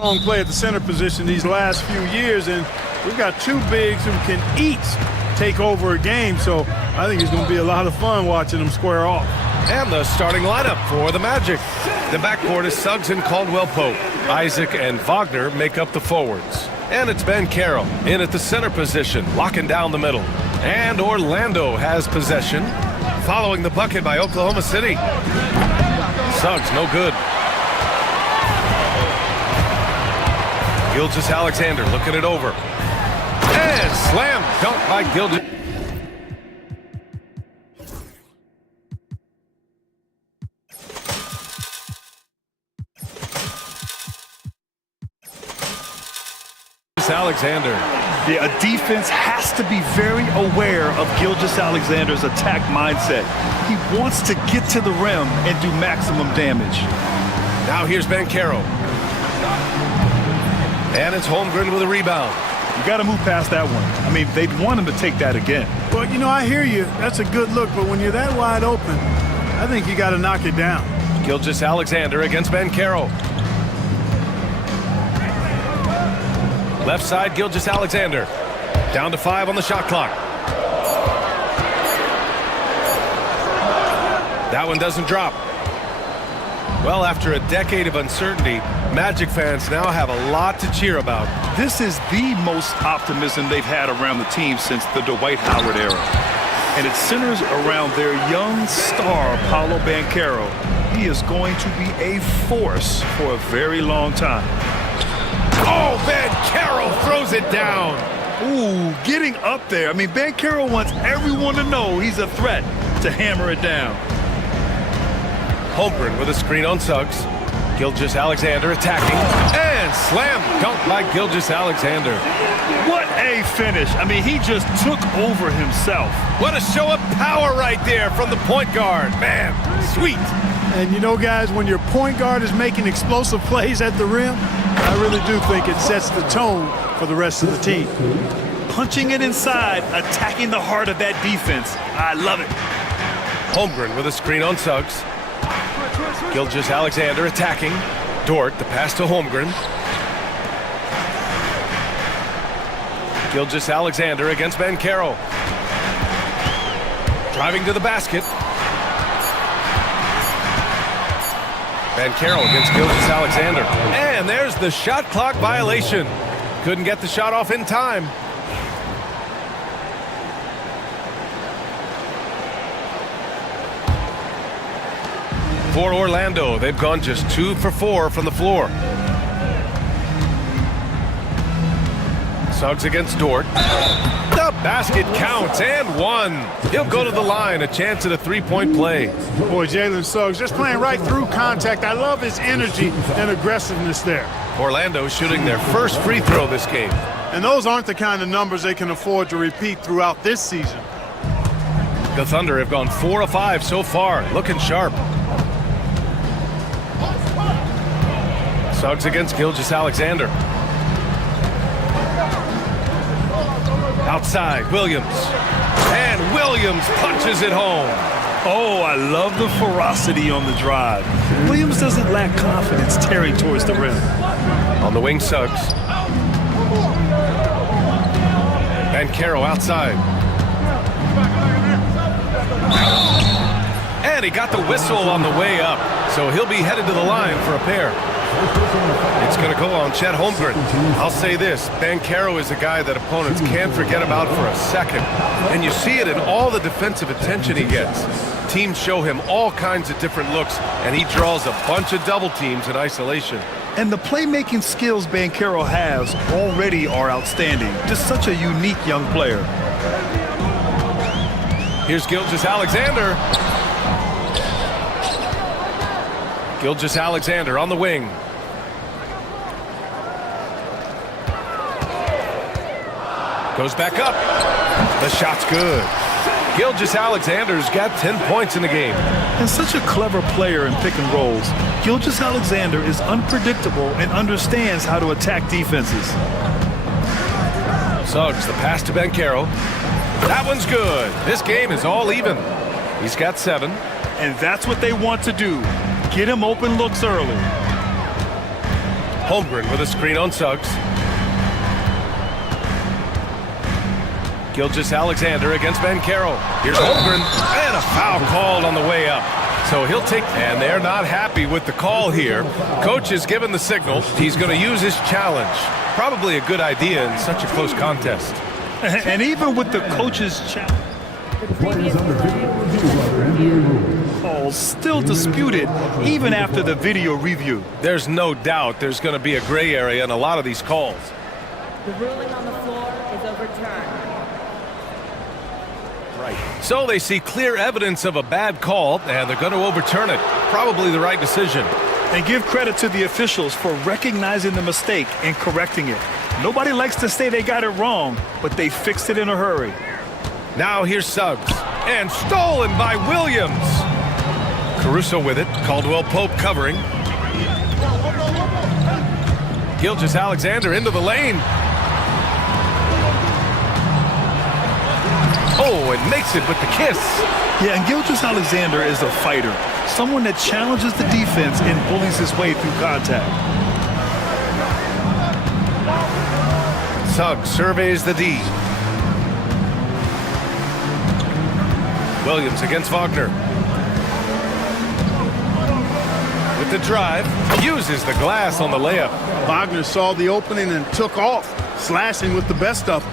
Long play at the center position these last few years, and we've got two bigs who can each take over a game, so I think it's going to be a lot of fun watching them square off. And the starting lineup for the Magic. The backcourt is Suggs and Caldwell-Pope. Isaac and Wagner make up the forwards. And it's Ben Carroll in at the center position, locking down the middle. And Orlando has possession, following the bucket by Oklahoma City. Suggs, no good. Gilgeous-Alexander looking it over. And slam dunk by Gilgeous. Alexander. Yeah, a defense has to be very aware of Gilgeous-Alexander's attack mindset. He wants to get to the rim and do maximum damage. Now here's Ben Carroll. And it's Holmgren with a rebound. You got to move past that one. I mean, they'd want him to take that again. Well, you know, I hear you. That's a good look, but when you're that wide open, I think you got to knock it down. Gilgeous-Alexander against Ben Carroll. Left side, Gilgeous-Alexander. Down to 5 on the shot clock. That one doesn't drop. Well, after a decade of uncertainty, Magic fans now have a lot to cheer about. This is the most optimism they've had around the team since the Dwight Howard era. And it centers around their young star, Paolo Banchero. He is going to be a force for a very long time. Oh, Banchero throws it down. Ooh, getting up there. I mean, Banchero wants everyone to know he's a threat to hammer it down. Holmgren with a screen on Suggs. Gilgeous-Alexander attacking. And slam dunk by Gilgeous-Alexander. What a finish. I mean, he just took over himself. What a show of power right there from the point guard. Man, sweet. And you know, guys, when your point guard is making explosive plays at the rim, I really do think it sets the tone for the rest of the team. Punching it inside, attacking the heart of that defense. I love it. Holmgren with a screen on Suggs. Gilgeous-Alexander attacking. Dort, the pass to Holmgren. Gilgeous-Alexander against Banchero. Driving to the basket. Banchero against Gilgeous-Alexander. And there's the shot clock violation. Couldn't get the shot off in time. For Orlando, they've gone just 2 for 4 from the floor. Suggs against Dort. The basket counts and one. He'll go to the line, a chance at a three-point play. Boy, Jalen Suggs just playing right through contact. I love his energy and aggressiveness there. Orlando shooting their first free throw this game. And those aren't the kind of numbers they can afford to repeat throughout this season. The Thunder have gone 4 of 5 so far, looking sharp. Suggs against Gilgeous-Alexander. Outside, Williams. And Williams punches it home. Oh, I love the ferocity on the drive. Williams doesn't lack confidence tearing towards the rim. On the wing, Suggs. Banchero outside. And he got the whistle on the way up, so he'll be headed to the line for a pair. It's going to go on Chet Holmgren. I'll say this, Banchero is a guy that opponents can't forget about for a second. And you see it in all the defensive attention he gets. Teams show him all kinds of different looks, and he draws a bunch of double teams in isolation. And the playmaking skills Banchero has already are outstanding. Just such a unique young player. Here's Gilgeous-Alexander. Gilgeous-Alexander on the wing. Goes back up. The shot's good. Gilgeous-Alexander's got 10 points in the game. And such a clever player in pick and rolls. Gilgeous-Alexander is unpredictable and understands how to attack defenses. Suggs, the pass to Banchero. That one's good. This game is all even. He's got 7. And that's what they want to do. Get him open looks early. Holmgren with a screen on Suggs. Gilgeous-Alexander against Bankero. Here's Holmgren, and a foul called on the way up. So he'll take, and they're not happy with the call here. Coach is given the signal. He's going to use his challenge. Probably a good idea in such a close contest. And even with the coach's challenge, calls still disputed even after the video review. There's no doubt there's going to be a gray area in a lot of these calls. The ruling on the floor is overturned. So they see clear evidence of a bad call, and they're going to overturn it. Probably the right decision. And give credit to the officials for recognizing the mistake and correcting it. Nobody likes to say they got it wrong, but they fixed it in a hurry. Now here's Suggs, and stolen by Williams. Caruso with it, Caldwell Pope covering. Gilgeous-Alexander into the lane. Oh, and makes it with the kiss. Yeah, and Gilgeous-Alexander is a fighter. Someone that challenges the defense and bullies his way through contact. Suggs surveys the D. Williams against Wagner. With the drive, uses the glass on the layup. Wagner saw the opening and took off, slashing with the best of them.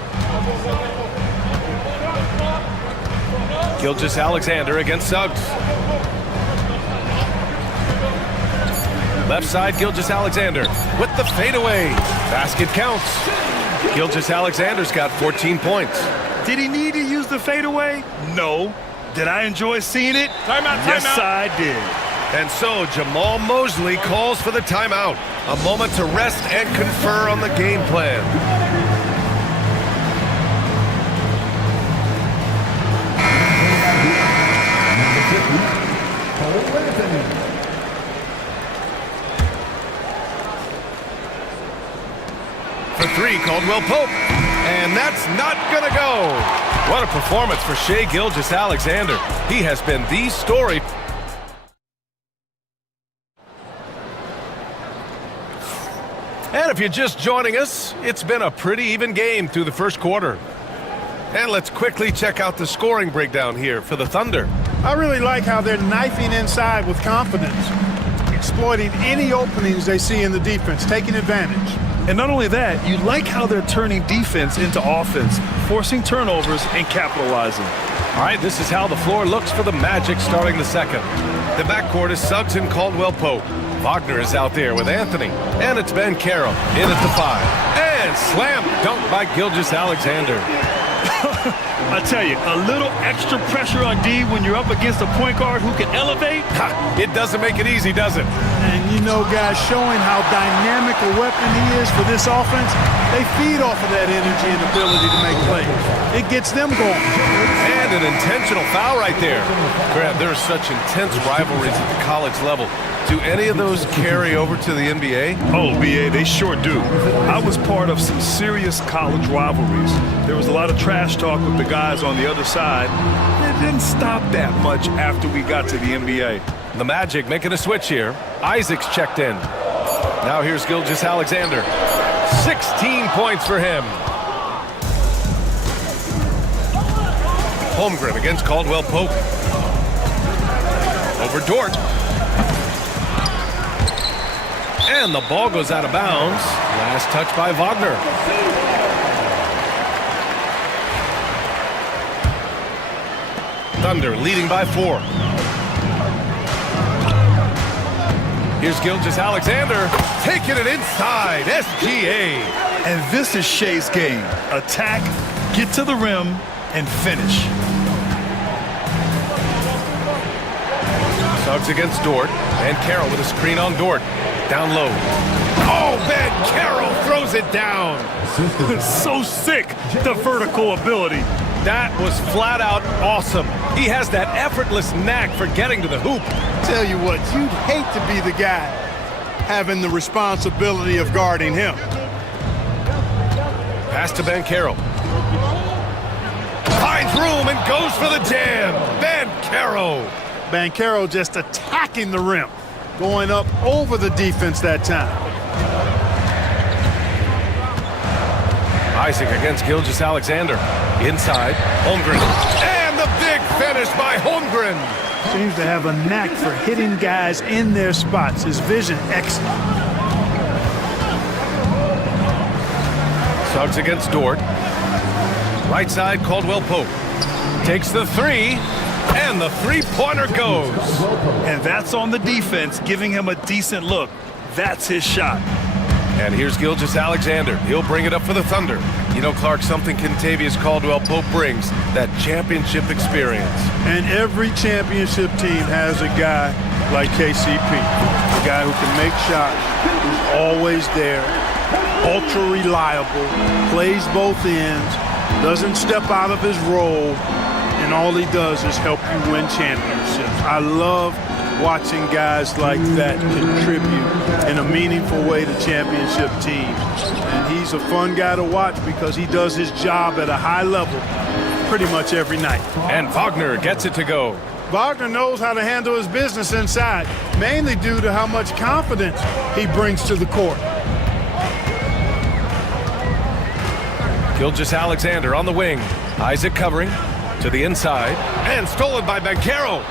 Gilgeous-Alexander against Suggs. Left side, Gilgeous-Alexander with the fadeaway. Basket counts. Gilgeous-Alexander's got 14 points. Did he need to use the fadeaway? No. Did I enjoy seeing it? Timeout, Yes, timeout. I did. And so Jamal Mosley calls for the timeout. A moment to rest and confer on the game plan. For three, Caldwell Pope. And that's not gonna go. What a performance for Shai Gilgeous-Alexander. He has been the story. And if you're just joining us, it's been a pretty even game through the first quarter. And let's quickly check out the scoring breakdown here for the Thunder. I really like how they're knifing inside with confidence, exploiting any openings they see in the defense, taking advantage. And not only that, you like how they're turning defense into offense, forcing turnovers and capitalizing. All right, this is how the floor looks for the Magic starting the second. The backcourt is Suggs and Caldwell Pope. Wagner is out there with Anthony. And it's Bankero in at the 5. And slam dunk by Gilgeous-Alexander. I tell you, a little extra pressure on D when you're up against a point guard who can elevate. It doesn't make it easy, does it? And you know, guys, showing how dynamic a weapon he is for this offense, they feed off of that energy and ability to make plays. It gets them going. And an intentional foul right there. Grant, there are such intense rivalries at the college level. Do any of those carry over to the NBA? Oh, BA, they sure do. I was part of some serious college rivalries. There was a lot of trash talk with the guys on the other side. It didn't stop that much after we got to the NBA. The Magic making a switch here. Isaac's checked in. Now here's Gilgeous-Alexander. 16 points for him. Holmgren against Caldwell Pope. Over Dort. And the ball goes out of bounds. Last touch by Wagner. Thunder leading by 4. Here's Gilgeous-Alexander taking it inside. SGA. And this is Shai's game. Attack, get to the rim, and finish. Suggs against Dort. And Carroll with a screen on Dort. Down low. Oh, man, Carroll throws it down. So sick, the vertical ability. That was flat out awesome. He has that effortless knack for getting to the hoop. Tell you what, you'd hate to be the guy having the responsibility of guarding him. Pass to Bankero. Finds room and goes for the jam. Bankero. Bankero just attacking the rim, going up over the defense that time. Isaac against Gilgeous-Alexander. Inside, Holmgren. And the big finish by Holmgren. Seems to have a knack for hitting guys in their spots. His vision excellent. Suggs against Dort. Right side, Caldwell Pope. Takes the three, and the three-pointer goes. And that's on the defense, giving him a decent look. That's his shot. And here's Gilgeous-Alexander. He'll bring it up for the Thunder. You know, Clark, something Kentavious Caldwell-Pope brings, that championship experience. And every championship team has a guy like KCP, a guy who can make shots, who's always there, ultra reliable, plays both ends, doesn't step out of his role, and all he does is help you win championships. I love watching guys like that contribute in a meaningful way to championship teams. And he's a fun guy to watch because he does his job at a high level pretty much every night. And Wagner gets it to go. Wagner knows how to handle his business inside, mainly due to how much confidence he brings to the court. Gilgeous-Alexander on the wing. Isaac covering to the inside. And stolen by Banchero.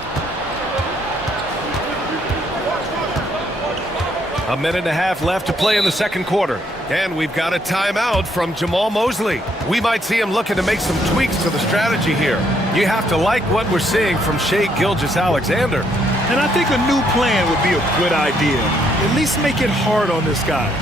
A minute and a half left to play in the second quarter. And we've got a timeout from Jamal Mosley. We might see him looking to make some tweaks to the strategy here. You have to like what we're seeing from Shai Gilgeous-Alexander. And I think a new plan would be a good idea. At least make it hard on this guy.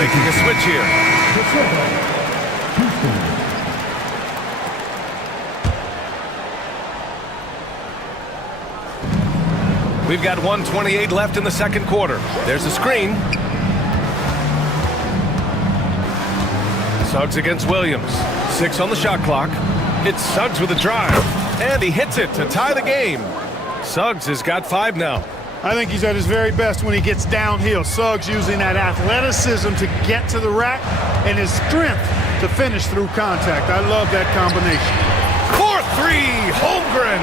Making a switch here. We've got 1:28 left in the second quarter. There's a screen. Suggs against Williams. 6 on the shot clock. It's Suggs with a drive. And he hits it to tie the game. Suggs has got 5 now. I think he's at his very best when he gets downhill. Suggs using that athleticism to get to the rack and his strength to finish through contact. I love that combination. 4-3, Holmgren.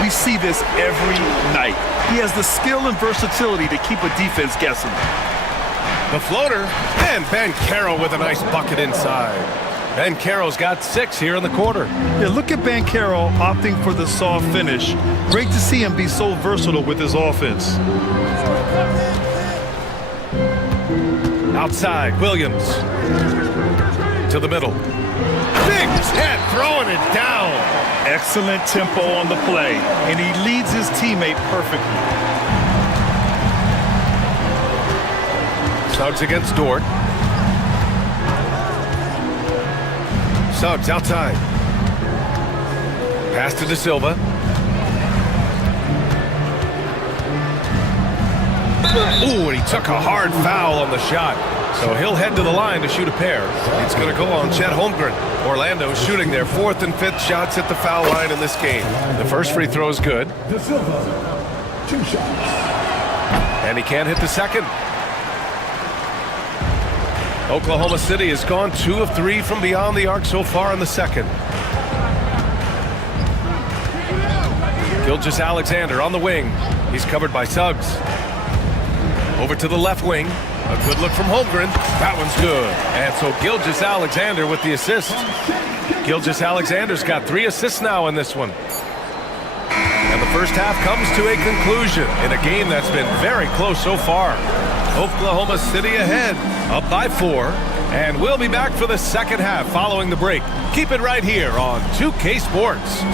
We see this every night. He has the skill and versatility to keep a defense guessing. The floater, and Banchero with a nice bucket inside. Banchero's got 6 here in the quarter. Yeah, look at Banchero opting for the soft finish. Great to see him be so versatile with his offense. Outside, Williams. To the middle. Big hit, throwing it down. Excellent tempo on the play, and he leads his teammate perfectly. Suggs against Dort. Suggs outside. Pass to De Silva. Ooh, and he took a hard foul on the shot. So he'll head to the line to shoot a pair. It's going to go on Chet Holmgren. Orlando shooting their 4th and 5th shots at the foul line in this game. The first free throw is good. De Silva, 2 shots. And he can't hit the second. Oklahoma City has gone 2 of 3 from beyond the arc so far in the second. Gilgeous-Alexander on the wing. He's covered by Suggs. Over to the left wing. A good look from Holmgren. That one's good. And so Gilgeous-Alexander with the assist. Gilgeous-Alexander's got 3 assists now in this one. And the first half comes to a conclusion in a game that's been very close so far. Oklahoma City ahead, up by 4. And we'll be back for the second half following the break. Keep it right here on 2K Sports.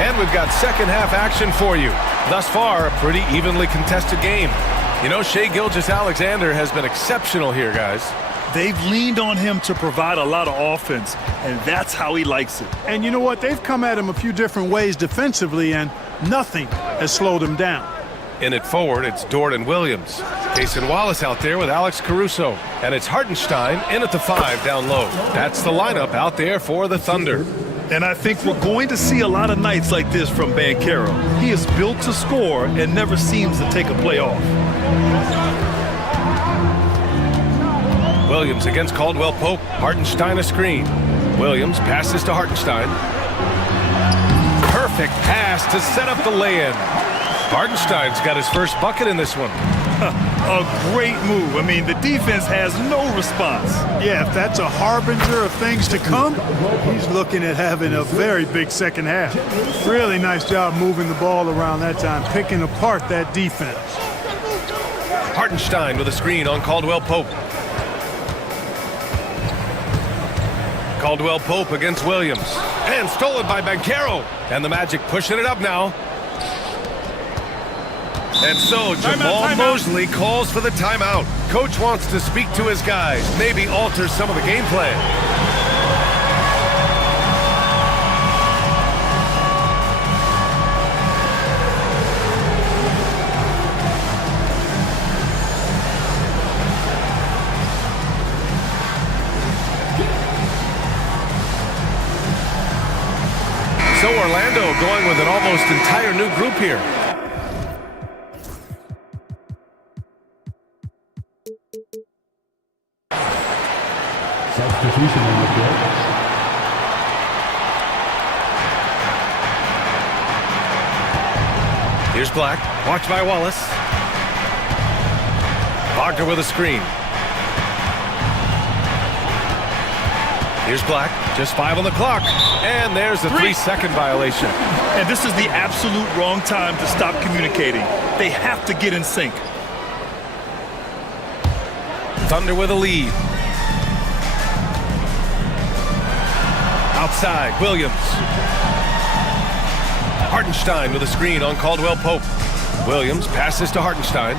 And we've got second half action for you. Thus far, a pretty evenly contested game. You know, Shai Gilgeous-Alexander has been exceptional here, guys. They've leaned on him to provide a lot of offense, and that's how he likes it. And you know what? They've come at him a few different ways defensively, and nothing has slowed him down. In it forward, it's Jordan Williams. Cason Wallace out there with Alex Caruso. And it's Hartenstein in at the 5 down low. That's the lineup out there for the Thunder. And I think we're going to see a lot of nights like this from Banchero. He is built to score and never seems to take a play off. Williams against Caldwell Pope. Hartenstein a screen. Williams passes to Hartenstein. Perfect pass to set up the lay-in. Hartenstein's got his first bucket in this one. A great move. I mean, the defense has no response. Yeah, if that's a harbinger of things to come, he's looking at having a very big second half. Really nice job moving the ball around that time, picking apart that defense. Hartenstein with a screen on Caldwell Pope. Caldwell Pope against Williams. And stolen by Banchero. And the Magic pushing it up now. And so Jamal Mosley calls for the timeout. Coach wants to speak to his guys, maybe alter some of the game plan. So Orlando going with an almost entire new group here. Substitution on the field. Here's Black, watched by Wallace. Wagner with a screen. Here's Black, just 5 on the clock. And there's the 3-second violation. And this is the absolute wrong time to stop communicating. They have to get in sync. Thunder with a lead. Outside, Williams. Hartenstein with a screen on Caldwell Pope. Williams passes to Hartenstein.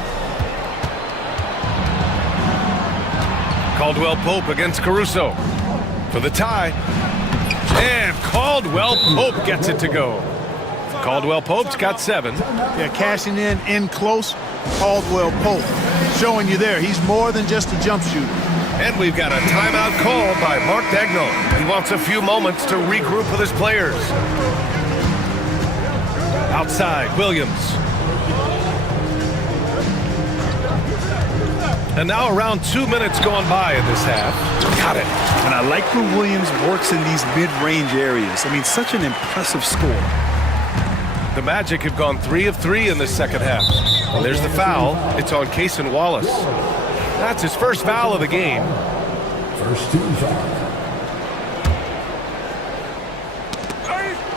Caldwell Pope against Caruso for the tie. And Caldwell Pope gets it to go. Caldwell Pope's got 7. Yeah, cashing in close. Caldwell Pope showing you there. He's more than just a jump shooter. And we've got a timeout call by Mark Daigneault. He wants a few moments to regroup with his players. Outside, Williams. And now around 2 minutes gone by in this half. Got it. And I like when Williams works in these mid-range areas. I mean, such an impressive score. The Magic have gone 3 of 3 in this second half. Well, there's the foul. It's on Cason Wallace. That's his first foul of the game. First team foul.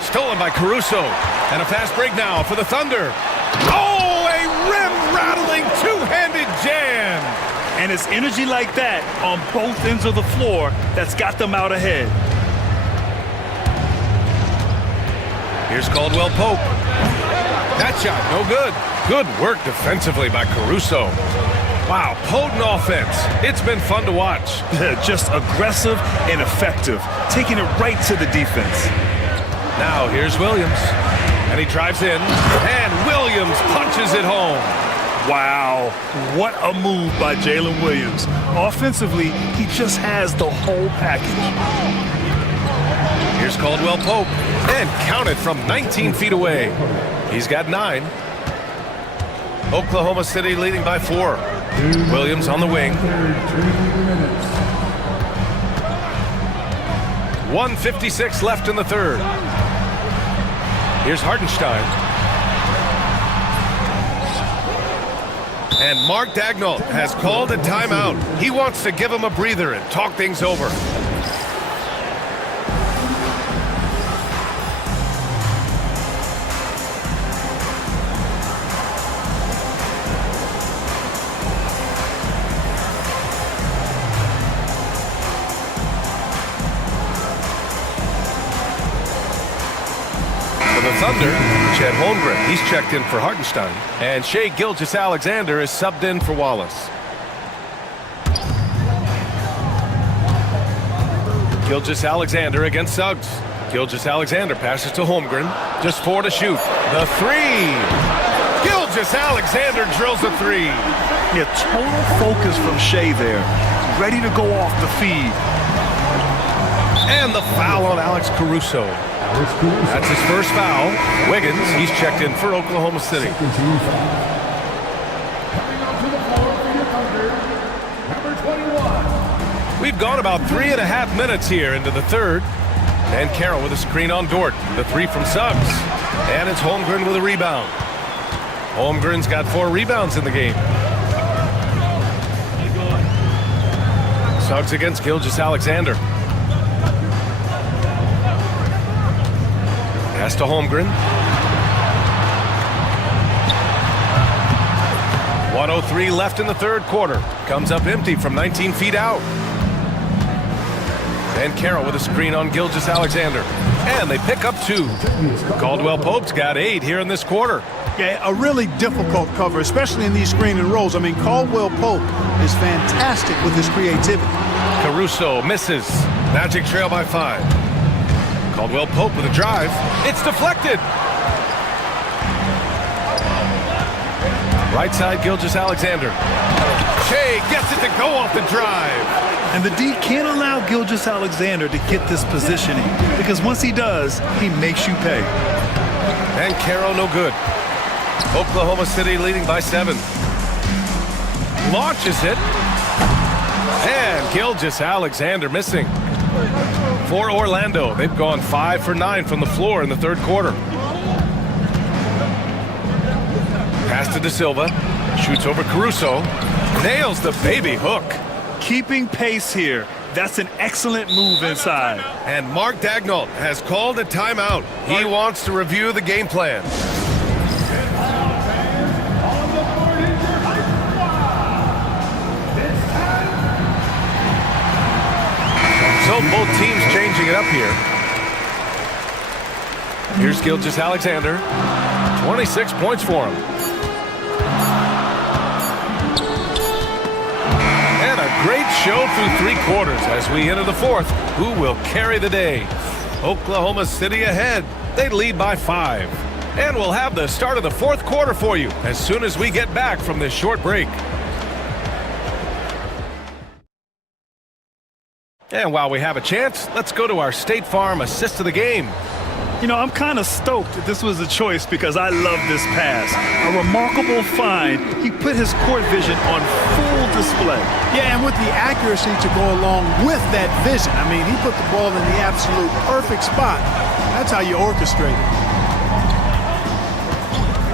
Stolen by Caruso. And a fast break now for the Thunder. Oh, a rim-rattling two-handed jam. And it's energy like that on both ends of the floor that's got them out ahead. Here's Caldwell Pope. That shot, no good. Good work defensively by Caruso. Wow, potent offense. It's been fun to watch. Just aggressive and effective, taking it right to the defense. Now here's Williams. And he drives in. And Williams punches it home. Wow, what a move by Jalen Williams. Offensively, he just has the whole package. Here's Caldwell Pope. And counted from 19 feet away. He's got 9. Oklahoma City leading by 4. Williams on the wing. 1:56 left in the third. Here's Hartenstein. And Mark Daigneault has called a timeout. He wants to give him a breather and talk things over. Thunder, Chet Holmgren, he's checked in for Hartenstein. And Shai Gilgeous-Alexander is subbed in for Wallace. Gilgeous-Alexander against Suggs. Gilgeous-Alexander passes to Holmgren. Just 4 to shoot. The three. Gilgeous-Alexander drills the three. Yeah, total focus from Shea there. Ready to go off the feed. And the foul on Alex Caruso. That's his first foul. Wiggins, he's checked in for Oklahoma City. We've gone about 3.5 minutes here into the third. And Carroll with a screen on Dort. The three from Suggs. And it's Holmgren with a rebound. Holmgren's got 4 rebounds in the game. Suggs against Gilgeous-Alexander. Pass to Holmgren. 1:03 left in the third quarter. Comes up empty from 19 feet out. And Carroll with a screen on Gilgeous-Alexander. And they pick up 2. Caldwell Pope's got 8 here in this quarter. Yeah, a really difficult cover, especially in these screen and rolls. I mean, Caldwell Pope is fantastic with his creativity. Caruso misses. Magic trail by 5. Caldwell Pope with a drive. It's deflected. Right side, Gilgeous-Alexander. Shea gets it to go off the drive. And the D can't allow Gilgeous-Alexander to get this positioning, because once he does, he makes you pay. And Carroll no good. Oklahoma City leading by 7. Launches it. And Gilgeous-Alexander missing. For Orlando, they've gone 5 for 9 from the floor in the third quarter. Pass to De Silva. Shoots over Caruso. Nails the baby hook. Keeping pace here. That's an excellent move inside. And Mark Daigneault has called a timeout. He wants to review the game plan. So both teams changing it up here. Here's Gilgeous-Alexander. 26 points for him. And a great show through 3 quarters as we enter the fourth. Who will carry the day? Oklahoma City ahead. They lead by 5. And we'll have the start of the fourth quarter for you as soon as we get back from this short break. And while we have a chance, let's go to our State Farm assist of the game. You know, I'm kind of stoked that this was a choice because I love this pass. A remarkable find. He put his court vision on full display. Yeah, and with the accuracy to go along with that vision. I mean, he put the ball in the absolute perfect spot. That's how you orchestrate it.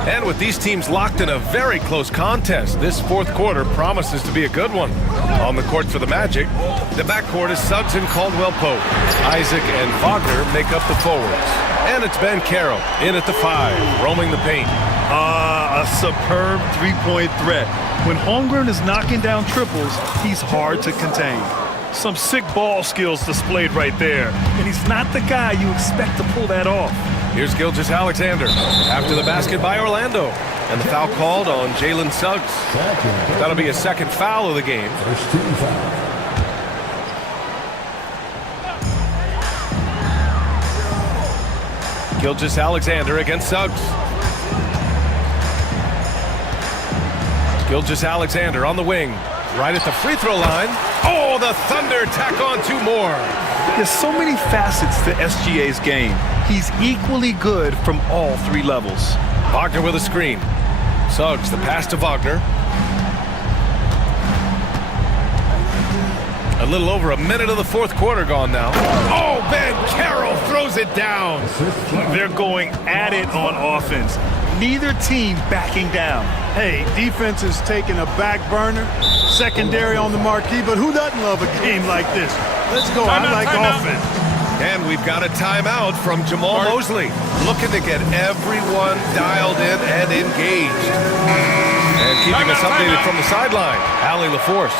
And with these teams locked in a very close contest, this fourth quarter promises to be a good one. On the court for the Magic, the backcourt is Suggs and Caldwell Pope. Isaac and Wagner make up the forwards. And it's Ben Carroll in at the 5, roaming the paint. A superb three-point threat. When Holmgren is knocking down triples, he's hard to contain. Some sick ball skills displayed right there. And he's not the guy you expect to pull that off. Here's Gilgeous-Alexander after the basket by Orlando. And the foul called on Jalen Suggs. That'll be a second foul of the game. First team foul. Gilgeous-Alexander against Suggs. Gilgeous-Alexander on the wing. Right at the free throw line. Oh, the Thunder tack on 2 more. There's so many facets to SGA's game. He's equally good from all 3 levels. Wagner with a screen. Suggs, the pass to Wagner. A little over a minute of the fourth quarter gone now. Oh, Ben Carroll throws it down. They're going at it on offense. Neither team backing down. Hey, defense is taking a back burner, secondary on the marquee, but who doesn't love a game like this? Let's go. I like offense. And we've got a timeout from Jamal Mosley, looking to get everyone dialed in and engaged. And keeping us updated from the sideline, Allie LaForce.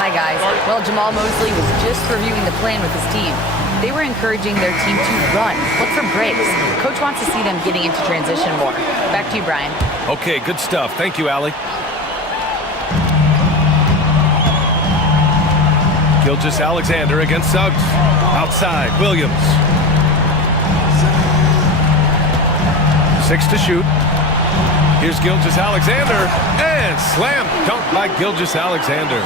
Hi, guys. Well, Jamal Mosley was just reviewing the plan with his team. They were encouraging their team to run, look for breaks. Coach wants to see them getting into transition more. Back to you, Brian. Okay, good stuff. Thank you, Allie. Gilgeous-Alexander against Suggs. Outside, Williams. 6 to shoot. Here's Gilgeous-Alexander, and slam dunk by Gilgeous-Alexander.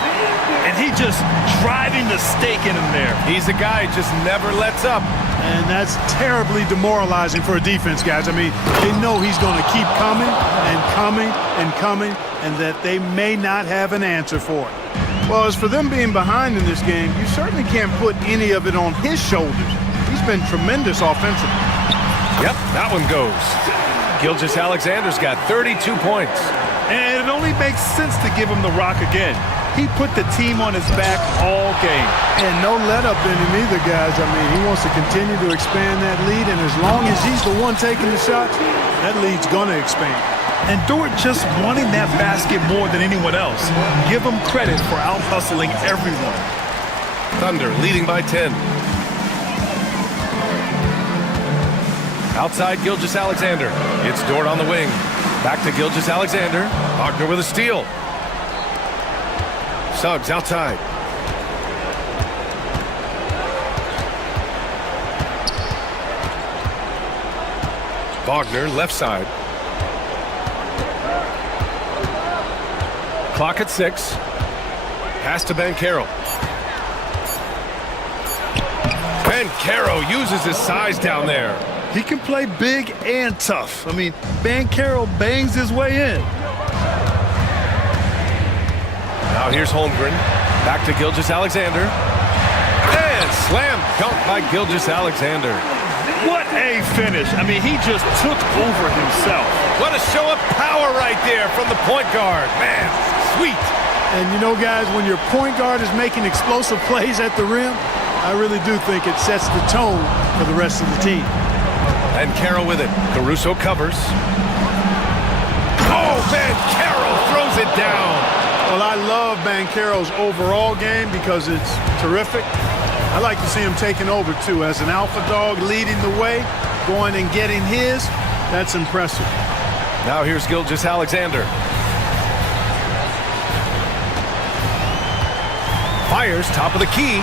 And he just driving the stake in him there. He's a guy who just never lets up. And that's terribly demoralizing for a defense, guys. I mean, they know he's going to keep coming and coming and coming, and that they may not have an answer for it. Well, as for them being behind in this game, you certainly can't put any of it on his shoulders. He's been tremendous offensively. Yep, that one goes. Gilgeous-Alexander's got 32 points. And it only makes sense to give him the rock again. He put the team on his back all game. And no let-up in him either, guys. I mean, he wants to continue to expand that lead, and as long as he's the one taking the shots, that lead's going to expand. And Dort just wanting that basket more than anyone else. Give him credit for out-hustling everyone. Thunder leading by 10. Outside Gilgeous-Alexander. It's Dort on the wing. Back to Gilgeous-Alexander. Wagner with a steal. Suggs outside. Wagner left side. Clock at 6. Pass to Banchero. Banchero uses his size down there. He can play big and tough. I mean, Banchero bangs his way in. Now here's Holmgren. Back to Gilgeous-Alexander. And slam dunk by Gilgeous-Alexander. What a finish. I mean, he just took over himself. What a show of power right there from the point guard. Man, sweet. And you know, guys, when your point guard is making explosive plays at the rim, I really do think it sets the tone for the rest of the team. And Banchero with it. Caruso covers. Oh, Banchero throws it down. Well, I love Banchero's overall game because it's terrific. I like to see him taking over, too. As an alpha dog leading the way, going and getting his, that's impressive. Now here's Gilgeous-Alexander. Fires, top of the key.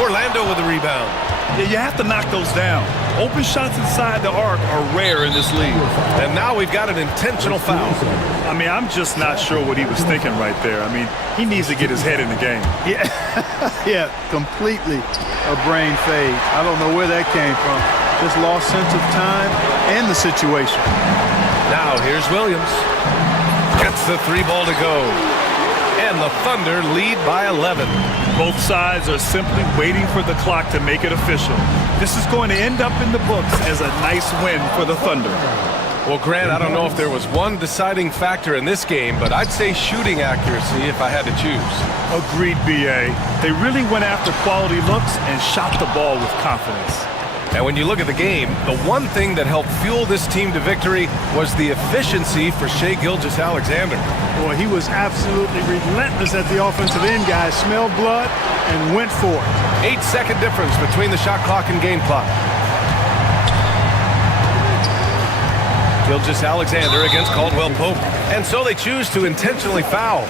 Orlando with the rebound. Yeah, you have to knock those down. Open shots inside the arc are rare in this league. And now we've got an intentional foul. I mean, I'm just not sure what he was thinking right there. I mean, he needs to get his head in the game. Yeah, yeah, completely a brain fade. I don't know where that came from. Just lost sense of time and the situation. Now here's Williams. Gets the 3 ball to go. And the Thunder lead by 11. Both sides are simply waiting for the clock to make it official. This is going to end up in the books as a nice win for the Thunder. Well, Grant, I don't know if there was one deciding factor in this game, but I'd say shooting accuracy if I had to choose. Agreed, B.A. They really went after quality looks and shot the ball with confidence. And when you look at the game, the one thing that helped fuel this team to victory was the efficiency for Shai Gilgeous-Alexander. Boy, he was absolutely relentless at the offensive end, guys. Smelled blood and went for it. 8-second difference between the shot clock and game clock. Gilgeous-Alexander against Caldwell Pope. And so they choose to intentionally foul.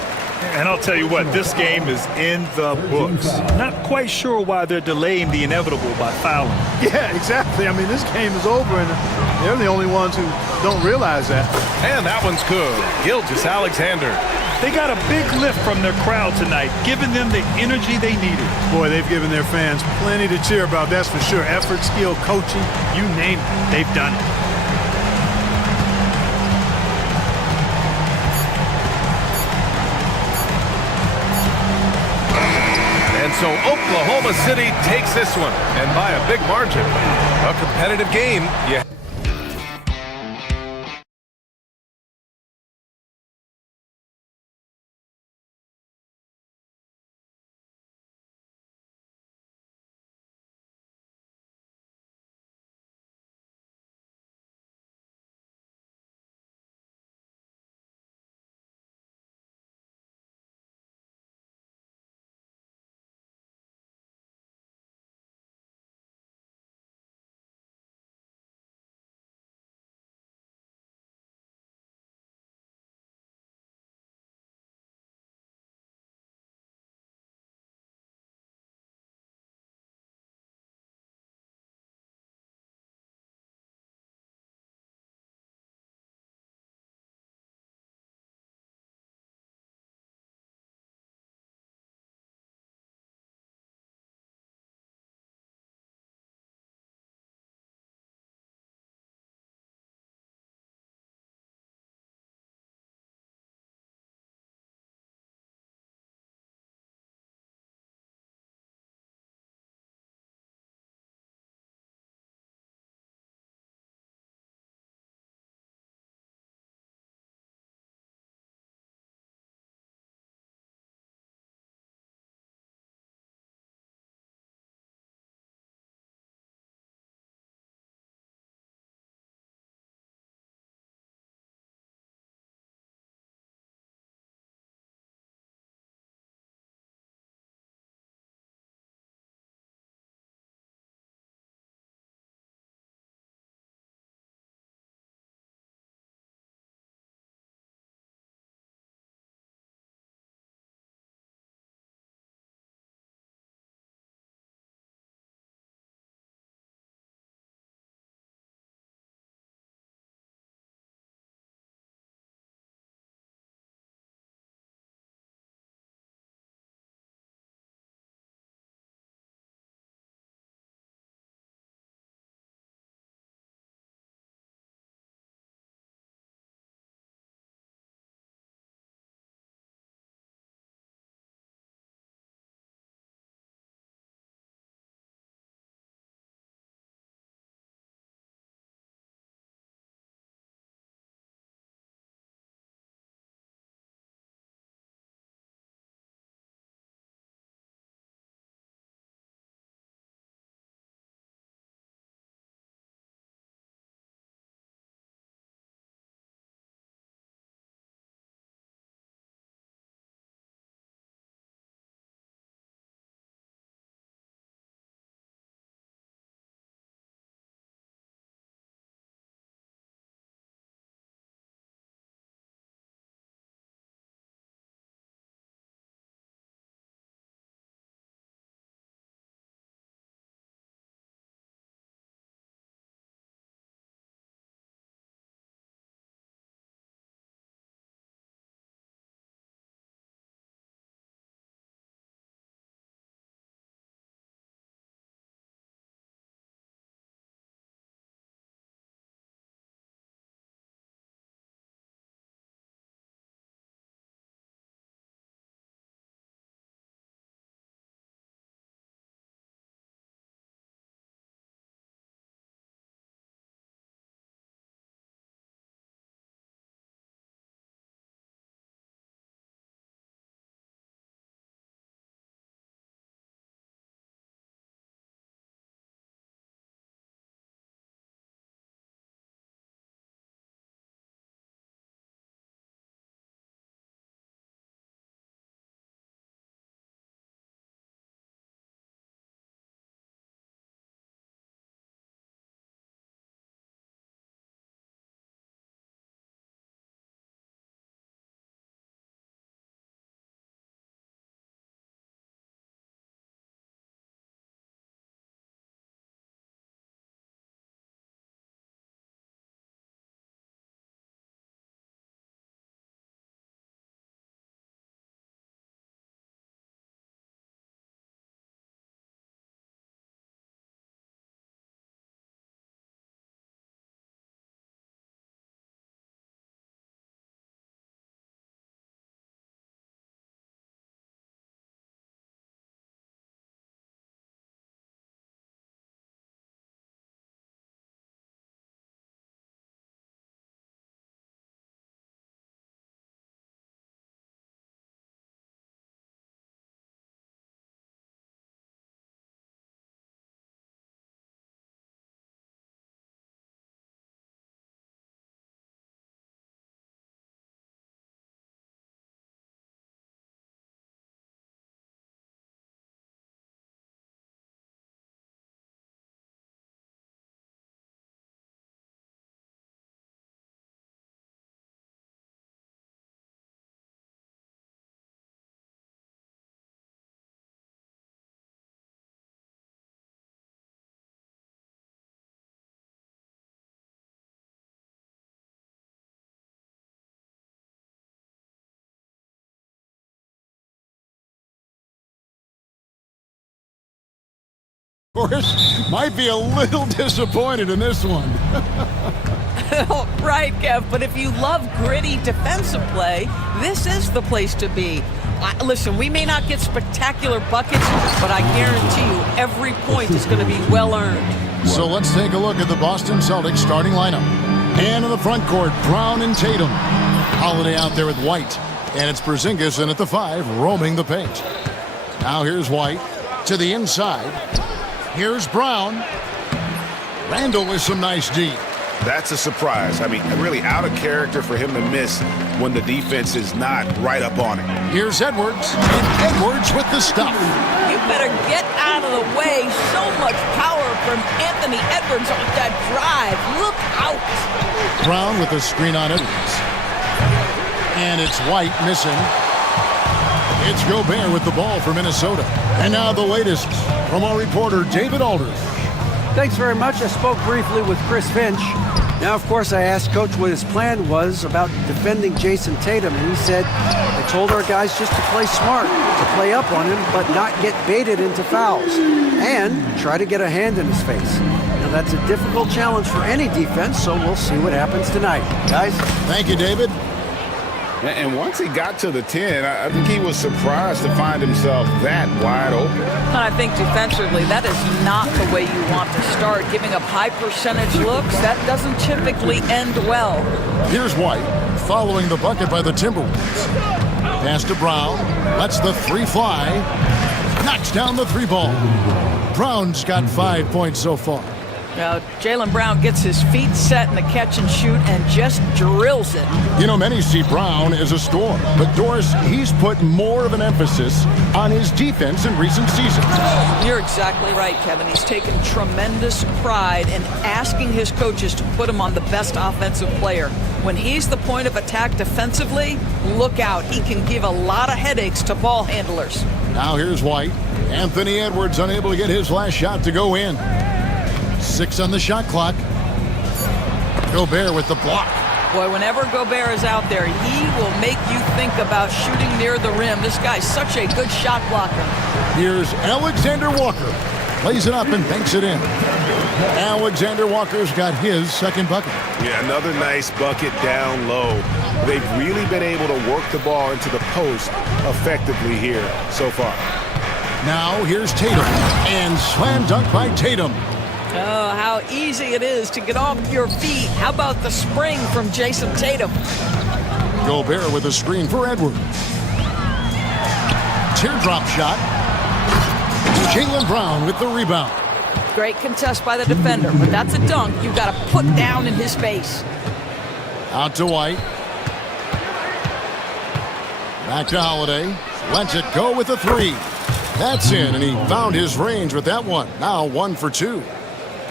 And I'll tell you what, this game is in the books. Not quite sure why they're delaying the inevitable by fouling. Yeah, exactly. I mean, this game is over, and they're the only ones who don't realize that. And that one's good. Gilgeous-Alexander. They got a big lift from their crowd tonight, giving them the energy they needed. Boy, they've given their fans plenty to cheer about, that's for sure. Effort, skill, coaching, you name it, they've done it. And so Oklahoma City takes this one, and by a big margin. A competitive game. Yeah. course, might be a little disappointed in this one. Right, Kev, but if you love gritty defensive play, this is the place to be. Listen, we may not get spectacular buckets, but I guarantee you every point is going to be well earned. So let's take a look at the Boston Celtics starting lineup. And in the front court, Brown and Tatum. Holiday out there with White. And it's Porzingis in at the 5, roaming the paint. Now here's White to the inside. Here's Brown. Randall with some nice D. That's a surprise. I mean, really out of character for him to miss when the defense is not right up on him. Here's Edwards. And Edwards with the stuff. You better get out of the way. So much power from Anthony Edwards on that drive. Look out. Brown with the screen on Edwards. And it's White missing. It's Gobert with the ball for Minnesota. And now the latest from our reporter, David Aldridge. Thanks very much. I spoke briefly with Chris Finch. Now, of course, I asked Coach what his plan was about defending Jason Tatum, and he said, I told our guys just to play smart, to play up on him, but not get baited into fouls, and try to get a hand in his face. Now, that's a difficult challenge for any defense, so we'll see what happens tonight. Guys? Thank you, David. And once he got to the 10, I think he was surprised to find himself that wide open. I think defensively, that is not the way you want to start. Giving up high percentage looks, that doesn't typically end well. Here's White, following the bucket by the Timberwolves. Pass to Brown, lets the 3 fly, knocks down the 3 ball. Brown's got 5 points so far. Now, Jaylen Brown gets his feet set in the catch and shoot and just drills it. You know, many see Brown as a storm, but Doris, he's put more of an emphasis on his defense in recent seasons. You're exactly right, Kevin. He's taken tremendous pride in asking his coaches to put him on the best offensive player. When he's the point of attack defensively, look out. He can give a lot of headaches to ball handlers. Now here's White. Anthony Edwards unable to get his last shot to go in. 6 on the shot clock. Gobert with the block. Boy, whenever Gobert is out there, he will make you think about shooting near the rim. This guy's such a good shot blocker. Here's Alexander Walker. Plays it up and banks it in. Alexander Walker's got his second bucket. Yeah, another nice bucket down low. They've really been able to work the ball into the post effectively here so far. Now here's Tatum. And slam dunk by Tatum. Oh, how easy it is to get off your feet. How about the spring from Jason Tatum? Gobert with a screen for Edwards. Teardrop shot. Jaylen Brown with the rebound. Great contest by the defender, but that's a dunk you've got to put down in his face. Out to White. Back to Holiday. Lets it go with a 3. That's in, and he found his range with that one. Now 1 for 2.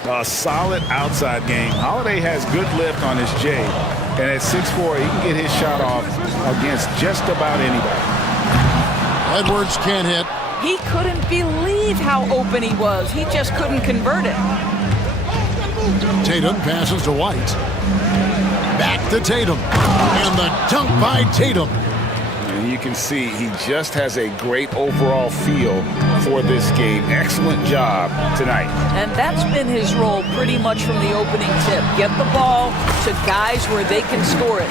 A solid outside game. Holiday has good lift on his J. And at 6'4", he can get his shot off against just about anybody. Edwards can't hit. He couldn't believe how open he was. He just couldn't convert it. Tatum passes to White. Back to Tatum. And the dunk by Tatum. And you can see he just has a great overall feel for this game. Excellent job tonight. And that's been his role pretty much from the opening tip. Get the ball to guys where they can score it.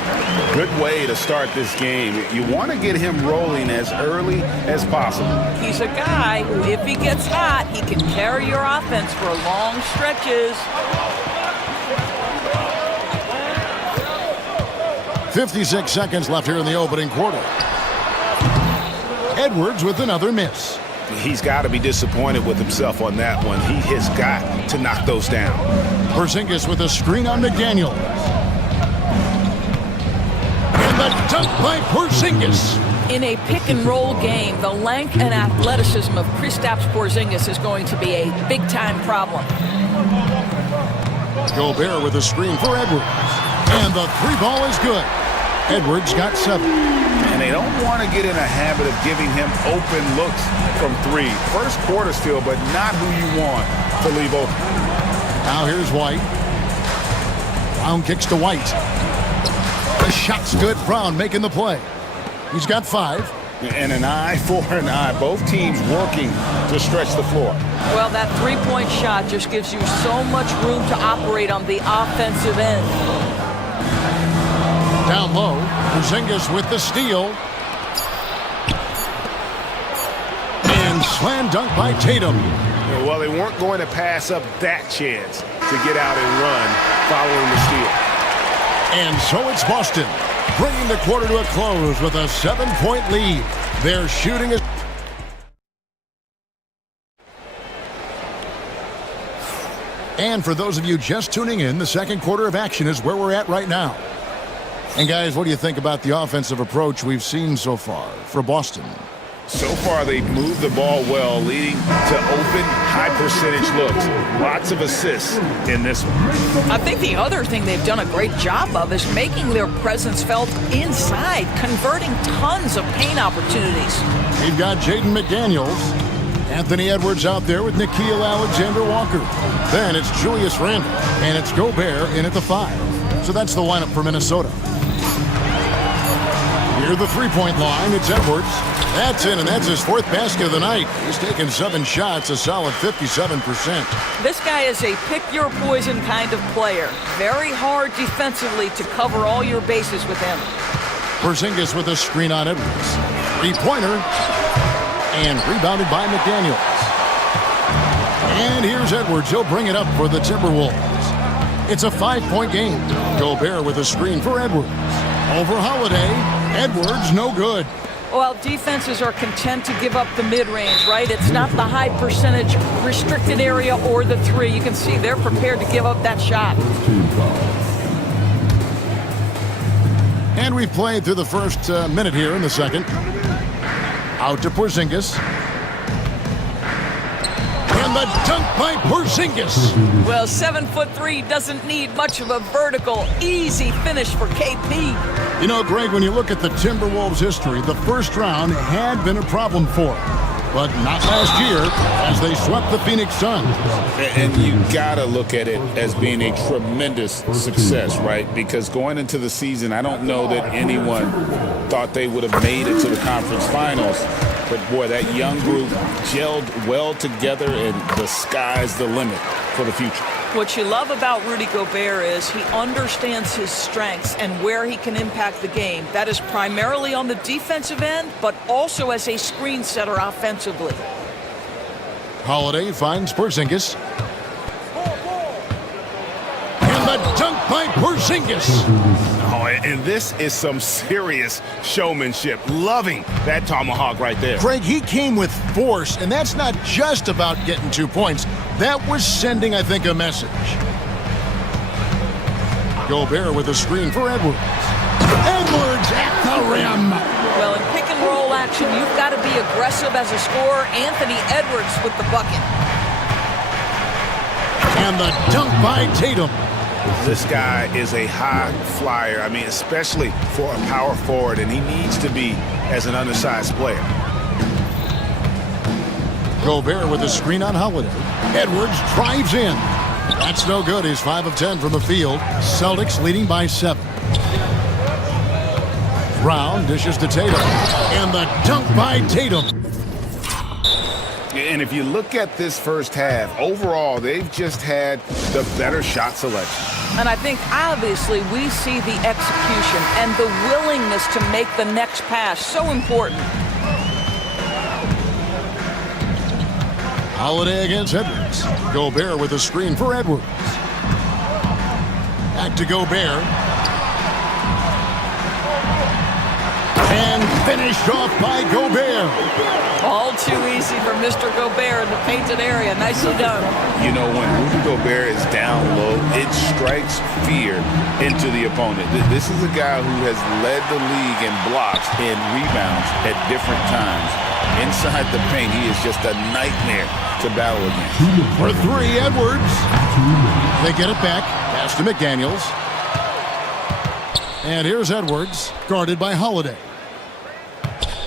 Good way to start this game. You want to get him rolling as early as possible. He's a guy who, if he gets hot, he can carry your offense for long stretches. 56 seconds left here in the opening quarter. Edwards with another miss. He's got to be disappointed with himself on that one. He has got to knock those down. Porzingis with a screen on McDaniel. And the dunk by Porzingis. In a pick-and-roll game, the length and athleticism of Kristaps Porzingis is going to be a big-time problem. Gobert with a screen for Edwards. And the 3 ball is good. Edwards got 7. And they don't want to get in a habit of giving him open looks from 3. First quarter still, but not who you want to leave open. Now here's White. Brown kicks to White. The shot's good. Brown making the play. He's got 5. And an eye for an eye. Both teams working to stretch the floor. Well, that three-point shot just gives you so much room to operate on the offensive end. Down low, Porzingis with the steal. And slam dunk by Tatum. Well, they weren't going to pass up that chance to get out and run following the steal. And so it's Boston, bringing the quarter to a close with a 7-point lead. They're shooting a... And for those of you just tuning in, the second quarter of action is where we're at right now. And guys, what do you think about the offensive approach we've seen so far for Boston? So far, they've moved the ball well, leading to open, high-percentage looks. Lots of assists in this one. I think the other thing they've done a great job of is making their presence felt inside, converting tons of paint opportunities. We've got Jaden McDaniels, Anthony Edwards out there with Nickeil Alexander-Walker. Then it's Julius Randle, and it's Gobert in at the 5. So that's the lineup for Minnesota. Near the three-point line, it's Edwards. That's in, and that's his 4th basket of the night. He's taken 7 shots, a solid 57%. This guy is a pick-your-poison kind of player. Very hard defensively to cover all your bases with him. Porzingis with a screen on Edwards. Three-pointer. And rebounded by McDaniels. And here's Edwards. He'll bring it up for the Timberwolves. It's a 5-point game. Gobert with a screen for Edwards. Over Holiday. Edwards, no good. Well, defenses are content to give up the mid-range, right? It's not the high percentage restricted area or the 3. You can see they're prepared to give up that shot. And we've played through the first minute here in the second. Out to Porzingis. And the dunk by Porzingis. Well, 7'3" doesn't need much of a vertical, easy finish for KP. You know, Greg, when you look at the Timberwolves' history, the first round had been a problem for them. But not last year, as they swept the Phoenix Suns. And you got to look at it as being a tremendous success, right? Because going into the season, I don't know that anyone thought they would have made it to the conference finals. But, boy, that young group gelled well together, and the sky's the limit for the future. What you love about Rudy Gobert is he understands his strengths and where he can impact the game. That is primarily on the defensive end, but also as a screen setter offensively. Holiday finds Porzingis. And the dunk by Porzingis. Oh, and this is some serious showmanship. Loving that tomahawk right there. Craig, he came with force, and that's not just about getting 2 points. That was sending, I think, a message. Gobert with a screen for Edwards. Edwards at the rim. Well, in pick and roll action, you've got to be aggressive as a scorer. Anthony Edwards with the bucket. And the dunk by Tatum. This guy is a high flyer. I mean, especially for a power forward, and he needs to be as an undersized player. Gobert with a screen on Holiday. Edwards drives in. That's no good. He's 5 of 10 from the field. Celtics leading by 7. Brown dishes to Tatum. And the dunk by Tatum. And if you look at this first half, overall, they've just had the better shot selection. And I think, obviously, we see the execution and the willingness to make the next pass so important. Holiday against Edwards. Gobert with a screen for Edwards. Back to Gobert. And finished off by Gobert. All too easy for Mr. Gobert in the painted area. Nicely done. You know, when Rudy Gobert is down low, it strikes fear into the opponent. This is a guy who has led the league in blocks and rebounds at different times. Inside the paint, he is just a nightmare to battle against. For 3, Edwards. They get it back. Pass to McDaniels. And here's Edwards, guarded by Holiday.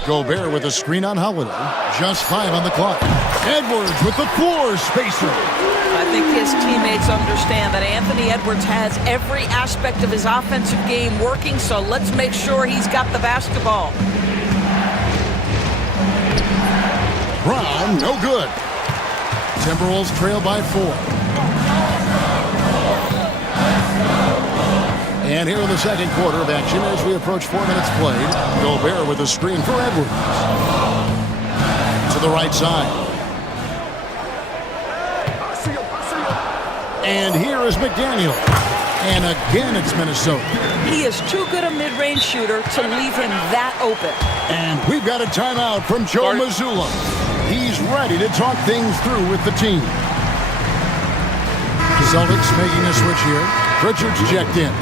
Gobert with a screen on Holiday. Just 5 on the clock. Edwards with the floor spacer. I think his teammates understand that Anthony Edwards has every aspect of his offensive game working, so let's make sure he's got the basketball. Brown, no good. Timberwolves trail by 4. And here in the second quarter of action as we approach 4 minutes played. Gobert with a screen for Edwards. To the right side. And here is McDaniel. And again, it's Minnesota. He is too good a mid-range shooter to leave him that open. And we've got a timeout from Joe Mazzulla. He's ready to talk things through with the team. Celtics making a switch here. Pritchard's checked in.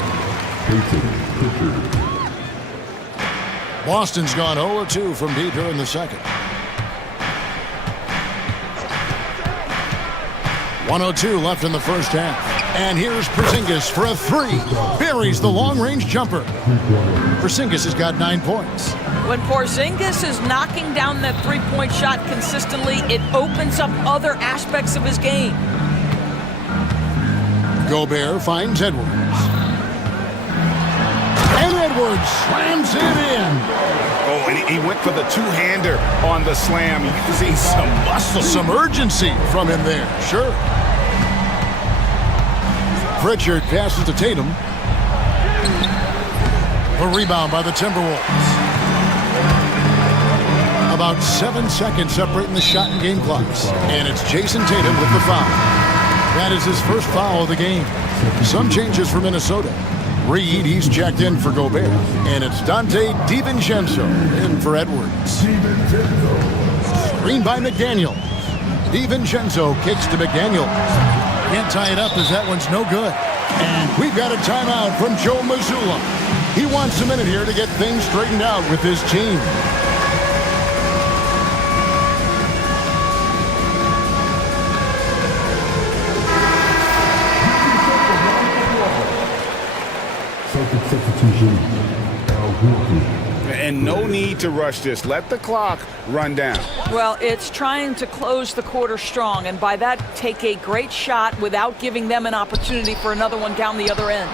Boston's gone 0-2 from deep here in the second. 1:02 left in the first half. And here's Porzingis for a 3. Buries the long-range jumper. Porzingis has got 9 points. When Porzingis is knocking down that three-point shot consistently, it opens up other aspects of his game. Gobert finds Edwards. And Edwards slams it in. Oh, and he went for the two-hander on the slam. You can see some muscle. Some urgency from him there, sure. Pritchard passes to Tatum. A rebound by the Timberwolves. About 7 seconds separating the shot and game clocks. And it's Jason Tatum with the foul. That is his first foul of the game. Some changes for Minnesota. Reed, he's checked in for Gobert. And it's Dante DiVincenzo in for Edwards. Screen by McDaniel. DiVincenzo kicks to McDaniel. Can't tie it up as that one's no good. And we've got a timeout from Joe Mazzulla. He wants a minute here to get things straightened out with his team. And no need to rush this. Let the clock run down. Well, it's trying to close the quarter strong, and by that, take a great shot without giving them an opportunity for another one down the other end.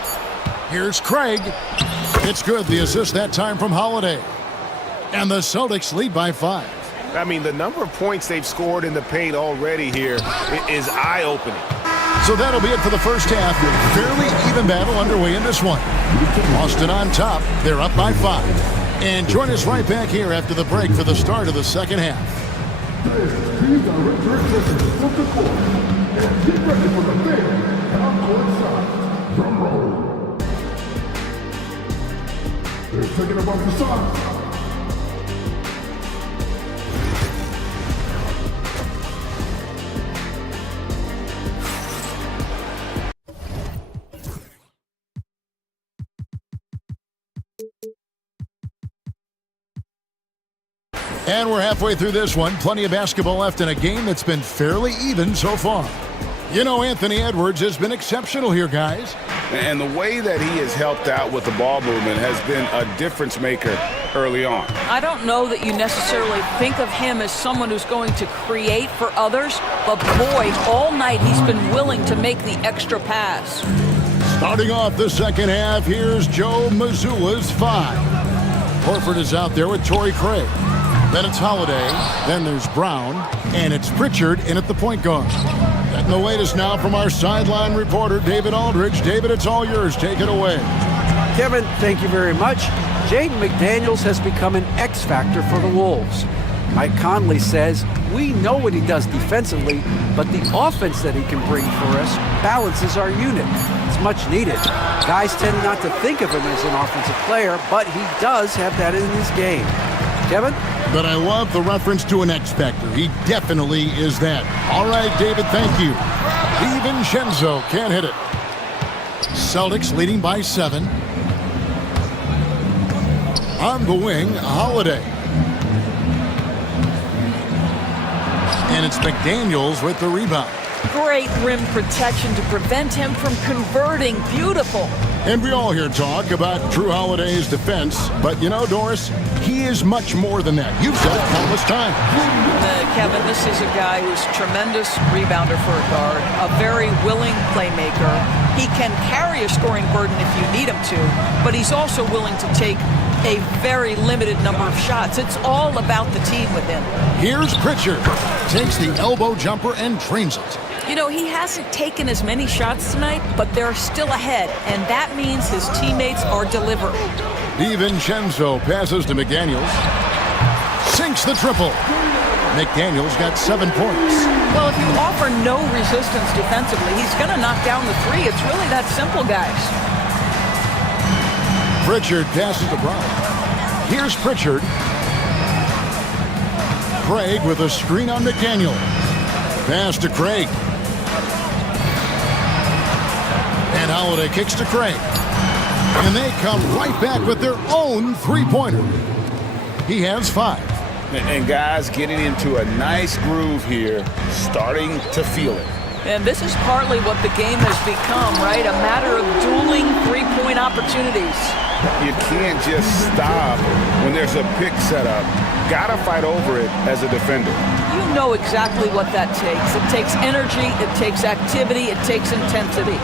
Here's Craig. It's good, the assist that time from Holiday. And the Celtics lead by 5. I mean, the number of points they've scored in the paint already here is eye-opening. So that'll be it for the first half. Fairly even battle underway in this one. Boston on top. They're up by 5. And join us right back here after the break for the start of the second half. They're thinking about the Sox. And we're halfway through this one. Plenty of basketball left in a game that's been fairly even so far. You know, Anthony Edwards has been exceptional here, guys. And the way that he has helped out with the ball movement has been a difference maker early on. I don't know that you necessarily think of him as someone who's going to create for others, but boy, all night he's been willing to make the extra pass. Starting off the second half, here's Joe Mazzulla's 5. Horford is out there with Torrey Craig. Then it's Holiday, then there's Brown, and it's Pritchard in at the point guard. Getting the latest now from our sideline reporter, David Aldridge. David, it's all yours. Take it away. Kevin, thank you very much. Jaden McDaniels has become an X factor for the Wolves. Mike Conley says, we know what he does defensively, but the offense that he can bring for us balances our unit. It's much needed. Guys tend not to think of him as an offensive player, but he does have that in his game. Kevin? But I love the reference to an X factor. He definitely is that. All right, David, thank you. DiVincenzo can't hit it. Celtics leading by 7. On the wing, Holiday. And it's McDaniels with the rebound. Great rim protection to prevent him from converting. Beautiful. And we all hear talk about Drew Holiday's defense, but you know, Doris, he is much more than that. You've said it countless times. Kevin, this is a guy who's a tremendous rebounder for a guard, a very willing playmaker. He can carry a scoring burden if you need him to, but he's also willing to take a very limited number of shots. It's all about the team with him. Here's Pritchard. Takes the elbow jumper and trains it. You know, he hasn't taken as many shots tonight, but they're still ahead, and that means his teammates are delivering. DiVincenzo passes to McDaniels. Sinks the triple. McDaniels got 7 points. Well, if you offer no resistance defensively, he's going to knock down the three. It's really that simple, guys. Pritchard passes to Brown. Here's Pritchard. Craig with a screen on McDaniel. Pass to Craig. And Holiday kicks to Craig. And they come right back with their own three-pointer. He has 5. And guys getting into a nice groove here, starting to feel it. And this is partly what the game has become, right? A matter of dueling three-point opportunities. You can't just stop when there's a pick set up. Gotta fight over it as a defender. You know exactly what that takes. It takes energy, it takes activity, it takes intensity.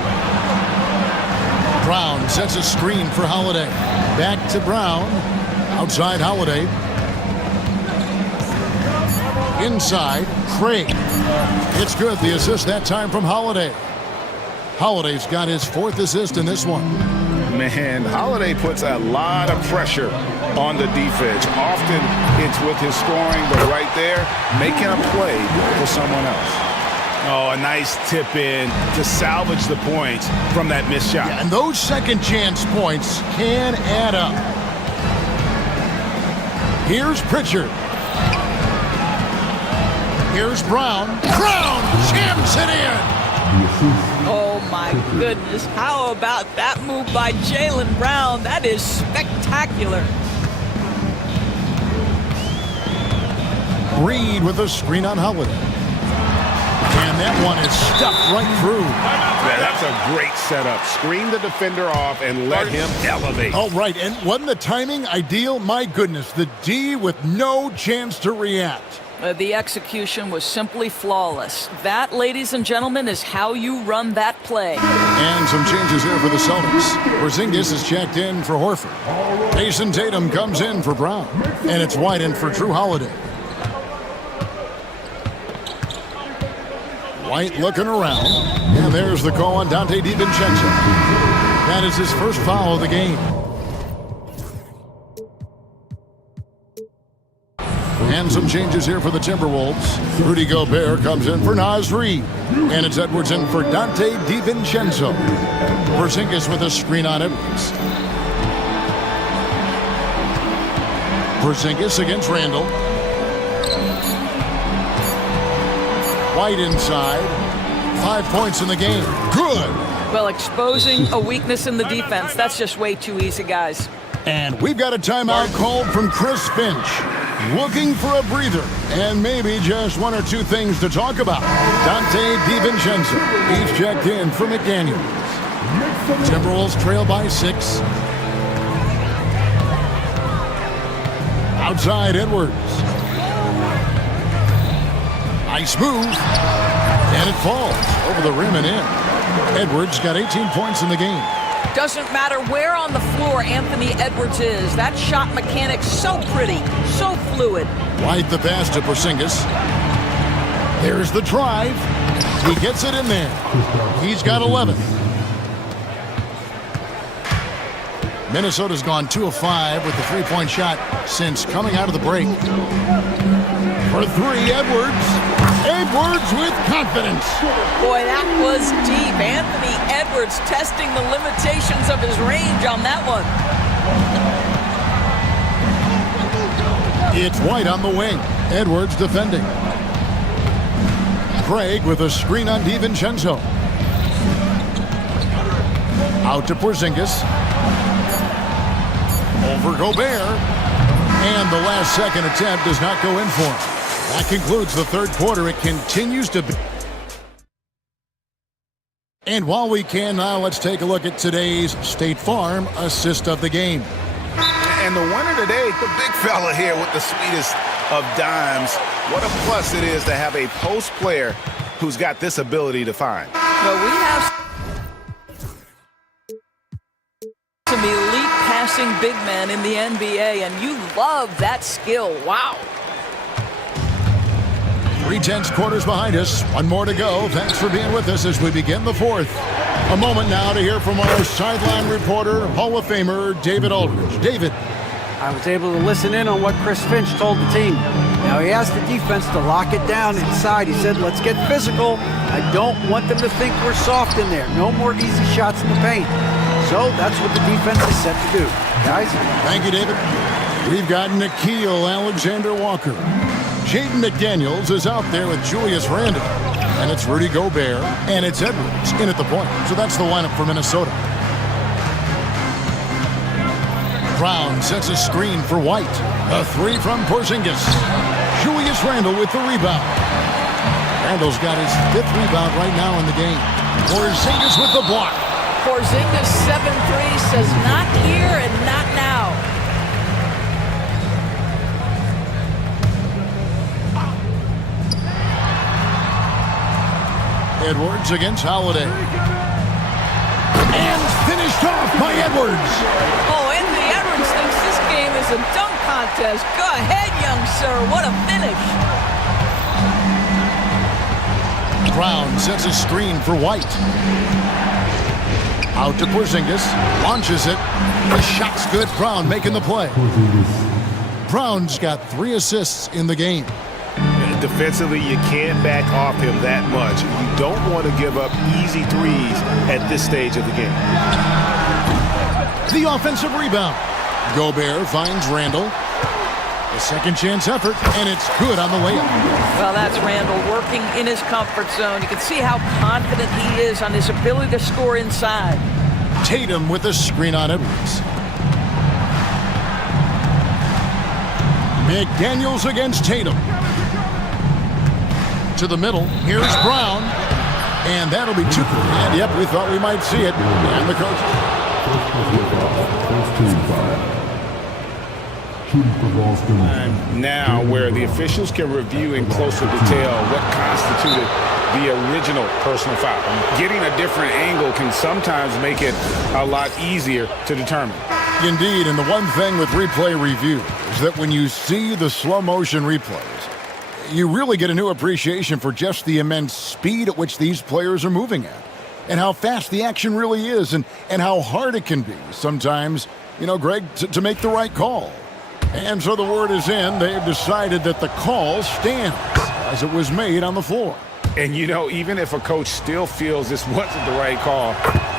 Brown sets a screen for Holiday. Back to Brown. Outside Holiday. Inside, Craig. It's good, the assist that time from Holiday. Holiday's got his 4th assist in this one. Man, Holiday puts a lot of pressure on the defense. Often it's with his scoring, but right there, making a play for someone else. Oh, a nice tip in to salvage the points from that missed shot. Yeah, and those second chance points can add up. Here's Pritchard. Here's Brown. Brown jams it in. Oh, my goodness. How about that move by Jaylen Brown? That is spectacular. Reed with a screen on Holiday. And that one is stuffed right through. Yeah, that's a great setup. Screen the defender off and let him elevate. Oh, right. And wasn't the timing ideal? My goodness, the D with no chance to react. The execution was simply flawless. That, ladies and gentlemen, is how you run that play. And some changes here for the Celtics. Porzingis is checked in for Horford. Jason Tatum comes in for Brown. And it's White in for Drew Holiday. White looking around. And there's the call on Dante DiVincenzo. That is his first foul of the game. And some changes here for the Timberwolves. Rudy Gobert comes in for Naz Reid. And it's Edwards in for Dante DiVincenzo. Porzingis with a screen on Edwards. Porzingis against Randall. White inside. 5 points in the game. Good. Well, exposing a weakness in the defense, that's just way too easy, guys. And we've got a timeout called from Chris Finch. Looking for a breather and maybe just 1 or 2 things to talk about. Dante DiVincenzo. He's checked in for McDaniels. Timberwolves trail by 6. Outside Edwards. Nice move. And it falls over the rim and in. Edwards got 18 points in the game. Doesn't matter where on the floor Anthony Edwards is. That shot mechanic's so pretty, so fluid. White the pass to Porzingis. There's the drive. He gets it in there. He's got 11. Minnesota's gone 2 of 5 with the three-point shot since coming out of the break. For 3, Edwards. Edwards with confidence. Boy, that was deep. Anthony Edwards testing the limitations of his range on that one. It's White on the wing. Edwards defending. Craig with a screen on DiVincenzo. Out to Porzingis. Over Gobert. And the last second attempt does not go in for him. That concludes the third quarter. It continues to be. And while we can now, let's take a look at today's State Farm assist of the game. And the winner today, the big fella here with the sweetest of dimes. What a plus it is to have a post player who's got this ability to find. Well, we have some elite passing spacing big men in the NBA, and you love that skill. Wow. 3/10 quarters behind us. One more to go. Thanks for being with us as we begin the fourth. A moment now to hear from our sideline reporter, Hall of Famer David Aldridge. David. I was able to listen in on what Chris Finch told the team. Now, he asked the defense to lock it down inside. He said, let's get physical. I don't want them to think we're soft in there. No more easy shots in the paint. So that's what the defense is set to do. Guys? Thank you, David. We've got Nickeil Alexander-Walker. Jaden McDaniels is out there with Julius Randle. And it's Rudy Gobert. And it's Edwards in at the point. So that's the lineup for Minnesota. Brown sets a screen for White. A three from Porzingis. Julius Randle with the rebound. Randle's got his 5th rebound right now in the game. Porzingis with the block. Porzingis 7-3 says not here and not now. Edwards against Holiday. And finished off by Edwards. Oh, Anthony Edwards thinks this game is a dunk contest. Go ahead, young sir. What a finish. Brown sets a screen for White. Out to Porzingis. Launches it. The shot's good. Brown making the play. Brown's got 3 assists in the game. Defensively, you can't back off him that much. You don't want to give up easy threes at this stage of the game. The offensive rebound. Gobert finds Randle. A second chance effort, and it's good on the layup. Well, that's Randle working in his comfort zone. You can see how confident he is on his ability to score inside. Tatum with a screen on Edwards. McDaniels against Tatum. To the middle. Here's Brown. And that'll be 2. And yep, we thought we might see it. And the coach. Now, where the officials can review in closer detail what constituted the original personal foul. Getting a different angle can sometimes make it a lot easier to determine. Indeed, and the one thing with replay review is that when you see the slow motion replays, you really get a new appreciation for just the immense speed at which these players are moving at, and how fast the action really is, and how hard it can be sometimes, you know, Greg, to make the right call. And so the word is in. They've decided that the call stands as it was made on the floor. And, you know, even if a coach still feels this wasn't the right call,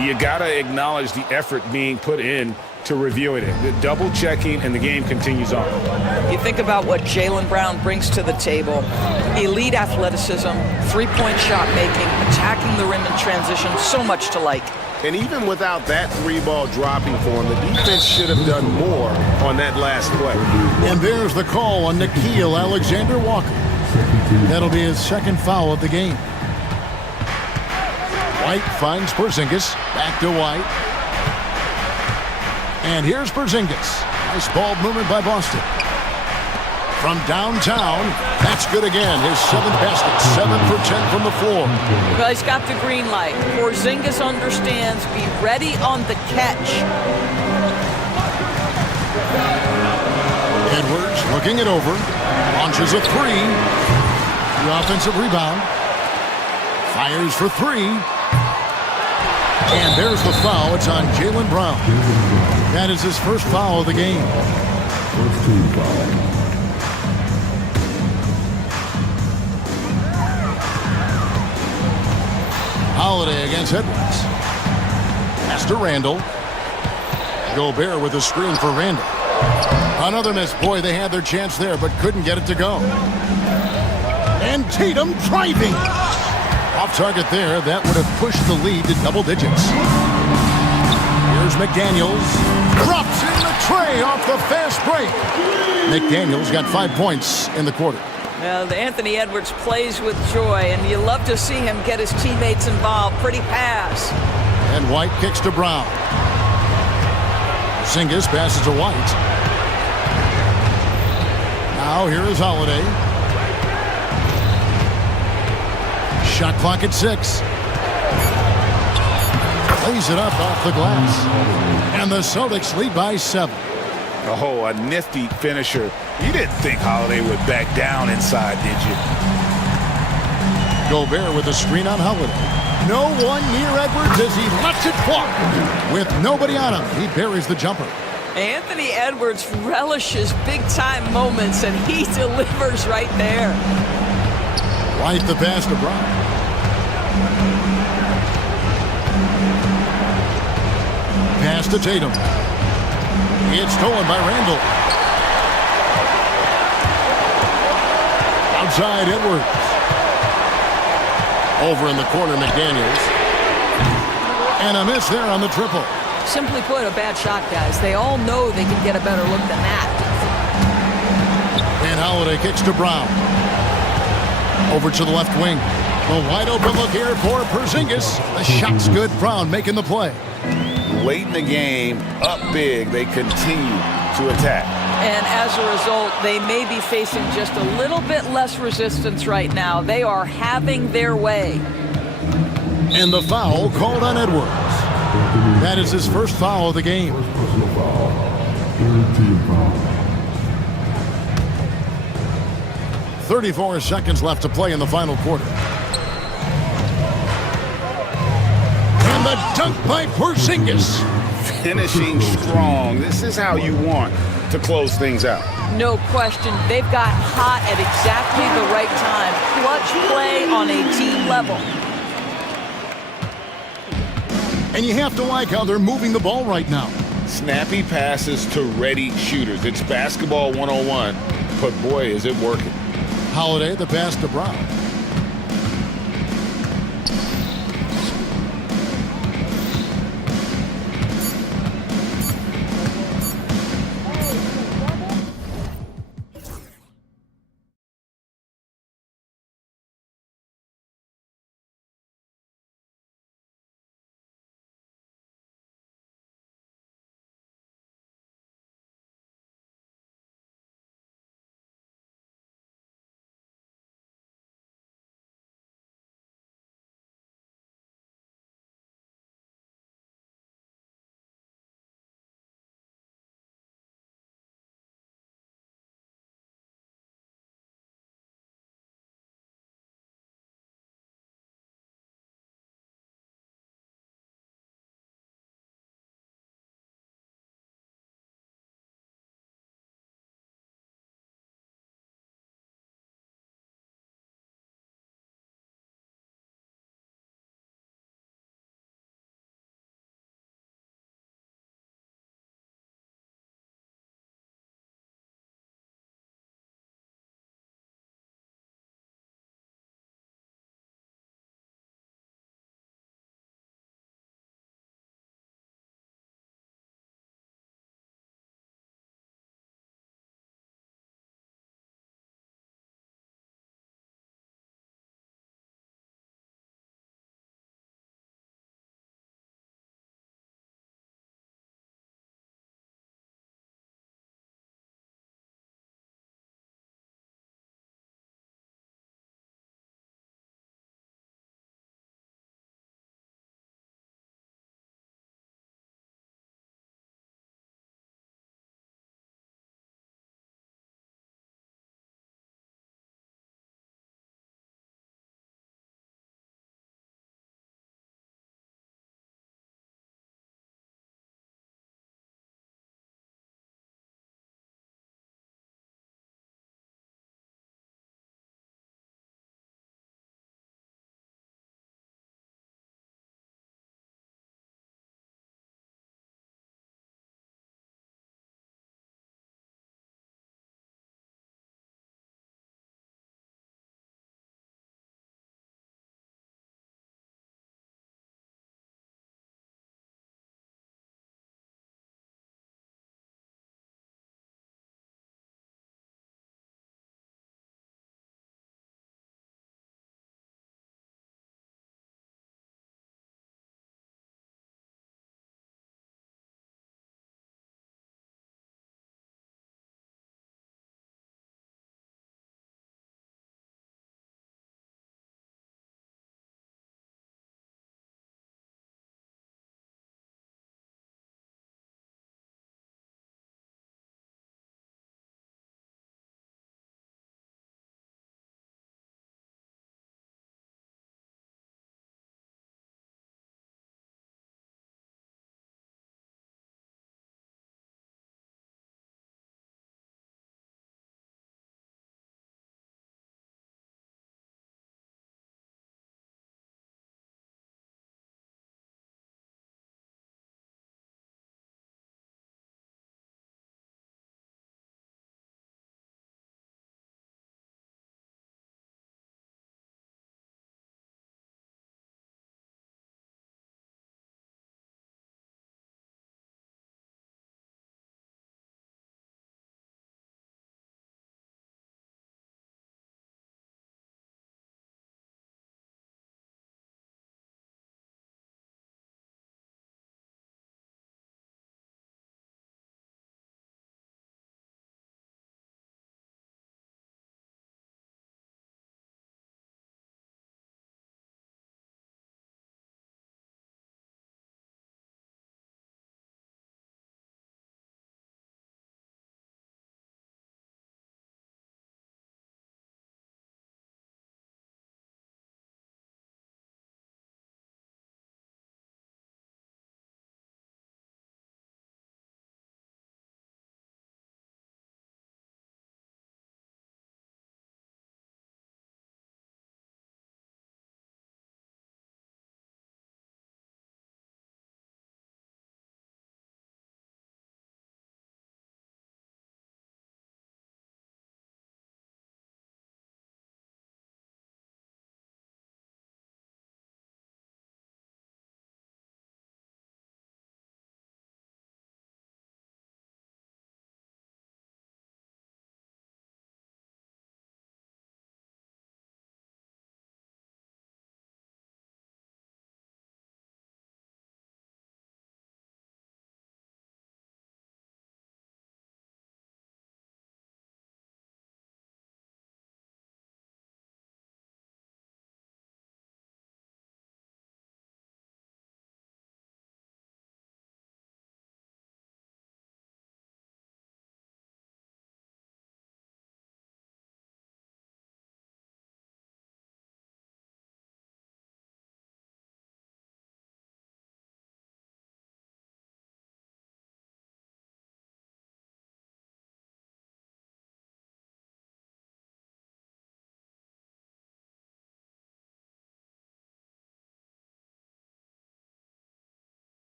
you got to acknowledge the effort being put in to reviewing it. The double checking, and the game continues on. You think about what Jaylen Brown brings to the table. Elite athleticism, three-point shot making, attacking the rim in transition, so much to like. And even without that 3-ball dropping for him, the defense should have done more on that last play. And there's the call on Nickeil Alexander-Walker. That'll be his 2nd foul of the game. White finds Porzingis. Back to White. And here's Porzingis. Nice ball movement by Boston. From downtown, that's good again. His 7th basket, 7 for 10 from the floor. Well, he's got the green light. Porzingis understands. Be ready on the catch. Edwards looking it over. Launches a 3. The offensive rebound. Fires for 3. And there's the foul. It's on Jaylen Brown. That is his 1st foul of the game. First team foul. Holiday against Edwards. Pass to Randle. Gobert with a screen for Randle. Another miss. Boy, they had their chance there, but couldn't get it to go. And Tatum driving. Off target there. That would have pushed the lead to double digits. Here's McDaniels. Drops in the tray off the fast break. McDaniels got 5 points in the quarter. Well, Anthony Edwards plays with joy, and you love to see him get his teammates involved. Pretty pass. And White kicks to Brown. Porzingis passes to White. Now here is Holiday. Shot clock at 6. lays it up off the glass. And the Celtics lead by 7. Oh, a nifty finisher. You didn't think Holiday would back down inside, did you? Gobert with a screen on Holiday. No one near Edwards as he lets it fly. With nobody on him, he buries the jumper. Anthony Edwards relishes big-time moments, and he delivers right there. Right the pass to Brown. Pass to Tatum. It's stolen by Randall. Outside Edwards. Over in the corner, McDaniels. And a miss there on the triple. Simply put, a bad shot, guys. They all know they can get a better look than that. And Holiday kicks to Brown. Over to the left wing. The wide open look here for Porzingis. The shot's good. Brown making the play. Late in the game, up big, they continue to attack. And as a result, they may be facing just a little bit less resistance right now. They are having their way. And the foul called on Edwards. That is his first foul of the game. 34 seconds left to play in the final quarter. And the dunk by Porzingis. Finishing strong. This is how you want to close things out. No question. They've got hot at exactly the right time. Clutch play on a team level. And you have to like how they're moving the ball right now. Snappy passes to ready shooters. It's basketball 101, but boy, is it working. Holiday, the pass to Brown.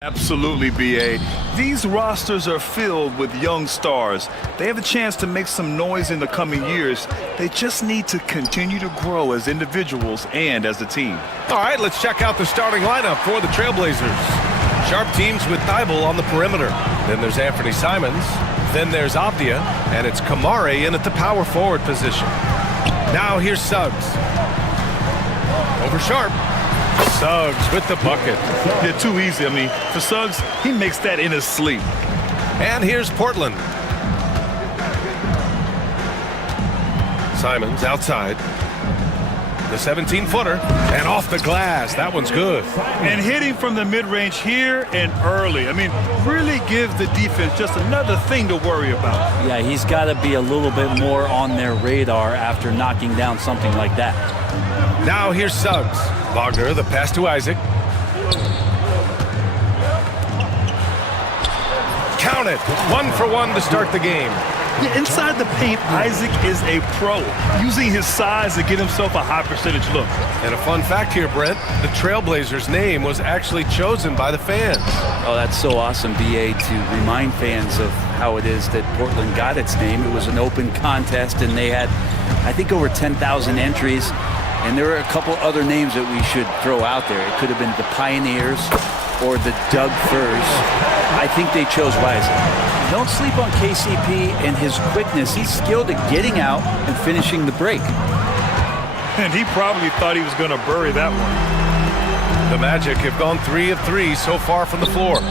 Absolutely, B.A. These rosters are filled with young stars. They have a chance to make some noise in the coming years. They just need to continue to grow as individuals and as a team. All right, let's check out the starting lineup for the Trailblazers. Sharp teams with Thibault on the perimeter. Then there's Anthony Simons. Then there's Avdia, and it's Kamare in at the power forward position. Now here's Suggs. Over Sharp. Suggs with the bucket. Yeah, too easy. I mean, for Suggs, he makes that in his sleep. And here's Portland. Simons outside. The 17-footer. And off the glass. That one's good. And hitting from the mid-range here and early. I mean, really gives the defense just another thing to worry about. Yeah, he's got to be a little bit more on their radar after knocking down something like that. Now here's Suggs. Wagner, the pass to Isaac. Count it. 1 for 1 to start the game. Yeah, inside the paint, Isaac is a pro, using his size to get himself a high percentage look. And a fun fact here, Brent, the Trailblazers' name was actually chosen by the fans. Oh, that's so awesome, BA, to remind fans of how it is that Portland got its name. It was an open contest, and they had, I think, over 10,000 entries. And there are a couple other names that we should throw out there. It could have been the Pioneers or the Doug Furs. I think they chose wisely. Don't sleep on KCP and his quickness. He's skilled at getting out and finishing the break. And he probably thought he was going to bury that one. The Magic have gone 3 of 3 so far from the floor.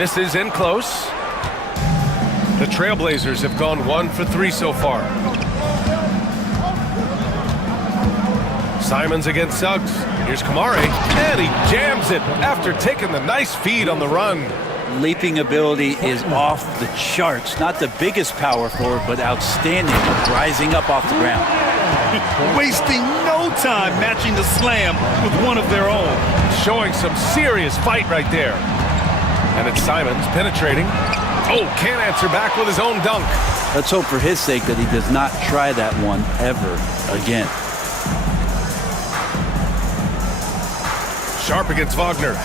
Misses in close. The Trailblazers have gone 1 for 3 so far. Simons against Suggs. Here's Kamare, and he jams it after taking the nice feed on the run. Leaping ability is off the charts. Not the biggest power forward, but outstanding, rising up off the ground. Wasting no time matching the slam with one of their own. Showing some serious fight right there. And it's Simons penetrating. Oh, can't answer back with his own dunk. Let's hope for his sake that he does not try that one ever again. Sharp against Wagner.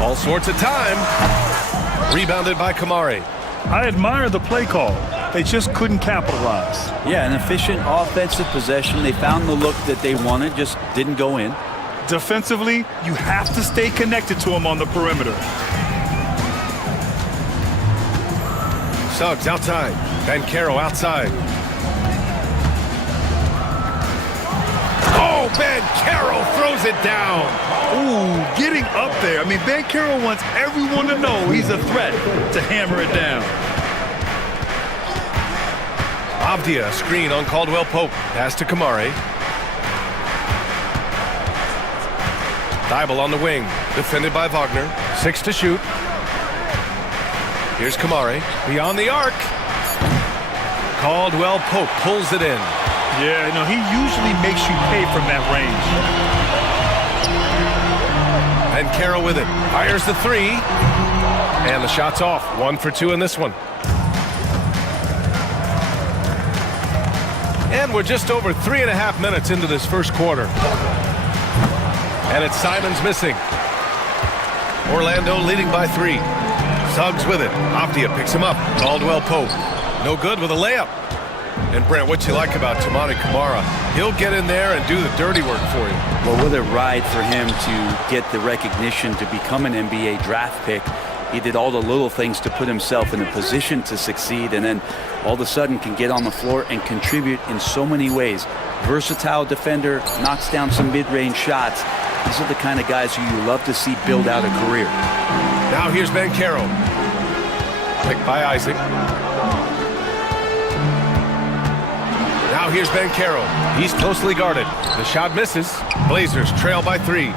All sorts of time. Rebounded by Kamare. I admire the play call. They just couldn't capitalize. Yeah, an efficient offensive possession. They found the look that they wanted, just didn't go in. Defensively, you have to stay connected to him on the perimeter. Suggs outside. Bankero outside. Oh, Bankero throws it down. Ooh, getting up there. I mean, Bankero wants everyone to know he's a threat to hammer it down. Avdia, screen on Caldwell Pope. Pass to Kamare. Thibault on the wing. Defended by Wagner. 6 to shoot. Here's Kamare. Beyond the arc. Caldwell Pope pulls it in. Yeah, no, he usually makes you pay from that range. And Carroll with it. Fires the 3. And the shot's off. 1 for 2 in this one. And we're just over 3.5 minutes into this first quarter. And it's Simons missing. Orlando leading by 3. Suggs with it. Avdia picks him up. Caldwell Pope. No good with a layup. And Brent, what you like about Toumani Camara? He'll get in there and do the dirty work for you. Well, what a ride for him to get the recognition to become an NBA draft pick. He did all the little things to put himself in a position to succeed, and then all of a sudden can get on the floor and contribute in so many ways. Versatile defender, knocks down some mid-range shots. These are the kind of guys who you love to see build out a career. Now here's Bankero. Picked by Isaac. Now here's Bankero. He's closely guarded. The shot misses. Blazers trail by 3.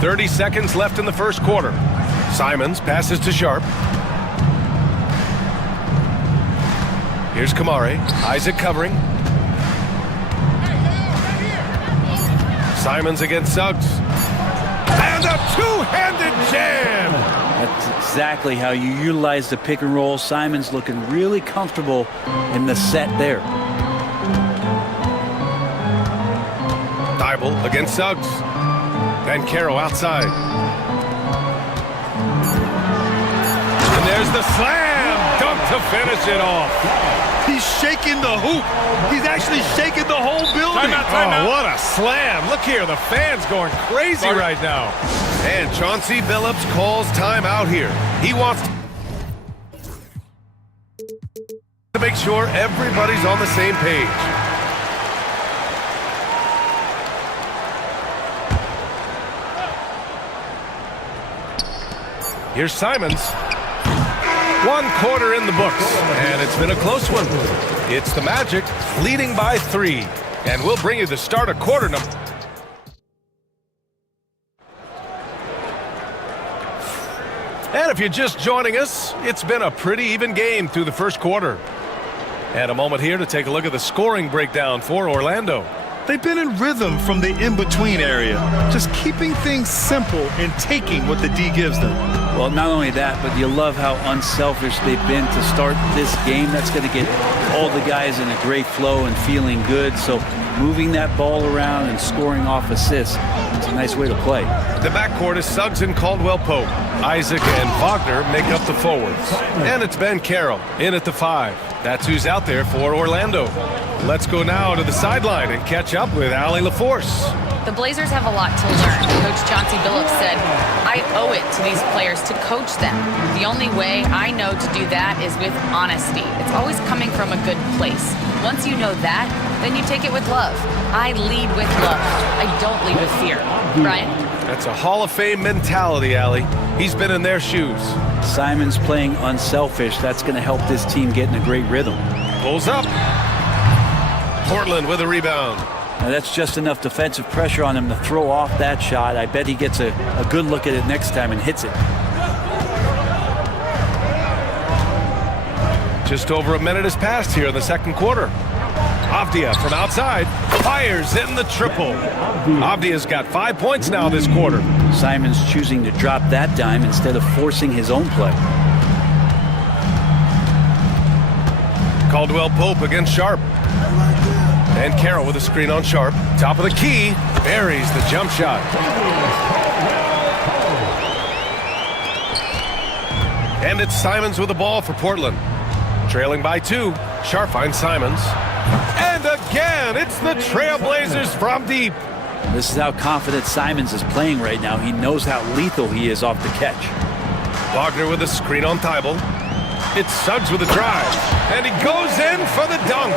30 seconds left in the first quarter. Simons passes to Sharp. Here's Kamare. Isaac covering. Simons against Suggs. And a two-handed jam! That's exactly how you utilize the pick and roll. Simons looking really comfortable in the set there. example against Suggs. Bankero outside. And there's the slam dunk to finish it off. He's shaking the hoop. He's actually shaking the whole building. Oh, what a slam. Look here, the fans going crazy right now. And Chauncey Billups calls time out here. He wants to make sure everybody's on the same page. Here's Simons. 1 quarter in the books, and it's been a close one. It's the Magic leading by 3, and we'll bring you the start of quarter number. And if you're just joining us, it's been a pretty even game through the first quarter. And a moment here to take a look at the scoring breakdown for Orlando. They've been in rhythm from the in-between area, just keeping things simple and taking what the D gives them. Well, not only that, but you love how unselfish they've been to start this game. That's going to get all the guys in a great flow and feeling good. So moving that ball around and scoring off assists, it's a nice way to play. The backcourt is Suggs and Caldwell-Pope. Isaac and Wagner make up the forwards. And it's Bankero in at the 5. That's who's out there for Orlando. Let's go now to the sideline and catch up with Allie LaForce. The Blazers have a lot to learn. Coach Chauncey Billups said, I owe it to these players to coach them. The only way I know to do that is with honesty. It's always coming from a good place. Once you know that, then you take it with love. I lead with love. I don't lead with fear. Brian? That's a Hall of Fame mentality, Allie. He's been in their shoes. Simon's playing unselfish. That's going to help this team get in a great rhythm. Pulls up. Portland with a rebound. Now that's just enough defensive pressure on him to throw off that shot. I bet he gets a good look at it next time and hits it. Just over a minute has passed here in the second quarter. Avdia from outside fires in the triple. Avdia's got 5 points now this quarter. Simon's choosing to drop that dime instead of forcing his own play. Caldwell-Pope against Sharp. And Carroll with a screen on Sharp. Top of the key. Buries the jump shot. And it's Simons with the ball for Portland. Trailing by 2. Sharp finds Simons. And again, it's the Trailblazers from deep. This is how confident Simons is playing right now. He knows how lethal he is off the catch. Wagner with a screen on Thibault. It's Suggs with a drive. And he goes in for the dunk.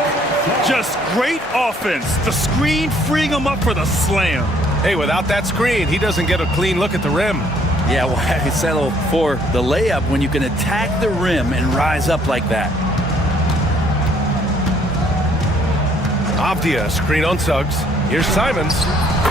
Just great offense. The screen freeing him up for the slam. Hey, without that screen, he doesn't get a clean look at the rim. Yeah, why settle for the layup when you can attack the rim and rise up like that? Avdia, screen on Suggs. Here's Simons.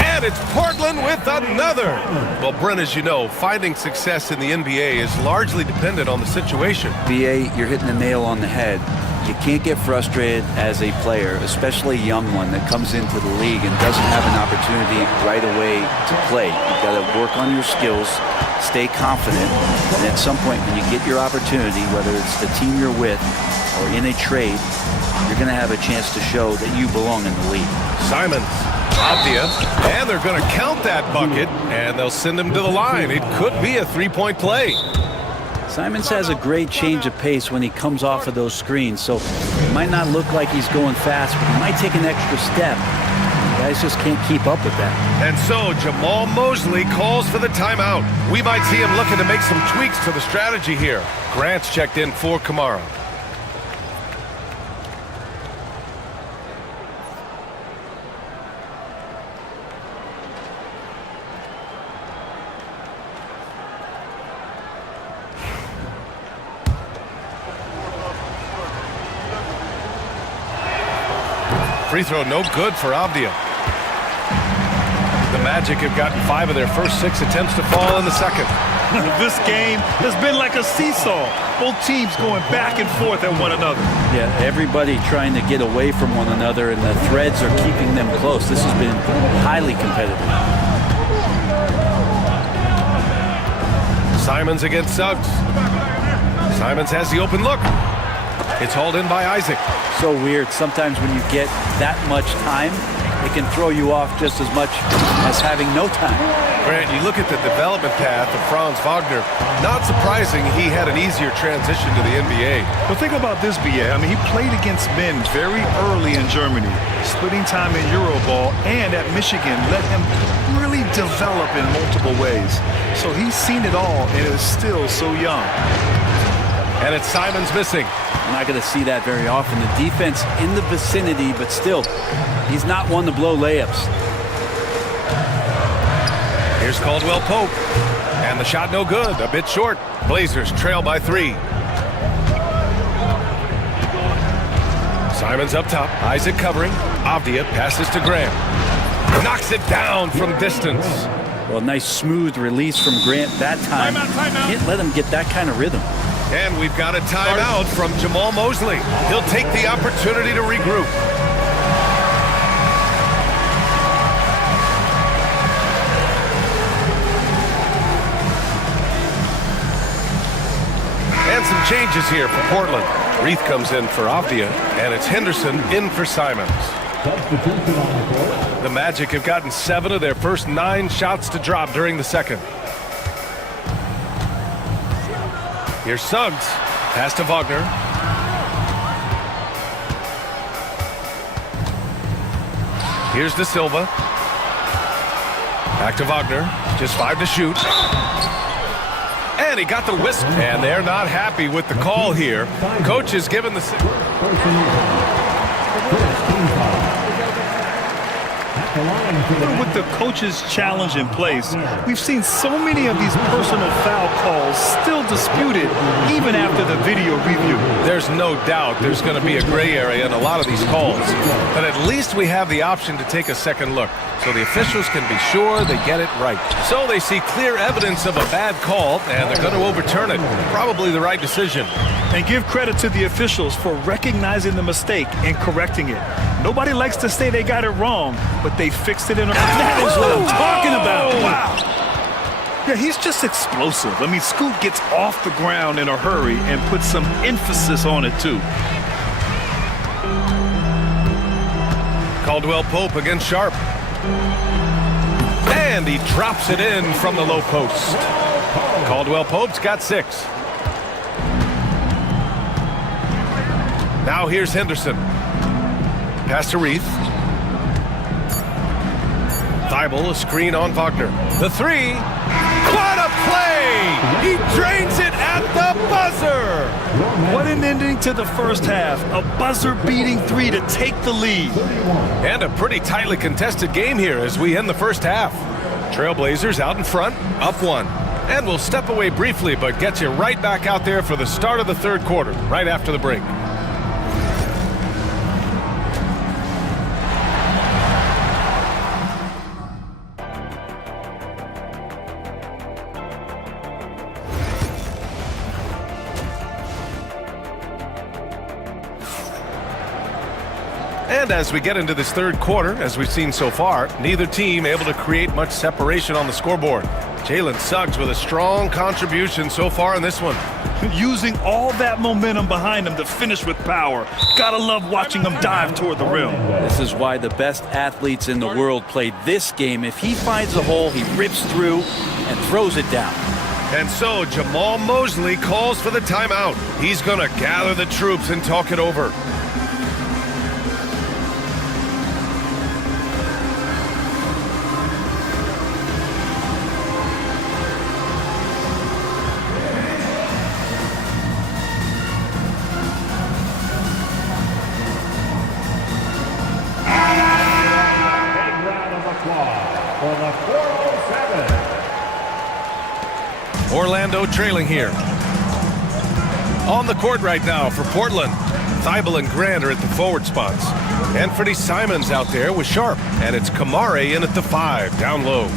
And it's Portland with another. Well, Brent, as you know, finding success in the NBA is largely dependent on the situation. BA, you're hitting the nail on the head. You can't get frustrated as a player, especially a young one that comes into the league and doesn't have an opportunity right away to play. You've got to work on your skills, stay confident, and at some point when you get your opportunity, whether it's the team you're with or in a trade, you're going to have a chance to show that you belong in the league. Simons, Avdia, and they're going to count that bucket, and they'll send him to the line. It could be a three-point play. Simons has a great change of pace when he comes off of those screens, so it might not look like he's going fast, but he might take an extra step. Guys just can't keep up with that. And so Jamal Mosley calls for the timeout. We might see him looking to make some tweaks to the strategy here. Grant's checked in for Kamara. Free throw no good for Avdia. The Magic have gotten 5 of their first 6 attempts to fall in the second. This game has been like a seesaw. Both teams going back and forth at one another. Yeah, everybody trying to get away from one another, and the threads are keeping them close. This has been highly competitive. Simons against Suggs. Simons has the open look. It's hauled in by Isaac. So weird. Sometimes when you get that much time, it can throw you off just as much as having no time. Grant, you look at the development path of Franz Wagner. Not surprising he had an easier transition to the NBA. But think about this, BA. I mean, he played against men very early in Germany, splitting time in Euroball, and at Michigan let him really develop in multiple ways. So he's seen it all and is still so young. And it's Simons missing. We're not going to see that very often. The defense in the vicinity, but still, he's not one to blow layups. Here's Caldwell Pope. And the shot no good, a bit short. Blazers trail by 3. Simons up top, Isaac covering. Avdia passes to Grant. Knocks it down from distance. Well, nice smooth release from Grant that time. Timeout. Can't let him get that kind of rhythm. And we've got a timeout from Jamal Mosley. He'll take the opportunity to regroup. And some changes here for Portland. Reith comes in for Avdia, and it's Henderson in for Simons. The Magic have gotten 7 of their first 9 shots to drop during the second. Here's Suggs. Pass to Wagner. Here's De Silva. Back to Wagner. Just 5 to shoot. And he got the whistle. And they're not happy with the call here. Coach is given the... With the coach's challenge in place, we've seen so many of these personal foul calls still disputed even after the video review. There's no doubt there's going to be a gray area in a lot of these calls. But at least we have the option to take a second look, so the officials can be sure they get it right. So they see clear evidence of a bad call, and they're going to overturn it. Probably the right decision. And give credit to the officials for recognizing the mistake and correcting it. Nobody likes to say they got it wrong, but they fixed it in a... That is what I'm talking about. Wow. Yeah, he's just explosive. I mean, Scoot gets off the ground in a hurry and puts some emphasis on it, too. Caldwell Pope against Sharp. And he drops it in from the low post. Caldwell Pope's got 6. Now here's Henderson. Pass to Reith. Thibault, a screen on Wagner. The 3. What a play! He drains it at the buzzer! What an ending to the first half. A buzzer-beating 3 to take the lead. And a pretty tightly contested game here as we end the first half. Trailblazers out in front, up 1. And we'll step away briefly, but get you right back out there for the start of the third quarter, right after the break. And as we get into this third quarter, as we've seen so far, neither team able to create much separation on the scoreboard. Jalen Suggs with a strong contribution so far in this one. Using all that momentum behind him to finish with power. Gotta love watching him dive toward the rim. This is why the best athletes in the world play this game. If he finds a hole, he rips through and throws it down. And so Jamal Mosley calls for the timeout. He's going to gather the troops and talk it over. Orlando trailing here. On the court right now for Portland. Thibault and Grant are at the forward spots. Anthony Simons out there with Sharp. And it's Kamare in at the 5, down low.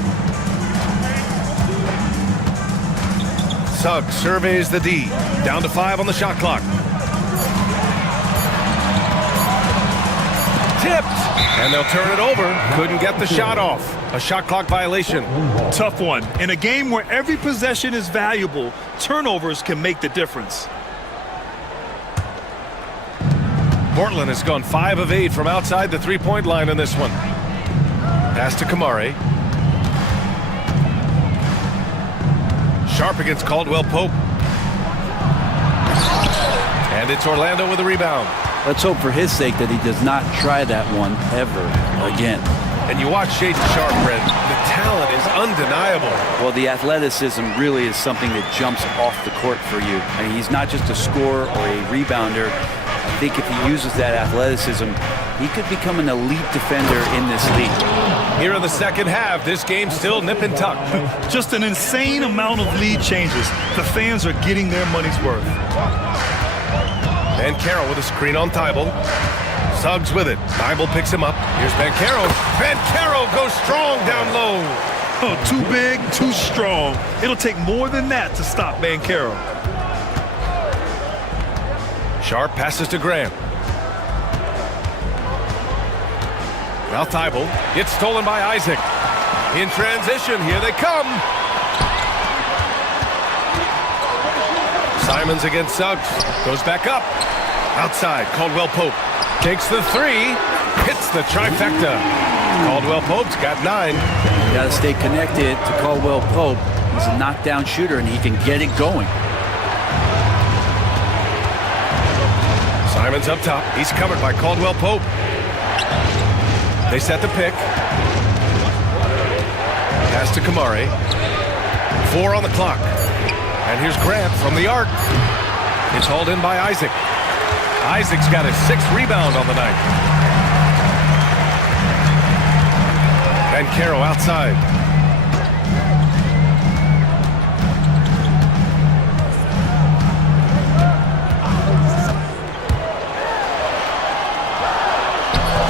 Suggs surveys the D. Down to 5 on the shot clock. Tipped. And they'll turn it over. Couldn't get the shot off. A shot clock violation. Tough one. In a game where every possession is valuable, turnovers can make the difference. Portland has gone 5 of 8 from outside the three-point line in this one. Pass to Kamari. Sharp against Caldwell Pope. And it's Orlando with a rebound. Let's hope for his sake that he does not try that one ever again. And you watch Shaedon Sharp, Brent. The talent is undeniable. Well, the athleticism really is something that jumps off the court for you. I mean, he's not just a scorer or a rebounder. I think if he uses that athleticism, he could become an elite defender in this league. Here in the second half, this game's still nip and tuck. Just an insane amount of lead changes. The fans are getting their money's worth. Bankero with a screen on Thibault. Suggs with it. Thibault picks him up. Here's Bankero. Bankero goes strong down low. Oh, too big, too strong. It'll take more than that to stop Bankero. Sharp passes to Graham. Now Thibault gets stolen by Isaac. In transition, here they come. Simons against Suggs. Goes back up. Outside, Caldwell Pope. Takes the three. Hits the trifecta. Caldwell Pope's got 9. You got to stay connected to Caldwell Pope. He's a knockdown shooter, and he can get it going. Simons up top. He's covered by Caldwell Pope. They set the pick. Pass to Kamari. 4 on the clock. And here's Grant from the arc. It's hauled in by Isaac. Isaac's got his 6th rebound on the night. Bankero outside.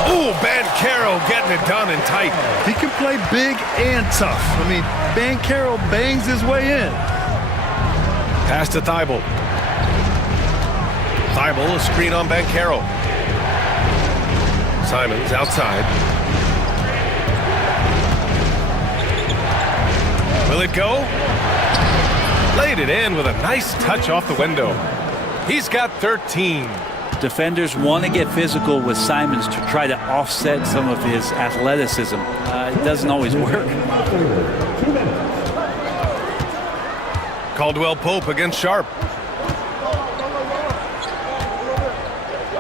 Ooh, Bankero getting it done and tight. He can play big and tough. I mean, Bankero bangs his way in. Pass to Thibault. Thibault, a screen on Bankero. Simons outside. Will it go? Laid it in with a nice touch off the window. He's got 13. Defenders want to get physical with Simons to try to offset some of his athleticism. It doesn't always work. Caldwell Pope against Sharp.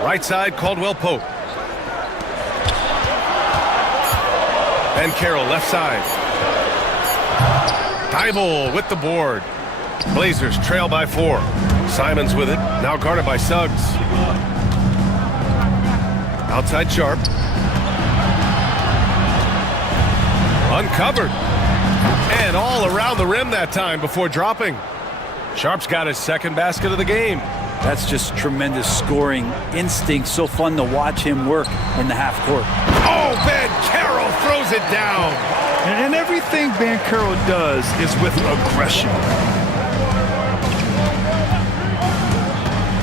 Right side, Caldwell Pope. Bankero left side. Thibault with the board. Blazers trail by 4. Simons with it, now guarded by Suggs. Outside Sharp. Uncovered. And all around the rim that time before dropping. Sharp's got his 2nd basket of the game. That's just tremendous scoring instinct. So fun to watch him work in the half court. Oh, Bankero throws it down. And everything Bankero does is with aggression.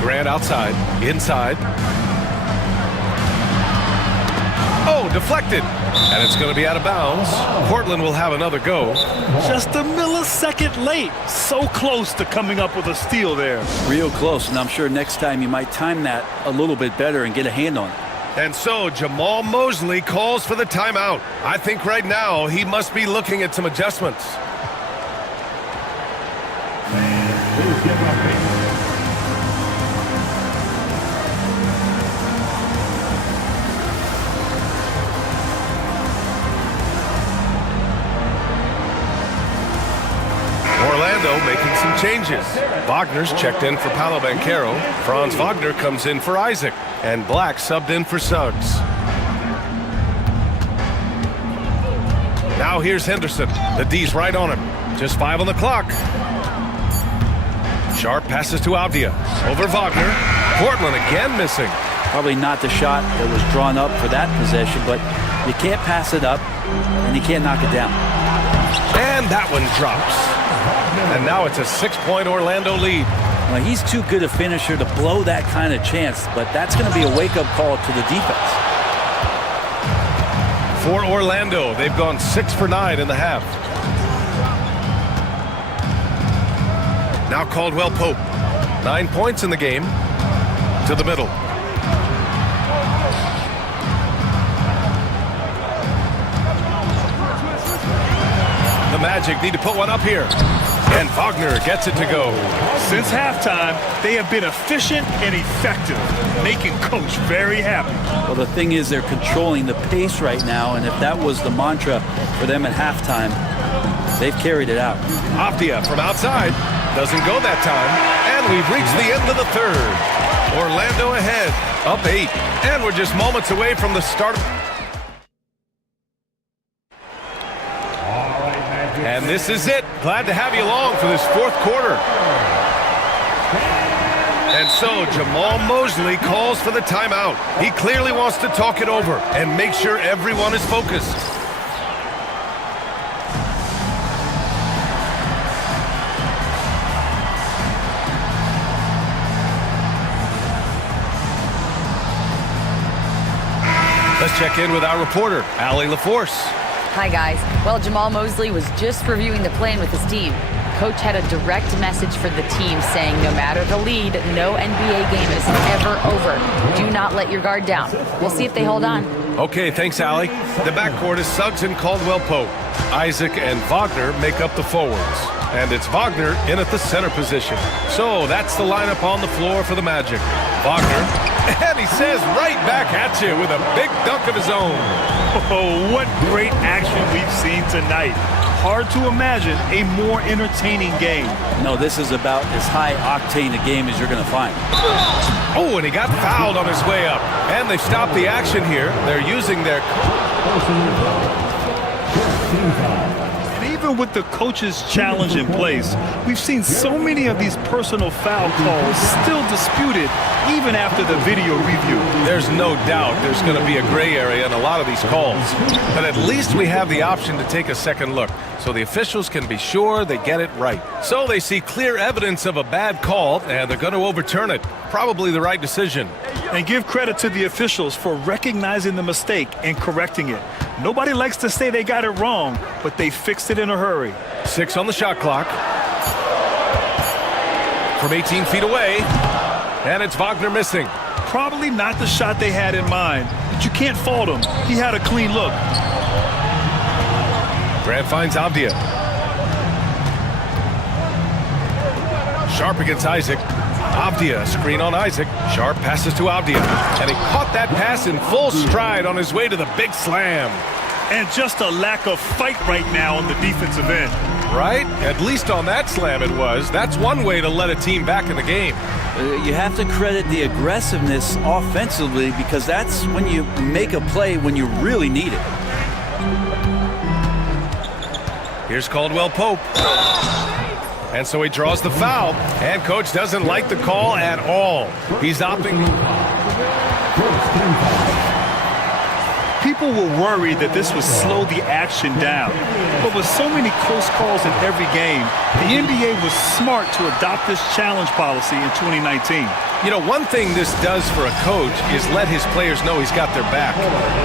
Grant outside, inside. Oh, deflected. And it's going to be out of bounds. Portland will have another go. Just a millisecond late. So close to coming up with a steal there. Real close, and I'm sure next time you might time that a little bit better and get a hand on it. And so Jamal Mosley calls for the timeout. I think right now he must be looking at some adjustments. Orlando making some changes. Wagner's checked in for Paolo Bankero. Franz Wagner comes in for Isaac. And Black subbed in for Suggs. Now here's Henderson. The D's right on him. Just 5 on the clock. Sharp passes to Avdia. Over Wagner. Portland again missing. Probably not the shot that was drawn up for that possession, but you can't pass it up, and you can't knock it down. And that one drops. And now it's a 6-point Orlando lead. Well, he's too good a finisher to blow that kind of chance, but that's going to be a wake-up call to the defense. For Orlando, they've gone 6 for 9 in the half. Now Caldwell Pope. 9 points in the game. To the middle. The Magic need to put one up here. And Wagner gets it to go. Since halftime, they have been efficient and effective, making Coach very happy. Well, the thing is they're controlling the pace right now, and if that was the mantra for them at halftime, they've carried it out. Avdia from outside. Doesn't go that time. And we've reached the end of the third. Orlando ahead, up 8. And we're just moments away from the start. And this is it. Glad to have you along for this fourth quarter. And so Jamal Mosley calls for the timeout. He clearly wants to talk it over and make sure everyone is focused. Let's check in with our reporter, Allie LaForce. Hi, guys. Well, Jamal Mosley was just reviewing the plan with his team. Coach had a direct message for the team saying no matter the lead, no NBA game is ever over. Do not let your guard down. We'll see if they hold on. Okay, thanks, Allie. The backcourt is Suggs and Caldwell-Pope. Isaac and Wagner make up the forwards. And it's Wagner in at the center position. So that's the lineup on the floor for the Magic. Wagner, and he says right back at you with a big dunk of his own. Oh, what great action we've seen tonight. Hard to imagine a more entertaining game. No, this is about as high-octane a game as you're going to find. Oh, and he got fouled on his way up. And they've stopped the action here. They're using their... And even with the coach's challenge in place, we've seen so many of these personal foul calls still disputed even after the video review. There's no doubt there's going to be a gray area in a lot of these calls. But at least we have the option to take a second look, so the officials can be sure they get it right. So they see clear evidence of a bad call, and they're going to overturn it. Probably the right decision. And give credit to the officials for recognizing the mistake and correcting it. Nobody likes to say they got it wrong, but they fixed it in a hurry. 6 on the shot clock. From 18 feet away. And it's Wagner missing. Probably not the shot they had in mind, but you can't fault him. He had a clean look. Grant finds Avdia. Sharp against Isaac. Avdia, screen on Isaac. Sharp passes to Avdia. And he caught that pass in full stride on his way to the big slam. And just a lack of fight right now on the defensive end. Right? At least on that slam it was. That's one way to let a team back in the game. You have to credit the aggressiveness offensively because that's when you make a play when you really need it. Here's Caldwell-Pope. And so he draws the foul. And coach doesn't like the call at all. He's opting... People were worried that this would slow the action down. But with so many close calls in every game, the NBA was smart to adopt this challenge policy in 2019. You know, one thing this does for a coach is let his players know he's got their back.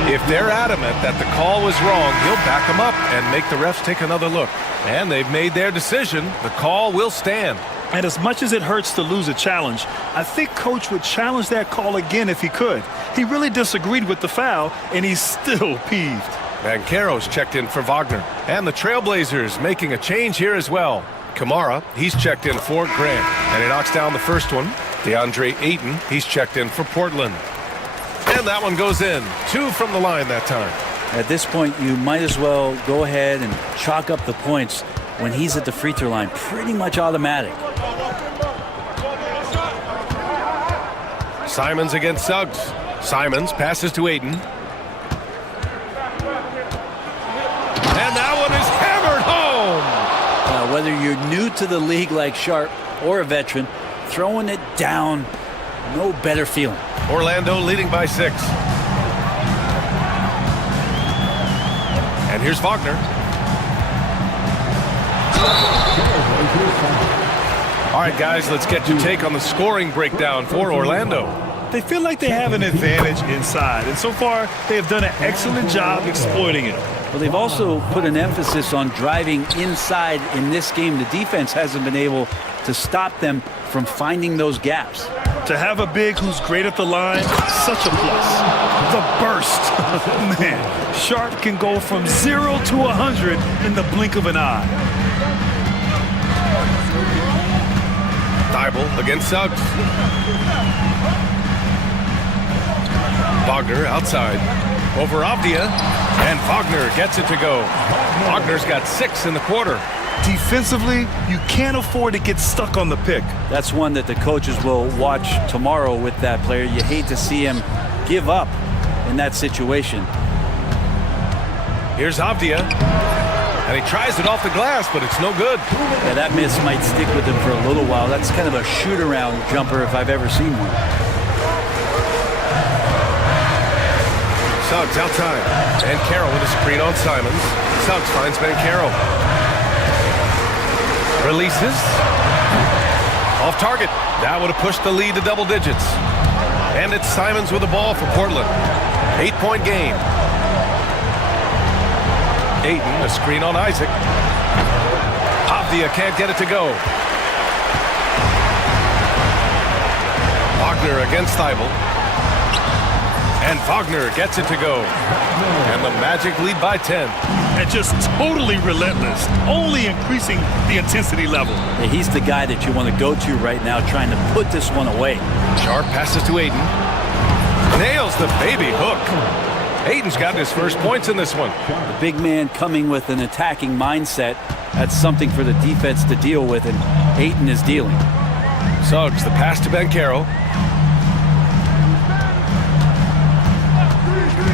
If they're adamant that the call was wrong, he'll back them up and make the refs take another look. And they've made their decision. The call will stand. And as much as it hurts to lose a challenge, I think Coach would challenge that call again if he could. He really disagreed with the foul, and he's still peeved. Banchero's checked in for Wagner. And the Trailblazers making a change here as well. Kamara, he's checked in for Grant. And he knocks down the first one. DeAndre Ayton, he's checked in for Portland. And that one goes in. 2 from the line that time. At this point, you might as well go ahead and chalk up the points when he's at the free throw line. Pretty much automatic. Simons against Suggs. Simons passes to Ayton. And that one is hammered home. Now, whether you're new to the league like Sharp or a veteran, throwing it down, no better feeling. Orlando leading by 6. And here's Wagner. All right, guys, let's get your take on the scoring breakdown for Orlando. They feel like they have an advantage inside, and so far they have done an excellent job exploiting it. Well, they've also put an emphasis on driving inside in this game. The defense hasn't been able to stop them from finding those gaps. To have a big who's great at the line, such a plus. The burst. Man, Sharp can go from 0 to 100 in the blink of an eye. Thibault against Suggs. Wagner outside. Over Avdia. And Wagner gets it to go. Wagner's got 6 in the quarter. Defensively, you can't afford to get stuck on the pick. That's one that the coaches will watch tomorrow with that player. You hate to see him give up in that situation. Here's Avdia. And he tries it off the glass, but it's no good. Yeah, that miss might stick with him for a little while. That's kind of a shoot-around jumper if I've ever seen one. Suggs outside. And Carroll with a screen on Simons. Suggs finds Carroll. Releases. Off target. That would have pushed the lead to double digits. And it's Simons with the ball for Portland. 8-point game. Ayton, a screen on Isaac. Avdia can't get it to go. Wagner against Thibault. And Wagner gets it to go. And the Magic lead by 10. And just totally relentless, only increasing the intensity level. Yeah, he's the guy that you want to go to right now, trying to put this one away. Sharp passes to Ayton. Nails the baby hook. Ayton's got his first points in this one. The big man coming with an attacking mindset. That's something for the defense to deal with, and Ayton is dealing. Suggs, the pass to Banchero.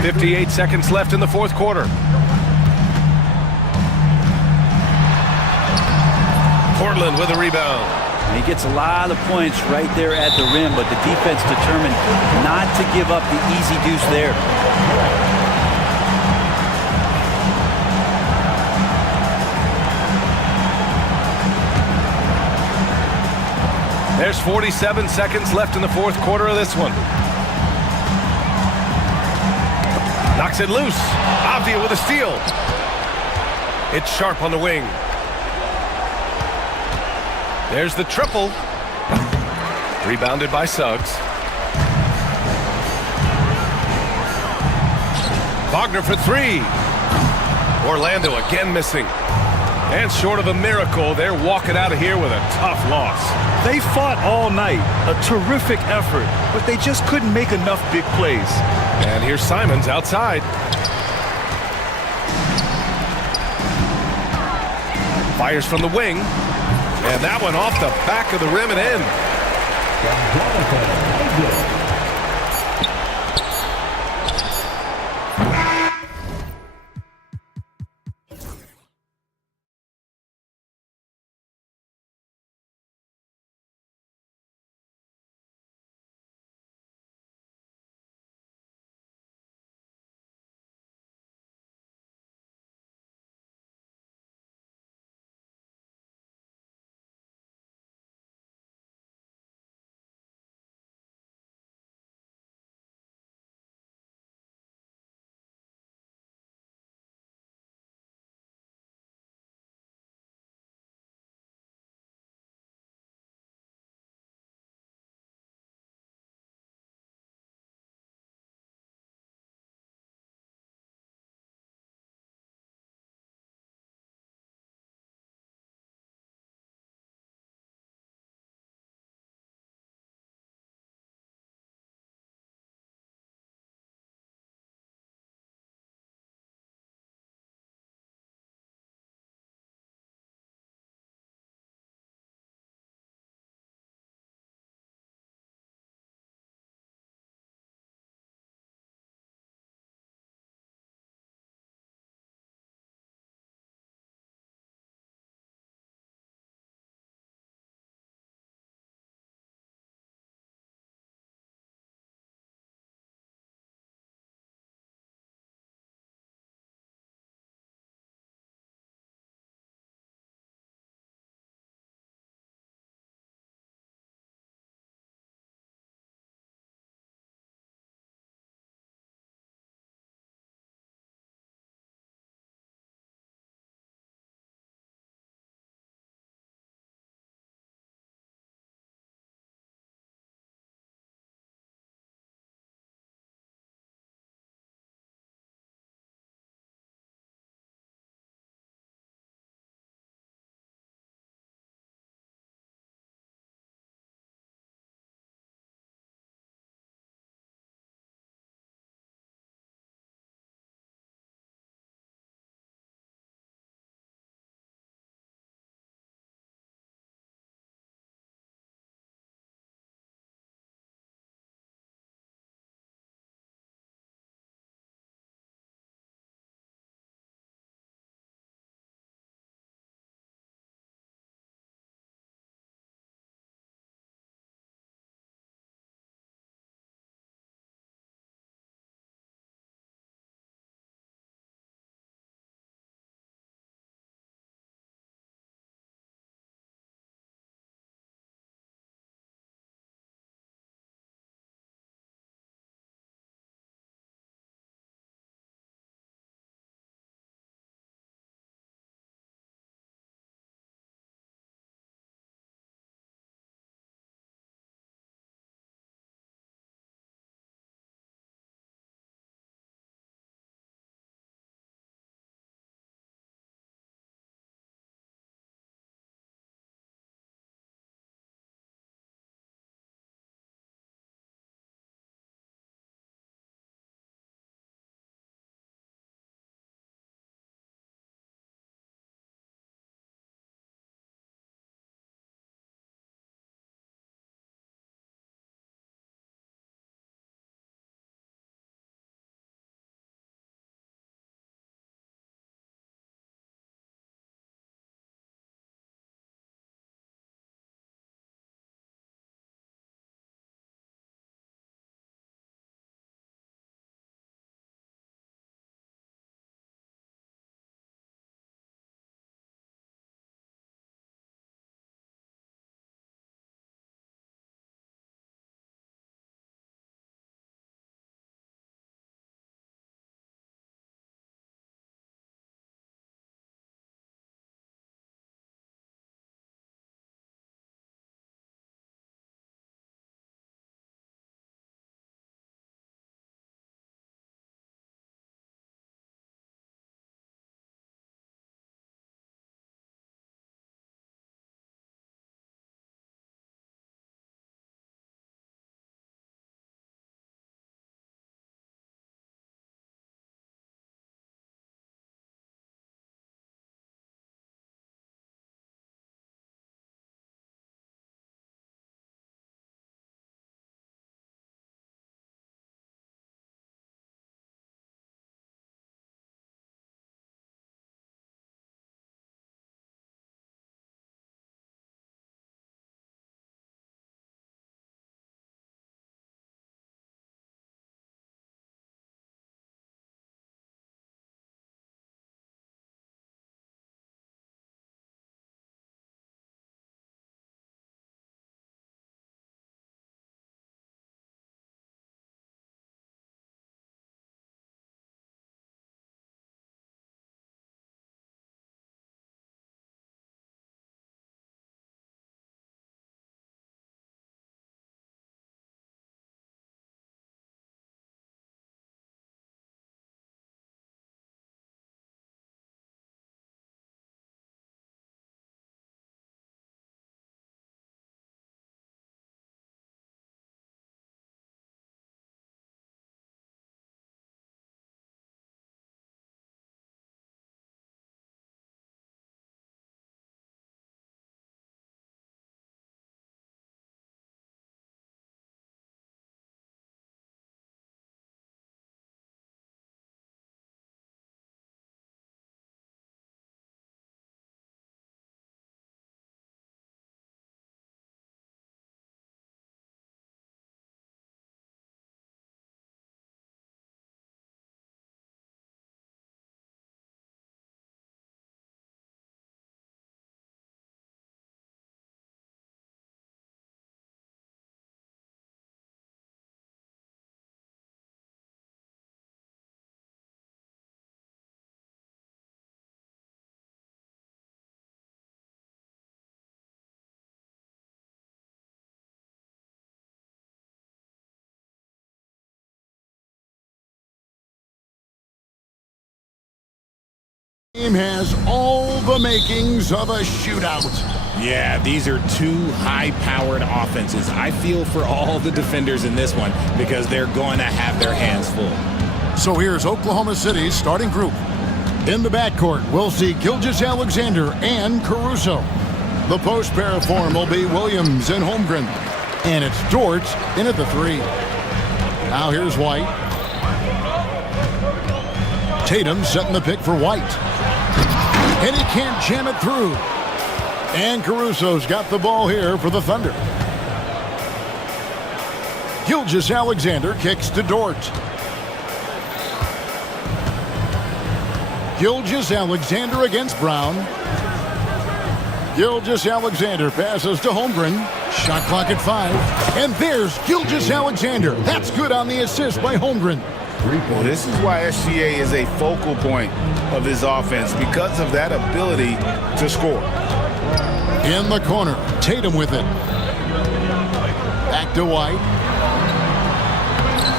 58 seconds left in the fourth quarter. Portland with a rebound. And he gets a lot of points right there at the rim, but the defense determined not to give up the easy deuce there. There's 47 seconds left in the fourth quarter of this one. Knocks it loose. Avdia with a steal. It's Sharp on the wing. There's the triple. Rebounded by Suggs. Wagner for 3. Orlando again missing. And short of a miracle, they're walking out of here with a tough loss. They fought all night. A terrific effort, but they just couldn't make enough big plays. And here's Simons outside. Fires from the wing. And that one off the back of the rim and in. Game has all the makings of a shootout. Yeah, these are two high-powered offenses. I feel for all the defenders in this one because they're going to have their hands full. So here's Oklahoma City's starting group. In the backcourt, we'll see Gilgeous-Alexander and Caruso. The post pair of form will be Williams and Holmgren. And it's Dort in at the 3. Now here's White. Tatum setting the pick for White. And he can't jam it through. And Caruso's got the ball here for the Thunder. Gilgeous-Alexander kicks to Dort. Gilgeous-Alexander against Brown. Gilgeous-Alexander passes to Holmgren. Shot clock at 5. And there's Gilgeous-Alexander. That's good on the assist by Holmgren. Well, this is why SGA is a focal point of his offense, because of that ability to score. In the corner, Tatum with it. Back to White.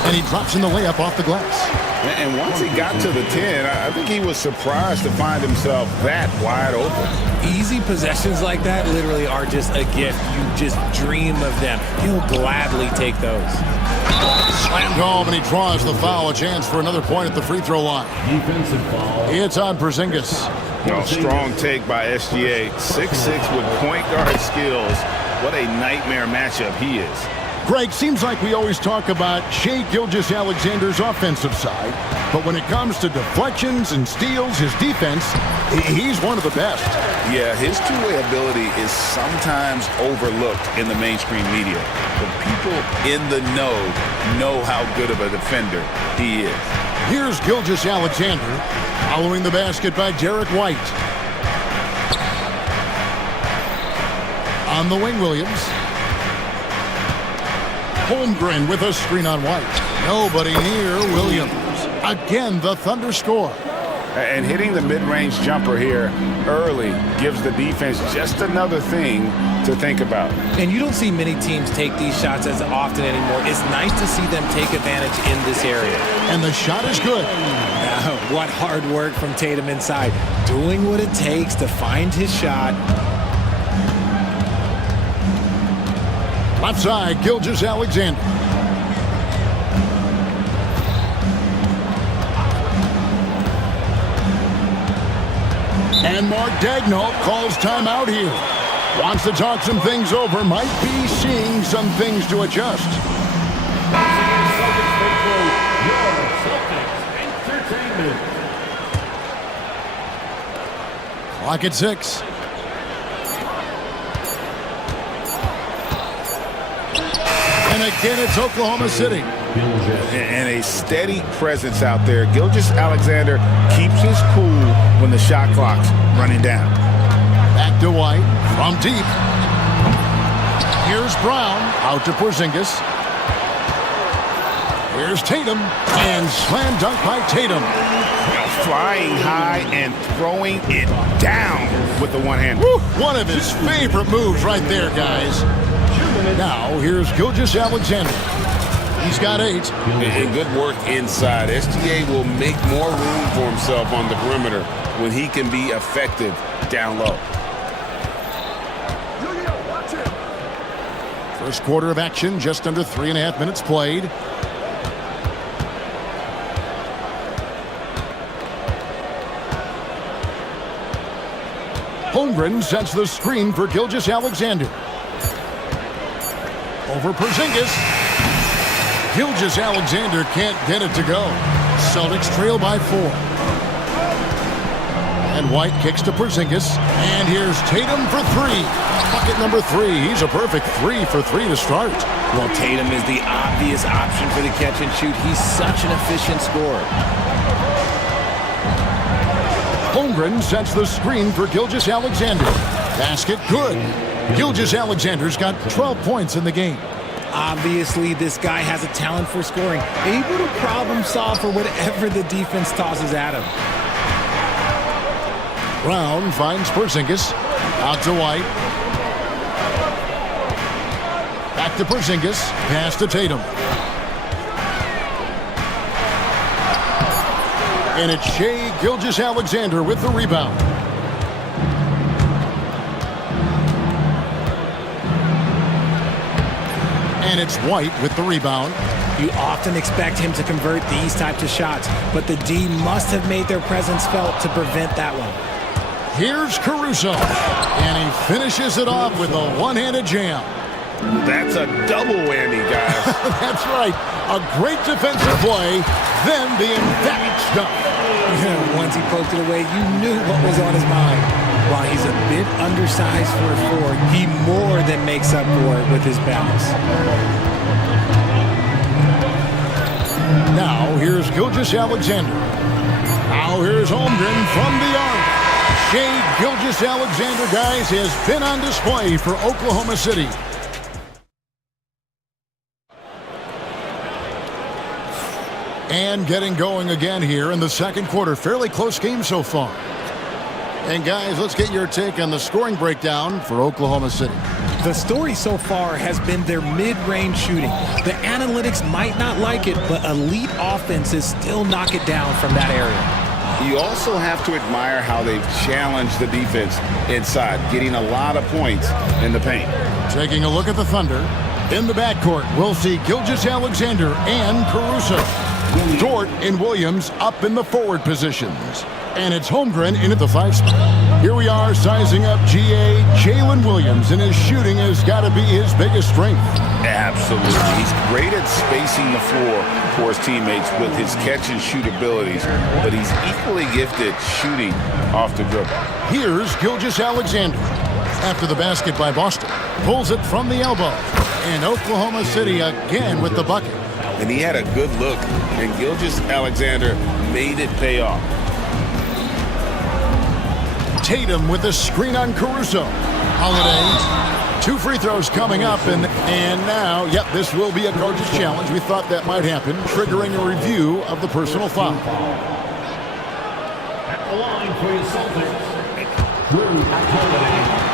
And he drops in the layup off the glass. And once he got to the 10, I think he was surprised to find himself that wide open. Easy possessions like that literally are just a gift. You just dream of them. He'll gladly take those. Slammed home, and he draws the foul. A chance for another point at the free throw line. Defensive foul. It's on Porzingis. No, strong take by SGA. 6'6" with point guard skills. What a nightmare matchup he is. Greg, seems like we always talk about Shai Gilgeous-Alexander's offensive side, but when it comes to deflections and steals, his defense, he's one of the best. Yeah, his two-way ability is sometimes overlooked in the mainstream media, but people in the know how good of a defender he is. Here's Gilgeous-Alexander following the basket by Derek White. On the wing, Williams. Holmgren with a screen on White. Nobody near Williams. Again, the Thunder score. And hitting the mid-range jumper here early gives the defense just another thing to think about. And you don't see many teams take these shots as often anymore. It's nice to see them take advantage in this area. And the shot is good. What hard work from Tatum inside. Doing what it takes to find his shot. Left side, Gilgeous-Alexander. And Mark Daigneault calls timeout here. Wants to talk some things over. Might be seeing some things to adjust. Clock at 6. And again, it's Oklahoma City. And a steady presence out there. Gilgeous-Alexander keeps his cool when the shot clock's running down. Back to White from deep. Here's Brown out to Porzingis. Here's Tatum, and slam dunk by Tatum. Flying high and throwing it down with the one hand. Woo, one of his favorite moves right there, guys. Now, here's Gilgeous-Alexander. He's got 8. And good work inside. SGA will make more room for himself on the perimeter when he can be effective down low. First quarter of action, just under 3.5 minutes played. Holmgren sets the screen for Gilgeous-Alexander. Over Porzingis. Gilgeous-Alexander can't get it to go. Celtics trail by 4. And White kicks to Porzingis. And here's Tatum for 3. Bucket number 3. He's a perfect 3 for 3 to start. Well, Tatum is the obvious option for the catch and shoot. He's such an efficient scorer. Holmgren sets the screen for Gilgeous-Alexander. Basket good. Gilgeous-Alexander's got 12 points in the game. Obviously, this guy has a talent for scoring. Able to problem solve for whatever the defense tosses at him. Brown finds Porzingis. Out to White. Back to Porzingis. Pass to Tatum. And it's Shai Gilgeous-Alexander with the rebound. And it's White with the rebound. You often expect him to convert these types of shots, but the D must have made their presence felt to prevent that one. Here's Caruso, and he finishes it off with a one-handed jam. That's a double whammy, guys. That's right. A great defensive play, then the emphatic stuff. Once he poked it away, you knew what was on his mind. While he's a bit undersized for a forward, he more than makes up for it with his balance. Now, here's Gilgeous-Alexander. Now, here's Holmgren from the arc. Shai Gilgeous-Alexander, guys, has been on display for Oklahoma City. And getting going again here in the second quarter. Fairly close game so far. And guys, let's get your take on the scoring breakdown for Oklahoma City. The story so far has been their mid-range shooting. The analytics might not like it, but elite offenses still knock it down from that area. You also have to admire how they've challenged the defense inside, getting a lot of points in the paint. Taking a look at the Thunder. In the backcourt, we'll see Gilgeous-Alexander and Caruso. Dort and Williams up in the forward positions. And it's Holmgren in at the 5 spot. Here we are sizing up GA Jalen Williams, and his shooting has got to be his biggest strength. Absolutely. He's great at spacing the floor for his teammates with his catch and shoot abilities, but he's equally gifted shooting off the dribble. Here's Gilgeous-Alexander. After the basket by Boston. Pulls it from the elbow. And Oklahoma City again with the bucket. And he had a good look, and Gilgeous-Alexander made it pay off. Tatum with a screen on Caruso. Holiday, 2 free throws coming up, and now, yep, this will be a coach's challenge. We thought that might happen, triggering a review of the personal foul. At the line for your Celtics, Drew Holiday.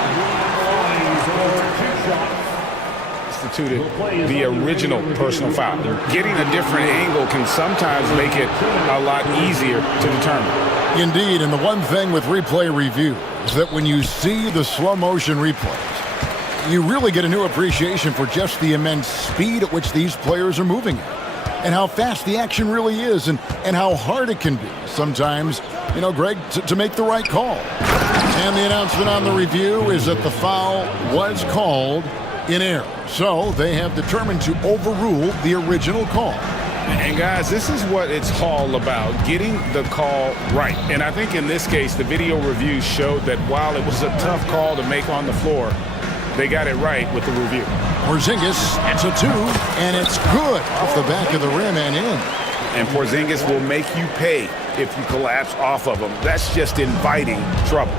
Instituted the original personal foul. Getting a different angle can sometimes make it a lot easier to determine. Indeed, and the one thing with replay review is that when you see the slow motion replays, you really get a new appreciation for just the immense speed at which these players are moving at, and how fast the action really is, and how hard it can be sometimes, you know, Greg, to make the right call. And the announcement on the review is that the foul was called in error. So they have determined to overrule the original call. And guys, this is what it's all about, getting the call right. And I think in this case, the video review showed that while it was a tough call to make on the floor, they got it right with the review. Porzingis, it's a 2, and it's good off the back of the rim and in. And Porzingis will make you pay if you collapse off of him. That's just inviting trouble.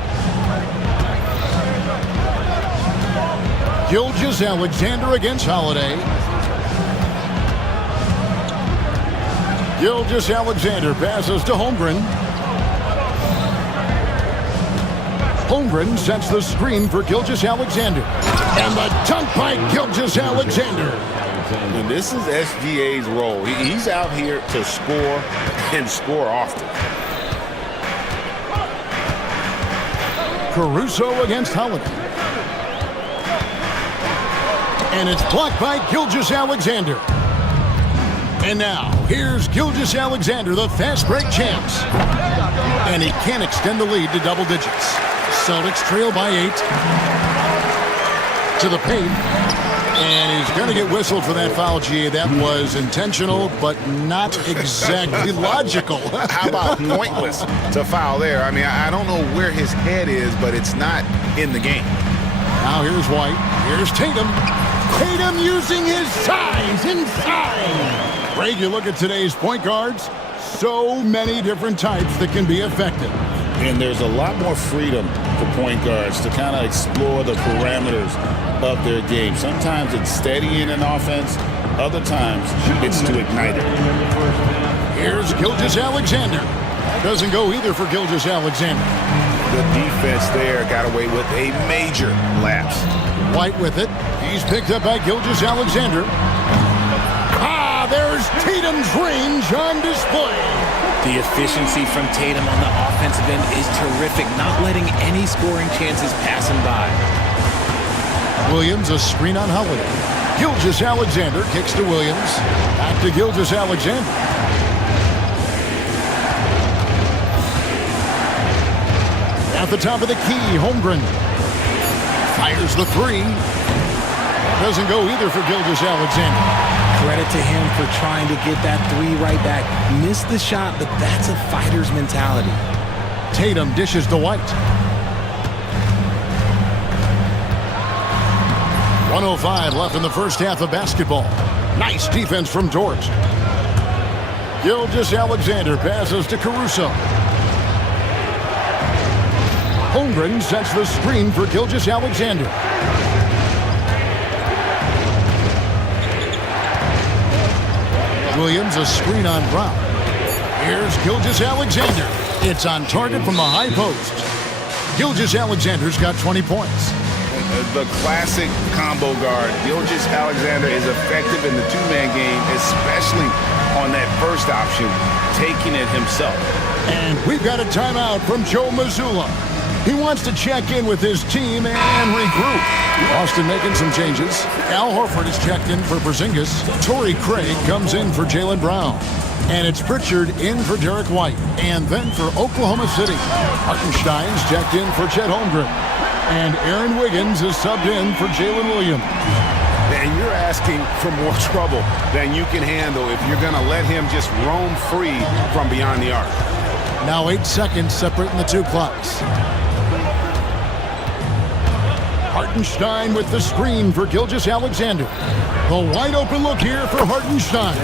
Gilgeous-Alexander against Holiday. Gilgeous-Alexander passes to Holmgren. Holmgren sets the screen for Gilgeous-Alexander. And the dunk by Gilgeous-Alexander. And this is SGA's role. He's out here to score and score often. Caruso against Holiday. And it's blocked by Gilgeous-Alexander. And now, here's Gilgeous-Alexander, the fast break champs. And he can't extend the lead to double digits. Celtics trail by 8. To the paint. And he's going to get whistled for that foul, GA. That was intentional, but not exactly logical. How about pointless to foul there? I mean, I don't know where his head is, but it's not in the game. Now here's White. Here's Tatum. Tatum using his size inside. Greg, you look at today's point guards, so many different types that can be effective. And there's a lot more freedom for point guards to kind of explore the parameters of their game. Sometimes it's steadying an offense. Other times it's to ignite it. Here's Gilgeous-Alexander. Doesn't go either for Gilgeous-Alexander. The defense there got away with a major lapse. White with it. He's picked up by Gilgeous-Alexander. There's Tatum's range on display. The efficiency from Tatum on the offensive end is terrific, not letting any scoring chances pass him by. Williams, a screen on Holiday. Gilgeous-Alexander kicks to Williams. Back to Gilgeous-Alexander. At the top of the key, Holmgren fires the three. Doesn't go either for Gilgeous-Alexander. Credit to him for trying to get that three right back. Missed the shot, but that's a fighter's mentality. Tatum dishes to White. 1:05 left in the first half of basketball. Nice defense from Dort. Gilgeous-Alexander passes to Caruso. Holmgren sets the screen for Gilgeous-Alexander. Williams, a screen on Brown. Here's Gilgeous-Alexander. It's on target from the high post. Gilgeous-Alexander's got 20 points. The classic combo guard. Gilgeous-Alexander is effective in the two-man game, especially on that first option, taking it himself. And we've got a timeout from Joe Mazzulla. He wants to check in with his team and regroup. Boston making some changes. Al Horford is checked in for Porzingis. Torrey Craig comes in for Jaylen Brown. And it's Pritchard in for Derek White. And then for Oklahoma City, Hartenstein's checked in for Chet Holmgren. And Aaron Wiggins is subbed in for Jalen Williams. And you're asking for more trouble than you can handle if you're going to let him just roam free from beyond the arc. Now 8 seconds separating the two clocks. Hartenstein with the screen for Gilgeous-Alexander. The wide open look here for Hartenstein.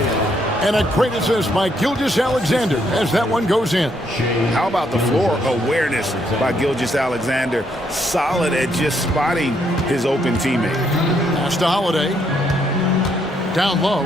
And a great assist by Gilgeous-Alexander as that one goes in. How about the floor awareness by Gilgeous-Alexander? Solid at just spotting his open teammate. Pass to Holiday. Down low.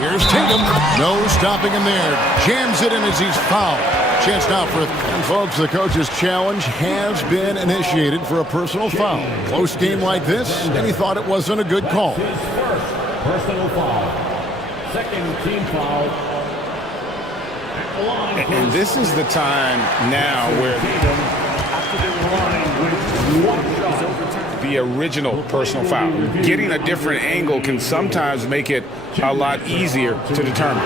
Here's Tatum. No stopping him there. Jams it in as he's fouled. Chance now for, and folks, the coach's challenge has been initiated for a personal foul. Close game like this, and he thought it wasn't a good call. His first personal foul. Second team foul. At the line. And this is the time now where the original personal foul. Getting a different angle can sometimes make it a lot easier to determine.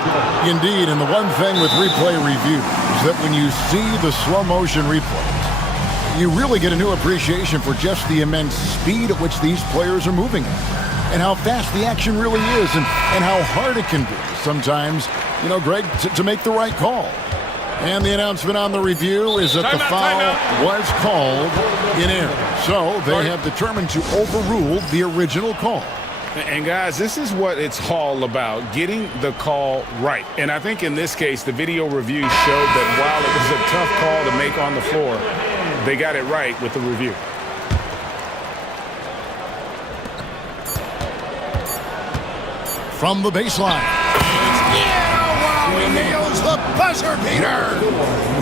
Indeed, and the one thing with replay review is that when you see the slow motion replays, you really get a new appreciation for just the immense speed at which these players are moving and how fast the action really is and how hard it can be sometimes, you know, Greg, to make the right call. And the announcement on the review is that the foul was called in error. So they have determined to overrule the original call. And guys, this is what it's all about, getting the call right. And I think in this case, the video review showed that while it was a tough call to make on the floor, they got it right with the review. From the baseline. He nails the buzzer beater.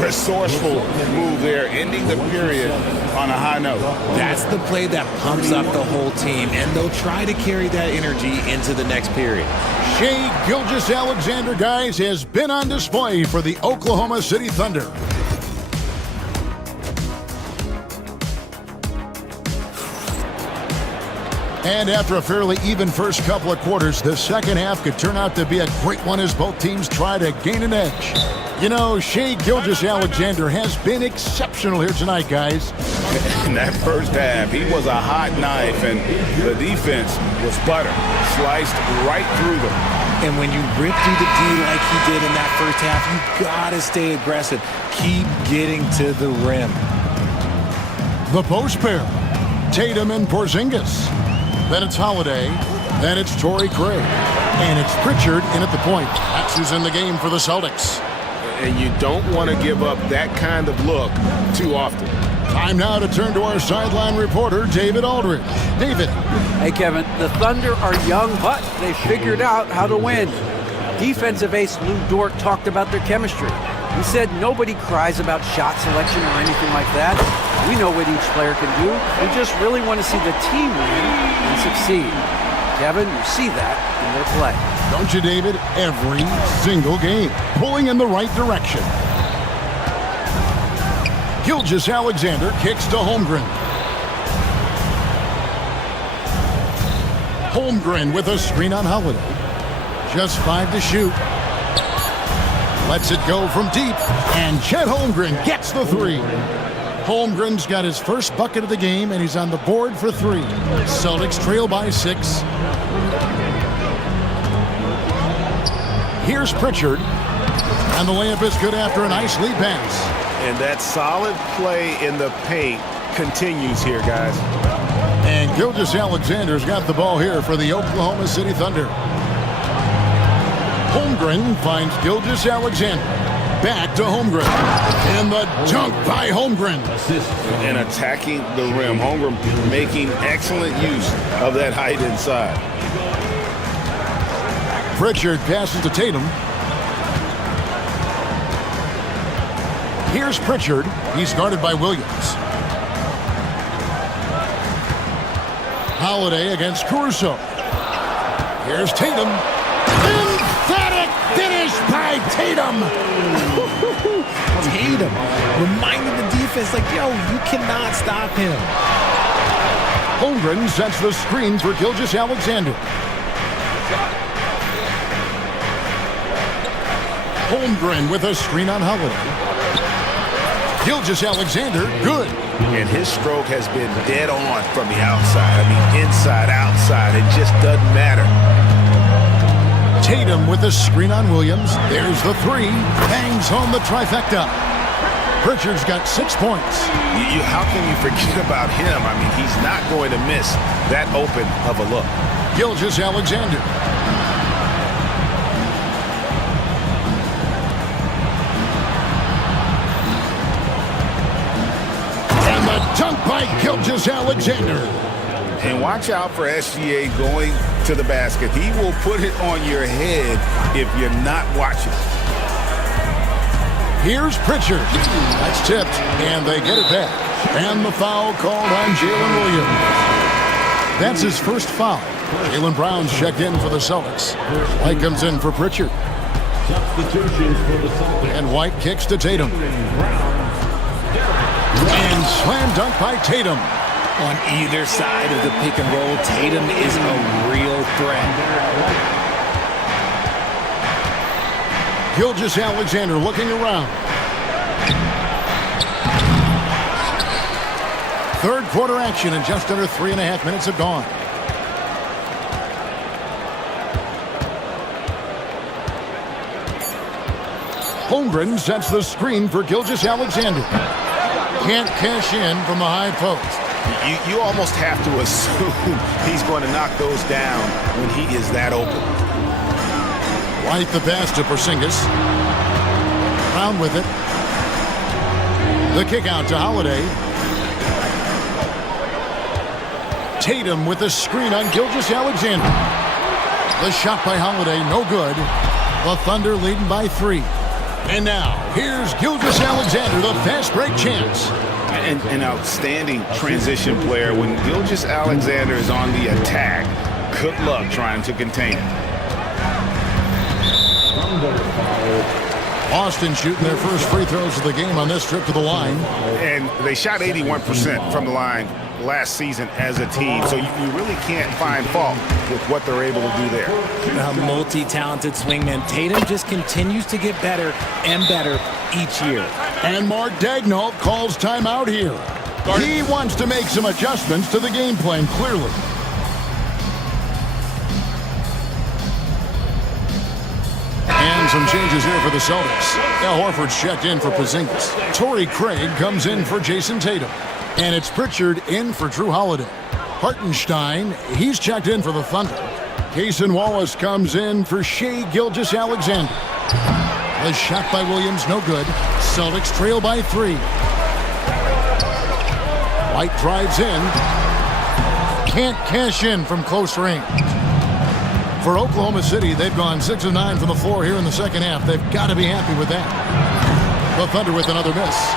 Resourceful move there, ending the period on a high note. That's the play that pumps up the whole team, and they'll try to carry that energy into the next period. Shai Gilgeous-Alexander, guys, has been on display for the Oklahoma City Thunder. And after a fairly even first couple of quarters, the second half could turn out to be a great one as both teams try to gain an edge. You know, Shai Gilgeous-Alexander has been exceptional here tonight, guys. In that first half, he was a hot knife, and the defense was butter, sliced right through them. And when you rip through the D like he did in that first half, you gotta stay aggressive. Keep getting to the rim. The post pair, Tatum and Porzingis. Then it's Holiday. Then it's Torrey Craig. And it's Pritchard in at the point. That's who's in the game for the Celtics. And you don't want to give up that kind of look too often. Time now to turn to our sideline reporter, David Aldridge. David. Hey, Kevin, the Thunder are young, but they figured out how to win. Defensive ace Lou Dort talked about their chemistry. He said nobody cries about shot selection or anything like that. We know what each player can do. We just really want to see the team win and succeed. Kevin, you see that in their play. Don't you, David? Every single game. Pulling in the right direction. Gilgeous-Alexander kicks to Holmgren. Holmgren with a screen on Holiday. Just 5 to shoot. Lets it go from deep. And Chet Holmgren gets the 3. Holmgren's got his first bucket of the game, and he's on the board for 3. Celtics trail by 6. Here's Pritchard. And the layup is good after a nice lead pass. And that solid play in the paint continues here, guys. And Gilgeous-Alexander's got the ball here for the Oklahoma City Thunder. Holmgren finds Gilgeous-Alexander. Back to Holmgren. And the dunk by Holmgren. And attacking the rim. Holmgren making excellent use of that height inside. Pritchard passes to Tatum. Here's Pritchard. He's guarded by Williams. Holiday against Caruso. Here's Tatum. Emphatic finish by Tatum. Tatum reminding the defense, like, yo, you cannot stop him. Holmgren sets the screen for Gilgeous-Alexander. Holmgren with a screen on Holiday. Gilgeous-Alexander, good. And his stroke has been dead on from the outside. I mean, inside, outside. It just doesn't matter. Tatum with a screen on Williams. There's the 3. Bangs home the trifecta. Pritchard's got 6 points. How can you forget about him? I mean, he's not going to miss that open of a look. Gilgeous-Alexander. Dunk by Gilgeous-Alexander. And watch out for SGA going to the basket. He will put it on your head if you're not watching. Here's Pritchard. That's tipped, and they get it back. And the foul called on Jalen Williams. That's his first foul. Jaylen Brown's checked in for the Celtics. White comes in for Pritchard. And White kicks to Tatum. And slam dunk by Tatum. On either side of the pick and roll, Tatum is a real threat. Gilgeous-Alexander looking around. Third quarter action, and just under 3.5 minutes have gone. Holmgren sets the screen for Gilgeous-Alexander. Can't cash in from the high post. You almost have to assume he's going to knock those down when he is that open. White the pass to Porzingis. Brown with it. The kick out to Holiday. Tatum with the screen on Gilgeous-Alexander. The shot by Holiday, no good. The Thunder leading by 3. And now, here's Gilgeous-Alexander, the fast break chance. An outstanding transition player. When Gilgeous-Alexander is on the attack, good luck trying to contain it. Boston shooting their first free throws of the game on this trip to the line. And they shot 81% from the line last season as a team, so you really can't find fault with what they're able to do there. A multi-talented swingman. Tatum just continues to get better and better each year. And Mark Daigneault calls timeout here. He wants to make some adjustments to the game plan, clearly. And some changes here for the Celtics. Al Horford's checked in for Porzingis. Torrey Craig comes in for Jason Tatum. And it's Pritchard in for Drew Holiday. Hartenstein, he's checked in for the Thunder. Cason Wallace comes in for Shai Gilgeous-Alexander. The shot by Williams, no good. Celtics trail by 3. White drives in. Can't cash in from close range. For Oklahoma City, they've gone 6 of 9 from the floor here in the second half. They've got to be happy with that. The Thunder with another miss.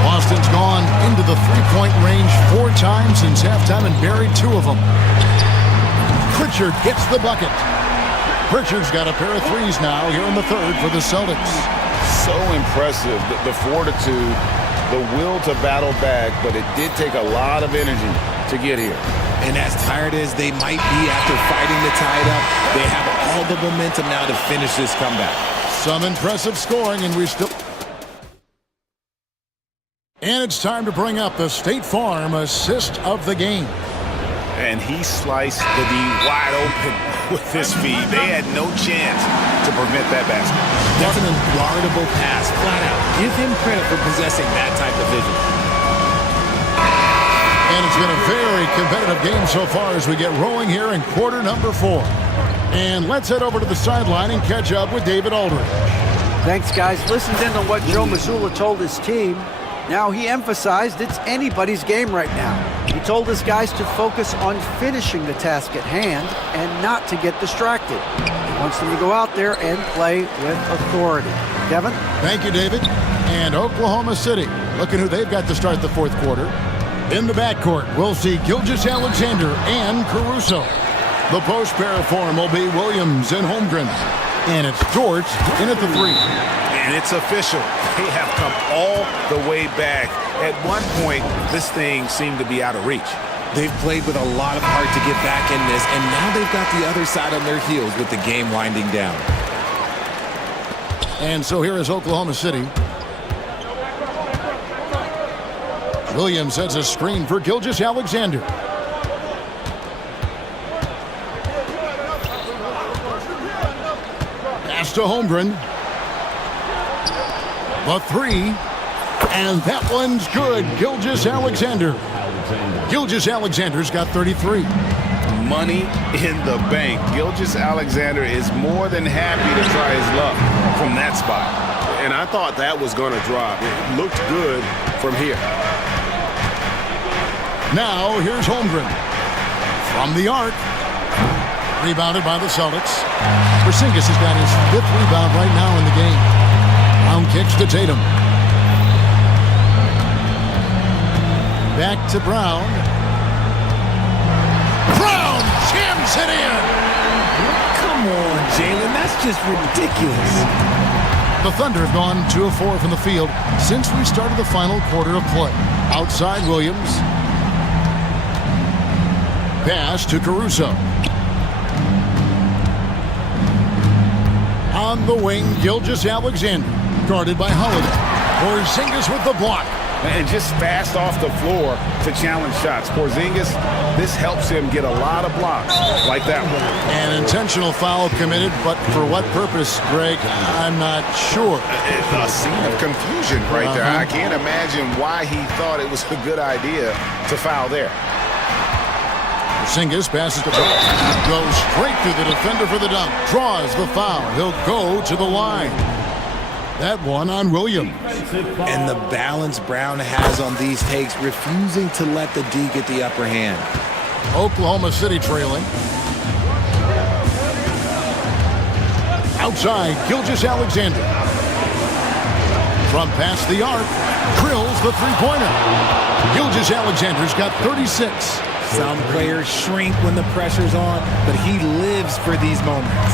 Boston's gone into the 3-point range 4 times since halftime and buried 2 of them. Pritchard gets the bucket. Pritchard's got a pair of threes now here in the third for the Celtics. So impressive, the fortitude, the will to battle back, but it did take a lot of energy to get here. And as tired as they might be after fighting to tie it up, they have all the momentum now to finish this comeback. Some impressive scoring, and we still... And it's time to bring up the State Farm assist of the game. And he sliced the D wide open with his feet. They had no chance to prevent that basket. That's an unguardable pass, flat out. Give him credit for possessing that type of vision. And it's been a very competitive game so far as we get rolling here in quarter number 4. And let's head over to the sideline and catch up with David Aldridge. Thanks, guys. Listened in on what Joe Mazzulla told his team. Now, he emphasized it's anybody's game right now. He told his guys to focus on finishing the task at hand and not to get distracted. He wants them to go out there and play with authority. Kevin? Thank you, David. And Oklahoma City, looking who they've got to start the fourth quarter. In the backcourt, we'll see Gilgeous-Alexander and Caruso. The post pair form will be Williams and Holmgren. And it's George in at the 3. And it's official. They have come all the way back. At one point, this thing seemed to be out of reach. They've played with a lot of heart to get back in this, and now they've got the other side on their heels with the game winding down. And so here is Oklahoma City. Williams sets a screen for Gilgeous-Alexander. Pass to Holmgren. The 3, and that one's good. Gilgeous-Alexander. Gilgeous-Alexander's got 33. Money in the bank. Gilgeous-Alexander is more than happy to try his luck from that spot. And I thought that was going to drop. It looked good from here. Now, here's Holmgren. From the arc. Rebounded by the Celtics. Porzingis has got his 5th rebound right now in the game. Brown kicks to Tatum. Back to Brown. Brown jams it in! Come on, Jalen, that's just ridiculous. The Thunder have gone 2 of 4 from the field since we started the final quarter of play. Outside Williams. Pass to Caruso. On the wing, Gilgeous-Alexander. Guarded by Holiday. Porzingis with the block. And just fast off the floor to challenge shots. Porzingis, this helps him get a lot of blocks like that one. An intentional foul committed, but for what purpose, Greg? I'm not sure. A scene of confusion right there. I can't imagine why he thought it was a good idea to foul there. Porzingis passes to Brown. Goes straight through the defender for the dunk. Draws the foul. He'll go to the line. That one on Williams. And the balance Brown has on these takes, refusing to let the D get the upper hand. Oklahoma City trailing. Outside, Gilgeous-Alexander. From past the arc, drills the three-pointer. Gilgeous-Alexander's got 36. Some players shrink when the pressure's on, but he lives for these moments.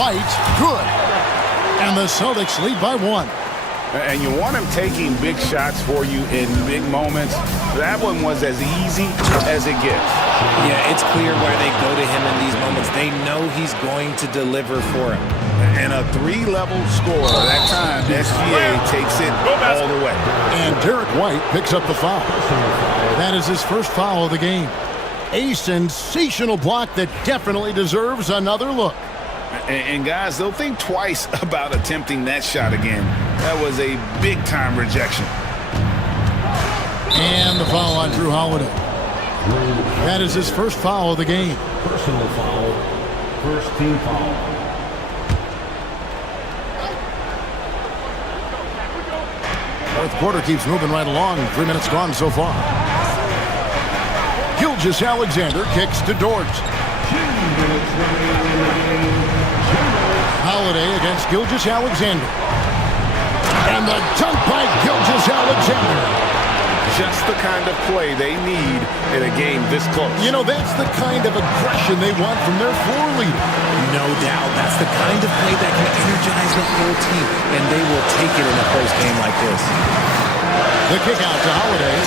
White, good. And the Celtics lead by 1. And you want him taking big shots for you in big moments. That one was as easy as it gets. Yeah, it's clear why they go to him in these moments. They know he's going to deliver for him. And a 3-level score. That time, SGA takes it all the way. And Derek White picks up the foul. That is his first foul of the game. A sensational block that definitely deserves another look. And guys, they'll think twice about attempting that shot again. That was a big-time rejection. And the foul on Drew Holiday. That is his first foul of the game. Personal foul. First team foul. Fourth quarter keeps moving right along. 3 minutes gone so far. Gilgeous-Alexander kicks to Dort. Holiday against Gilgeous-Alexander. And the dunk by Gilgeous-Alexander. Just the kind of play they need in a game this close. You know, that's the kind of aggression they want from their floor leader. No doubt. That's the kind of play that can energize the whole team, and they will take it in a close game like this. The kick out to Holiday.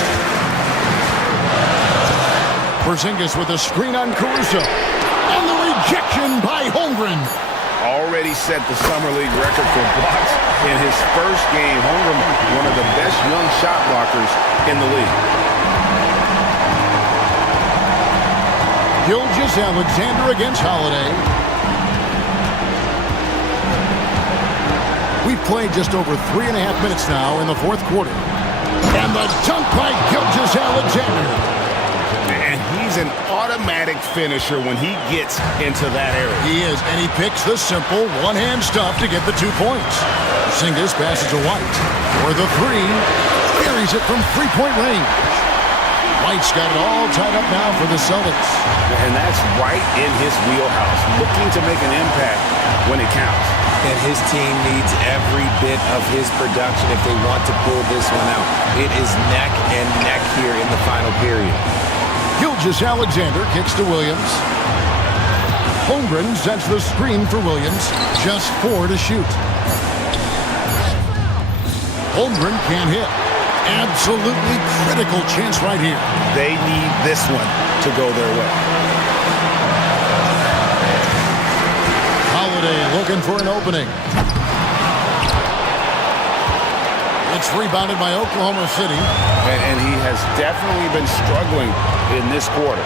Porzingis with a screen on Caruso. And the rejection by Holmgren. Already set the Summer League record for blocks in his first game. Holmgren, one of the best young shot blockers in the league. Gilgeous-Alexander against Holiday. We've played just over 3.5 minutes now in the fourth quarter. And the dunk by Gilgeous-Alexander. And he's an automatic finisher when he gets into that area. He is, and he picks the simple one-hand stuff to get the 2 points. Porzingis passes to White for the three. Buries it from three-point range. White's got it all tied up now for the Celtics. And that's right in his wheelhouse, looking to make an impact when it counts. And his team needs every bit of his production if they want to pull this one out. It is neck and neck here in the final period. Gilgeous-Alexander kicks to Williams. Holmgren sets the screen for Williams. Just 4 to shoot. Holmgren can't hit. Absolutely critical chance right here. They need this one to go their way. Holiday looking for an opening. It's rebounded by Oklahoma City. And he has definitely been struggling in this quarter.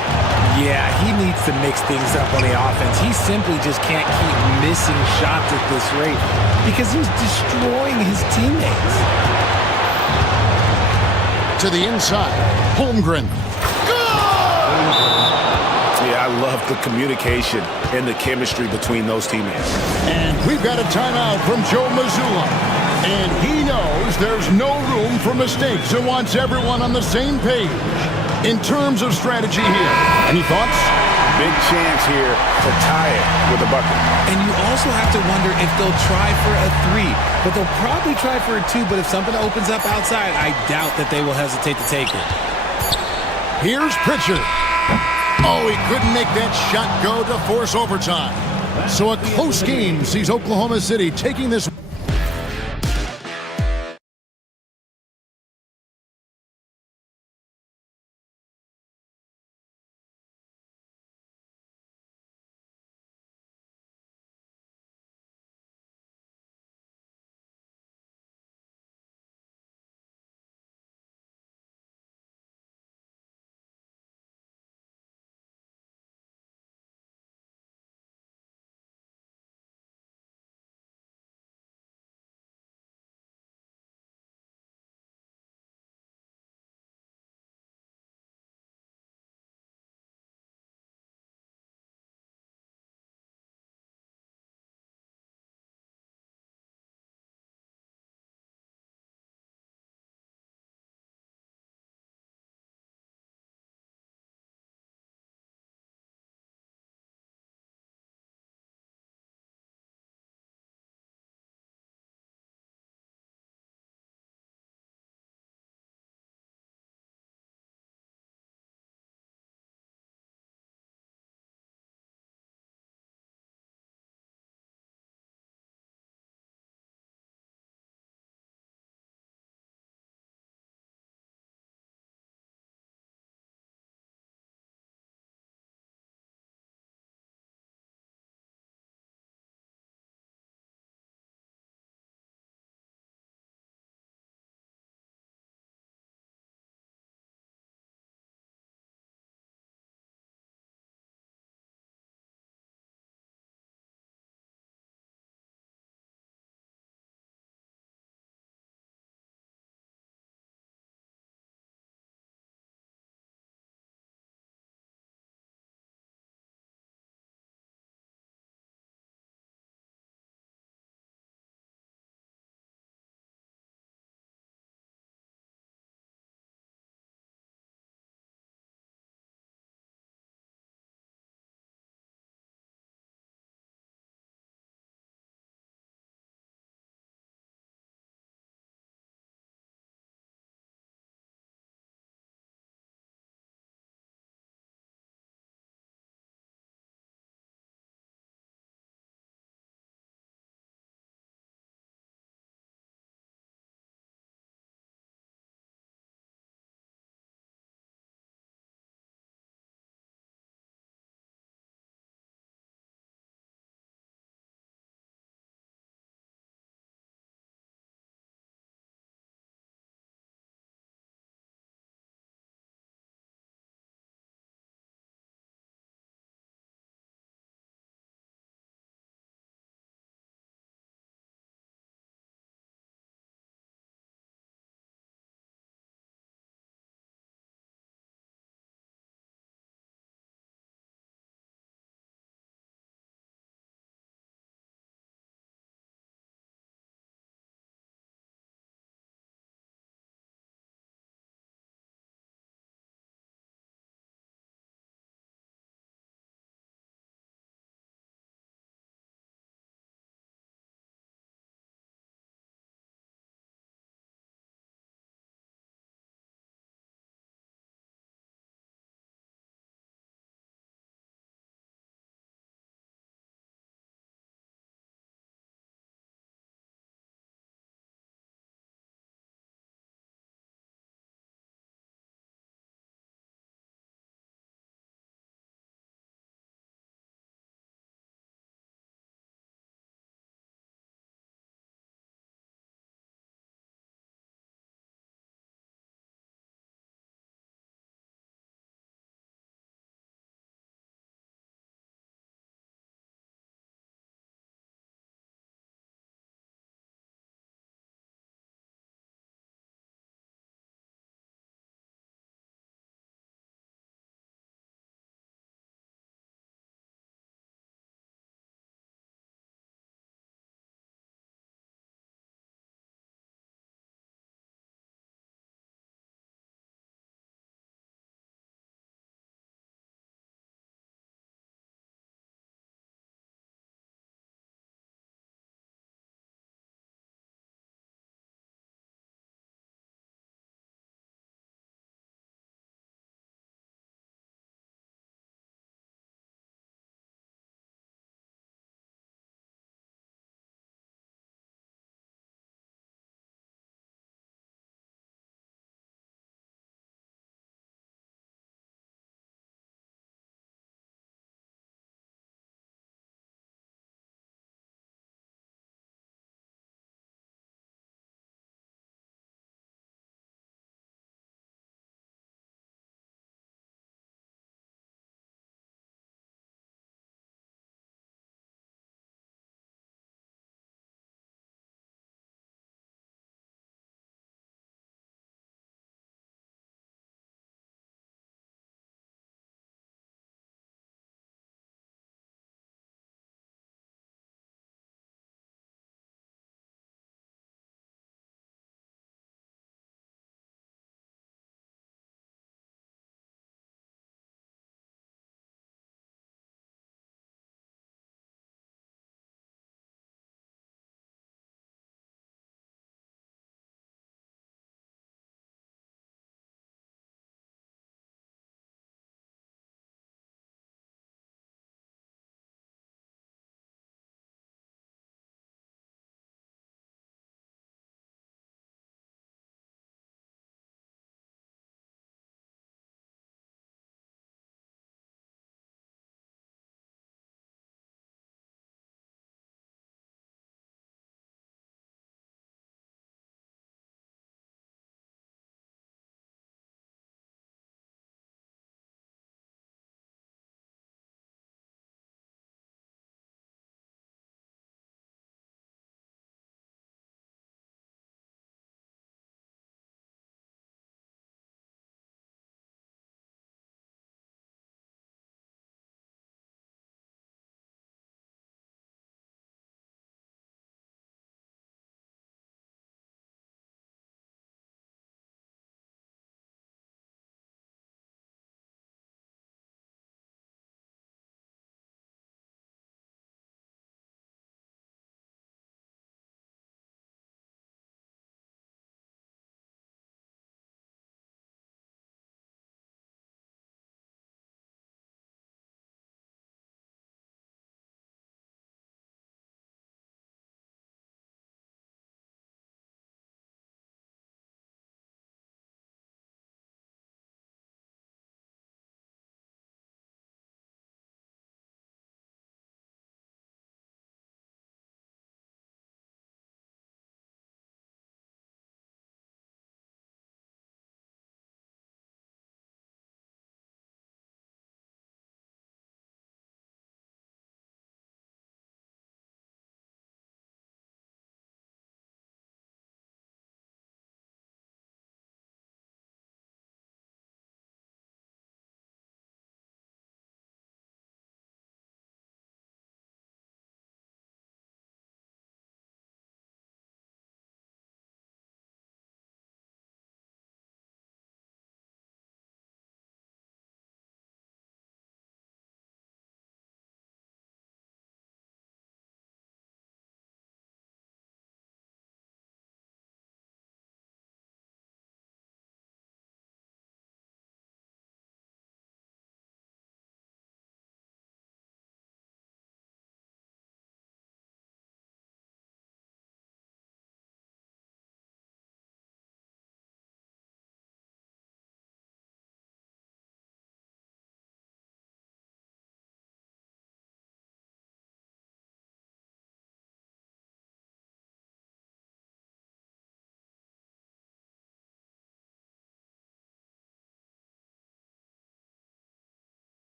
Yeah, he needs to mix things up on the offense. He simply just can't keep missing shots at this rate because he's destroying his teammates. To the inside, Holmgren. Yeah, I love the communication and the chemistry between those teammates. And we've got a timeout from Joe Mazzulla. And he knows there's no room for mistakes and wants everyone on the same page in terms of strategy here. Any thoughts? Big chance here to tie it with a bucket. And you also have to wonder if they'll try for a 3, but they'll probably try for a 2, but if something opens up outside, I doubt that they will hesitate to take it. Here's Pritchard. Oh, he couldn't make that shot go to force overtime. So a close game sees Oklahoma City taking this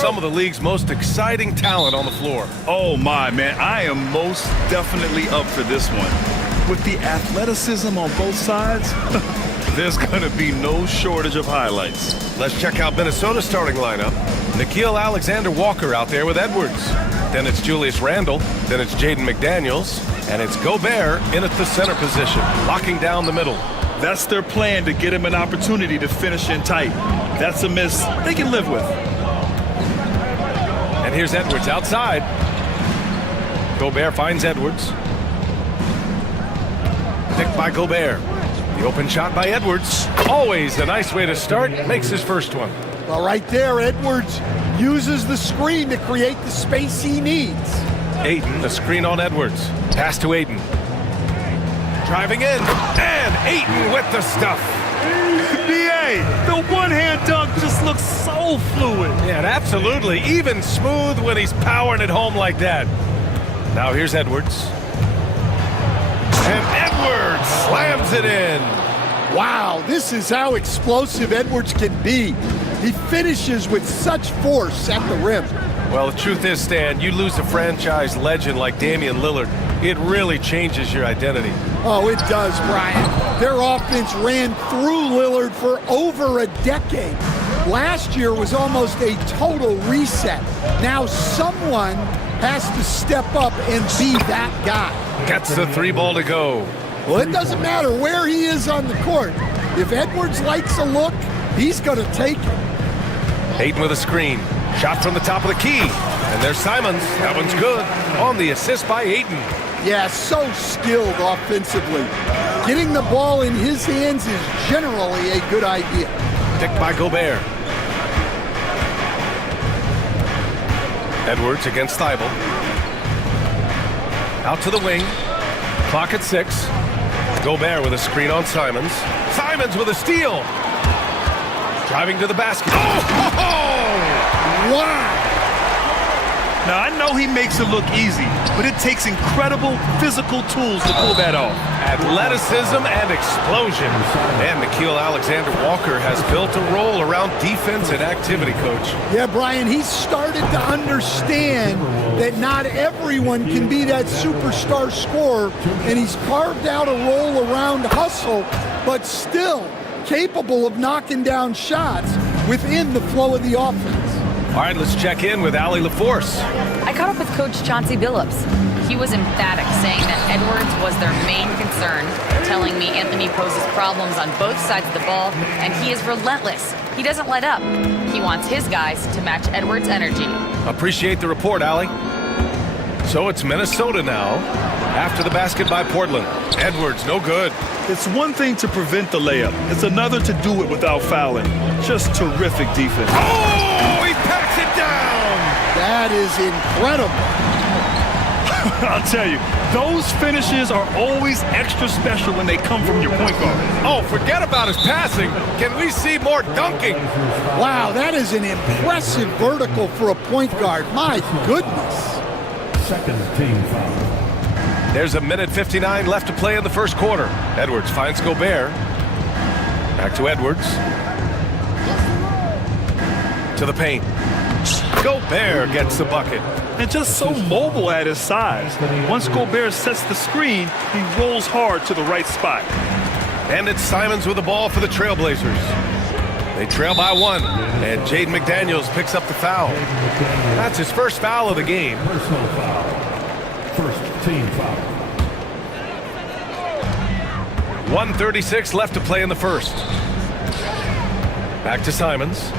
some of the league's most exciting talent on the floor. Oh my, man, I am most definitely up for this one. With the athleticism on both sides, there's going to be no shortage of highlights. Let's check out Minnesota's starting lineup. Nikhil Alexander-Walker out there with Edwards. Then it's Julius Randle. Then it's Jaden McDaniels. And it's Gobert in at the center position, locking down the middle. That's their plan, to get him an opportunity to finish in tight. That's a miss they can live with. And here's Edwards outside. Gobert finds Edwards. Picked by Gobert. The open shot by Edwards. Always a nice way to start. Makes his first one. Well, right there, Edwards uses the screen to create the space he needs. Ayton, the screen on Edwards. Pass to Ayton. Driving in. And Ayton with the stuff. BA, the one-hand dunk just looks so fluid. Yeah, absolutely. Even smooth when he's powering it home like that. Now here's Edwards. And Edwards slams it in. Wow, this is how explosive Edwards can be. He finishes with such force at the rim. Well, the truth is, Stan, you lose a franchise legend like Damian Lillard, it really changes your identity. Oh, it does, Brian. Their offense ran through Lillard for over a decade. Last year was almost a total reset. Now someone has to step up and be that guy. Gets the three ball to go. Well, it doesn't matter where he is on the court. If Edwards likes a look, he's going to take it. Ayton with a screen. Shot from the top of the key. And there's Simons. That one's good. On the assist by Ayton. Yeah, so skilled offensively. Getting the ball in his hands is generally a good idea. Picked by Gobert. Edwards against Thibault. Out to the wing. Clock at 6. Gobert with a screen on Simons. Simons with a steal. Driving to the basket. Oh! Wow! Now, I know he makes it look easy, but it takes incredible physical tools to pull that off. Athleticism and explosion. And Nikhil Alexander-Walker has built a role around defense and activity, Coach. Yeah, Brian, he's started to understand that not everyone can be that superstar scorer, and he's carved out a role around hustle, but still capable of knocking down shots within the flow of the offense. All right, let's check in with Allie LaForce. I caught up with Coach Chauncey Billups. He was emphatic, saying that Edwards was their main concern, telling me Anthony poses problems on both sides of the ball, and he is relentless. He doesn't let up. He wants his guys to match Edwards' energy. Appreciate the report, Allie. So it's Minnesota now, after the basket by Portland. Edwards, no good. It's one thing to prevent the layup. It's another to do it without fouling. Just terrific defense. Oh, he packs it down! That is incredible. I'll tell you, those finishes are always extra special when they come from your point guard. Oh, forget about his passing. Can we see more dunking? Wow, that is an impressive vertical for a point guard. My goodness. Second team foul. There's a minute 59 left to play in the first quarter. Edwards finds Gobert. Back to Edwards. To the paint. Gobert gets the bucket. And just so mobile at his size. Once Gobert sets the screen, he rolls hard to the right spot. And it's Simons with the ball for the Trailblazers. They trail by 1, and Jaden McDaniels picks up the foul. That's his first foul of the game. Personal foul. First team foul. 1:36 left to play in the first. Back to Simons.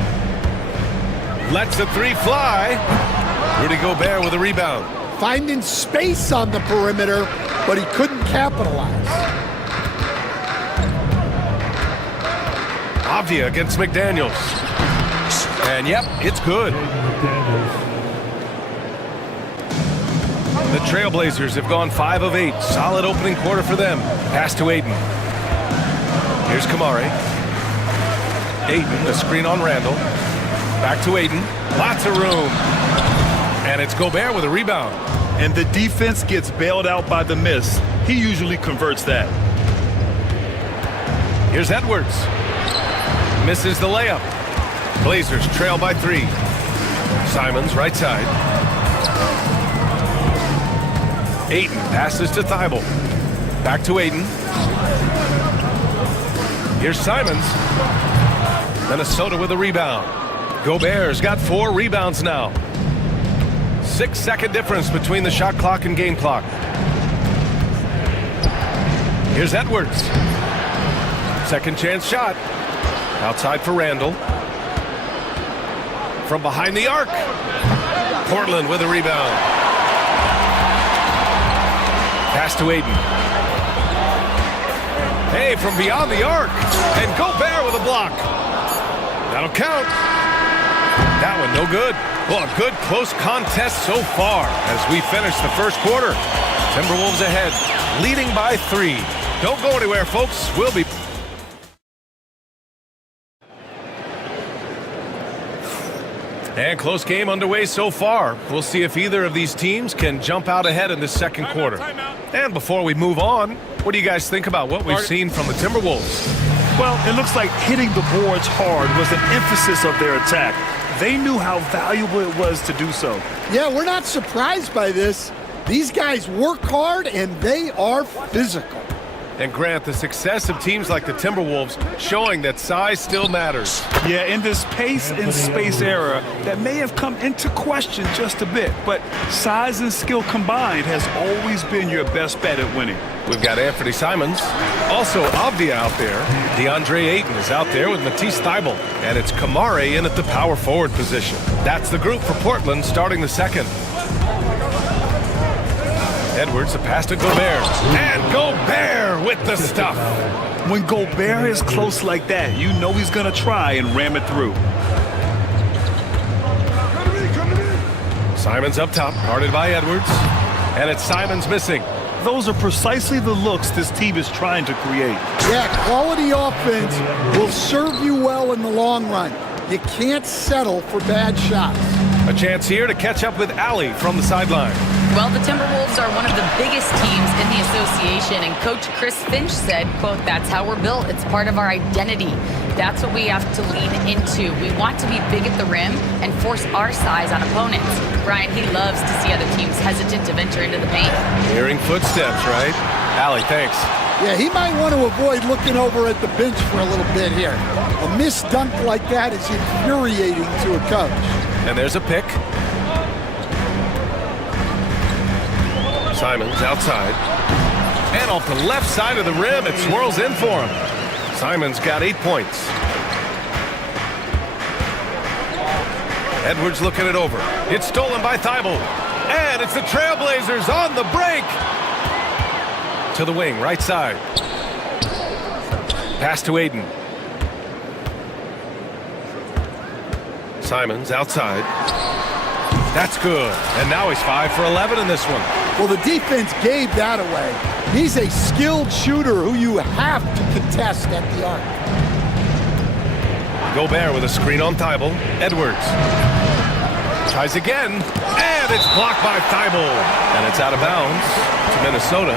Lets the three fly. Rudy Gobert with a rebound. Finding space on the perimeter, but he couldn't capitalize. Avdia against McDaniels. And yep, it's good. The Trailblazers have gone 5 of 8. Solid opening quarter for them. Pass to Ayton. Here's Kamari. Ayton, the screen on Randle. Back to Ayton. Lots of room. And it's Gobert with a rebound. And the defense gets bailed out by the miss. He usually converts that. Here's Edwards. Misses the layup. Blazers trail by 3. Simons, right side. Ayton passes to Thibault. Back to Ayton. Here's Simons. Minnesota with a rebound. Gobert's got 4 rebounds now. 6-second difference between the shot clock and game clock. Here's Edwards. Second chance shot. Outside for Randall. From behind the arc. Portland with a rebound. Pass to Ayton. Hey, from beyond the arc. And Gobert with a block. That'll count. That one no good. Well, a good close contest so far as we finish the first quarter. Timberwolves ahead, leading by 3. Don't go anywhere, folks. We'll be... And close game underway so far. We'll see if either of these teams can jump out ahead in this second quarter. And before we move on, what do you guys think about what we've seen from the Timberwolves? Well, it looks like hitting the boards hard was an emphasis of their attack. They knew how valuable it was to do so. Yeah, we're not surprised by this. These guys work hard and they are physical. And Grant, the success of teams like the Timberwolves showing that size still matters. Yeah, in this pace and space era, that may have come into question just a bit, but size and skill combined has always been your best bet at winning. We've got Anthony Simons, also Avdia out there. DeAndre Ayton is out there with Matisse Thybulle, and it's Kamare in at the power forward position. That's the group for Portland starting the second. Edwards, a pass to Gobert. And Gobert with the stuff. When Gobert is close like that, you know he's going to try and ram it through. Simons up top, guarded by Edwards. And it's Simons missing. Those are precisely the looks this team is trying to create. Yeah, quality offense will serve you well in the long run. You can't settle for bad shots. A chance here to catch up with Allie from the sideline. Well, the Timberwolves are one of the biggest teams in the association, and Coach Chris Finch said, quote, "That's how we're built. It's part of our identity. That's what we have to lean into. We want to be big at the rim and force our size on opponents." Brian, he loves to see other teams hesitant to venture into the paint. Hearing footsteps, right? Allie, thanks. Yeah, he might want to avoid looking over at the bench for a little bit here. A missed dunk like that is infuriating to a coach. And there's a pick. Simons outside. And off the left side of the rim, it swirls in for him. Simons got 8 points. Edwards looking it over. It's stolen by Thybulle. And it's the Trailblazers on the break. To the wing, right side. Pass to Ayton. Simons outside. That's good. And now he's 5 for 11 in this one. Well, the defense gave that away. He's a skilled shooter who you have to contest at the arc. Gobert with a screen on Thybulle. Edwards. Tries again. And it's blocked by Thybulle. And it's out of bounds to Minnesota.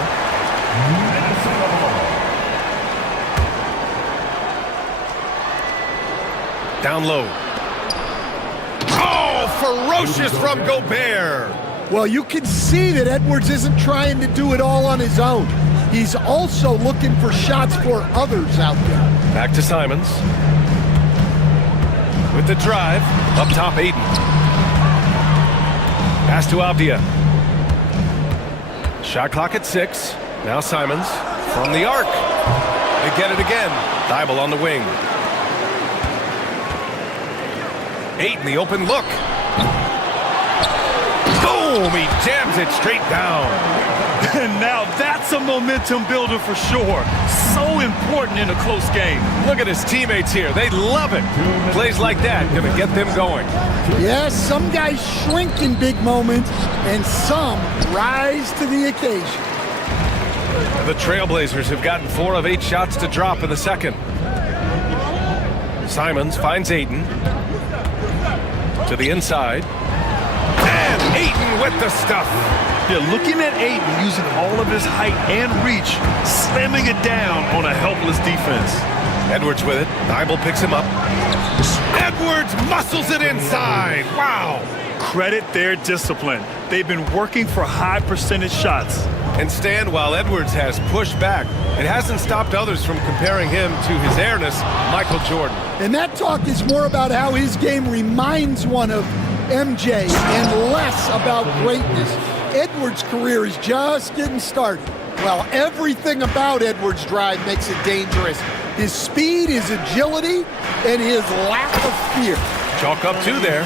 Down low. Oh, ferocious from Gobert. Well, you can see that Edwards isn't trying to do it all on his own. He's also looking for shots for others out there. Back to Simons. With the drive. Up top, Ayton. Pass to Avdia. Shot clock at 6. Now Simons from the arc. They get it again. Thybulle on the wing. Ayton, the open look. Boom! He jams it straight down. And now that's a momentum builder for sure. So important in a close game. Look at his teammates here. They love it. Plays like that gonna get them going. Yes, some guys shrink in big moments, and some rise to the occasion. The Trailblazers have gotten 4 of 8 shots to drop in the second. Simons finds Ayton. To the inside. And Ayton with the stuff. Yeah, looking at Ayton using all of his height and reach, slamming it down on a helpless defense. Edwards with it. Thybulle picks him up. Edwards muscles it inside. Wow. Credit their discipline. They've been working for high percentage shots. And Stan, while Edwards has pushed back, it hasn't stopped others from comparing him to his airness, Michael Jordan. And that talk is more about how his game reminds one of MJ and less about greatness. Edwards' career is just getting started. Well, everything about Edwards' drive makes it dangerous. His speed, his agility, and his lack of fear. Chalk up 2 there.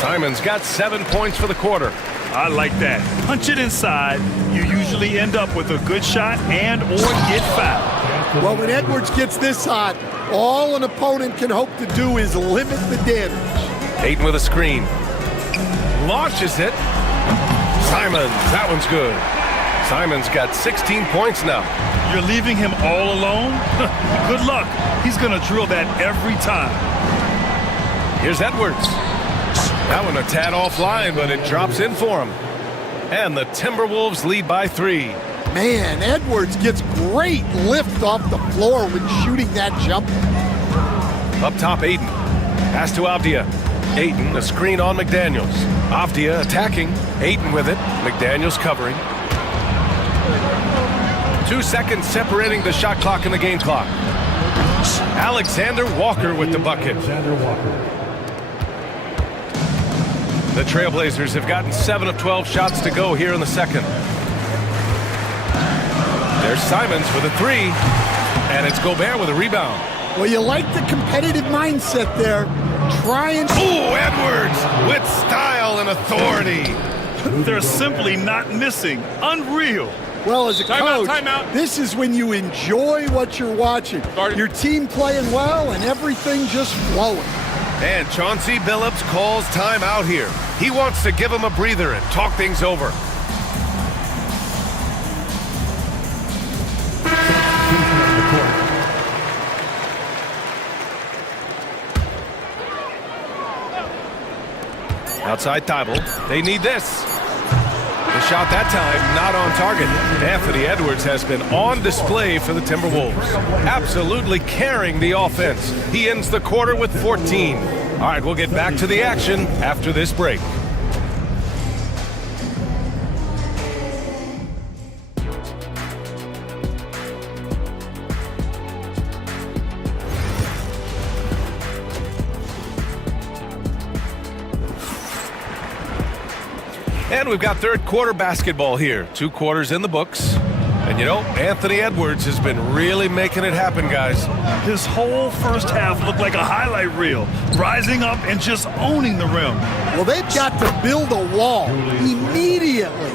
Simon's got 7 points for the quarter. I like that. Punch it inside. You usually end up with a good shot and or get fouled. Well, when Edwards gets this hot, all an opponent can hope to do is limit the damage. Ayton with a screen. Launches it. Simons, that one's good. Simons got 16 points now. You're leaving him all alone? Good luck. He's going to drill that every time. Here's Edwards. That one a tad offline, but it drops in for him. And the Timberwolves lead by 3. Man, Edwards gets great lift off the floor when shooting that jumper. Up top, Ayton. Pass to Avdia. Ayton, a screen on McDaniels. Avdia attacking. Ayton with it. McDaniels covering. 2 seconds separating the shot clock and the game clock. Alexander Walker with the bucket. The Trailblazers have gotten 7 of 12 shots to go here in the second. There's Simons with a 3, and it's Gobert with a rebound. Well, you like the competitive mindset there. Try and... Ooh, Edwards with style and authority. They're simply not missing. Unreal. Well, as a coach, timeout. This is when you enjoy what you're watching. Your team playing well and everything just flowing. And Chauncey Billups calls timeout here. He wants to give him a breather and talk things over. Outside Thibault. They need this. The shot that time not on target. Anthony Edwards has been on display for the Timberwolves. Absolutely carrying the offense. He ends the quarter with 14. All right, we'll get back to the action after this break. And we've got third quarter basketball here. 2 quarters in the books. And you know, Anthony Edwards has been really making it happen, guys. His whole first half looked like a highlight reel, rising up and just owning the rim. Well, they've got to build a wall immediately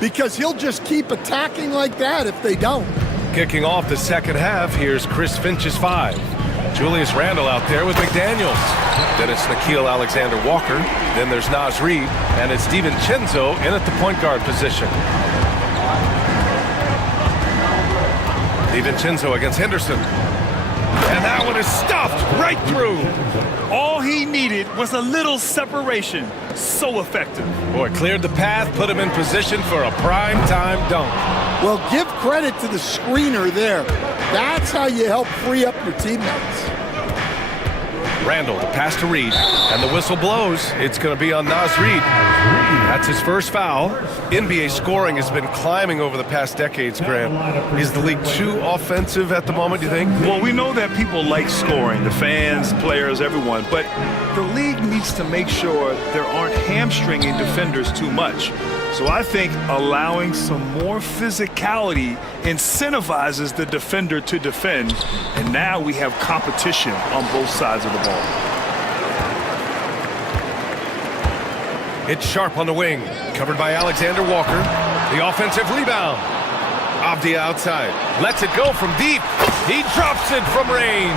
because he'll just keep attacking like that if they don't. Kicking off the second half, here's Chris Finch's 5. Julius Randle out there with McDaniels. Then it's Nickeil Alexander-Walker. Then there's Naz Reid. And it's DiVincenzo in at the point guard position. DiVincenzo against Henderson. And that one is stuffed right through. All he needed was a little separation. So effective. Boy, cleared the path, put him in position for a prime-time dunk. Well, give credit to the screener there. That's how you help free up your teammates. Randle, the pass to Reid, and the whistle blows. It's going to be on Naz Reid. That's his first foul. NBA scoring has been climbing over the past decades, Grant. Is the league too offensive at the moment, do you think? Well, we know that people like scoring, the fans, players, everyone, but the league needs to make sure there aren't hamstringing defenders too much. So I think allowing some more physicality incentivizes the defender to defend, and now we have competition on both sides of the ball. It's Sharp on the wing, covered by Alexander Walker. The offensive rebound. Avdia outside, lets it go from deep. He drops it from range.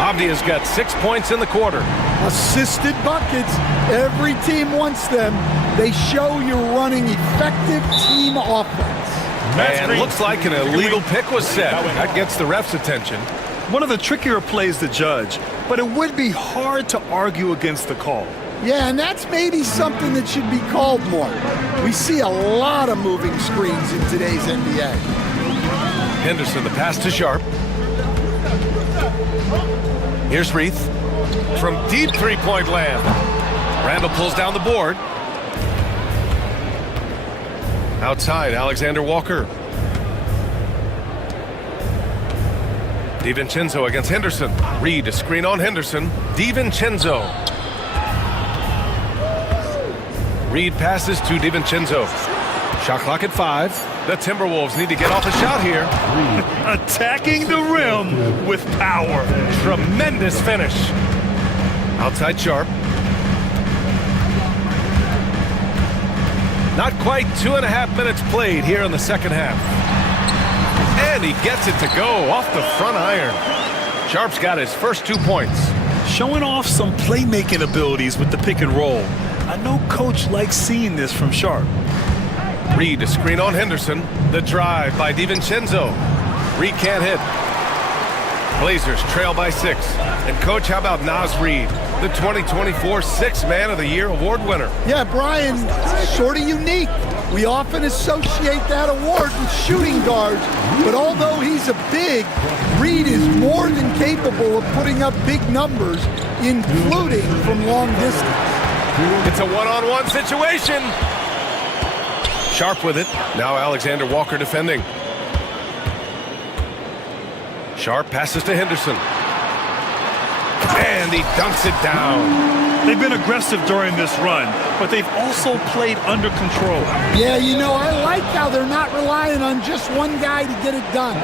Avdia's got 6 points in the quarter. Assisted buckets. Every team wants them. They show you're running effective team offense. And looks like an illegal pick was set. That gets the ref's attention. One of the trickier plays to judge, but it would be hard to argue against the call. Yeah, and that's maybe something that should be called more. We see a lot of moving screens in today's NBA. Henderson, the pass to Sharp. Here's Reith. From deep three-point land. Randall pulls down the board. Outside, Alexander Walker. DiVincenzo against Henderson. Reed, a screen on Henderson. DiVincenzo. Reed passes to DiVincenzo. Shot clock at 5. The Timberwolves need to get off a shot here. Attacking the rim with power. Tremendous finish. Outside Sharp. Not quite 2.5 minutes played here in the second half. And he gets it to go off the front iron. Sharp's got his first 2 points. Showing off some playmaking abilities with the pick and roll. I know Coach likes seeing this from Sharp. Reed, a screen on Henderson. The drive by DiVincenzo. Reed can't hit. Blazers trail by 6. And Coach, how about Naz Reed, the 2024 Sixth Man of the Year award winner? Yeah, Brian, sort of unique. We often associate that award with shooting guards, but although he's a big, Reed is more than capable of putting up big numbers, including from long distance. It's a one-on-one situation. Sharp with it. Now Alexander Walker defending. Sharp passes to Henderson. And he dunks it down. They've been aggressive during this run, but they've also played under control. Yeah, you know, I like how they're not relying on just one guy to get it done.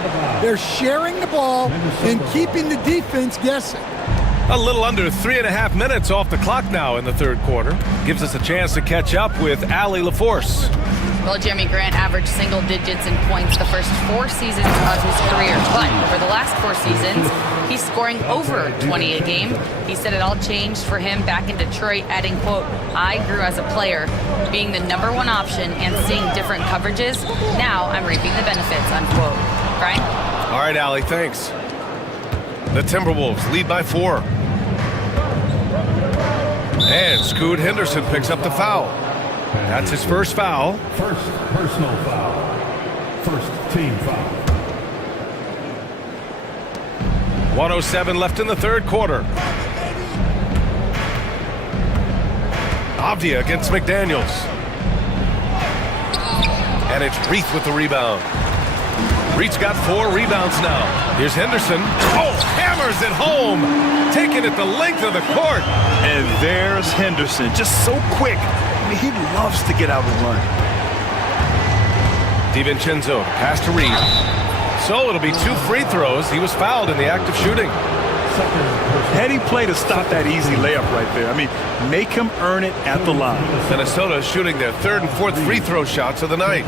They're sharing the ball and keeping the defense guessing. A little under 3.5 minutes off the clock now in the third quarter. Gives us a chance to catch up with Allie LaForce. Well, Jeremy Grant averaged single digits in points the first 4 seasons of his career, but over the last 4 seasons, he's scoring over 20 a game. He said it all changed for him back in Detroit, adding, quote, "I grew as a player, being the #1 option and seeing different coverages. Now I'm reaping the benefits," unquote. Brian? All right, Allie, thanks. The Timberwolves lead by 4. And Scoot Henderson picks up the foul. That's his first foul. First personal foul. First team foul. 1:07 left in the third quarter. Avdia against McDaniels. And it's Reith with the rebound. Reith's got 4 rebounds now. Here's Henderson. Oh, hammers it home. Taking it the length of the court. And there's Henderson, just so quick. I mean, he loves to get out and run. DiVincenzo, pass to Reed. So it'll be 2 free throws. He was fouled in the act of shooting. Heady play to stop that easy layup right there. I mean, make him earn it at the line. Minnesota shooting their 3rd and 4th free throw shots of the night.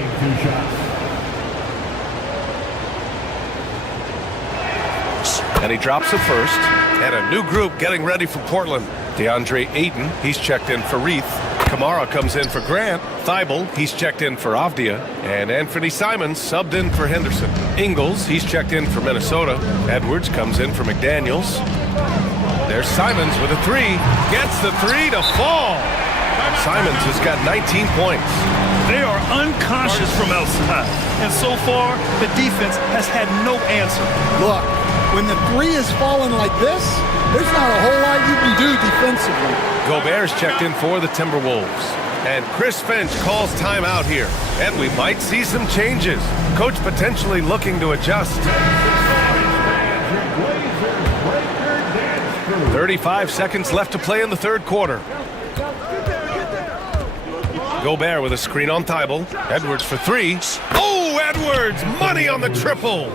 And he drops the first. And a new group getting ready for Portland. DeAndre Ayton, he's checked in for Reith. Kamara comes in for Grant. Thibault, he's checked in for Avdia. And Anthony Simons subbed in for Henderson. Ingles, he's checked in for Minnesota. Edwards comes in for McDaniels. There's Simons with a 3. Gets the 3 to fall. Simons has got 19 points. They are unconscious from outside. And so far, the defense has had no answer. Look, when the 3 is falling like this, there's not a whole lot you can do defensively. Gobert's checked in for the Timberwolves. And Chris Finch calls timeout here. And we might see some changes. Coach potentially looking to adjust. 35 seconds left to play in the third quarter. Gobert with a screen on Thibault. Edwards for 3. Oh, Edwards! Money on the triple!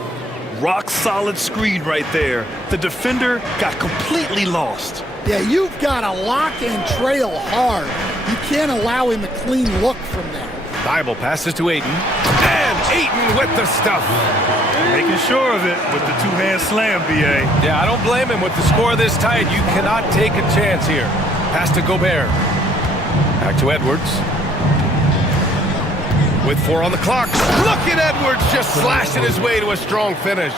Rock solid screen right there. The defender got completely lost. Yeah, you've got to lock and trail hard. You can't allow him a clean look from there. Thibault passes to Ayton. And Ayton with the stuff. Making sure of it with the 2-hand slam, B.A. Yeah, I don't blame him with the score this tight. You cannot take a chance here. Pass to Gobert. Back to Edwards. With 4 on the clock. Look at Edwards just slashing his way to a strong finish.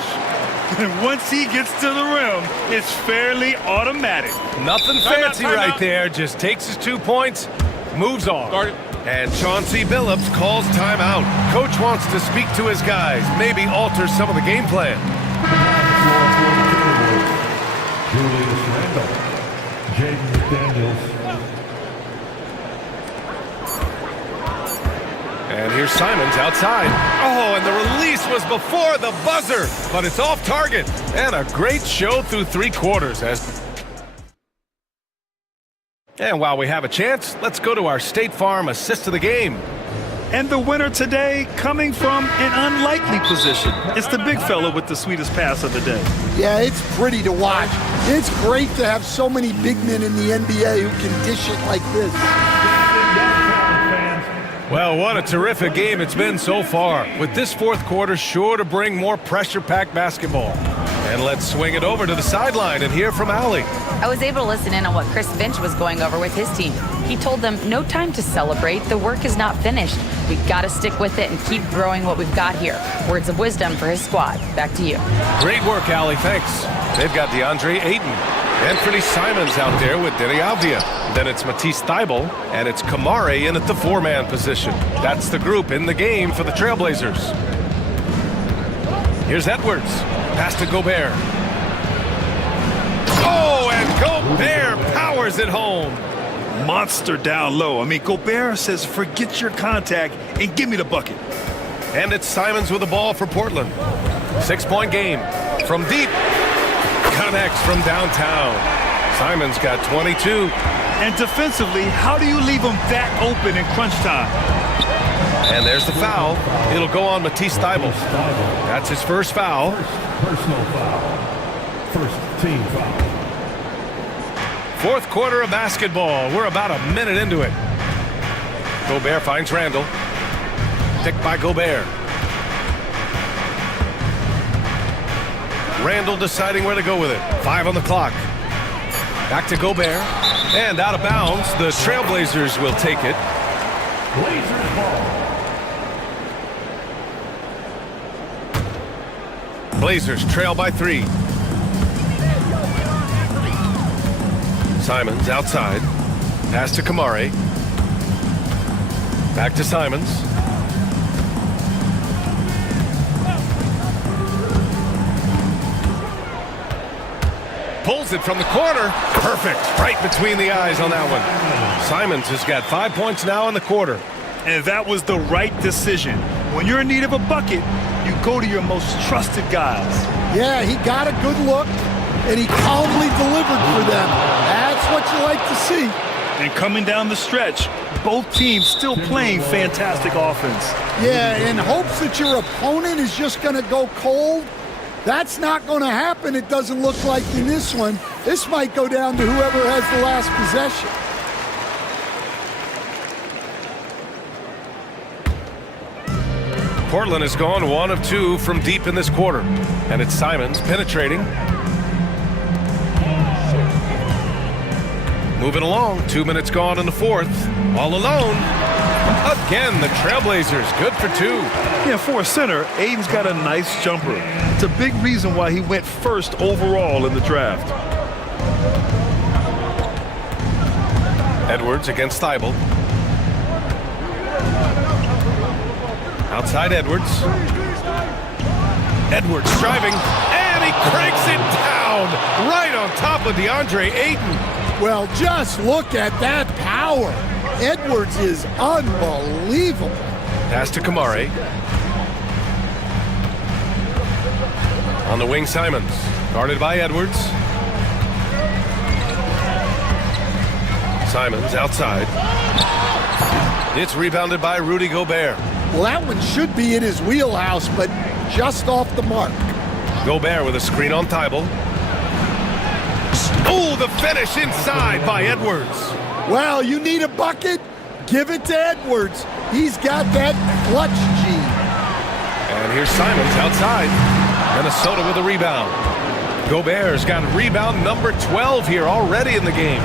And once he gets to the rim, it's fairly automatic. Nothing fancy right there. Just takes his 2 points, moves on. And Chauncey Billups calls timeout. Coach wants to speak to his guys, maybe alter some of the game plan. here's Simons outside. Oh, and the release was before the buzzer, but it's off target. And a great show through 3 quarters. And while we have a chance, let's go to our State Farm assist of the game. And the winner today coming from an unlikely position. It's the big fella with the sweetest pass of the day. Yeah, it's pretty to watch. It's great to have so many big men in the NBA who can dish it like this. Well, what a terrific game it's been so far, with this fourth quarter sure to bring more pressure-packed basketball. And let's swing it over to the sideline and hear from Allie. I was able to listen in on what Chris Finch was going over with his team. He told them, no time to celebrate. The work is not finished. We've got to stick with it and keep growing what we've got here. Words of wisdom for his squad. Back to you. Great work, Allie. Thanks. They've got DeAndre Ayton. Anthony Simons out there with Denny Avdia. Then it's Matisse Thybulle, and it's Kamare in at the 4-man position. That's the group in the game for the Trailblazers. Here's Edwards. Pass to Gobert. Oh, and Gobert powers it home. Monster down low. I mean, Gobert says, forget your contact and give me the bucket. And it's Simons with the ball for Portland. 6-point game. From deep. Connects from downtown. Simons got 22. And defensively, how do you leave him that open in crunch time? And there's the foul. It'll go on Matisse Thybulle. That's his first foul. Personal foul. First team foul. Fourth quarter of basketball. We're about a minute into it. Gobert finds Randall. Picked by Gobert. Randall deciding where to go with it. 5 on the clock. Back to Gobert. And out of bounds. The Trailblazers will take it. Blazers ball. Blazers trail by 3. Simons outside. Pass to Kamare. Back to Simons. Pulls it from the corner. Perfect. Right between the eyes on that one. Simons has got 5 points now in the quarter. And that was the right decision. When you're in need of a bucket, you go to your most trusted guys. Yeah, he got a good look, and he calmly delivered for them. That's what you like to see. And coming down the stretch, both teams still playing fantastic offense. Yeah, in hopes that your opponent is just going to go cold. That's not going to happen, it doesn't look like in this one. This might go down to whoever has the last possession. Portland has gone 1 of 2 from deep in this quarter. And it's Simons penetrating. Moving along. 2 minutes gone in the fourth. All alone. Again, the Trailblazers. Good for 2. Yeah, for a center, Aiden's got a nice jumper. It's a big reason why he went first overall in the draft. Edwards against Thybulle. Outside Edwards. Edwards driving, and he cranks it down right on top of DeAndre Ayton. Well, just look at that power. Edwards is unbelievable. Pass to Kamare. On the wing, Simons. Guarded by Edwards. Simons outside. It's rebounded by Rudy Gobert. Well, that one should be in his wheelhouse, but just off the mark. Gobert with a screen on Thybulle. Oh, the finish inside by Edwards. Well, you need a bucket? Give it to Edwards. He's got that clutch gene. And here's Simons outside. Minnesota with a rebound. Gobert's got rebound number 12 here already in the game.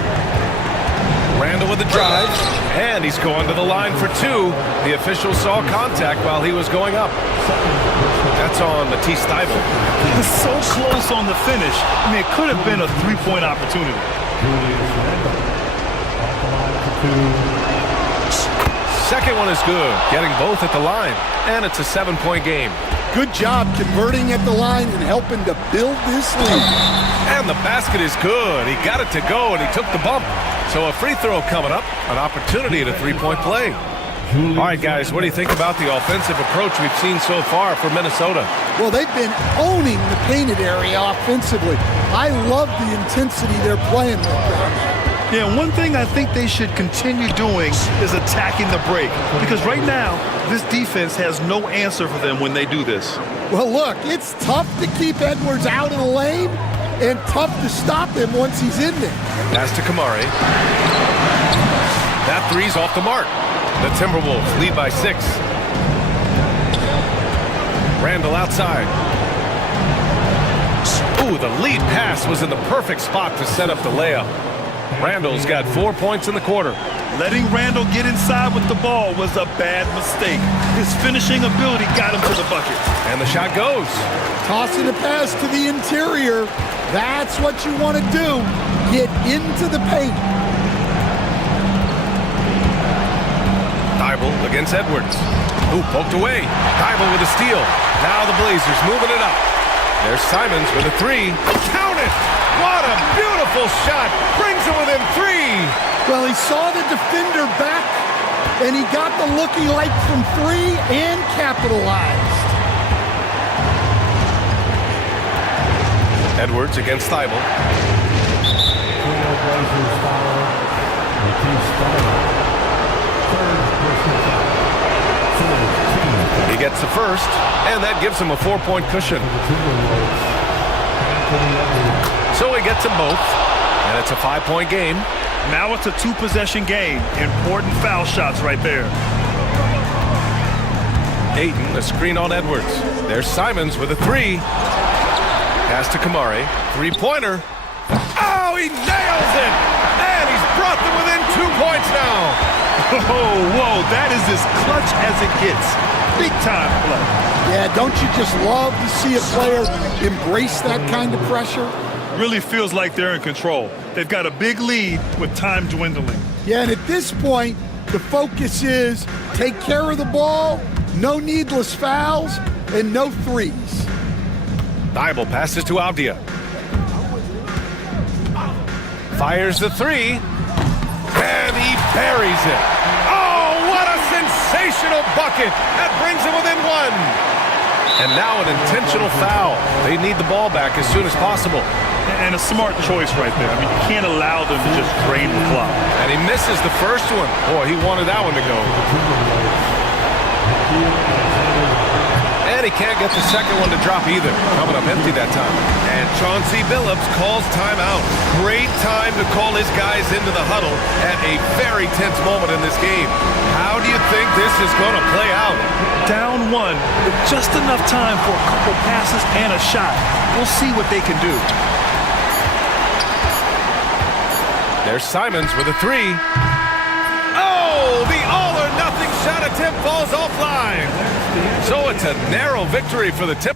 Randall with the drive, and he's going to the line for 2. The official saw contact while he was going up. That's on Matisse Thybulle. So close on the finish. I mean, it could have been a 3-point opportunity. Second one is good, getting both at the line, and it's a 7-point game. Good job converting at the line and helping to build this lead. And the basket is good. He got it to go, and he took the bump. So a free throw coming up, an opportunity at a 3-point play. All right, guys, what do you think about the offensive approach we've seen so far for Minnesota? Well, they've been owning the painted area offensively. I love the intensity they're playing with down there. Yeah, one thing I think they should continue doing is attacking the break. Because right now, this defense has no answer for them when they do this. Well, look, it's tough to keep Edwards out of the lane and tough to stop him once he's in there. Pass to Kamari. That three's off the mark. The Timberwolves lead by 6. Randall outside. Ooh, the lead pass was in the perfect spot to set up the layup. Randall's got 4 points in the quarter. Letting Randall get inside with the ball was a bad mistake. His finishing ability got him to the bucket. And the shot goes. Tossing a pass to the interior. That's what you want to do. Get into the paint. Dybel against Edwards. Ooh, poked away. Dybel with a steal. Now the Blazers moving it up. There's Simons with a 3. Count it! What a beautiful shot! Brings it within 3. Well, he saw the defender back, and he got the looky like from 3 and capitalized. Edwards against Dybel. He gets the first, and that gives him a 4-point cushion. So he gets them both, and it's a 5-point game. Now it's a 2-possession game. Important foul shots right there. Ayton, a screen on Edwards. There's Simons with a 3. Pass to Kamari. 3-pointer. Oh, he nails it! And he's brought them within 2 points now. Oh, whoa, that is as clutch as it gets. Big time play. Yeah, don't you just love to see a player embrace that kind of pressure? Really feels like they're in control. They've got a big lead with time dwindling. Yeah, and at this point, the focus is take care of the ball, no needless fouls, and no threes. Dybel passes to Avdia. Fires the 3. And he buries it. Oh, what a sensational bucket. That brings him within 1. And now an intentional foul. They need the ball back as soon as possible. And a smart choice right there. I mean, you can't allow them to just drain the clock. And he misses the first one. Boy, he wanted that one to go. And he can't get the second one to drop either. Coming up empty that time. And Chauncey Billups calls timeout. Great time to call his guys into the huddle at a very tense moment in this game. How do you think this is going to play out? Down 1 with just enough time for a couple passes and a shot. We'll see what they can do. There's Simons with a 3. Oh, the all-or-nothing shot attempt falls offline. So it's a narrow victory for the Timberwolves.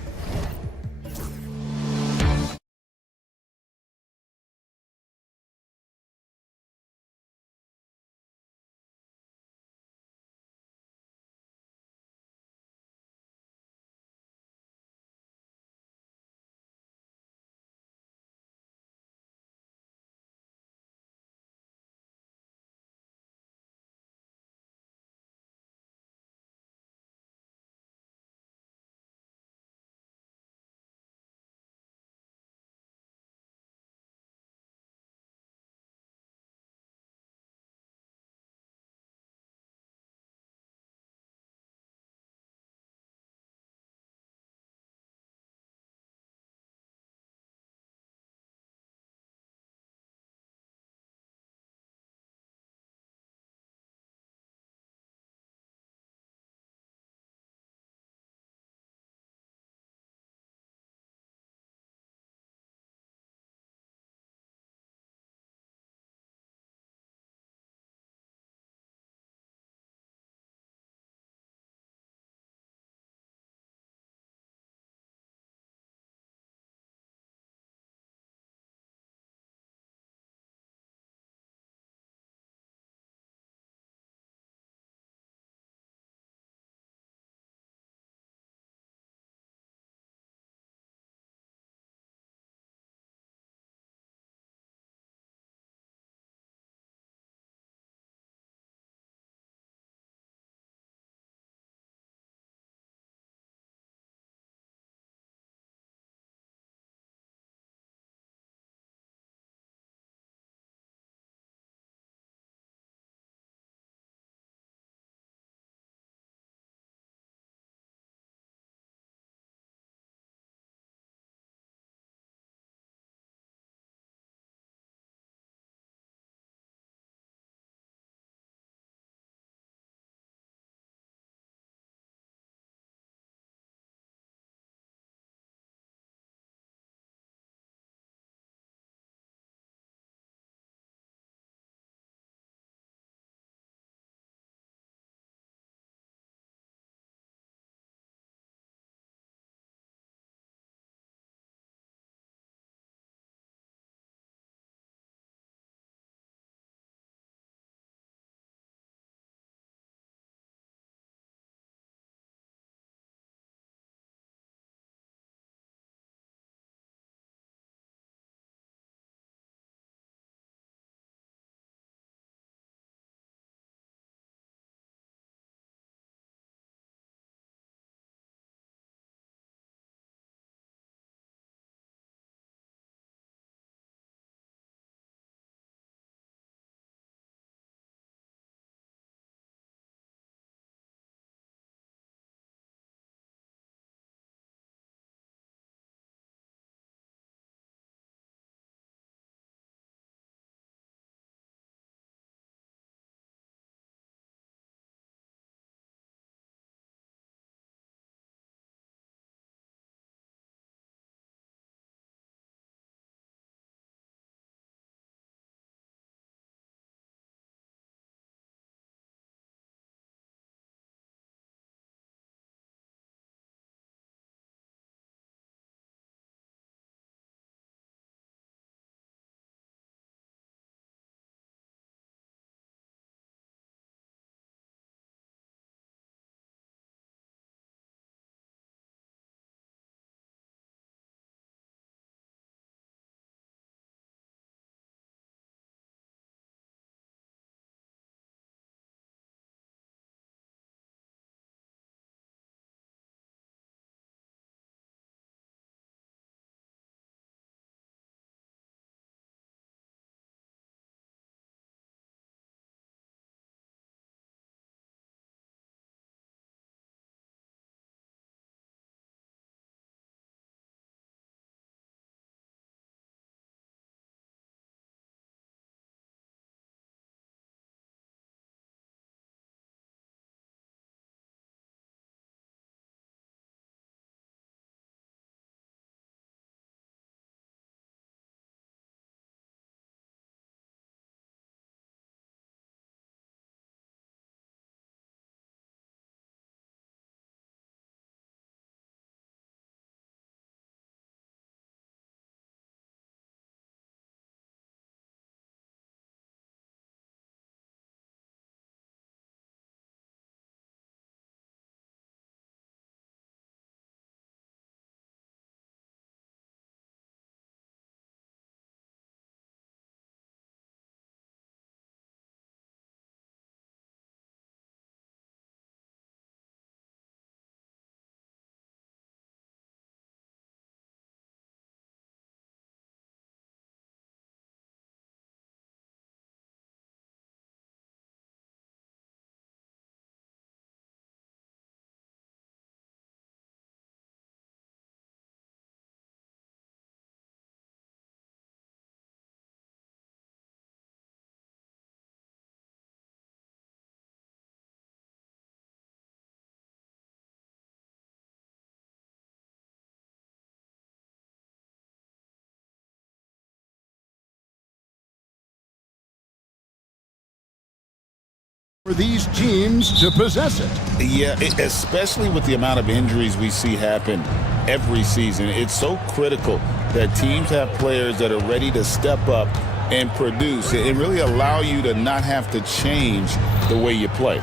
for these teams to possess it. Yeah, especially with the amount of injuries we see happen every season. It's so critical that teams have players that are ready to step up and produce and really allow you to not have to change the way you play.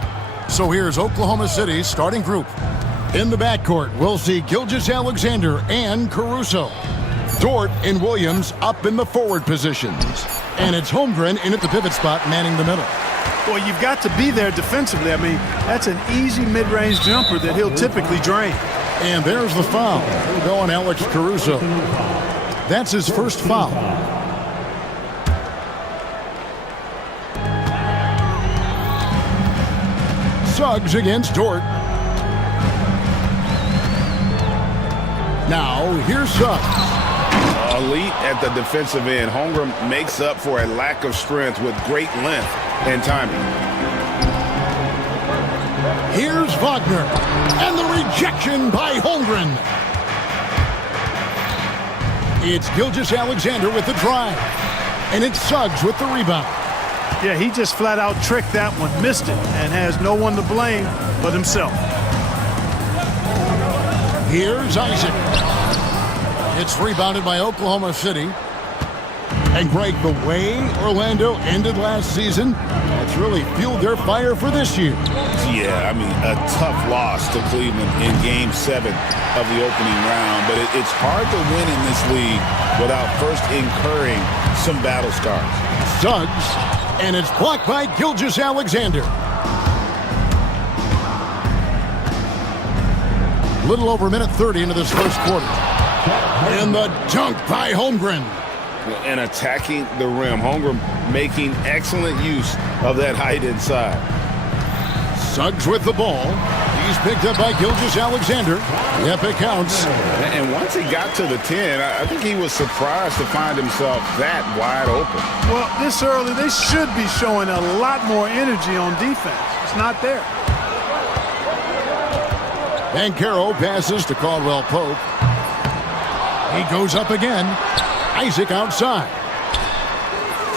So here's Oklahoma City's starting group. In the backcourt, we'll see Gilgeous-Alexander and Caruso. Dort and Williams up in the forward positions. And it's Holmgren in at the pivot spot, manning the middle. Well, you've got to be there defensively. I mean, that's an easy mid-range jumper that he'll typically drain. And there's the foul. Going Alex Caruso. That's his first foul. Suggs against Dort. Now, here's Suggs. Elite at the defensive end. Holmgren makes up for a lack of strength with great length and timing. Here's Wagner. And the rejection by Holmgren. It's Gilgeous-Alexander with the drive. And it's Suggs with the rebound. Yeah, he just flat out tricked that one, missed it, and has no one to blame but himself. Here's Isaac. It's rebounded by Oklahoma City. And Greg, the way Orlando ended last season, it's really fueled their fire for this year. Yeah, I mean, a tough loss to Cleveland in Game 7 of the opening round. But it's hard to win in this league without first incurring some battle scars. Suggs, and it's blocked by Gilgeous-Alexander. Little over a minute 30 into this first quarter. And the dunk by Holmgren. And attacking the rim. Holmgren making excellent use of that height inside. Suggs with the ball. He's picked up by Gilgeous-Alexander. Yep, it counts. And once he got to the 10, I think he was surprised to find himself that wide open. Well, this early, they should be showing a lot more energy on defense. It's not there. Banchero passes to Caldwell Pope. He goes up again. Isaac outside.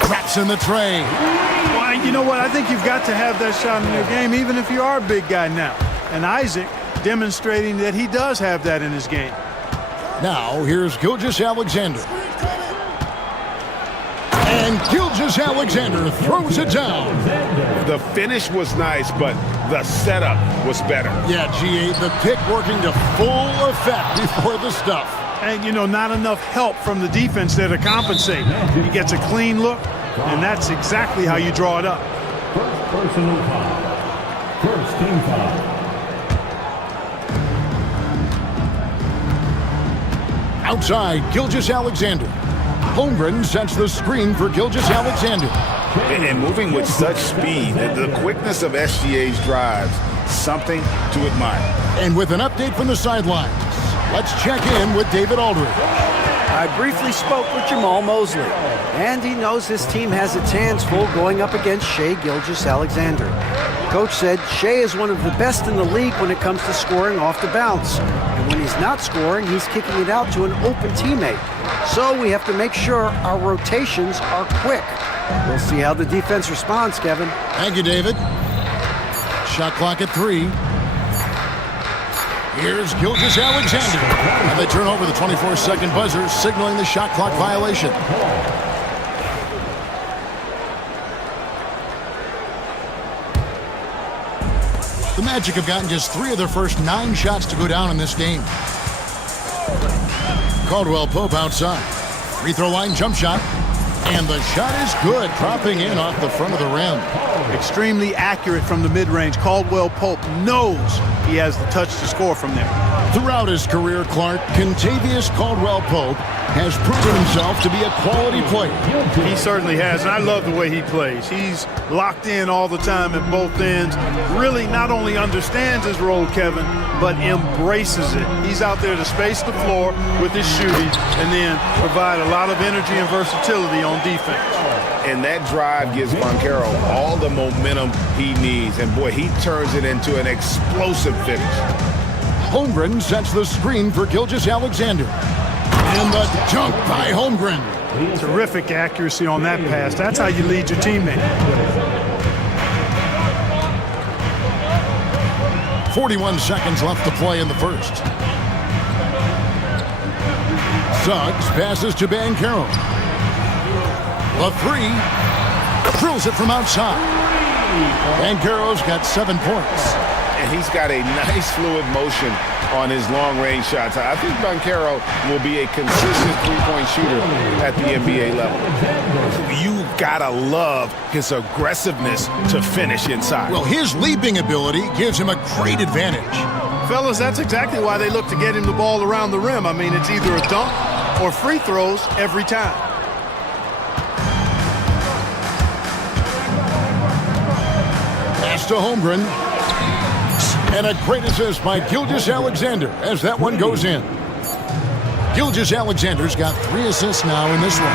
Traps in the tray. Well, you know what? I think you've got to have that shot in your game, even if you are a big guy now. And Isaac demonstrating that he does have that in his game. Now, here's Gilgeous-Alexander. And Gilgeous-Alexander throws it down. The finish was nice, but the setup was better. Yeah, G8, the pick working to full effect before the stuff. And, you know, not enough help from the defense there to compensate. He gets a clean look, and that's exactly how you draw it up. First personal foul. First team foul. Outside, Gilgeous-Alexander. Holmgren sets the screen for Gilgeous-Alexander. And moving with such speed, the quickness of SGA's drives, something to admire. And with an update from the sidelines, let's check in with David Aldridge. I briefly spoke with Jamal Mosley, and he knows his team has its hands full going up against Shai Gilgeous-Alexander. Coach said Shai is one of the best in the league when it comes to scoring off the bounce. And when he's not scoring, he's kicking it out to an open teammate. So we have to make sure our rotations are quick. We'll see how the defense responds, Kevin. Thank you, David. Shot clock at 3. Here's Gilgeous-Alexander. And they turn over the 24-second buzzer, signaling the shot clock violation. The Magic have gotten just 3 of their first 9 shots to go down in this game. Caldwell Pope outside. Free throw line jump shot. And the shot is good, dropping in off the front of the rim. Extremely accurate from the mid-range. Caldwell Pope knows he has the touch to score from there. Throughout his career, Clark, Kentavious Caldwell Pope has proven himself to be a quality player. He certainly has, and I love the way he plays. He's locked in all the time at both ends. Really not only understands his role, Kevin, but embraces it. He's out there to space the floor with his shooting and then provide a lot of energy and versatility on defense. And that drive gives Banchero all the momentum he needs. And boy, he turns it into an explosive finish. Holmgren sets the screen for Gilgeous-Alexander. And the dunk by Holmgren. Terrific accuracy on that pass. That's how you lead your teammate. 41 seconds left to play in the first. Suggs passes to Banchero. The three. Drills it from outside. Banchero's got 7 points. And he's got a nice fluid motion on his long-range shots. I think Banchero will be a consistent three-point shooter at the NBA level. You gotta love his aggressiveness to finish inside. Well, his leaping ability gives him a great advantage. Fellas, that's exactly why they look to get him the ball around the rim. I mean, it's either a dunk or free throws every time. Pass to Holmgren. And a great assist by Gilgeous-Alexander as that one goes in. Gilgeous-Alexander's got 3 assists now in this one.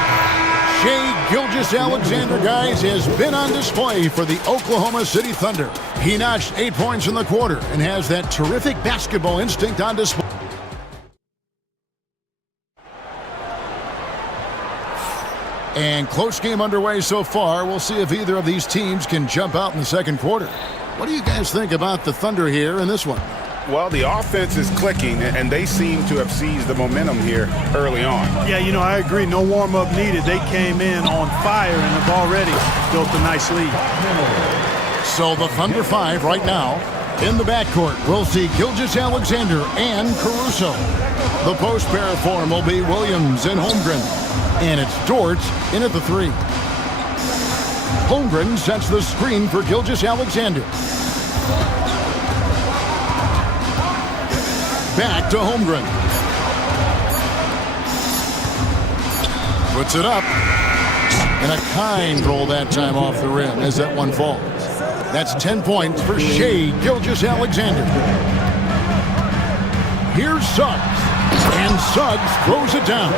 Shai Gilgeous-Alexander, guys, has been on display for the Oklahoma City Thunder. He notched 8 points in the quarter and has that terrific basketball instinct on display. And close game underway so far. We'll see if either of these teams can jump out in the second quarter. What do you guys think about the Thunder here in this one? Well, the offense is clicking, and they seem to have seized the momentum here early on. Yeah, you know, I agree. No warm-up needed. They came in on fire and have already built a nice lead. So the Thunder 5 right now. In the backcourt, we'll see Gilgeous-Alexander and Caruso. The post pair form will be Williams and Holmgren. And it's Dort in at the 3. Holmgren sets the screen for Gilgeous-Alexander. Back to Holmgren. Puts it up. And a kind roll that time off the rim as that one falls. That's 10 points for Shai Gilgeous-Alexander. Here's Suggs. And Suggs throws it down.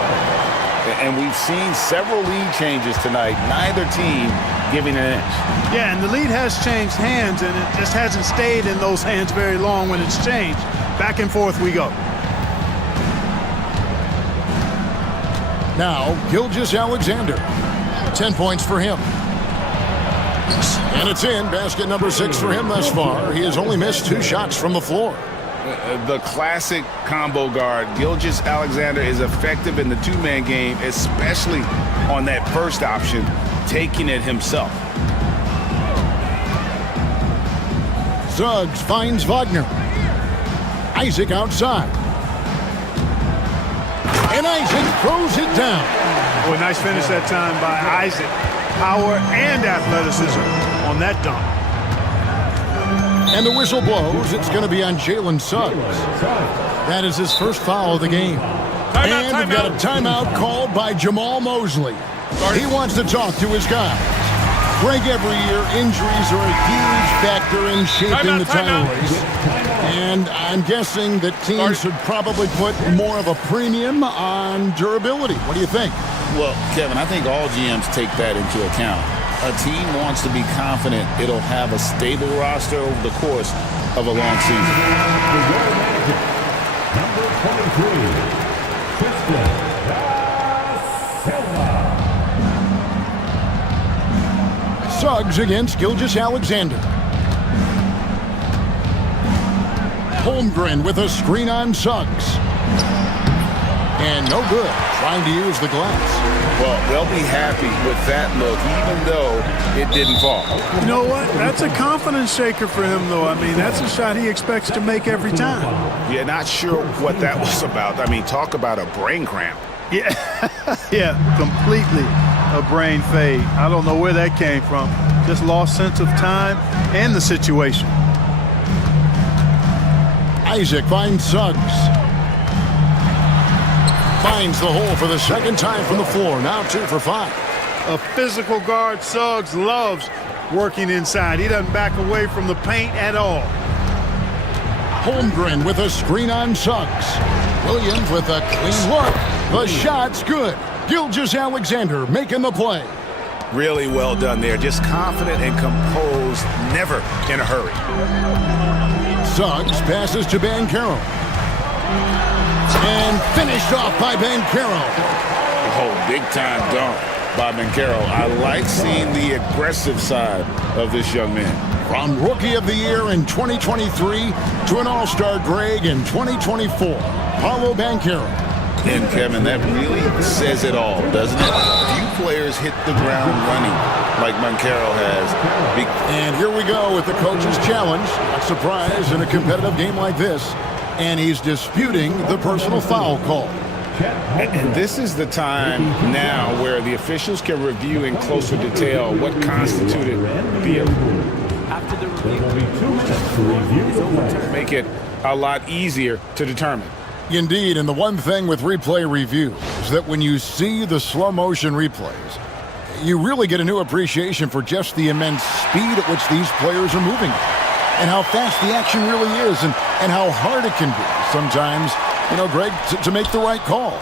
And we've seen several lead changes tonight. Neither team giving an inch. Yeah, and the lead has changed hands, and it just hasn't stayed in those hands very long when it's changed. Back and forth we go. Now, Gilgeous-Alexander. 10 points for him. And it's in. Basket number 6 for him thus far. He has only missed 2 shots from the floor. The classic combo guard. Gilgeous-Alexander is effective in the two-man game, especially on that first option, taking it himself. Suggs finds Wagner. Isaac outside. And Isaac throws it down. Boy, nice finish that time by Isaac. Power and athleticism on that dunk. And the whistle blows. It's going to be on Jalen Suggs. That is his first foul of the game. And we've got a timeout called by Jamal Mosley. He wants to talk to his guys. Greg, every year, injuries are a huge factor in shaping the title race. And I'm guessing that teams should probably put more of a premium on durability. What do you think? Well, Kevin, I think all GMs take that into account. A team wants to be confident it'll have a stable roster over the course of a long season. Number 23, Tristan Da Silva. Suggs against Gilgeous-Alexander. Holmgren with a screen on Suggs. And no good, trying to use the glass. Well, they'll be happy with that look, even though it didn't fall. You know what? That's a confidence shaker for him, though. I mean, that's a shot he expects to make every time. Yeah, not sure what that was about. I mean, talk about a brain cramp. Yeah, yeah, completely a brain fade. I don't know where that came from. Just lost sense of time and the situation. Isaac finds Suggs. Finds the hole for the second time from the floor. Now 2 for 5. A physical guard, Suggs, loves working inside. He doesn't back away from the paint at all. Holmgren with a screen on Suggs. Williams with a clean look. The shot's good. Gilgeous-Alexander making the play. Really well done there. Just confident and composed, never in a hurry. Suggs passes to Banchero. And finished off by Banchero. Oh, big time dunk. by Banchero. I like seeing the aggressive side of this young man. From Rookie of the Year in 2023 to an All-Star Greg in 2024, Paolo Banchero. And Kevin, that really says it all, doesn't it? Few players hit the ground running like Banchero has. And here we go with the coach's challenge. A surprise in a competitive game like this. And he's disputing the personal foul call. And this is the time now where the officials can review in closer detail what constituted the After the review, make it a lot easier to determine. Indeed, and the one thing with replay review is that when you see the slow motion replays, you really get a new appreciation for just the immense speed at which these players are moving and how fast the action really is and how hard it can be sometimes, you know, Greg, to make the right call.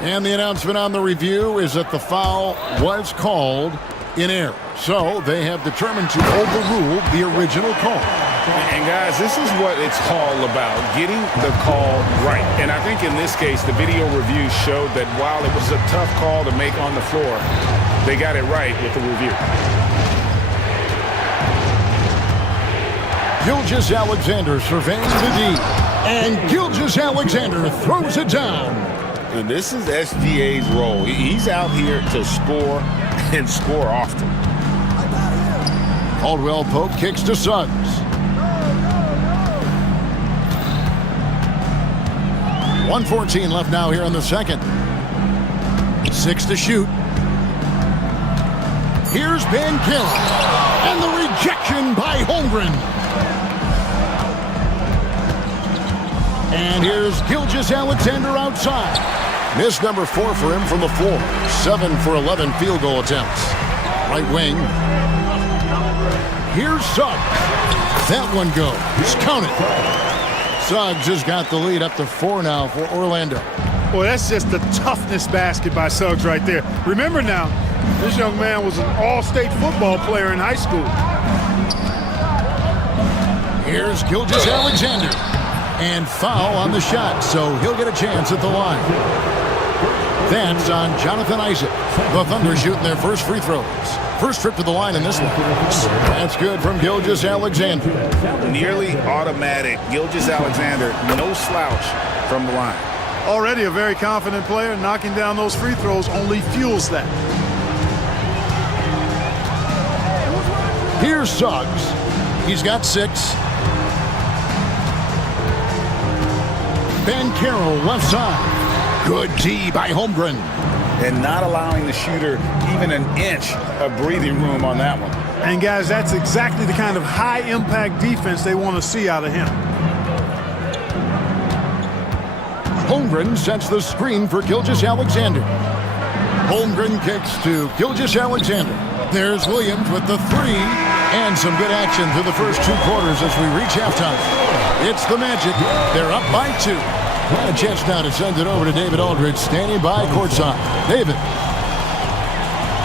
And the announcement on the review is that the foul was called in error. So they have determined to overrule the original call. And guys, this is what it's all about, getting the call right. And I think in this case, the video review showed that while it was a tough call to make on the floor, they got it right with the review. Gilgeous-Alexander surveying the D. And Gilgeous-Alexander throws it down. And this is SGA's role. He's out here to score and score often. Caldwell Pope kicks to Suggs. 1:14 left now here in the second. 6 to shoot. Here's Banchero. And the rejection by Holmgren. And here's Gilgeous-Alexander outside. Miss number 4 for him from the floor. 7 for 11 field goal attempts. Right wing. Here's Suggs. That one goes. Count it. Suggs has got the lead up to 4 now for Orlando. Boy, that's just the toughness basket by Suggs right there. Remember now, this young man was an all-state football player in high school. Here's Gilgeous-Alexander. And foul on the shot, so he'll get a chance at the line. That's on Jonathan Isaac. The Thunder shooting their first free throws. First trip to the line in this one. That's good from Gilgeous-Alexander. Nearly automatic. Gilgeous-Alexander, no slouch from the line. Already a very confident player. Knocking down those free throws only fuels that. Here's Suggs. He's got 6. Banchero left side. Good D by Holmgren. And not allowing the shooter even an inch of breathing room on that one. And guys, that's exactly the kind of high-impact defense they want to see out of him. Holmgren sets the screen for Gilgeous-Alexander. Holmgren kicks to Gilgeous-Alexander. There's Williams with the 3. And some good action through the first 2 quarters as we reach halftime. It's the Magic. They're up by 2. A chance now to send it over to David Aldridge, standing by courtside. David.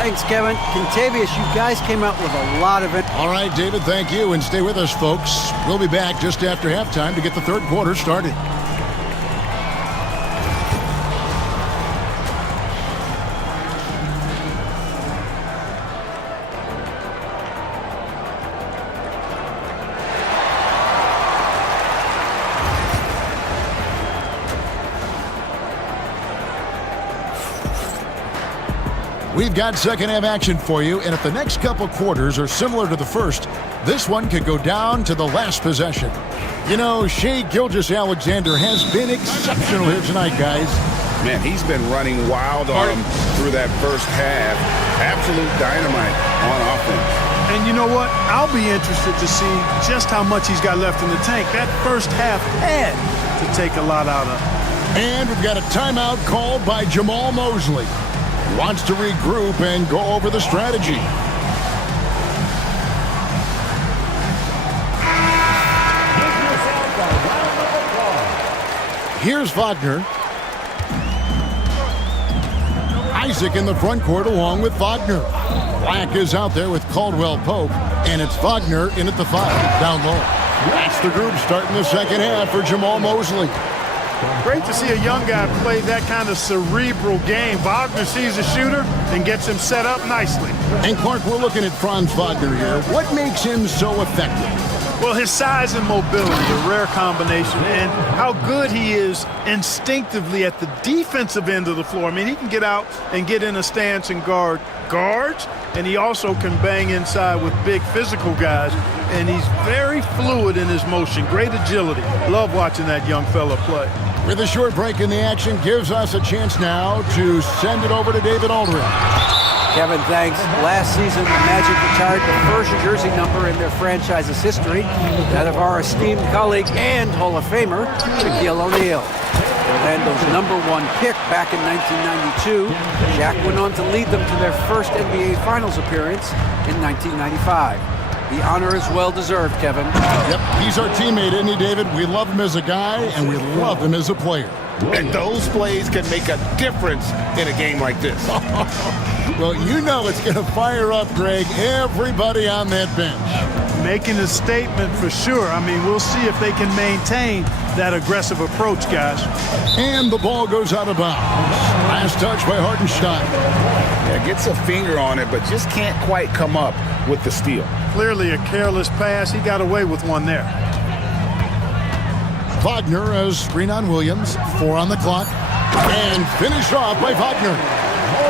Thanks, Kevin. Contavious, you guys came out with a lot of it. All right, David, thank you. And stay with us, folks. We'll be back just after halftime to get the third quarter started. We've got second half action for you, and if the next couple quarters are similar to the first, this one could go down to the last possession. You know, Shai Gilgeous-Alexander has been exceptional here tonight, guys. Man, he's been running wild on him through that first half. Absolute dynamite on offense. And you know what? I'll be interested to see just how much he's got left in the tank. That first half had to take a lot out of him. And we've got a timeout called by Jamal Mosley. Wants to regroup and go over the strategy. Here's Wagner. Isaac in the front court along with Wagner. Black is out there with Caldwell Pope, and it's Wagner in at the 5, down low. That's the group starting the second half for Jamal Mosley. Great to see a young guy play that kind of cerebral game. Wagner sees a shooter and gets him set up nicely. And Clark, we're looking at Franz Wagner here. What makes him so effective? Well, his size and mobility, a rare combination, and how good he is instinctively at the defensive end of the floor. I mean, he can get out and get in a stance and guard guards, and he also can bang inside with big physical guys, and he's very fluid in his motion, great agility. Love watching that young fella play. With a short break in the action, gives us a chance now to send it over to David Aldridge. Kevin, thanks. Last season, the Magic retired the first jersey number in their franchise's history, that of our esteemed colleague and Hall of Famer, Shaquille O'Neal. Orlando's #1 pick back in 1992, Shaq went on to lead them to their first NBA Finals appearance in 1995. The honor is well-deserved, Kevin. Yep, he's our teammate, isn't he, David? We love him as a guy, and we love him as a player. And those plays can make a difference in a game like this. Well, you know it's going to fire up, Greg, everybody on that bench. Making a statement for sure. I mean, we'll see if they can maintain that aggressive approach, guys. And the ball goes out of bounds. Last touch by Hartenstein. Yeah, gets a finger on it, but just can't quite come up with the steal. Clearly a careless pass. He got away with one there. Wagner as screen on Williams. 4 on the clock. And finished off by Wagner.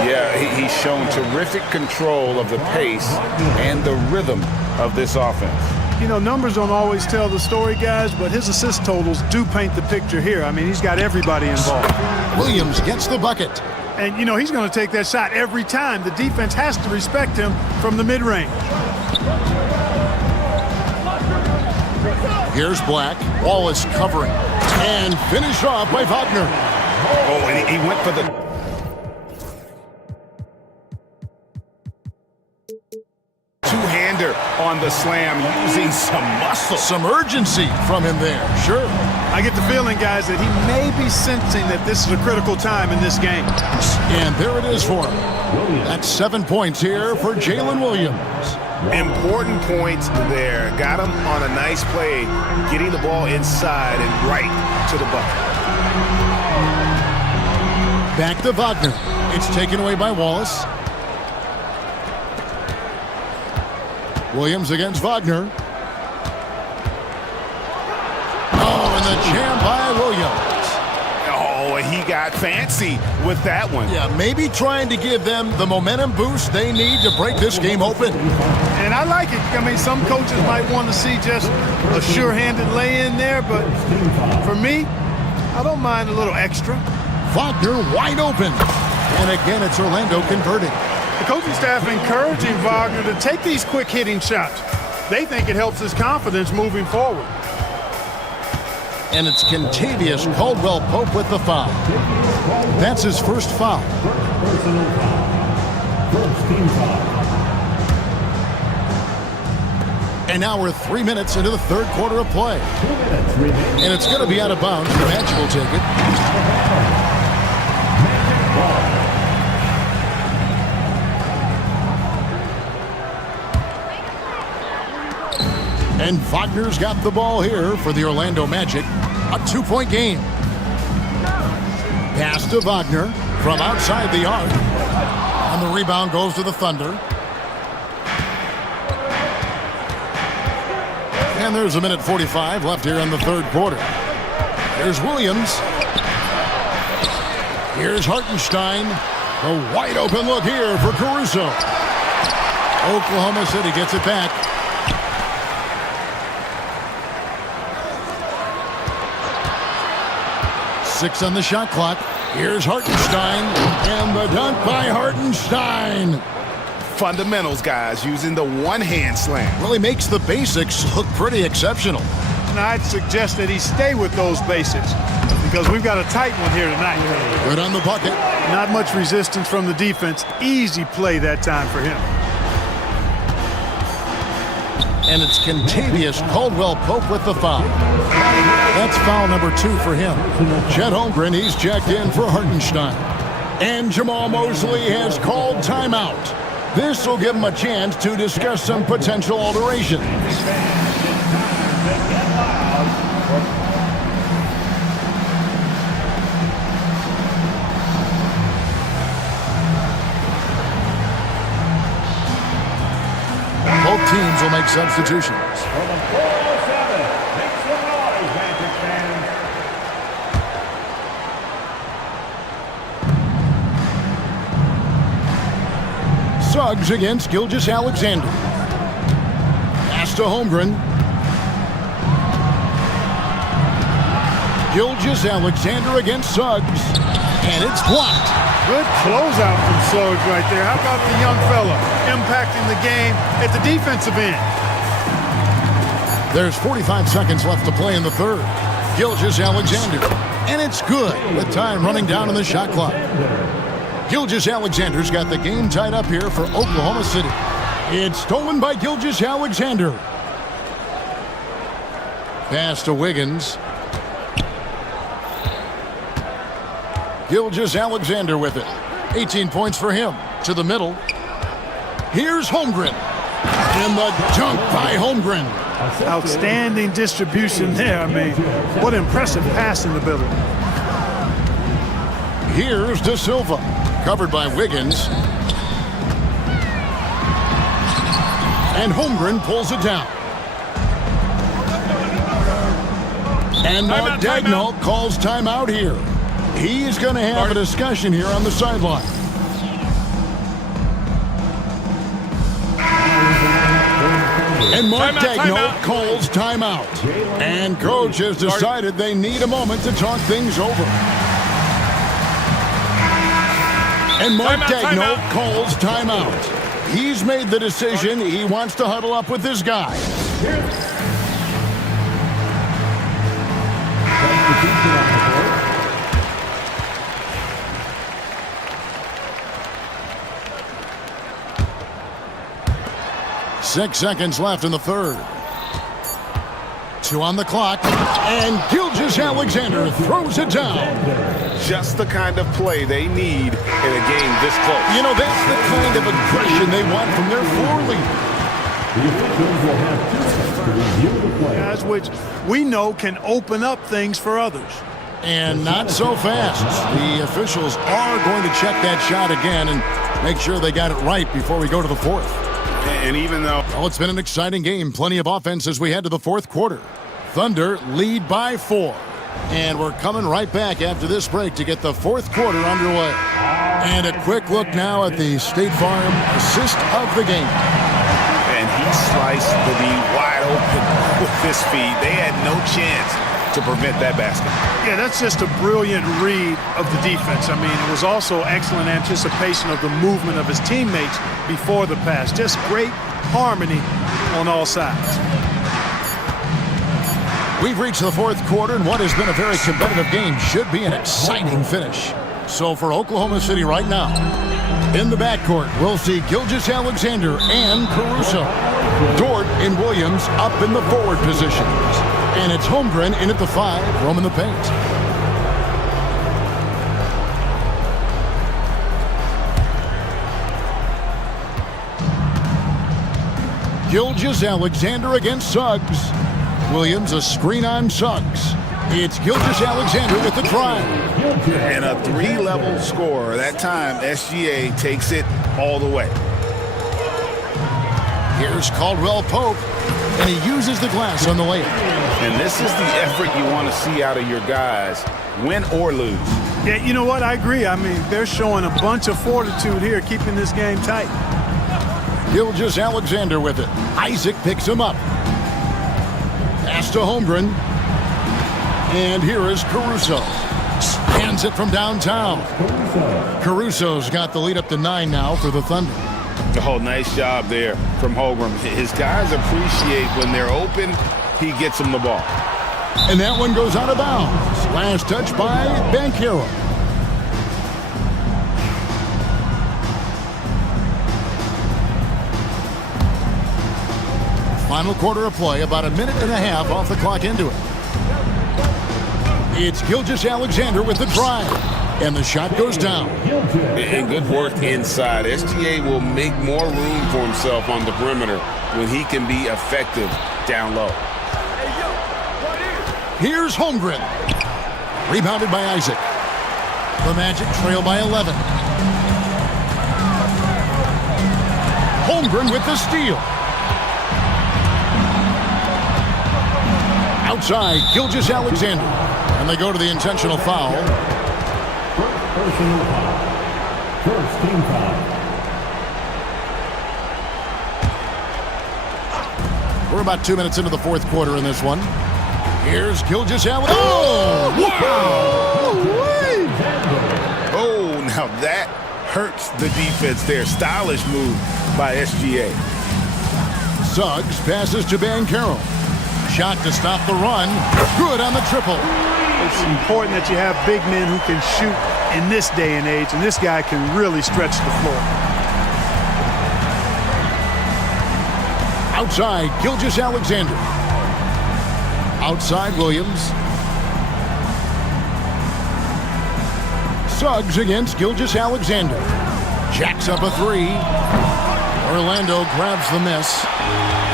Yeah, he's shown terrific control of the pace and the rhythm of this offense. You know, numbers don't always tell the story, guys, but his assist totals do paint the picture here. I mean, he's got everybody involved. Williams gets the bucket. And, you know, he's going to take that shot every time. The defense has to respect him from the mid-range. Here's Black. Wallace covering. And finished off by Wagner. Oh, and he went for the... two-hander on the slam, using some muscle. Some urgency from him there, sure. I get the feeling, guys, that he may be sensing that this is a critical time in this game. And there it is for him. That's 7 points here for Jalen Williams. Important points there. Got him on a nice play, getting the ball inside and right to the bucket. Back to Wagner. It's taken away by Wallace. Williams against Wagner. Oh, and the jam by Williams. Oh, he got fancy with that one. Yeah, maybe trying to give them the momentum boost they need to break this game open. And I like it. I mean, some coaches might want to see just a sure-handed lay-in there, but for me, I don't mind a little extra. Wagner wide open. And again, it's Orlando converting. The coaching staff encouraging Wagner to take these quick-hitting shots. They think it helps his confidence moving forward. And it's Contavious Caldwell-Pope with the foul. That's his first foul. And now we're 3 minutes into the third quarter of play. And it's going to be out of bounds. The Magic will take it. And Wagner's got the ball here for the Orlando Magic. A 2-point game. Pass to Wagner from outside the arc. And the rebound goes to the Thunder. And there's 1:45 left here in the third quarter. Here's Williams. Here's Hartenstein. A wide open look here for Caruso. Oklahoma City gets it back. Six on the shot clock. Here's Hartenstein. And the dunk by Hartenstein. Fundamentals, guys, using the one-hand slam. Really makes the basics look pretty exceptional. And I'd suggest that he stay with those basics because we've got a tight one here tonight. Good on the bucket. Not much resistance from the defense. Easy play that time for him. And it's Contavious Caldwell-Pope with the foul. That's foul number 2 for him. Chet Holmgren, he's checked in for Hartenstein. And Jamal Mosley has called timeout. This will give him a chance to discuss some potential alterations. teams will make substitutions. From the 407, make some noise, Magic fans. Suggs against Gilgeous-Alexander. Pass to Holmgren. Gilgeous-Alexander against Suggs. And it's blocked. Good closeout from Suggs right there. How about the young fella impacting the game at the defensive end? There's 45 seconds left to play in the third. Gilgeous-Alexander. And it's good with time running down on the shot clock. Gilgeous-Alexander's got the game tied up here for Oklahoma City. It's stolen by Gilgeous-Alexander. Pass to Wiggins. Gilgeous-Alexander with it. 18 points for him. To the middle. Here's Holmgren. And the dunk by Holmgren. Outstanding distribution there. I mean, what impressive passing ability. Here's De Silva. Covered by Wiggins. And Holmgren pulls it down. And Mark Dagnall calls timeout here. He's going to have a discussion here on the sideline. And Mark Dagnall calls timeout. And coach has decided they need a moment to talk things over. And Mark Dagnall calls timeout. He's made the decision. He wants to huddle up with his guy. 6 seconds left in the third. 2 on the clock. And Gilgeous-Alexander throws it down. Just the kind of play they need in a game this close. You know, that's the kind of aggression they want from their floor leader. The officials will have 2 minutes to review the play. Guys which we know can open up things for others. And not so fast. The officials are going to check that shot again and make sure they got it right before we go to the fourth. And even though... Well, it's been an exciting game. Plenty of offense as we head to the fourth quarter. Thunder lead by 4. And we're coming right back after this break to get the fourth quarter underway. And a quick look now at the State Farm assist of the game. And he sliced the D wide open with his feet. They had no chance to prevent that basket. Yeah, that's just a brilliant read of the defense. I mean, it was also excellent anticipation of the movement of his teammates before the pass. Just great harmony on all sides. We've reached the fourth quarter, and what has been a very competitive game should be an exciting finish. So for Oklahoma City right now, in the backcourt, we'll see Gilgeous-Alexander and Caruso. Dort and Williams up in the forward positions. And it's Holmgren in at the 5, roaming the paint. Gilgeous-Alexander against Suggs. Williams a screen on Suggs. It's Gilgeous-Alexander with the drive. And a 3-level score. That time, SGA takes it all the way. Here's Caldwell Pope, and he uses the glass on the layup. And this is the effort you want to see out of your guys, win or lose. Yeah, you know what? I agree. I mean, they're showing a bunch of fortitude here, keeping this game tight. Gilgeous-Alexander with it. Isaac picks him up. Pass to Holmgren. And here is Caruso. Hands it from downtown. Caruso's got the lead up to 9 now for the Thunder. Oh, nice job there from Holmgren. His guys appreciate when they're open, he gets them the ball. And that one goes out of bounds. Last touch by Banchero. Final quarter of play, about 1.5 minutes off the clock into it. It's Gilgeous-Alexander with the drive. And the shot goes down. And good work inside. SGA will make more room for himself on the perimeter when he can be effective down low. Here's Holmgren. Rebounded by Isaac. The Magic trail by 11. Holmgren with the steal. outside, Gilgeous Alexander. And they go to the intentional foul. Personal foul. First team foul. We're about 2 minutes into the fourth quarter in this one. Here's Gilgeous Alexander. Oh, wow! Oh, now that hurts the defense there. Stylish move by SGA. Suggs passes to Banchero. Shot to stop the run. Good on the triple. It's important that you have big men who can shoot in this day and age, and this guy can really stretch the floor. Outside, Gilgeous Alexander. Outside, Williams. Suggs against Gilgeous Alexander. Jacks up a three. Orlando grabs the miss.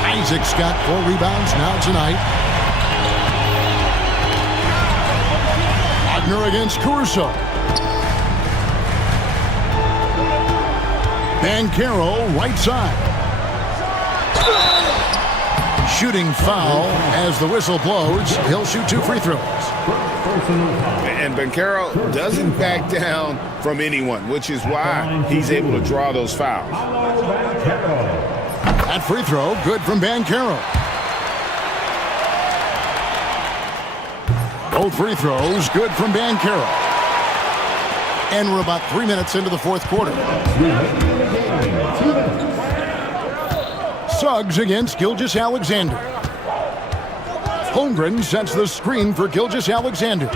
Isaac's got 4 rebounds now tonight. Wagner against Caruso. Banchero right side. Shooting foul as the whistle blows. He'll shoot 2 free throws. And Banchero doesn't back down from anyone, which is why he's able to draw those fouls. That free throw, good from Banchero. Both free throws, good from Banchero. And we're about 3 minutes into the fourth quarter. Suggs against Gilgeous Alexander. Holmgren sets the screen for Gilgeous Alexander.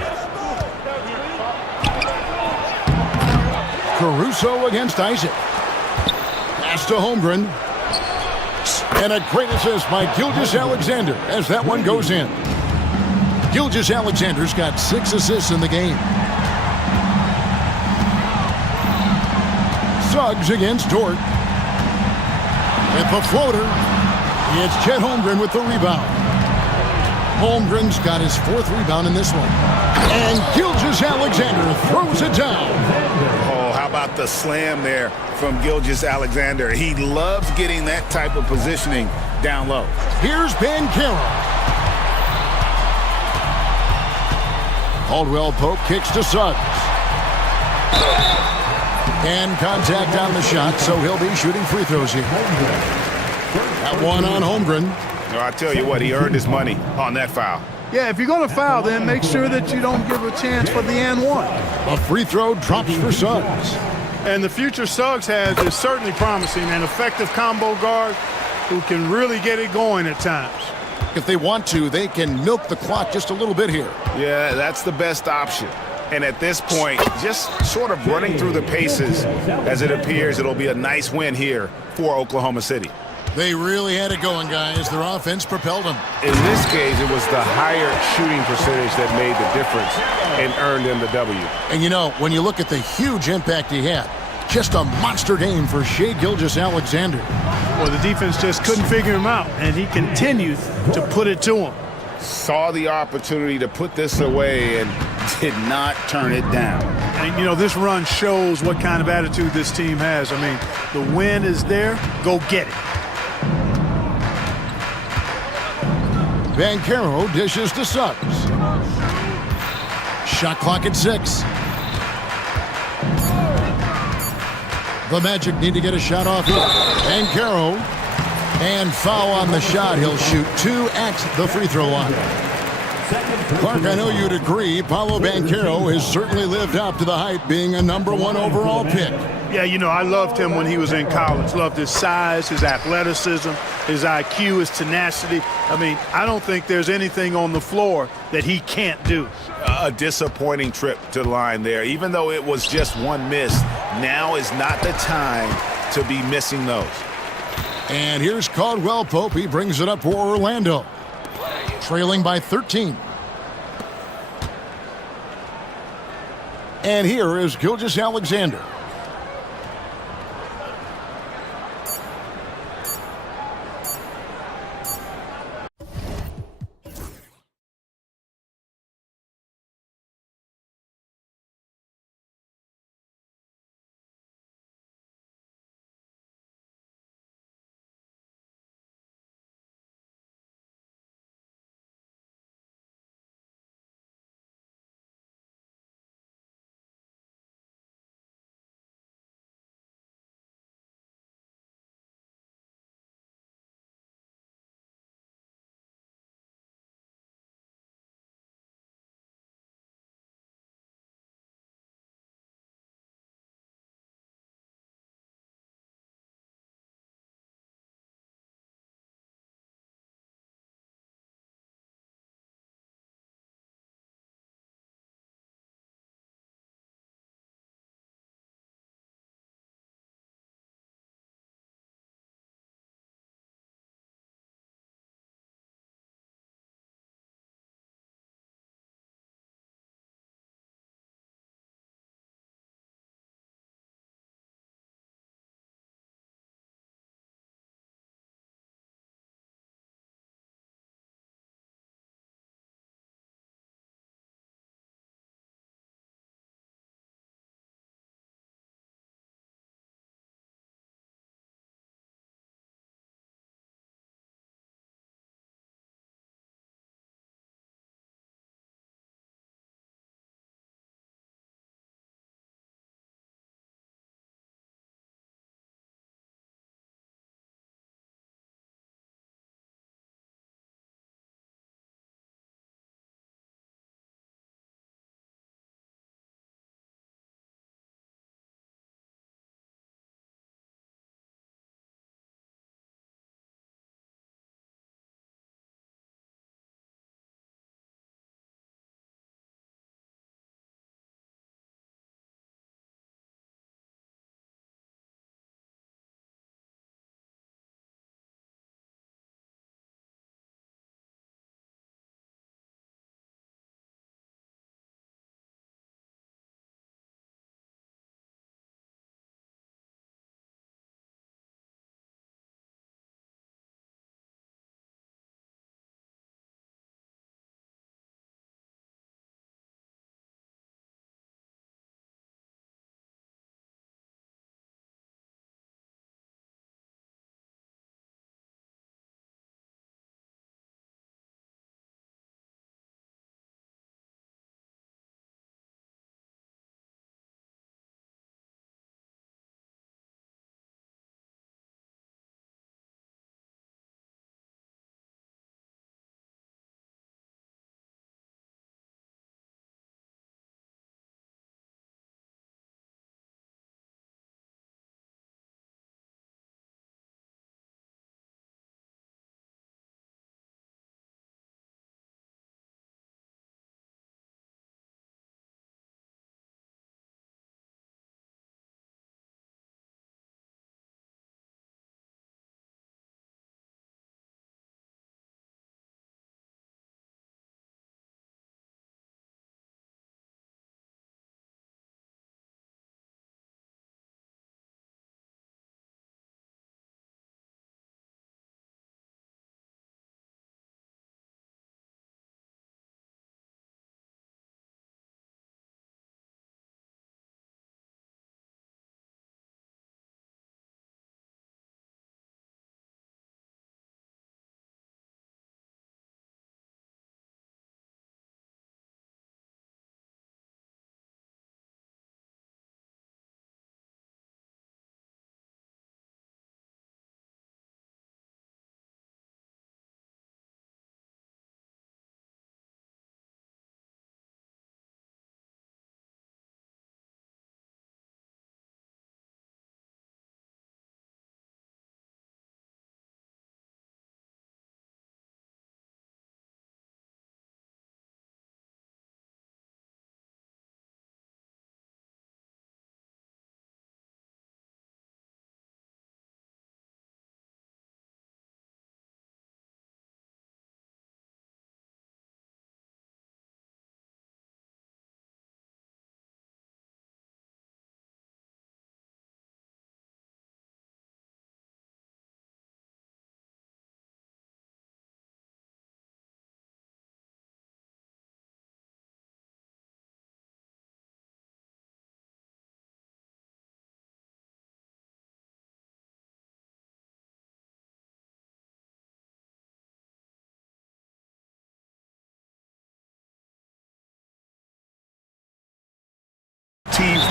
Caruso against Isaac. Pass to Holmgren. And a great assist by Gilgeous Alexander as that one goes in. Gilgeous Alexander's got 6 assists in the game. Suggs against Dort. With the floater, it's Chet Holmgren with the rebound. Holmgren's got his 4th rebound in this one. And Gilgeous Alexander throws it down. Oh, how about the slam there from Gilgeous Alexander? He loves getting that type of positioning down low. Here's Banchero. Caldwell Pope kicks to Suggs. And contact on the shot, so he'll be shooting free throws here. That one on Holmgren. No, I tell you what, he earned his money on that foul. Yeah, if you're going to foul, then make sure that you don't give a chance for the and one. A free throw drops for Suggs. And the future Suggs has is certainly promising, an effective combo guard who can really get it going at times. If they want to, they can milk the clock just a little bit here. Yeah, that's the best option. And at this point, just sort of running through the paces, as it appears it'll be a nice win here for Oklahoma City. They really had it going, guys. Their offense propelled them. In this case, it was the higher shooting percentage that made the difference and earned them the W. And you know, when you look at the huge impact he had, just a monster game for Shai Gilgeous-Alexander. Well, the defense just couldn't figure him out, and he continued to put it to him. Saw the opportunity to put this away and did not turn it down. And, you know, this run shows what kind of attitude this team has. I mean, the win is there. Go get it. Banchero dishes to Suggs. Shot clock at 6. The Magic need to get a shot off here. Banchero. And foul on the shot. He'll shoot 2 at the free throw line. Clark, I know you'd agree, Paolo Banchero has certainly lived up to the hype, being a #1 overall pick. Yeah, you know, I loved him when he was in college. Loved his size, his athleticism, his IQ, his tenacity. I mean, I don't think there's anything on the floor that he can't do. A disappointing trip to the line there. Even though it was just one miss, now is not the time to be missing those. And here's Caldwell Pope. He brings it up for Orlando. Trailing by 13. And here is Gilgeous-Alexander.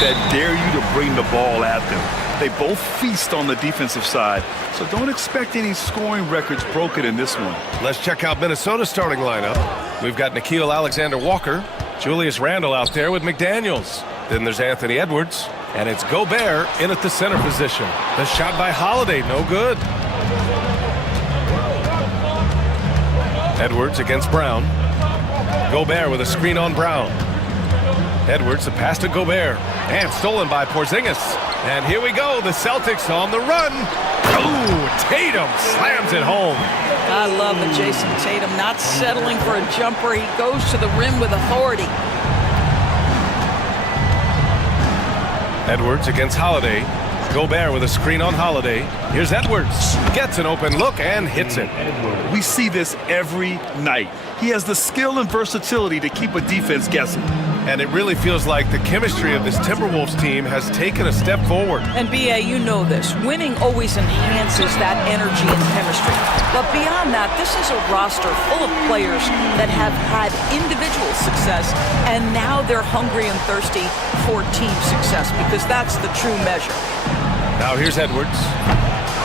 that dare you to bring the ball at them. They both feast on the defensive side, so don't expect any scoring records broken in this one. Let's check out Minnesota's starting lineup. We've got Nickeil Alexander-Walker, Julius Randle out there with McDaniels. Then there's Anthony Edwards, and it's Gobert in at the center position. The shot by Holiday, no good. Edwards against Brown. Gobert with a screen on Brown. Edwards, the pass to Gobert, and stolen by Porzingis. And here we go, the Celtics on the run. Oh, Tatum slams it home. I love it, Jason Tatum not settling for a jumper. He goes to the rim with authority. Edwards against Holiday. Gobert with a screen on Holiday. Here's Edwards. Gets an open look and hits it. We see this every night. He has the skill and versatility to keep a defense guessing. And it really feels like the chemistry of this Timberwolves team has taken a step forward. And B.A., you know this. Winning always enhances that energy and chemistry. But beyond that, this is a roster full of players that have had individual success, and now they're hungry and thirsty for team success, because that's the true measure. Now here's Edwards.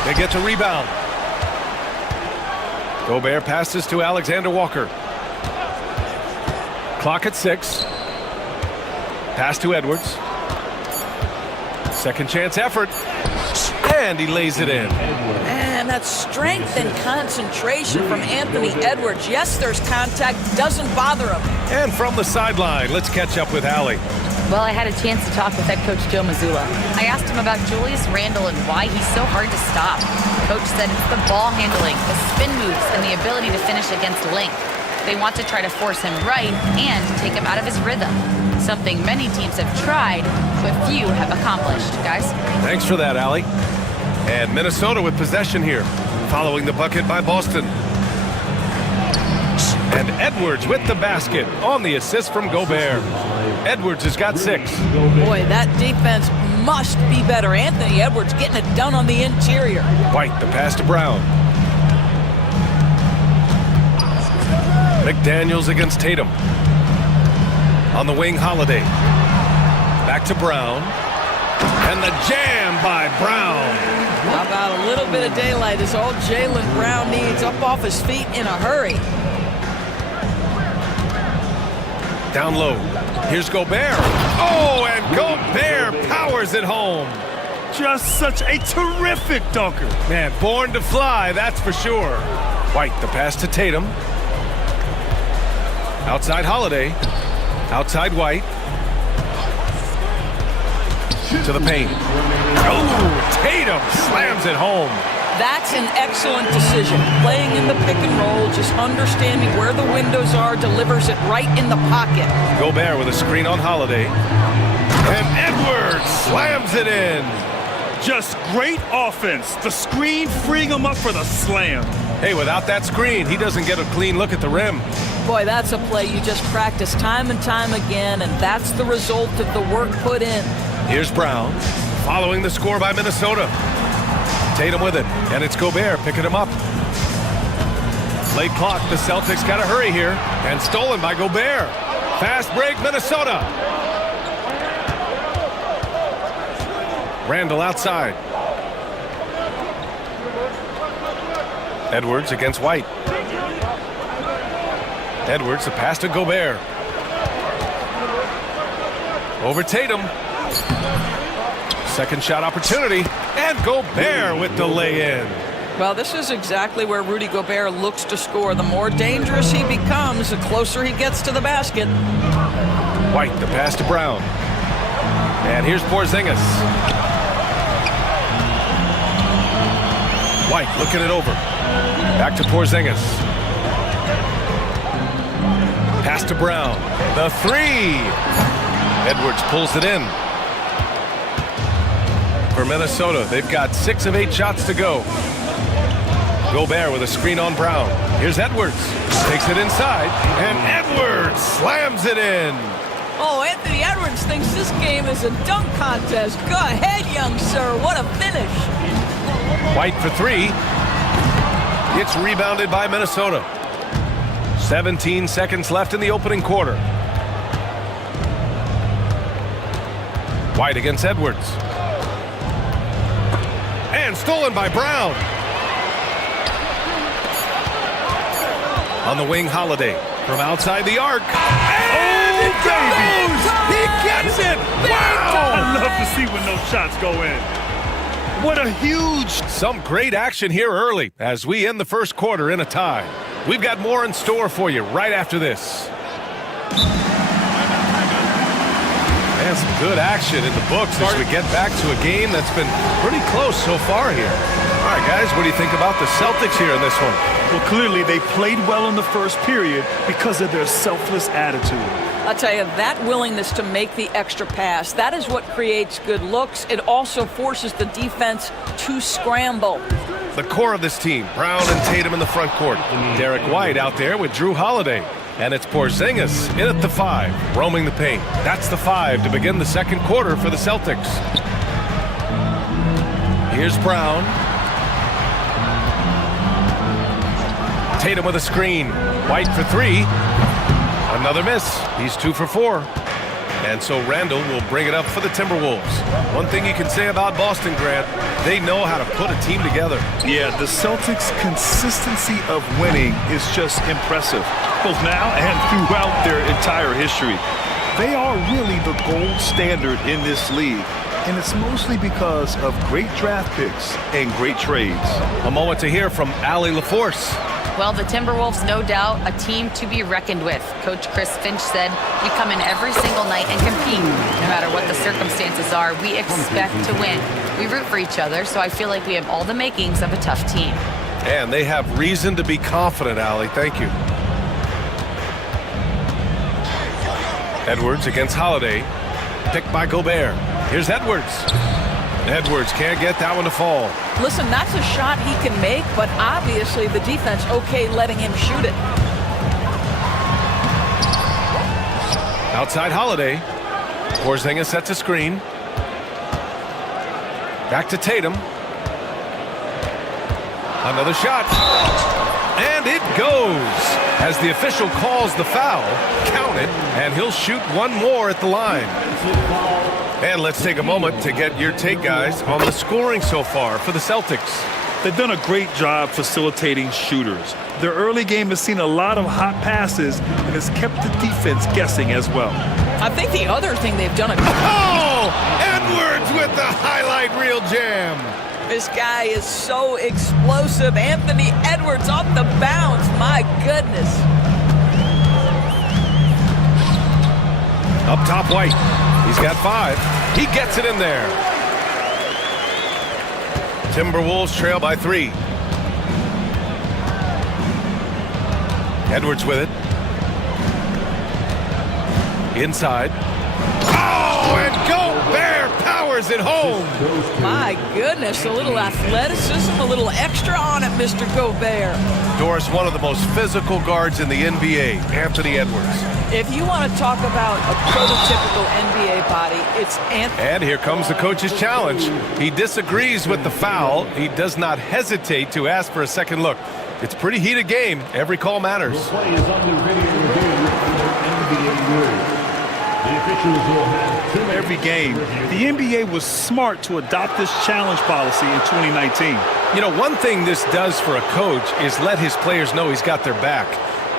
They get the rebound. Gobert passes to Alexander-Walker. Clock at 6. Pass to Edwards. Second chance effort. And he lays it in. And that strength and concentration from Anthony Edwards. Yes, there's contact. Doesn't bother him. And from the sideline, let's catch up with Allie. Well, I had a chance to talk with head coach Joe Mazzulla. I asked him about Julius Randle and why he's so hard to stop. Coach said it's the ball handling, the spin moves, and the ability to finish against length. They want to try to force him right and take him out of his rhythm. Something many teams have tried, but few have accomplished. Guys? Thanks for that, Allie. And Minnesota with possession here, following the bucket by Boston. And Edwards with the basket on the assist from Gobert. Edwards has got 6. Boy, that defense must be better. Anthony Edwards getting it done on the interior. White, the pass to Brown. McDaniels against Tatum. On the wing, Holiday. Back to Brown. And the jam by Brown. How about a little bit of daylight is all Jaylen Brown needs, up off his feet in a hurry. Down low. Here's Gobert. Oh, and Gobert powers it home. Just such a terrific dunker. Man, born to fly, that's for sure. White, the pass to Tatum. Outside Holiday. Outside White. To the paint. Oh, Tatum slams it home. That's an excellent decision. Playing in the pick and roll, just understanding where the windows are, delivers it right in the pocket. Gobert with a screen on Holiday. And Edwards slams it in. Just great offense. The screen freeing him up for the slam. Hey, without that screen, he doesn't get a clean look at the rim. Boy, that's a play you just practice time and time again, and that's the result of the work put in. Here's Brown, following the score by Minnesota. Tatum with it, and it's Gobert picking him up. Late clock, the Celtics got to hurry here, and stolen by Gobert. Fast break, Minnesota. Randle outside. Edwards against White. Edwards, the pass to Gobert. Over Tatum. Second shot opportunity, and Gobert with the lay-in. Well, this is exactly where Rudy Gobert looks to score. The more dangerous he becomes, the closer he gets to the basket. White, the pass to Brown. And here's Porzingis. White looking it over. Back to Porzingis. Pass to Brown. The 3. Edwards pulls it in. For Minnesota, they've got 6 of 8 shots to go. Gobert with a screen on Brown. Here's Edwards. Takes it inside. And Edwards slams it in. Oh, Anthony Edwards thinks this game is a dunk contest. Go ahead, young sir. What a finish. White for 3. It's rebounded by Minnesota. 17 seconds left in the opening quarter. White against Edwards. And stolen by Brown. On the wing, Holiday. From outside the arc. And it goes! He gets it! Wow! I love to see when those shots go in. What a huge... Some great action here early as we end the first quarter in a tie. We've got more in store for you right after this. And some good action in the books as we get back to a game that's been pretty close so far here. All right, guys, what do you think about the Celtics here in this one? Well, clearly they played well in the first period because of their selfless attitude. I'll tell you, that willingness to make the extra pass, that is what creates good looks. It also forces the defense to scramble. The core of this team, Brown and Tatum in the front court. Derek White out there with Drew Holiday. And it's Porzingis in at the 5, roaming the paint. That's the 5 to begin the second quarter for the Celtics. Here's Brown. Tatum with a screen. White for 3. Another miss. He's 2 for 4. And so Randall will bring it up for the Timberwolves. One thing you can say about Boston, Grant, they know how to put a team together. Yeah, the Celtics' consistency of winning is just impressive, both now and throughout their entire history. They are really the gold standard in this league, and it's mostly because of great draft picks and great trades. A moment to hear from Allie LaForce. Well, the Timberwolves, no doubt, a team to be reckoned with. Coach Chris Finch said, we come in every single night and compete. No matter what the circumstances are, we expect to win. We root for each other, so I feel like we have all the makings of a tough team. And they have reason to be confident, Allie. Thank you. Edwards against Holiday. Picked by Gobert. Here's Edwards. Edwards can't get that one to fall. Listen, that's a shot he can make, but obviously the defense okay letting him shoot it. Outside Holiday. Porzingis sets a screen. Back to Tatum. Another shot. And it goes. As the official calls the foul, count it, and he'll shoot one more at the line. And let's take a moment to get your take, guys, on the scoring so far for the Celtics. They've done a great job facilitating shooters. Their early game has seen a lot of hot passes and has kept the defense guessing as well. I think the other thing they've done... Oh! Edwards with the highlight reel jam. This guy is so explosive. Anthony Edwards off the bounce. My goodness. Up top, White. He's got 5. He gets it in there. Timberwolves trail by 3. Edwards with it. Inside. Oh, and Gobert powers it home. My goodness, a little athleticism, a little extra on it, Mr. Gobert. Doris, one of the most physical guards in the NBA, Anthony Edwards. If you want to talk about a prototypical NBA body, it's Anthony. And here comes the coach's challenge. He disagrees with the foul. He does not hesitate to ask for a second look. It's a pretty heated game. Every call matters. The play is under video review for NBA rules. The officials will have 2 minutes. Every game, the NBA was smart to adopt this challenge policy in 2019. You know, one thing this does for a coach is let his players know he's got their back.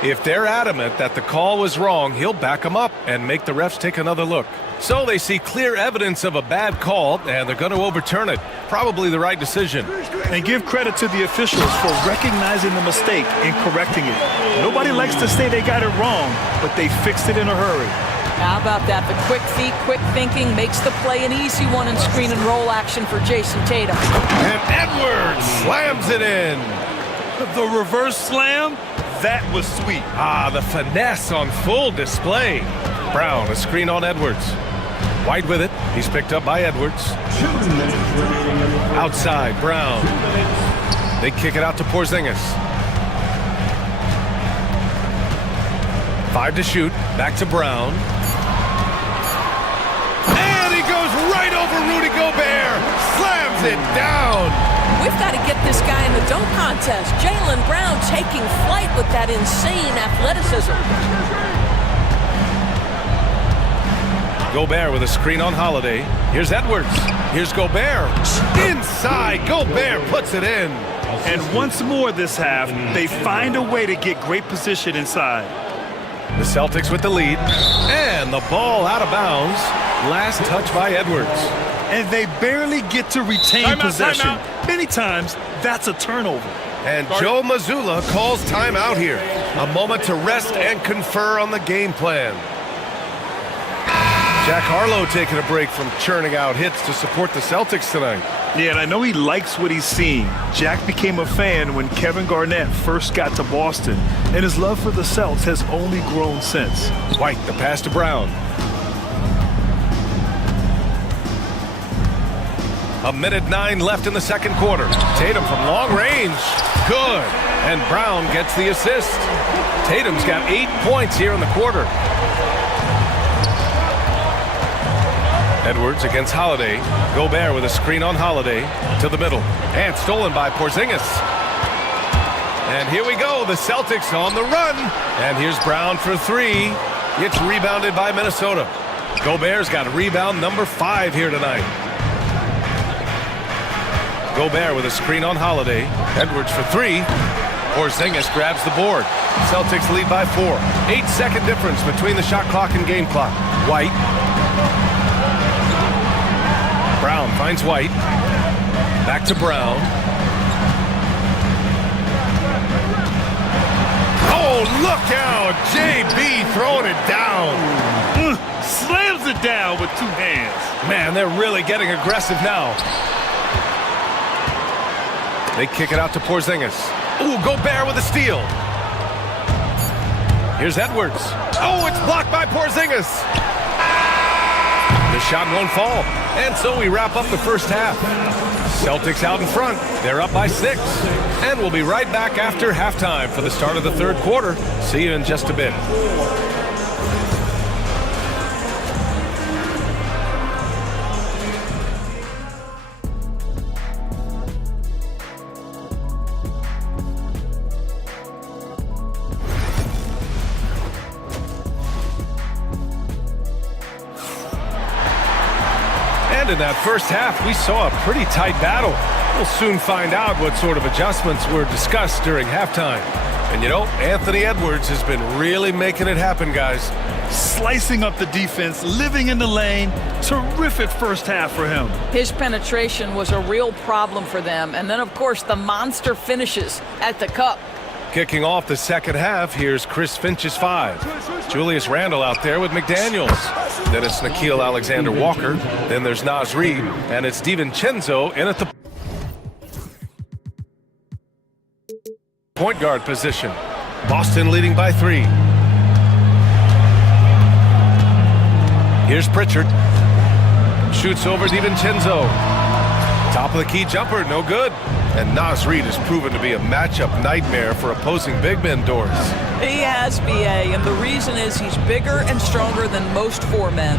If they're adamant that the call was wrong, he'll back them up and make the refs take another look. So they see clear evidence of a bad call, and they're going to overturn it. Probably the right decision. And give credit to the officials for recognizing the mistake and correcting it. Nobody likes to say they got it wrong, but they fixed it in a hurry. How about that? The quick feet, quick thinking makes the play an easy one in screen and roll action for Jason Tatum. And Edwards slams it in. The reverse slam, that was sweet. Ah, the finesse on full display. Brown, a screen on Edwards. White with it. He's picked up by Edwards. 2 minutes remaining. Outside, Brown. They kick it out to Porzingis. 5 to shoot. Back to Brown. And he goes right over Rudy Gobert. Slams it down. We've got to get this guy in the dunk contest. Jaylen Brown taking flight with that insane athleticism. Gobert with a screen on Holiday. Here's Edwards. Here's Gobert. Inside. Gobert puts it in. And once more this half, they find a way to get great position inside. The Celtics with the lead. And the ball out of bounds. Last touch by Edwards. And they barely get to retain possession. Many times, that's a turnover. And Joe Mazzulla calls timeout here. A moment to rest and confer on the game plan. Jack Harlow taking a break from churning out hits to support the Celtics tonight. Yeah, and I know he likes what he's seeing. Jack became a fan when Kevin Garnett first got to Boston, and his love for the Celtics has only grown since. White, the pass to Brown. A minute 9 left in the second quarter. Tatum from long range. Good. And Brown gets the assist. Tatum's got 8 points here in the quarter. Edwards against Holiday. Gobert with a screen on Holiday to the middle. And stolen by Porzingis. And here we go. The Celtics on the run. And here's Brown for three. It's rebounded by Minnesota. Gobert's got rebound number 5 here tonight. Gobert with a screen on Holiday. Edwards for three. Porzingis grabs the board. Celtics lead by 4. 8-second difference between the shot clock and game clock. White. Brown finds White. Back to Brown. Oh, look out! JB throwing it down. Slams it down with 2 hands. Man, they're really getting aggressive now. They kick it out to Porzingis. Ooh, Gobert with a steal. Here's Edwards. Oh, it's blocked by Porzingis. The shot won't fall. And so we wrap up the first half. Celtics out in front. They're up by 6. And we'll be right back after halftime for the start of the third quarter. See you in just a bit. In that first half, we saw a pretty tight battle. We'll soon find out what sort of adjustments were discussed during halftime. And you know, Anthony Edwards has been really making it happen, guys. Slicing up the defense, living in the lane. Terrific first half for him. His penetration was a real problem for them. And then, of course, the monster finishes at the cup. Kicking off the second half, here's Chris Finch's 5. Julius Randle out there with McDaniels. Then it's Nickeil Alexander-Walker. Then there's Naz Reid. And it's DiVincenzo in at the point guard position. Boston leading by 3. Here's Pritchard. Shoots over DiVincenzo. Top of the key jumper, no good. And Naz Reid has proven to be a matchup nightmare for opposing big men doors. He has, BA, and the reason is he's bigger and stronger than most 4 men.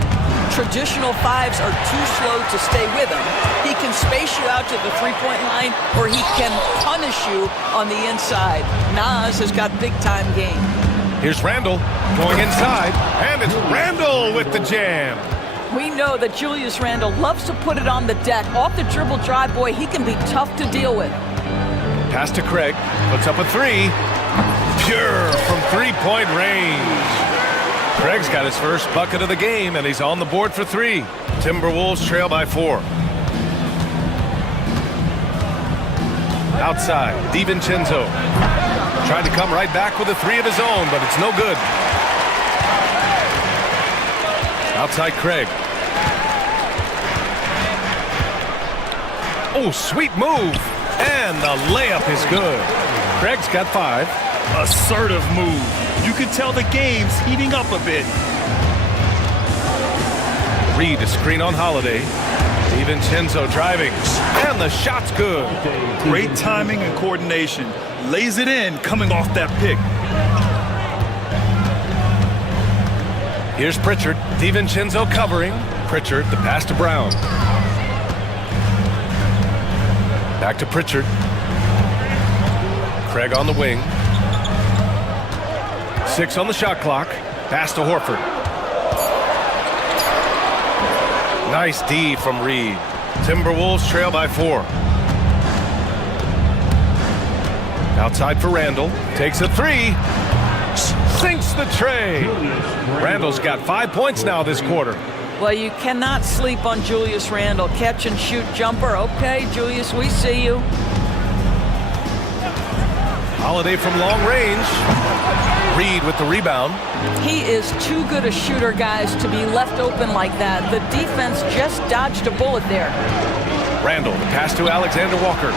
Traditional 5s are too slow to stay with him. He can space you out to the three-point line, or he can punish you on the inside. Naz has got big-time game. Here's Randle going inside, and it's Randle with the jam. We know that Julius Randle loves to put it on the deck. Off the dribble drive, boy, he can be tough to deal with. Pass to Craig, puts up a 3. Pure from three-point range. Craig's got his first bucket of the game, and he's on the board for 3. Timberwolves trail by 4. Outside, DiVincenzo. Tried to come right back with a 3 of his own, but it's no good. Outside Craig. Oh, sweet move. And the layup is good. Craig's got 5. Assertive move. You can tell the game's heating up a bit. Reid, a screen on Holiday. DiVincenzo driving. And the shot's good. Great timing and coordination. Lays it in coming off that pick. Here's Pritchard. DiVincenzo covering. Pritchard, the pass to Brown. Back to Pritchard. Craig on the wing. 6 on the shot clock. Pass to Horford. Nice D from Reed. Timberwolves trail by 4. Outside for Randall. Takes a 3. Sinks the tray. Randall's got 5 points now this quarter. Well, you cannot sleep on Julius Randle. Catch and shoot jumper. Okay, Julius, we see you. Holiday from long range. Reed with the rebound. He is too good a shooter, guys, to be left open like that. The defense just dodged a bullet there. Randall, the pass to Alexander Walker.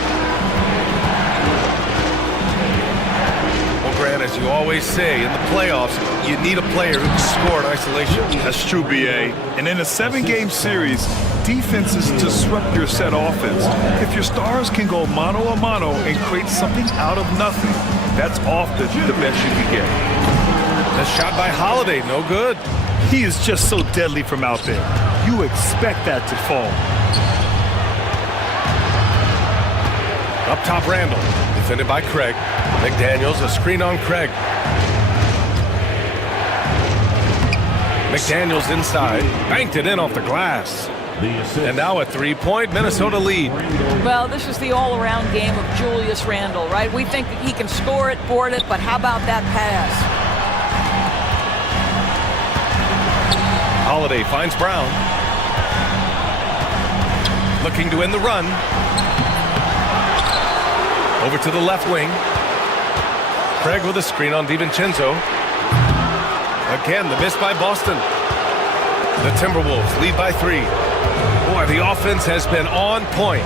Well, Grant, as you always say, in the playoffs, you need a player who can score in isolation. That's true, BA. And in a 7-game series, defenses disrupt your set offense. If your stars can go mano-a-mano and create something out of nothing, that's often the best you can get. The shot by Holiday, no good. He is just so deadly from out there. You expect that to fall. Up top, Randall. Defended by Craig. McDaniels, a screen on Craig. McDaniels inside. Banked it in off the glass. And now a 3-point Minnesota lead. Well, this is the all-around game of Julius Randle, right? We think that he can score it, board it, but how about that pass? Holiday finds Brown. Looking to end the run. Over to the left wing. Craig with a screen on DiVincenzo. Again, the miss by Boston. The Timberwolves lead by 3. Boy, the offense has been on point.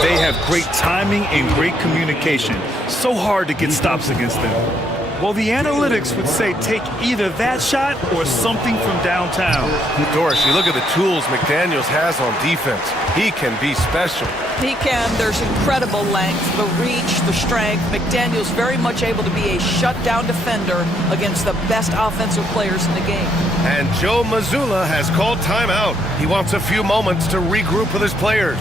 They have great timing and great communication. So hard to get stops against them. Well, the analytics would say take either that shot or something from downtown. Doris, you look at the tools McDaniels has on defense. He can be special. He can. There's incredible length, the reach, the strength. McDaniels very much able to be a shutdown defender against the best offensive players in the game. And Joe Mazzulla has called timeout. He wants a few moments to regroup with his players.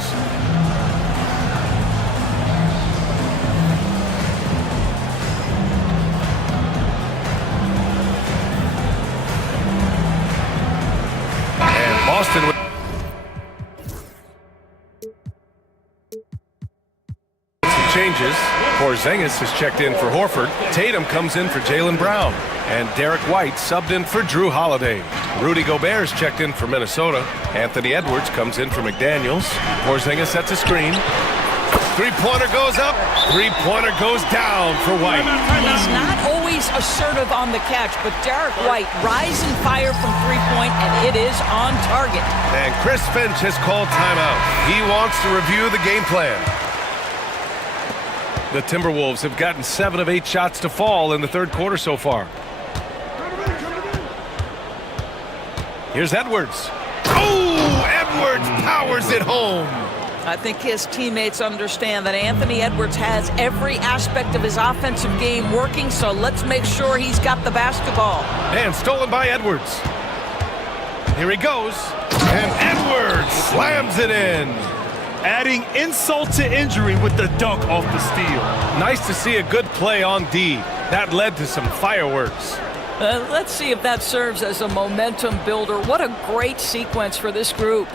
And Boston with some changes. Porzingis has checked in for Horford. Tatum comes in for Jaylen Brown. And Derek White subbed in for Drew Holiday. Rudy Gobert's checked in for Minnesota. Anthony Edwards comes in for McDaniels. Porzingis sets a screen. Three-pointer goes up. Three-pointer goes down for White. He's not always assertive on the catch, but Derek White rise and fire from three-point, and it is on target. And Chris Finch has called timeout. He wants to review the game plan. The Timberwolves have gotten 7 of 8 shots to fall in the third quarter so far. Here's Edwards. Oh, Edwards powers it home. I think his teammates understand that Anthony Edwards has every aspect of his offensive game working, so let's make sure he's got the basketball. And stolen by Edwards. Here he goes. And Edwards slams it in. Adding insult to injury with the dunk off the steal. Nice to see a good play on D. That led to some fireworks. Let's see if that serves as a momentum builder. What a great sequence for this group.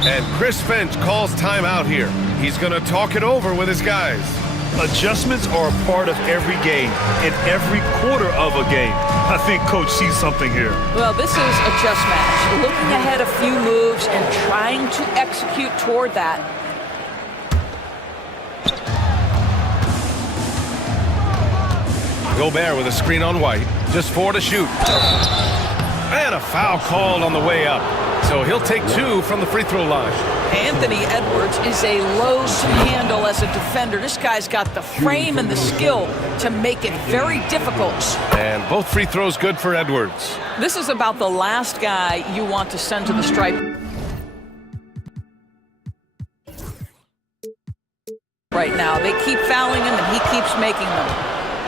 And Chris Finch calls timeout here. He's going to talk it over with his guys. Adjustments are a part of every game, in every quarter of a game. I think Coach sees something here. Well, this is a chess match. Looking ahead a few moves and trying to execute toward that. Gobert with a screen on White. Just 4 to shoot. And a foul called on the way up. So he'll take 2 from the free throw line. Anthony Edwards is a load to handle as a defender. This guy's got the frame and the skill to make it very difficult. And both free throws good for Edwards. This is about the last guy you want to send to the stripe. Right now, they keep fouling him and he keeps making them.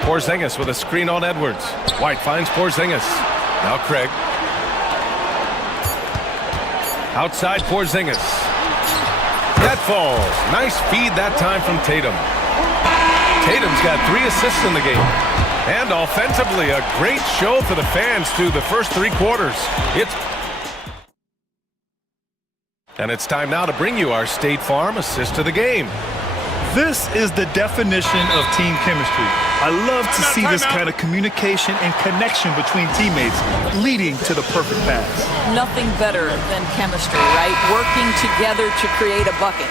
Porzingis with a screen on Edwards. White finds Porzingis. Now Craig. Outside Porzingis. That falls. Nice feed that time from Tatum. Tatum's got 3 assists in the game. And offensively, a great show for the fans through the first 3 quarters. And it's time now to bring you our State Farm assist of the game. This is the definition of team chemistry. I love to see this kind of communication and connection between teammates leading to the perfect pass. Nothing better than chemistry, right? Working together to create a bucket.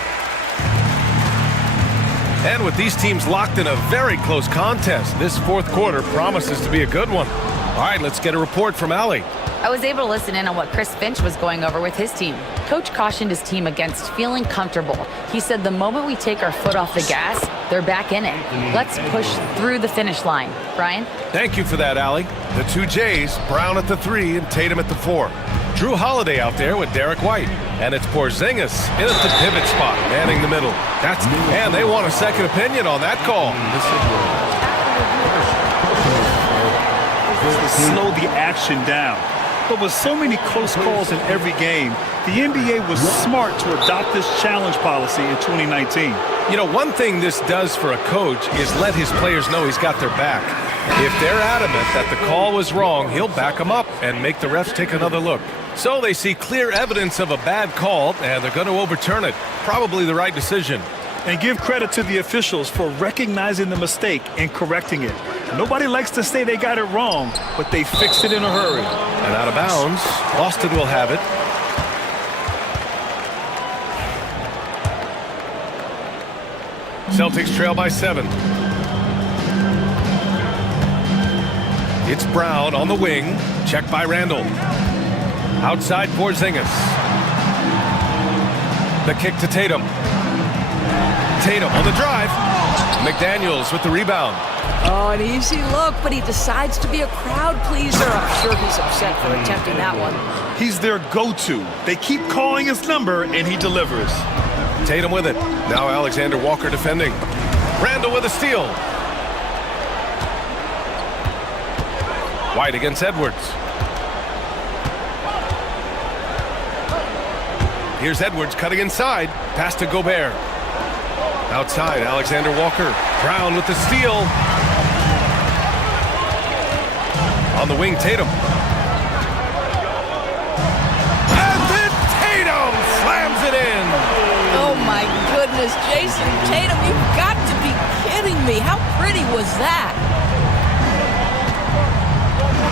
And with these teams locked in a very close contest, this 4th quarter promises to be a good one. All right, let's get a report from Allie. I was able to listen in on what Chris Finch was going over with his team. Coach cautioned his team against feeling comfortable. He said the moment we take our foot off the gas, they're back in it. Let's push through the finish line. Brian? Thank you for that, Allie. The 2 J's, Brown at the 3 and Tatum at the 4. Drew Holiday out there with Derek White. And it's Porzingis in at the pivot spot, manning the middle. And they want a second opinion on that call. Slow the action down. But with so many close calls in every game, the NBA was smart to adopt this challenge policy in 2019. You know, one thing this does for a coach is let his players know he's got their back. If they're adamant that the call was wrong, he'll back them up and make the refs take another look. So they see clear evidence of a bad call, and they're going to overturn it. Probably the right decision. And give credit to the officials for recognizing the mistake and correcting it. Nobody likes to say they got it wrong, but they fixed it in a hurry. And out of bounds, Boston will have it. Celtics trail by 7. It's Brown on the wing. Checked by Randall. Outside Porzingis. The kick to Tatum. Tatum on the drive. McDaniels with the rebound. Oh, an easy look, but he decides to be a crowd pleaser. I'm sure he's upset for attempting that one. He's their go-to. They keep calling his number, and he delivers. Tatum with it. Now Alexander Walker defending. Randall with a steal. White against Edwards. Here's Edwards cutting inside. Pass to Gobert. Outside, Alexander Walker. Brown with the steal. On the wing, Tatum. And then Tatum slams it in. Oh, my goodness. Jason Tatum, you've got to be kidding me. How pretty was that?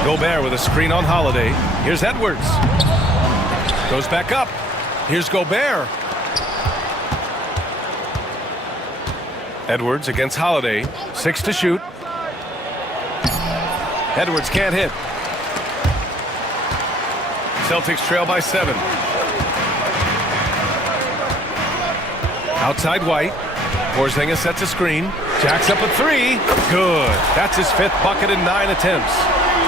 Gobert with a screen on Holiday. Here's Edwards. Goes back up. Here's Gobert. Edwards against Holiday. 6 to shoot. Edwards can't hit. Celtics trail by 7. Outside White. Porzingis sets a screen. Jacks up a 3. Good. That's his 5th bucket in 9 attempts.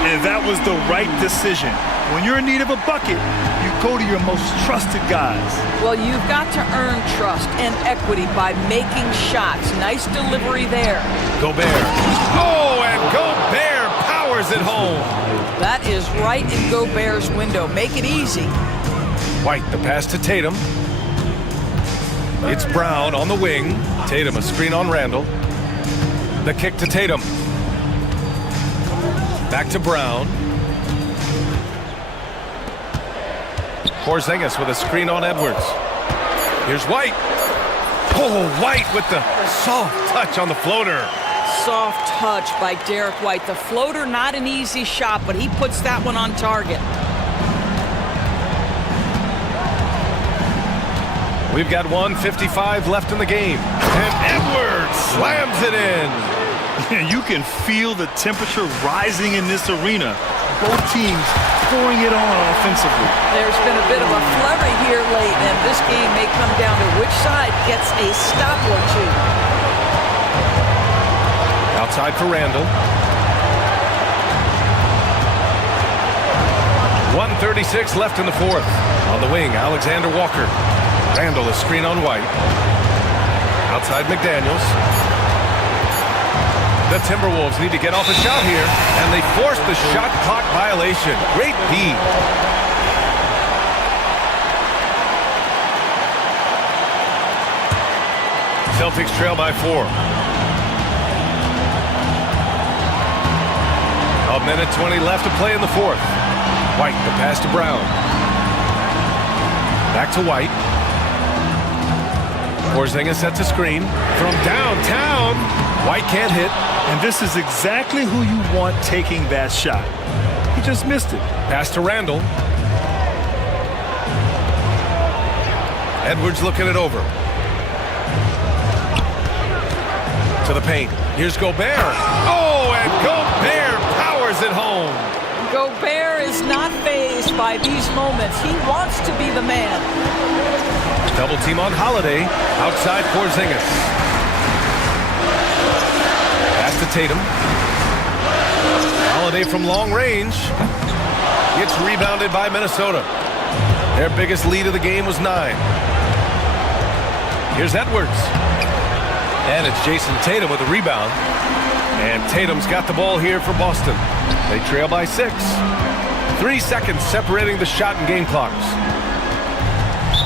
And that was the right decision. When you're in need of a bucket, you go to your most trusted guys. Well, you've got to earn trust and equity by making shots. Nice delivery there. Gobert. Oh, and Gobert powers it home. That is right in Gobert's window. Make it easy. White, the pass to Tatum. It's Brown on the wing. Tatum, a screen on Randall. The kick to Tatum. Back to Brown. Porzingis with a screen on Edwards. Here's White. Oh, White with the soft touch on the floater. Soft touch by Derek White. The floater, not an easy shot, but he puts that one on target. We've got 1:55 left in the game. And Edwards slams it in. You can feel the temperature rising in this arena. Both teams pouring it on offensively. There's been a bit of a flurry here late, and this game may come down to which side gets a stop or two. Outside for Randall. 1:36 left in the 4th. On the wing, Alexander Walker. Randall, a screen on White. Outside McDaniels. The Timberwolves need to get off a shot here, and they force the shot clock violation. Great B. Celtics trail by 4. minute 20 left to play in the fourth. White, the pass to Brown. Back to White. Porzingis sets a screen. From downtown, White can't hit. And this is exactly who you want taking that shot. He just missed it. Pass to Randall. Edwards looking it over. To the paint. Here's Gobert. Oh, and Gobert powers it home. Gobert is not fazed by these moments. He wants to be the man. Double team on Holiday. Outside Porzingis. Pass to Tatum. Holiday from long range. Gets rebounded by Minnesota. Their biggest lead of the game was 9. Here's Edwards. And it's Jason Tatum with a rebound. And Tatum's got the ball here for Boston. They trail by 6. 3 seconds separating the shot and game clocks.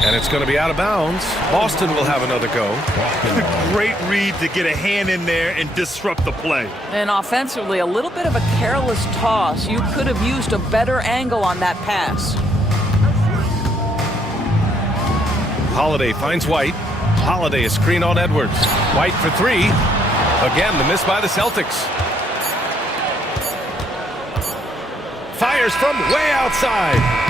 And it's going to be out of bounds. Boston will have another go. Great read to get a hand in there and disrupt the play. And offensively, a little bit of a careless toss. You could have used a better angle on that pass. Holiday finds White. Holiday, a screen on Edwards. White for 3. Again, the miss by the Celtics. Fires from way outside.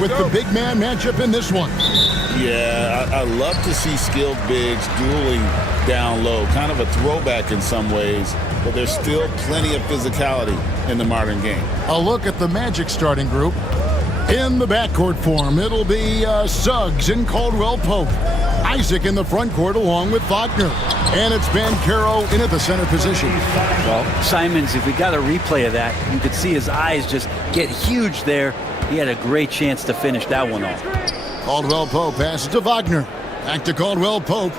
with the big man matchup in this one. Yeah, I love to see skilled bigs dueling down low. Kind of a throwback in some ways, but there's still plenty of physicality in the modern game. A look at the Magic starting group. In the backcourt form, it'll be Suggs and Caldwell Pope. Isaac in the front court along with Wagner. And it's Banchero in at the center position. Well, Simons, if we got a replay of that, you could see his eyes just get huge there. He had a great chance to finish that one off. Caldwell Pope passes to Wagner. Back to Caldwell Pope.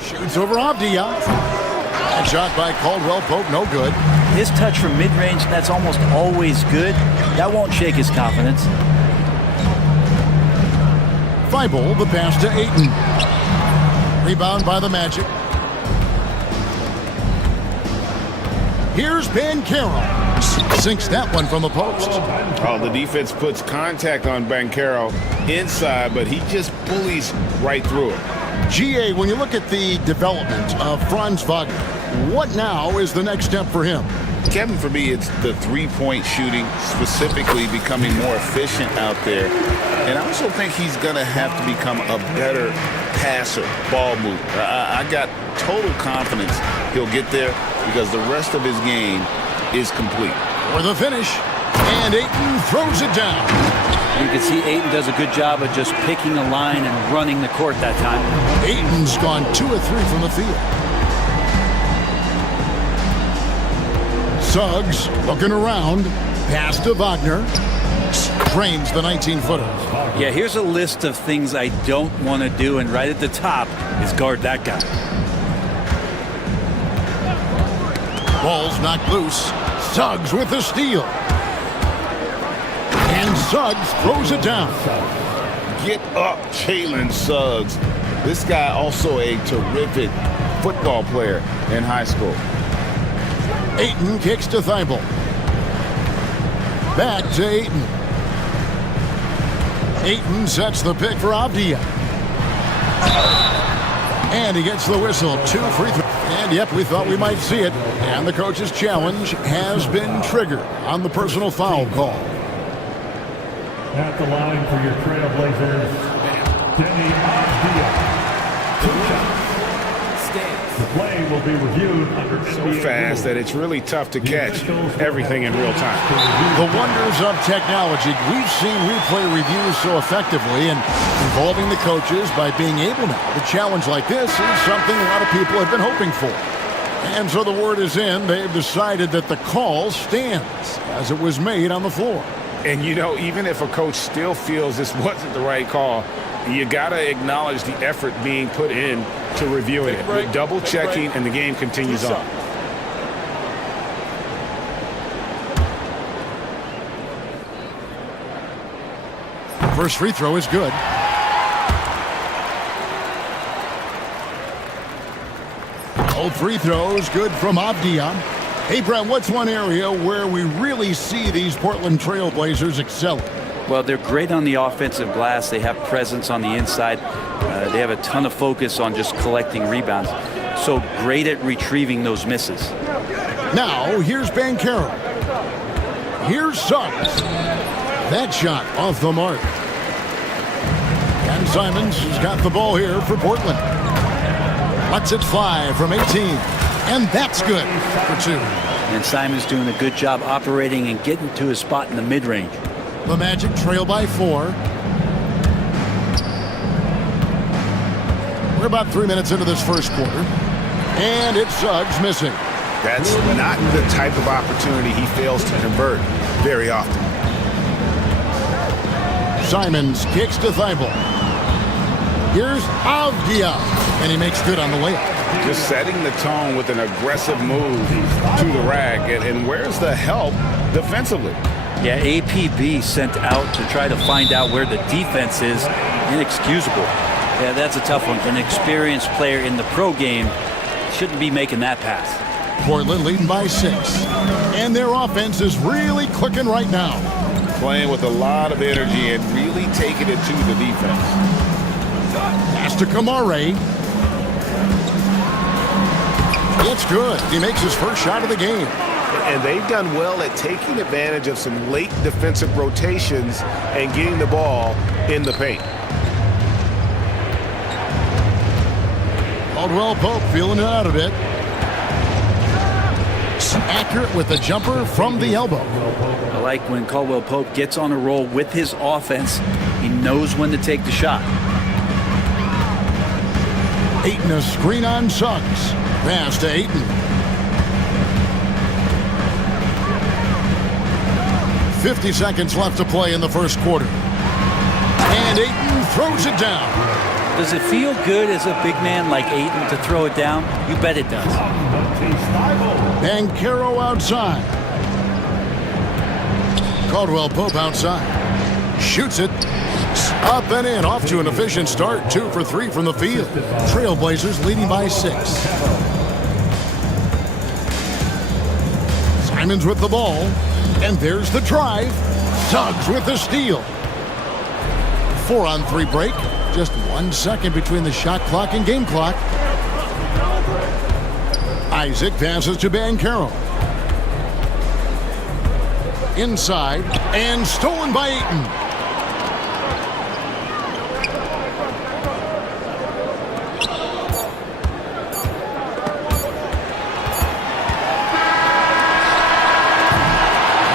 Shoots over Avdia. That shot by Caldwell Pope, no good. His touch from mid-range, that's almost always good. That won't shake his confidence. Thibault, the pass to Ayton. Rebound by the Magic. Here's Banchero. Sinks that one from the post. Oh, the defense puts contact on Banchero inside, but he just bullies right through it. GA, when you look at the development of Franz Wagner, what now is the next step for him? Kevin, for me, it's the three-point shooting, specifically becoming more efficient out there. And I also think he's going to have to become a better passer, ball mover. I got total confidence he'll get there because the rest of his game is complete. For the finish, and Ayton throws it down. You can see Ayton does a good job of just picking a line and running the court that time. Ayton's gone 2 of 3 from the field. Suggs looking around. Pass to Wagner. Drains the 19-footer. Yeah, here's a list of things I don't want to do, and right at the top is guard that guy. Ball's knocked loose. Suggs with the steal. And Suggs throws it down. Get up, Jalen Suggs. This guy also a terrific football player in high school. Ayton kicks to Thibault. Back to Ayton. Ayton sets the pick for Avdia. And he gets the whistle. 2 free throws. And yep, we thought we might see it. And the coach's challenge has been triggered on the personal foul call. At the line for your Trailblazers, Denny Avdia. The play will be reviewed under so fast that it's really tough to catch everything in real time. The wonders of technology. We've seen replay reviews so effectively, and involving the coaches by being able now to challenge like this is something a lot of people have been hoping for. And so the word is in. They've decided that the call stands as it was made on the floor. And you know, even if a coach still feels this wasn't the right call, you got to acknowledge the effort being put in to reviewing it. We're double checking, and the game continues on. First free throw is good. All free throws good from Avdia. Hey, Brent, what's one area where we really see these Portland Trailblazers excel? Well, they're great on the offensive glass. They have presence on the inside. They have a ton of focus on just collecting rebounds. So great at retrieving those misses. Now, here's Banchero. Here's Suggs. That shot off the mark. And Simons has got the ball here for Portland. Lets it fly from 18. And that's good for 2. And Simons doing a good job operating and getting to his spot in the mid-range. The Magic trail by 4. We're about 3 minutes into this first quarter. And it's Suggs missing. That's not the type of opportunity he fails to convert very often. Simons kicks to Thibault. Here's Avdia. And he makes good on the layup. Just setting the tone with an aggressive move to the rack. And where's the help defensively? Yeah, APB sent out to try to find out where the defense is. Inexcusable. Yeah, that's a tough one. An experienced player in the pro game shouldn't be making that pass. Portland leading by 6. And their offense is really clicking right now. Playing with a lot of energy and really taking it to the defense. Pass to Kamare. It's good. He makes his first shot of the game. And they've done well at taking advantage of some late defensive rotations and getting the ball in the paint. Caldwell Pope feeling it out a bit. Accurate with the jumper from the elbow. I like when Caldwell Pope gets on a roll with his offense. He knows when to take the shot. Ayton a screen on Suggs. Pass to Ayton. 50 seconds left to play in the first quarter. And Ayton throws it down. Does it feel good as a big man like Ayton to throw it down? You bet it does. Banchero outside. Caldwell Pope outside. Shoots it. Up and in. Off to an efficient start. 2 for 3 from the field. Trailblazers leading by 6. Simons with the ball. And there's the drive. Suggs with the steal. 4-on-3 break. Just 1 second between the shot clock and game clock. Isaac passes to Banchero. Inside and stolen by Ayton.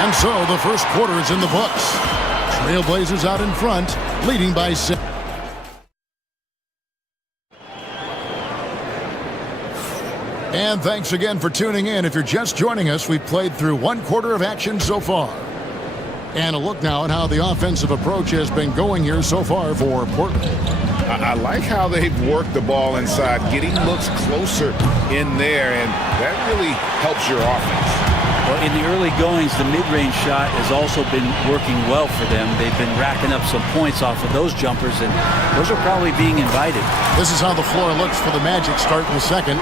And so the first quarter is in the books. Trailblazers out in front, leading by 6. And thanks again for tuning in. If you're just joining us, we've played through 1 quarter of action so far. And a look now at how the offensive approach has been going here so far for Portland. I like how they've worked the ball inside, getting looks closer in there, and that really helps your offense. Well, in the early goings, the mid-range shot has also been working well for them. They've been racking up some points off of those jumpers, and those are probably being invited. This is how the floor looks for the Magic start in the second.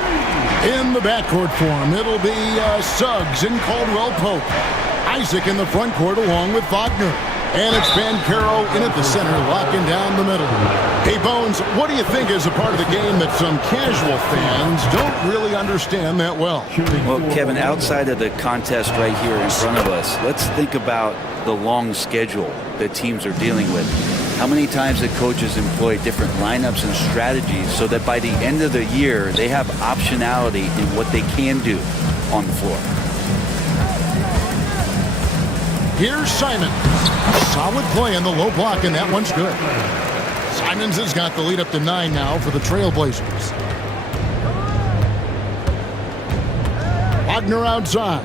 In the backcourt form, it'll be Suggs and Caldwell Pope. Isaac in the front court along with Wagner. And it's Banchero in at the center, locking down the middle. Hey, Bones, what do you think is a part of the game that some casual fans don't really understand that well? Well, Kevin, outside of the contest right here in front of us, let's think about the long schedule that teams are dealing with. How many times the coaches employ different lineups and strategies so that by the end of the year, they have optionality in what they can do on the floor. Here's Simons. Solid play in the low block, and that one's good. Simons has got the lead up to 9 now for the Trailblazers. Wagner outside.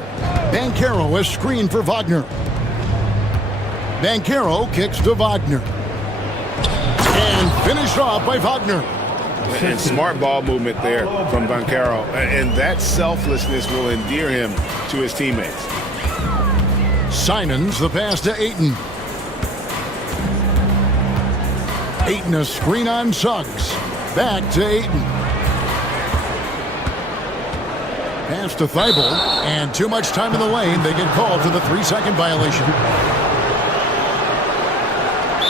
Banchero, a screen for Wagner. Banchero kicks to Wagner. And finished off by Wagner. And smart ball movement there from Banchero. And that selflessness will endear him to his teammates. Simons, the pass to Ayton. Ayton, a screen on Suggs. Back to Ayton. Pass to Thibault, and too much time in the lane. They get called for the 3-second violation.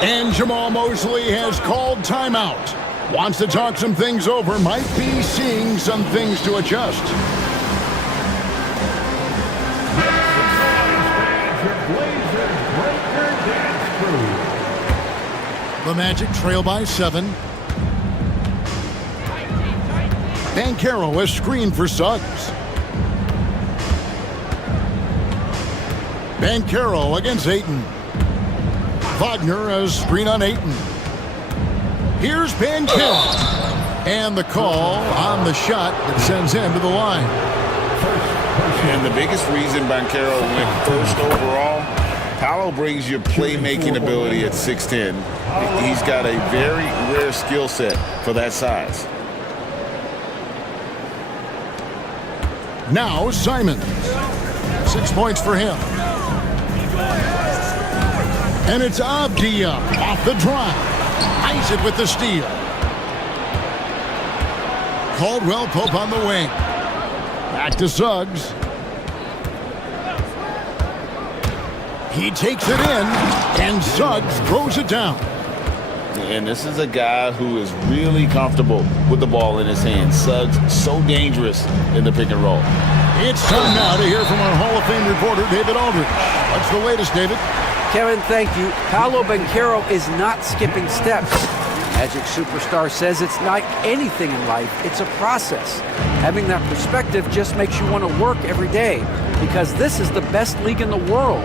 And Jamal Mosley has called timeout. Wants to talk some things over. Might be seeing some things to adjust. The Magic trail by 7. Banchero, a screen for Suggs. Banchero against Ayton. Wagner, a screen on Ayton. Here's Banchero. And the call on the shot that sends him to the line. And the biggest reason Banchero went first overall, Paolo brings you playmaking ability at 6'10". He's got a very rare skill set for that size. Now Simons. 6 points for him. And it's Abdia off the drive. Isaac with the steal. Caldwell Pope on the wing. Back to Suggs. He takes it in, and Suggs throws it down. And this is a guy who is really comfortable with the ball in his hands. Suggs, so dangerous in the pick and roll. It's time now to hear from our Hall of Fame reporter, David Aldridge. What's the latest, David? Kevin, thank you. Paolo Banchero is not skipping steps. Magic superstar says it's like anything in life, it's a process. Having that perspective just makes you want to work every day because this is the best league in the world.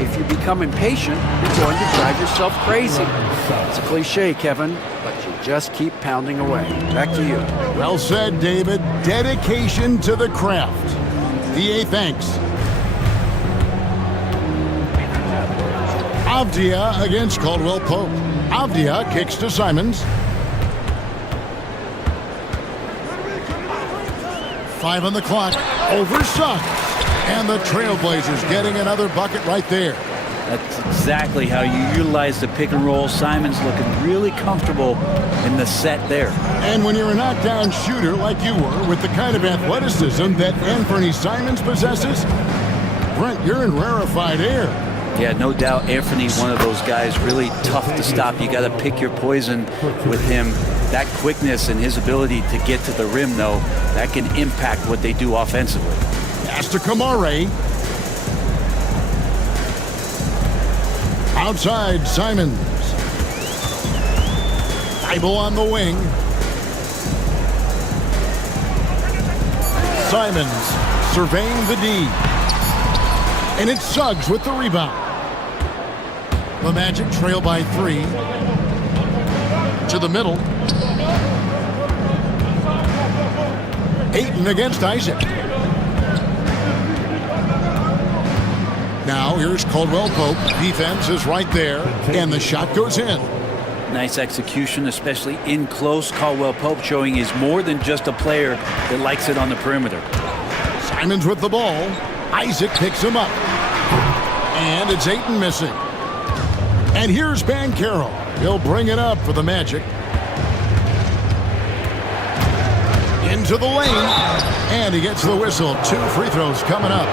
If you become impatient, you're going to drive yourself crazy. It's a cliche, Kevin, but you just keep pounding away. Back to you. Well said, David. Dedication to the craft. VA thanks. Avdia against Caldwell Pope. Avdia kicks to Simons. 5 on the clock. Over Suggs. And the Trailblazers getting another bucket right there. That's exactly how you utilize the pick and roll. Simons looking really comfortable in the set there. And when you're a knockdown shooter like you were, with the kind of athleticism that Anthony Simons possesses, Brent, you're in rarefied air. Yeah, no doubt Anthony, one of those guys, really tough to stop. You got to pick your poison with him. That quickness and his ability to get to the rim, though, that can impact what they do offensively. Pass to Kamare. Outside, Simons. Bible on the wing. Simons surveying the D. And it's Suggs with the rebound. The Magic trail by 3. To the middle. Ayton against Isaac. Now here's Caldwell Pope. Defense is right there, and the shot goes in. Nice execution, especially in close. Caldwell Pope showing he's more than just a player that likes it on the perimeter. Simons with the ball. Isaac picks him up. And it's Ayton missing. And here's Banchero. He'll bring it up for the Magic. Into the lane. And he gets the whistle. 2 free throws coming up.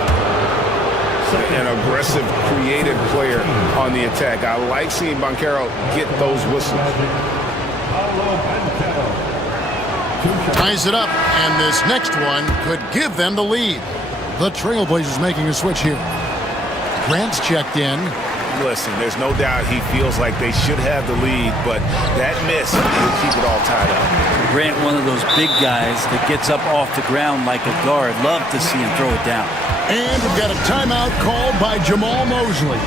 An aggressive, creative player on the attack. I like seeing Banchero get those whistles. Ties it up, and this next one could give them the lead. The Trailblazers making a switch here. Grant's checked in. Listen, there's no doubt he feels like they should have the lead, but that miss will keep it all tied up. Grant, one of those big guys that gets up off the ground like a guard. Love to see him throw it down. And we've got a timeout called by Jamal Mosley.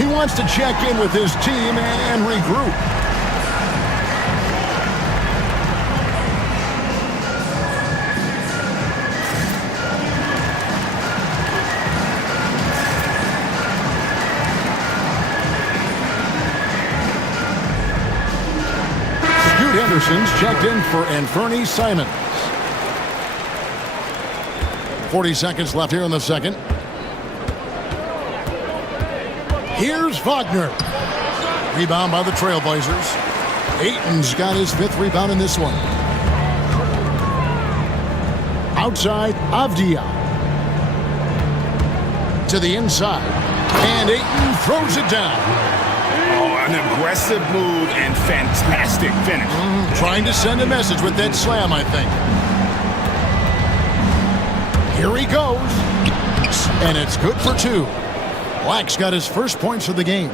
He wants to check in with his team and regroup. Scoot Henderson's checked in for Anthony Simons. 40 seconds left here in the second. Here's Wagner. Rebound by the Trailblazers. Ayton's got his 5th rebound in this one. Outside, Avdia. To the inside. And Ayton throws it down. Oh, an aggressive move and fantastic finish. Trying to send a message with that slam, I think. Here he goes. And it's good for 2. Black's got his first points of the game.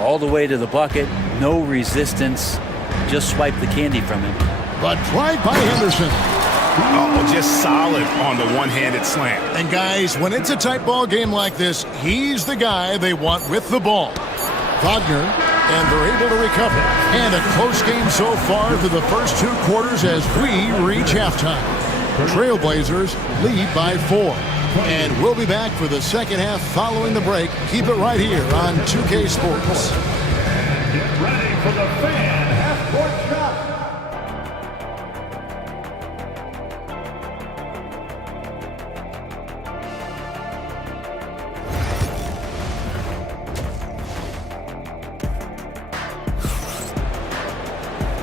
All the way to the bucket. No resistance. Just swipe the candy from him. But drive by Henderson. Oh, just solid on the one-handed slam. And guys, when it's a tight ball game like this, he's the guy they want with the ball. Wagner, and they're able to recover. And a close game so far through the first 2 quarters as we reach halftime. Trailblazers lead by 4. And we'll be back for the second half following the break. Keep it right here on 2K Sports. Get ready for the fan half-court shot.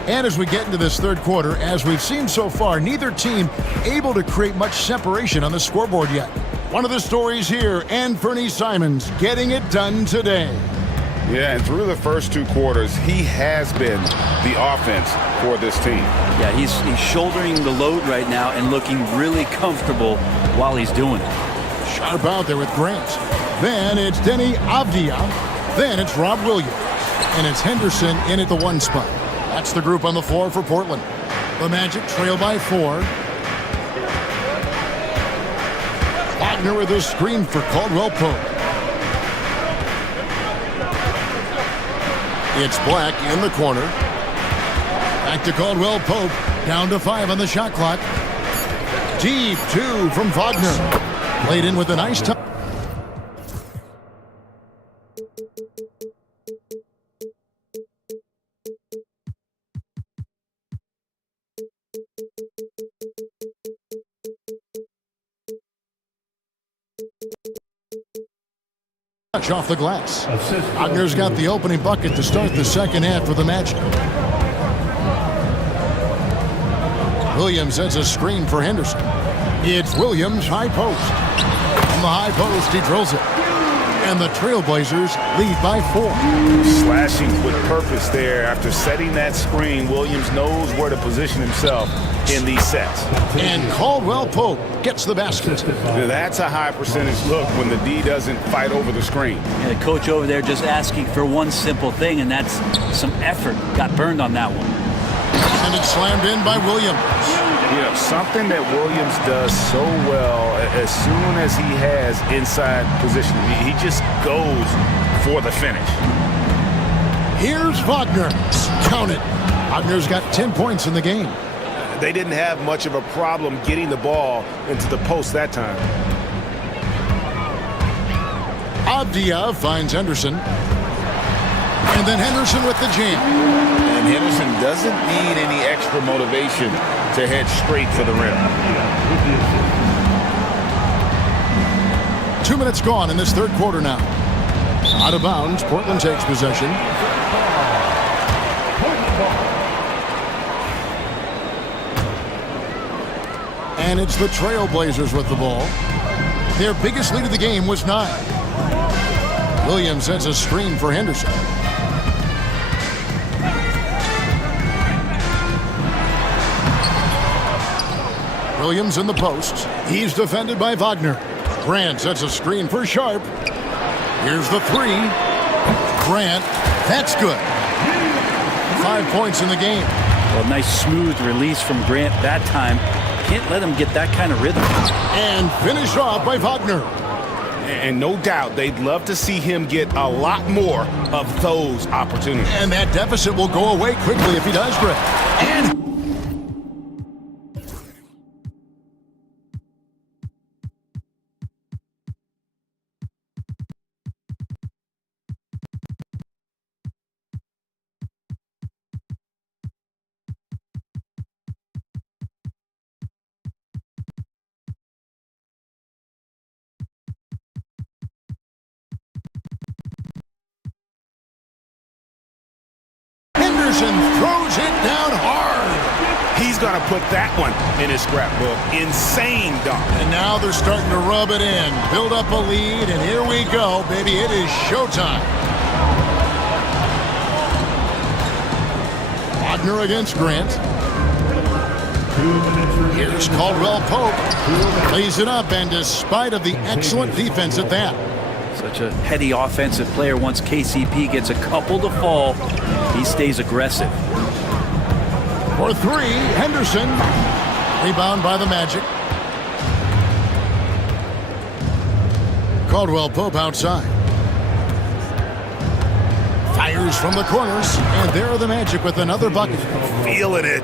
And as we get into this third quarter, as we've seen so far, neither team able to create much separation on the scoreboard yet. One of the stories here, Anthony Simons getting it done today. Yeah, and through the first 2 quarters, he has been the offense for this team. Yeah, he's shouldering the load right now and looking really comfortable while he's doing it. Sharp out there with Grant. Then it's Denny Avdia. Then it's Rob Williams. And it's Henderson in at the 1 spot. That's the group on the floor for Portland. The Magic trail by 4. Wagner with a screen for Caldwell Pope. It's Black in the corner. Back to Caldwell Pope. Down to 5 on the shot clock. Deep 2 from Wagner. Played in with a nice touch. Off the glass. Wagner's got the opening bucket to start the second half for the Magic. Williams sends a screen for Henderson. It's Williams, high post. From the high post, he drills it. And the Trailblazers lead by 4. Slashing with purpose there. After setting that screen, Williams knows where to position himself in these sets. And Caldwell Pope gets the basket. That's a high percentage look when the D doesn't fight over the screen. Yeah, the coach over there just asking for one simple thing, and that's some effort. Got burned on that one. And it's slammed in by Williams. You know, something that Williams does so well, as soon as he has inside position, he just goes for the finish. Here's Wagner. Count it. Wagner's got 10 points in the game. They didn't have much of a problem getting the ball into the post that time. Avdia finds Henderson. And then Henderson with the jam. And Henderson doesn't need any extra motivation to head straight for the rim. 2 minutes gone in this third quarter now. Out of bounds, Portland takes possession. And it's the Trailblazers with the ball. Their biggest lead of the game was 9. Williams sends a screen for Henderson. Williams in the post. He's defended by Wagner. Grant sets a screen for Sharp. Here's the 3. Grant, that's good. 5 points in the game. Well, nice smooth release from Grant that time. Can't let him get that kind of rhythm. And finished off by Wagner. And no doubt they'd love to see him get a lot more of those opportunities. And that deficit will go away quickly if he does, Grant. And Henderson throws it down hard. He's going to put that one in his scrapbook. Insane dunk. And now they're starting to rub it in. Build up a lead, and here we go, baby. It is showtime. Wagner against Grant. Here's Caldwell Pope. Plays it up, and despite of the excellent defense at that. Such a heady offensive player. Once KCP gets a couple to fall, he stays aggressive. For 3, Henderson. Rebound by the Magic. Caldwell Pope outside. Fires from the corners, and there are the Magic with another bucket. Feeling it.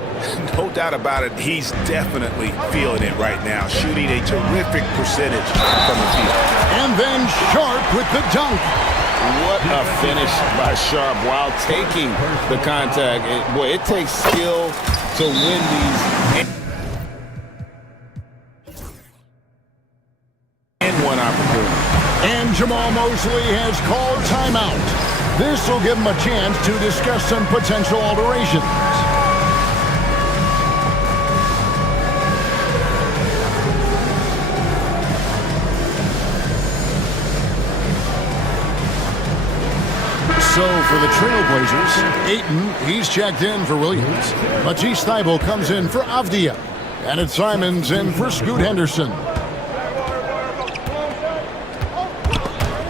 No doubt about it. He's definitely feeling it right now. Shooting a terrific percentage from the field. And then Sharp with the dunk. What a finish by Sharp while taking the contact. Boy, it takes skill to win these in one opportunity. And Jamal Mosley has called timeout. This will give him a chance to discuss some potential alterations. So for the Trailblazers, Ayton, he's checked in for Williams. Matisse Thybulle comes in for Avdia. And it's Simons in for Scoot Henderson.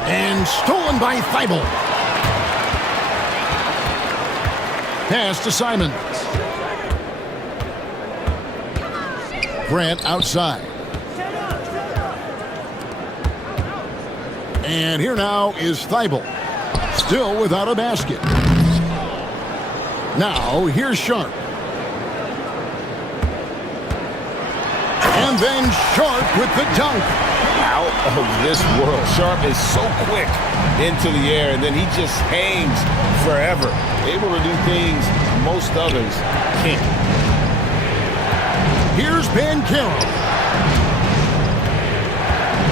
And stolen by Thybulle. Pass to Simons. Grant outside. And here now is Thybulle. Still without a basket. Now here's Sharp. And then Sharp with the dunk. Out of this world. Sharp is so quick into the air, and then he just hangs forever. Able to do things most others can't. Here's Banchero.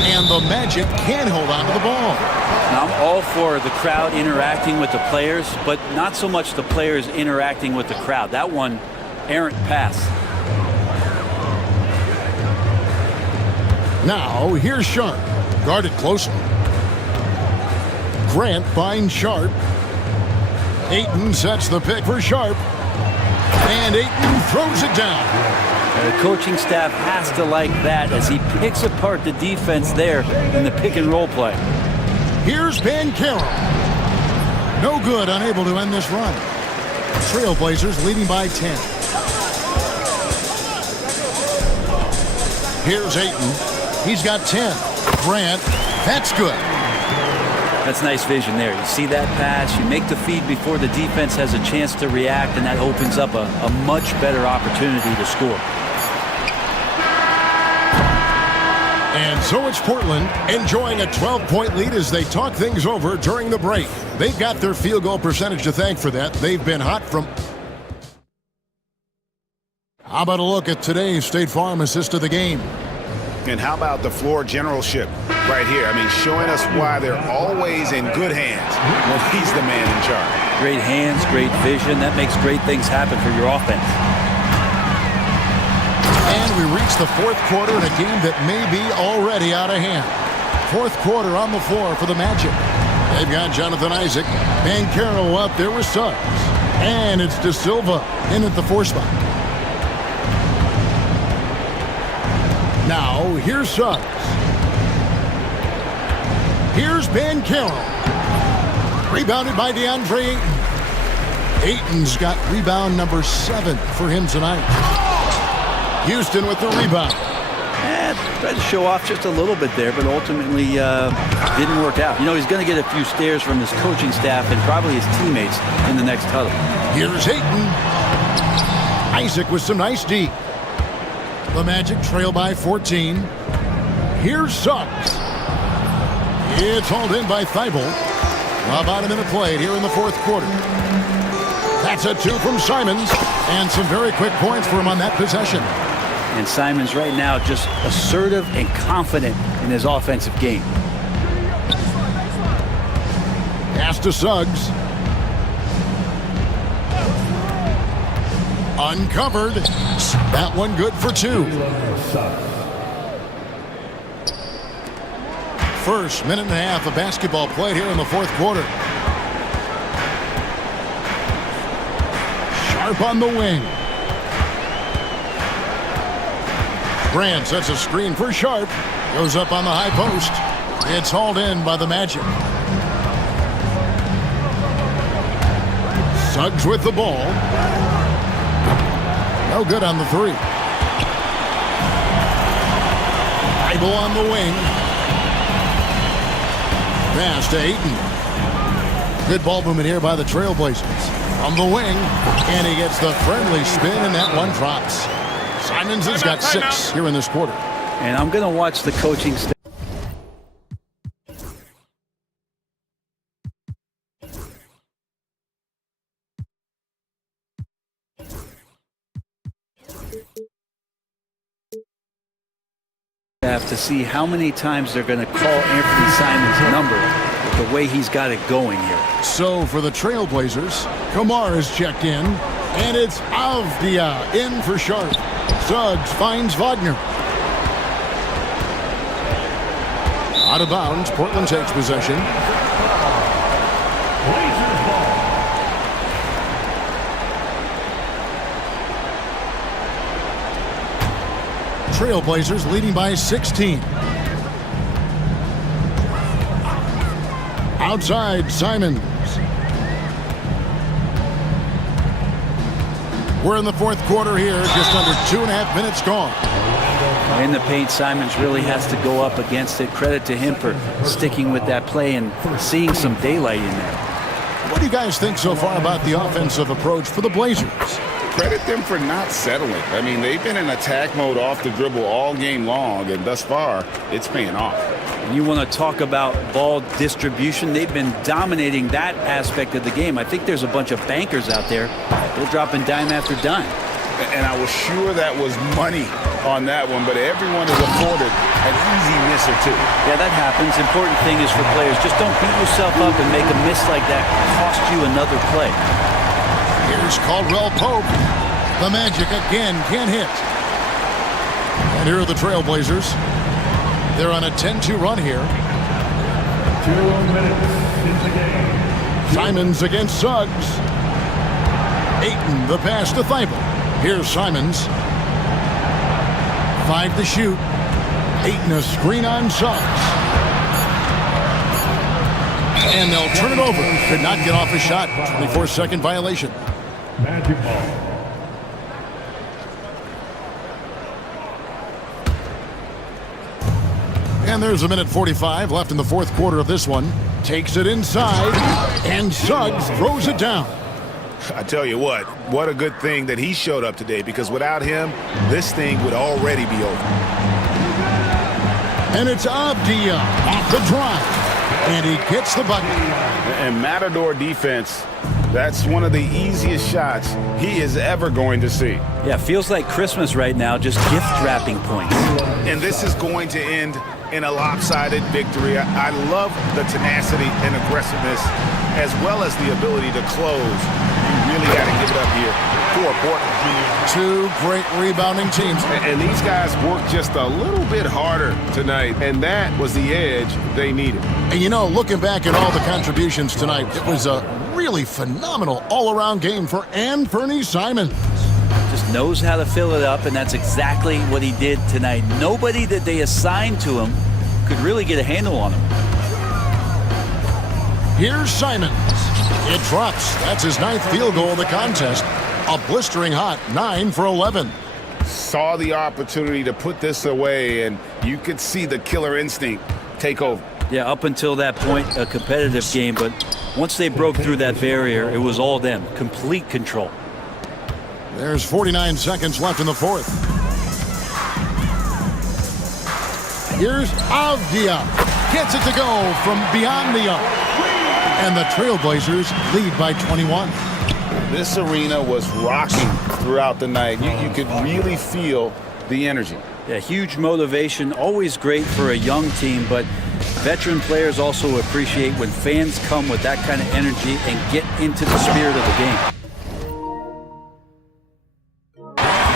And the Magic can hold on to the ball. Now, I'm all for the crowd interacting with the players, but not so much the players interacting with the crowd. That one, errant pass. Now, here's Sharp. Guarded closely. Grant finds Sharp. Ayton sets the pick for Sharp. And Ayton throws it down. And the coaching staff has to like that as he picks apart the defense there in the pick and roll play. Here's Banchero. No good, unable to end this run. Trailblazers leading by 10. Here's Ayton. He's got 10. Grant, that's good. That's nice vision there. You see that pass, you make the feed before the defense has a chance to react, and that opens up a much better opportunity to score. And so it's Portland enjoying a 12-point lead as they talk things over during the break. They've got their field goal percentage to thank for that. They've been hot from... How about a look at today's State Farm assist of the game? And how about the floor generalship right here? I mean, showing us why they're always in good hands when he's the man in charge. Great hands, great vision. That makes great things happen for your offense. And we reach the fourth quarter in a game that may be already out of hand. Fourth quarter on the floor for the Magic. They've got Jonathan Isaac. Banchero up there with Suggs. And it's De Silva in at the 4 spot. Now, here's Suggs. Here's Banchero. Rebounded by DeAndre Ayton. Ayton's got rebound number 7 for him tonight. Houston with the rebound. Tried to show off just a little bit there, but ultimately didn't work out. You know, he's going to get a few stares from his coaching staff and probably his teammates in the next huddle. Here's Ayton. Isaac with some nice D. The Magic trail by 14. Here's Suggs. It's hauled in by Thybulle. About a minute played here in the fourth quarter. That's a 2 from Simons. And some very quick points for him on that possession. And Simons right now just assertive and confident in his offensive game. Pass to Suggs. Uncovered. That one good for 2. First minute and a half of basketball played here in the fourth quarter. Sharp on the wing. Grant sets a screen for Sharp. Goes up on the high post. It's hauled in by the Magic. Suggs with the ball. No good on the 3. Thybulle on the wing. Pass to Ayton. Good ball movement here by the Trailblazers. On the wing, and he gets the friendly spin, and that one drops. Simons has got 6 here in this quarter. And I'm going to watch the coaching staff. To see how many times they're going to call Anthony Simons' number with the way he's got it going here. So for the Trailblazers, Kamar is checked in, and it's Avdia in for Sharp. Suggs finds Wagner. Out of bounds, Portland takes possession. Trailblazers leading by 16. Outside, Simons. We're in the fourth quarter here, just under 2.5 minutes gone. In the paint, Simons really has to go up against it. Credit to him for sticking with that play and seeing some daylight in there. What do you guys think so far about the offensive approach for the Blazers? Credit them for not settling. I mean, they've been in attack mode off the dribble all game long, and thus far, it's paying off. And you want to talk about ball distribution. They've been dominating that aspect of the game. I think there's a bunch of bankers out there. They're dropping dime after dime. And I was sure that was money on that one, but everyone is afforded an easy miss or two. Yeah, that happens. Important thing is for players, just don't beat yourself up and make a miss like that cost you another play. Here's Caldwell Pope. The Magic again can't hit. And here are the Trailblazers. They're on a 10-2 run here. 2 minutes in the game. Simons against Suggs. Ayton, the pass to Thibault. Here's Simons. 5 to shoot. Ayton a screen on Suggs. And they'll turn it over. Could not get off a shot. 24-second violation. Magic ball. And there's a minute 45 left in the fourth quarter of this one. Takes it inside. And Suggs throws it down. I tell you what a good thing that he showed up today, because without him, this thing would already be over. And it's Avdia off the drive. And he gets the bucket. And Matador defense, that's one of the easiest shots he is ever going to see. Yeah, feels like Christmas right now, just gift wrapping points. And this is going to end in a lopsided victory. I love the tenacity and aggressiveness, as well as the ability to close. You really got to give it up here for Portland. Two great rebounding teams. And these guys worked just a little bit harder tonight, and that was the edge they needed. And you know, looking back at all the contributions tonight, it was a really phenomenal all-around game for Anthony Simons. Just knows how to fill it up, and that's exactly what he did tonight. Nobody that they assigned to him could really get a handle on him. Here's Simons. It drops. That's his 9th field goal of the contest. A blistering hot 9 for 11. Saw the opportunity to put this away, and you could see the killer instinct take over. Yeah, up until that point, a competitive game, but once they broke through that barrier, it was all them. Complete control. There's 49 seconds left in the fourth. Here's Avdia. Gets it to go from beyond the arc. And the Trailblazers lead by 21. This arena was rocking throughout the night. You could really feel the energy. Yeah, huge motivation, always great for a young team, but veteran players also appreciate when fans come with that kind of energy and get into the spirit of the game.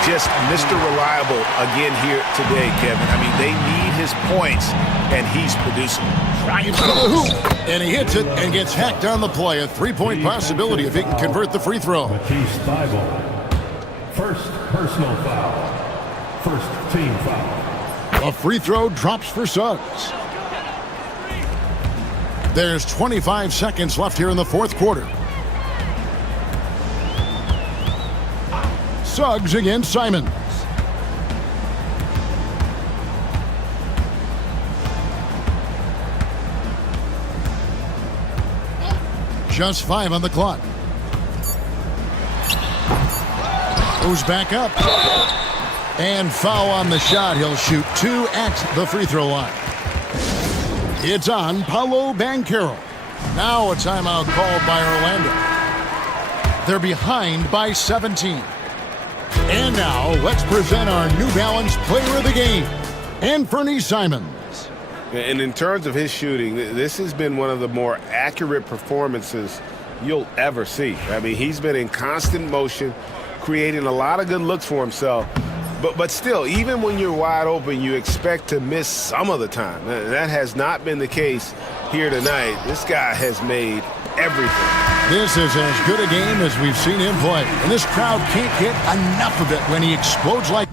Just Mr. Reliable again here today, Kevin. I mean, they need his points, and he's producing. Trying for the hoop, and he hits it and gets hacked on the play. A three-point possibility if he can convert the free throw. Matisse Thybulle. First personal foul. First team foul. A free throw drops for Suggs. There's 25 seconds left here in the fourth quarter. Suggs against Simons. Just 5 on the clock. Goes back up. And foul on the shot. He'll shoot 2 at the free throw line. It's on Paolo Banchero. Now a timeout called by Orlando. They're behind by 17. And now let's present our New Balance player of the game, Anthony Simons. And in terms of his shooting, this has been one of the more accurate performances you'll ever see. I mean, he's been in constant motion, creating a lot of good looks for himself. But still, even when you're wide open, you expect to miss some of the time. That has not been the case here tonight. This guy has made everything. This is as good a game as we've seen him play. And this crowd can't get enough of it when he explodes like...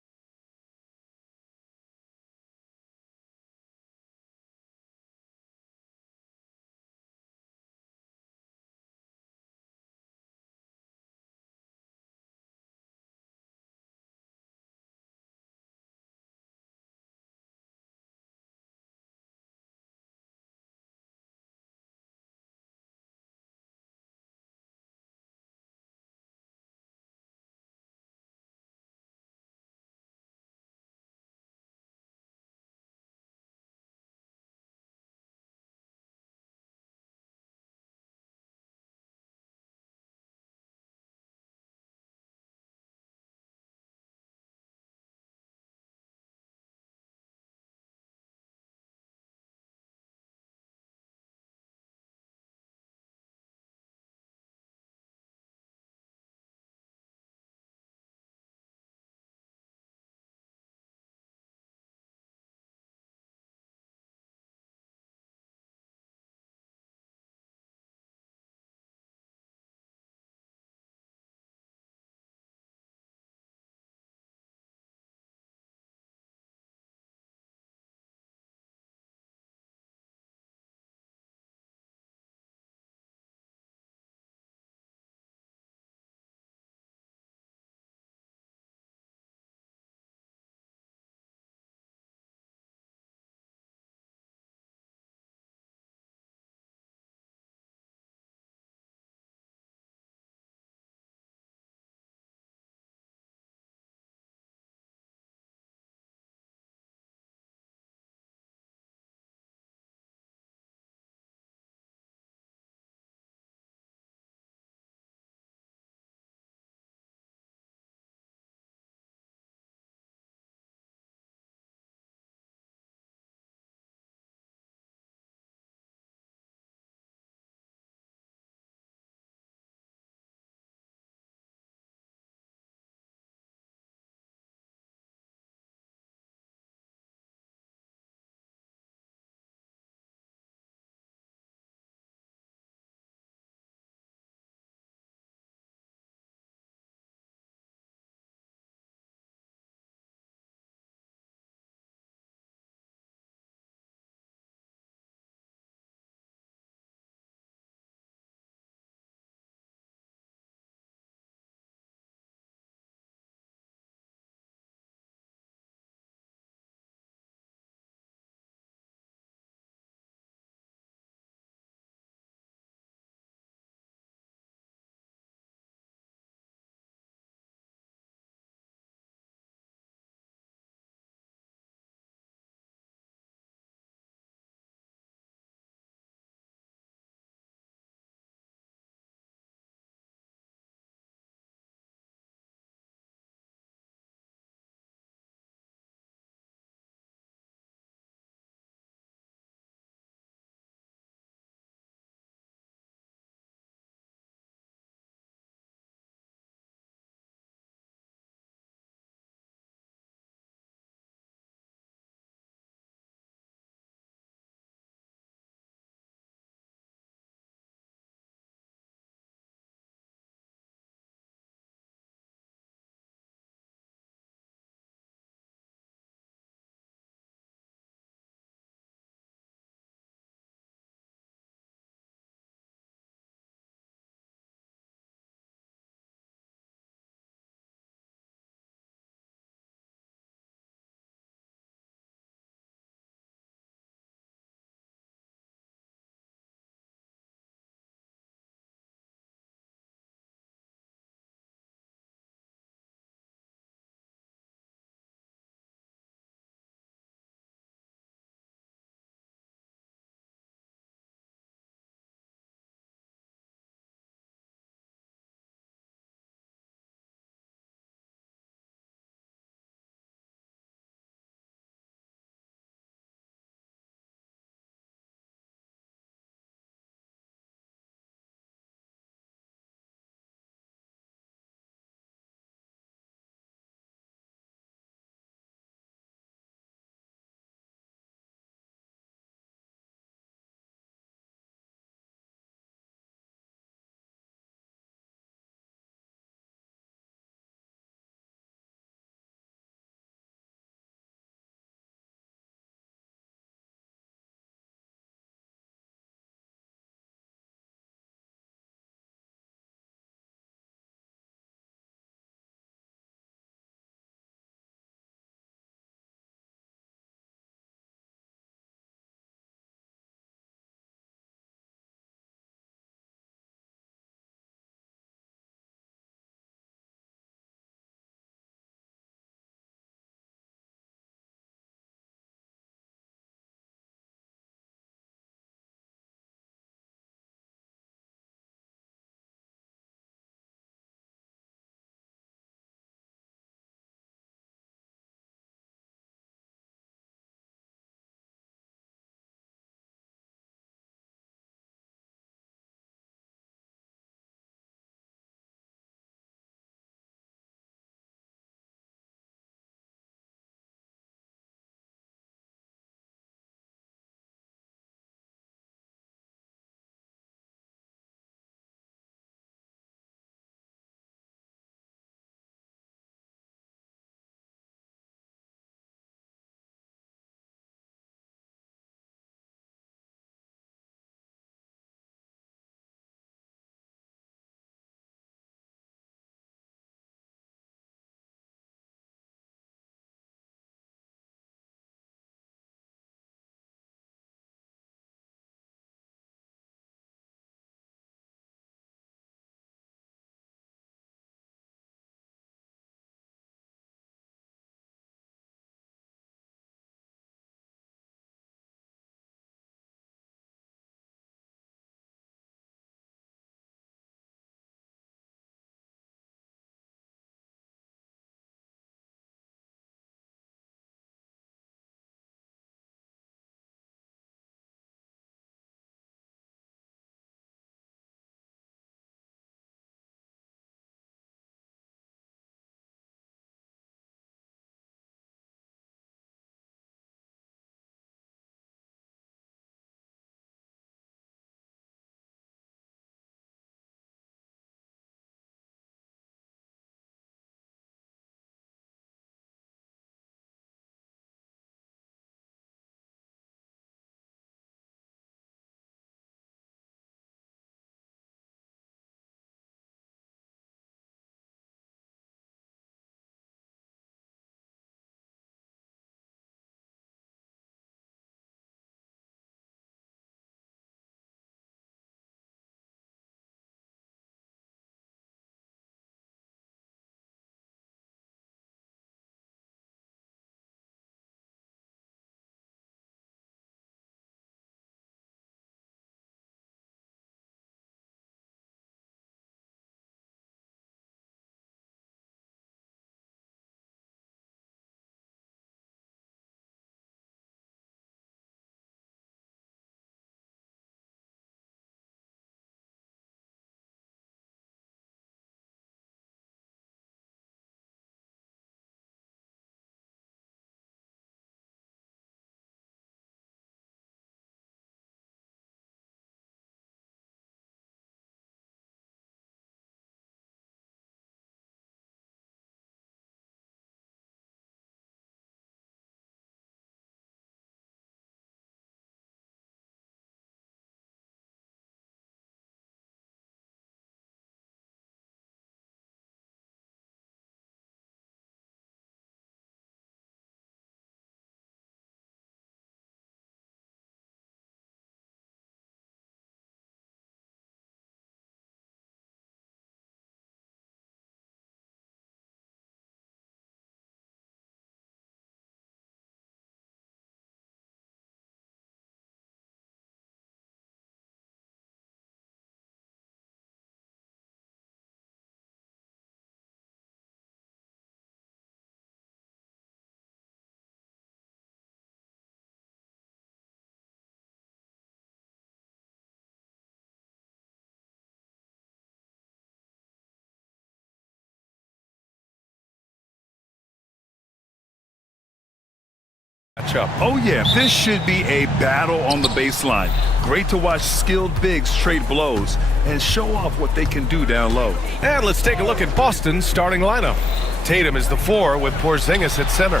matchup. Oh, yeah, this should be a battle on the baseline. Great to watch skilled bigs trade blows and show off what they can do down low. And let's take a look at Boston's starting lineup. Tatum is the 4 with Porzingis at center.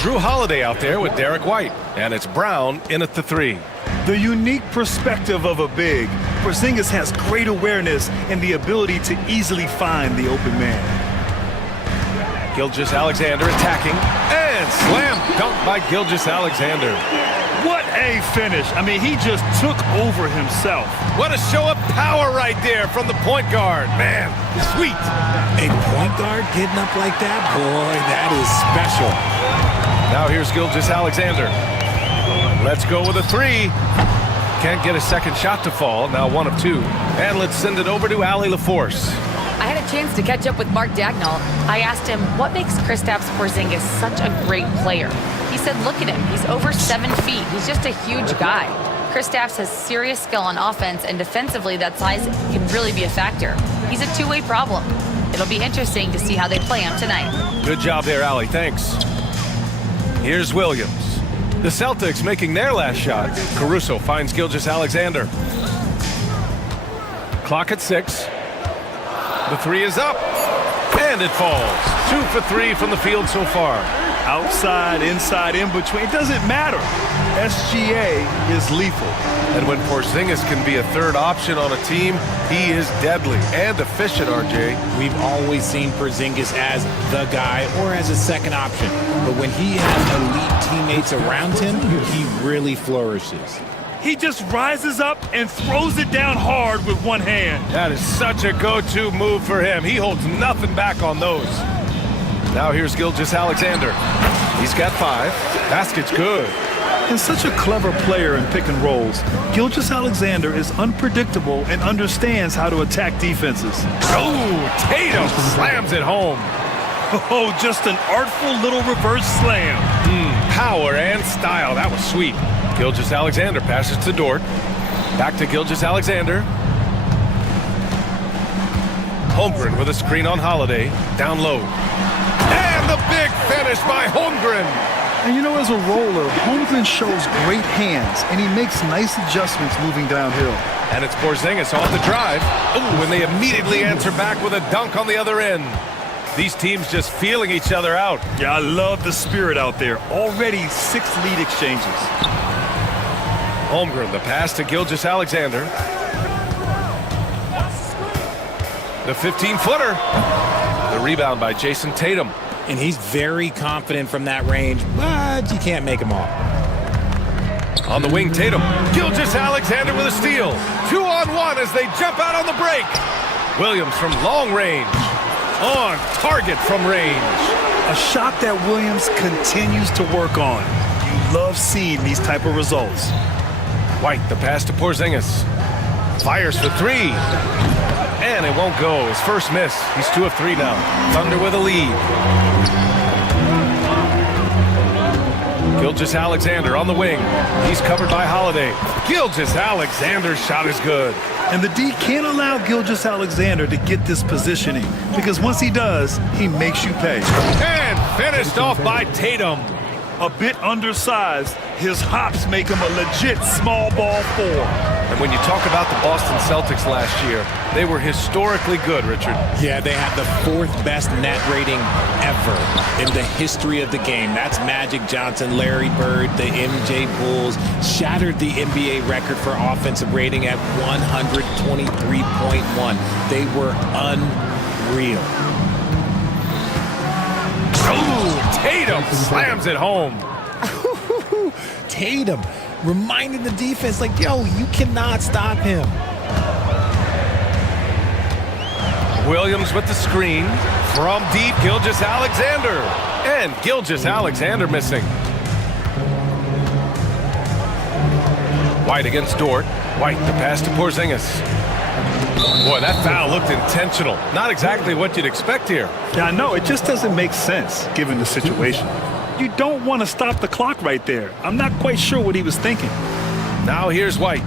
Drew Holiday out there with Derek White. And it's Brown in at the 3. The unique perspective of a big. Porzingis has great awareness and the ability to easily find the open man. Gilgeous-Alexander attacking. And slam dunk by Gilgeous-Alexander. What a finish. I mean, he just took over himself. What a show of power right there from the point guard. Man, sweet. A point guard getting up like that? Boy, that is special. Now here's Gilgeous-Alexander. Let's go with a 3. Can't get a second shot to fall. Now 1 of 2. And let's send it over to Allie LaForce. I had a chance to catch up with Mark Dagnall. I asked him, what makes Kristaps Porzingis such a great player? He said, look at him. He's over 7 feet. He's just a huge guy. Kristaps has serious skill on offense, and defensively, that size can really be a factor. He's a two-way problem. It'll be interesting to see how they play him tonight. Good job there, Allie. Thanks. Here's Williams. The Celtics making their last shot. Caruso finds Gilgeous-Alexander. Clock at 6. The 3 is up. And it falls. 2 for 3 from the field so far. Outside, inside, in between, it doesn't matter. SGA is lethal. And when Porzingis can be a third option on a team, he is deadly and efficient, RJ. We've always seen Porzingis as the guy or as a second option. But when he has elite teammates around him, he really flourishes. He just rises up and throws it down hard with one hand. That is such a go-to move for him. He holds nothing back on those. Now here's Gilgeous-Alexander. He's got 5. Basket's good. And such a clever player in pick and rolls, Gilgeous-Alexander is unpredictable and understands how to attack defenses. Oh, Tatum slams it home. Oh, just an artful little reverse slam. Power and style. That was sweet. Gilgeous-Alexander passes to Dort. Back to Gilgeous-Alexander. Holmgren with a screen on Holiday. Down low. And the big finish by Holmgren. And you know, as a roller, Holmgren shows great hands, and he makes nice adjustments moving downhill. And it's Porzingis off the drive. Ooh, and they immediately answer back with a dunk on the other end. These teams just feeling each other out. Yeah, I love the spirit out there. Already 6 lead exchanges. Holmgren, the pass to Gilgeous-Alexander. The 15-footer. The rebound by Jason Tatum. And he's very confident from that range, but you can't make him all. On the wing, Tatum. Gilgeous-Alexander with a steal. 2-on-1 as they jump out on the break. Williams from long range. On target from range. A shot that Williams continues to work on. You love seeing these type of results. White, the pass to Porzingis. Fires for 3. And it won't go. His first miss. He's 2 of 3 now. Thunder with a lead. Gilgeous-Alexander on the wing. He's covered by Holiday. Gilgeous-Alexander's shot is good. And the D can't allow Gilgeous-Alexander to get this positioning, because once he does, he makes you pay. And finished off by Tatum. A bit undersized, his hops make him a legit small ball 4. And when you talk about the Boston Celtics last year, they were historically good, Richard. Yeah, they had the 4th best net rating ever in the history of the game. That's Magic Johnson, Larry Bird, the MJ Bulls, shattered the NBA record for offensive rating at 123.1. They were unreal. Oh, Tatum slams it home. Tatum reminding the defense, like, yo, you cannot stop him. Williams with the screen. From deep, Gilgeous-Alexander. And Gilgeous-Alexander missing. White against Dort. White, the pass to Porzingis. Boy, that foul looked intentional. Not exactly what you'd expect here. Yeah, I know. It just doesn't make sense, given the situation. You don't want to stop the clock right there. I'm not quite sure what he was thinking. Now here's White.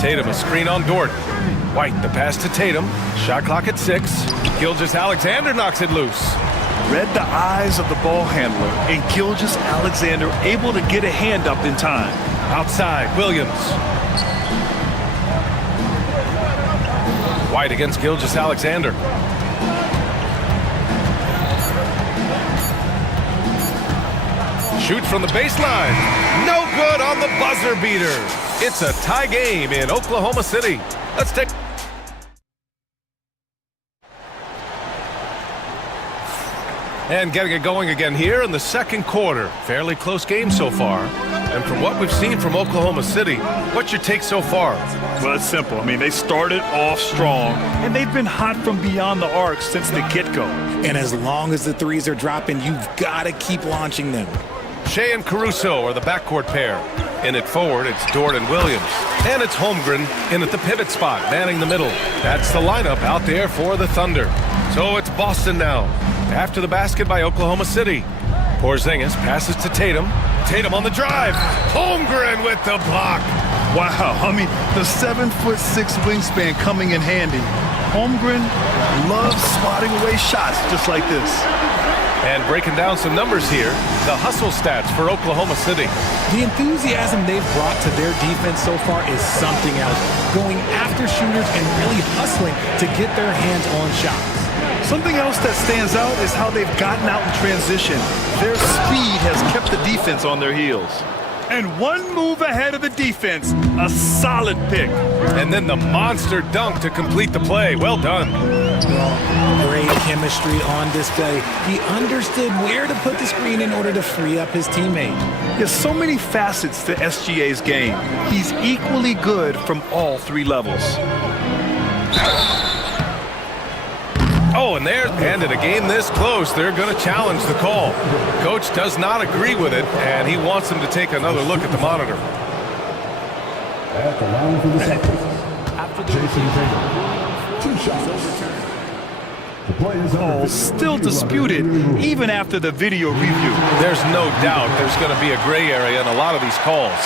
Tatum, a screen on Dort. White, the pass to Tatum. Shot clock at 6. Gilgeous-Alexander knocks it loose. read the eyes of the ball handler, and Gilgeous Alexander able to get a hand up in time. Outside, Williams. White against Gilgeous Alexander. Shoot from the baseline. No good on the buzzer beater. It's a tie game in Oklahoma City. Let's take... And getting it going again here in the second quarter. Fairly close game so far. And from what we've seen from Oklahoma City, what's your take so far? Well, it's simple. I mean, they started off strong, and they've been hot from beyond the arc since the get-go. And as long as the threes are dropping, you've got to keep launching them. Shea and Caruso are the backcourt pair. In it forward, it's Dort and Williams. And it's Holmgren in at the pivot spot, manning the middle. That's the lineup out there for the Thunder. So it's Boston now. After the basket by Oklahoma City. Porzingis passes to Tatum. Tatum on the drive. Holmgren with the block. Wow, I mean, the 7'6" wingspan coming in handy. Holmgren loves swatting away shots just like this. And breaking down some numbers here, the hustle stats for Oklahoma City. The enthusiasm they've brought to their defense so far is something else. Going after shooters and really hustling to get their hands on shots. Something else that stands out is how they've gotten out in transition. Their speed has kept the defense on their heels. And one move ahead of the defense, a solid pick. And then the monster dunk to complete the play. Well done. Great chemistry on display. He understood where to put the screen in order to free up his teammate. There's so many facets to SGA's game. He's equally good from all three levels. Oh, and in a game this close, they're going to challenge the call. Coach does not agree with it, and he wants them to take another look at the monitor. At the line for the Celtics, Jason Tatum. 2 shots. The play is Oh, still disputed, even after the video review. There's no doubt there's going to be a gray area in a lot of these calls.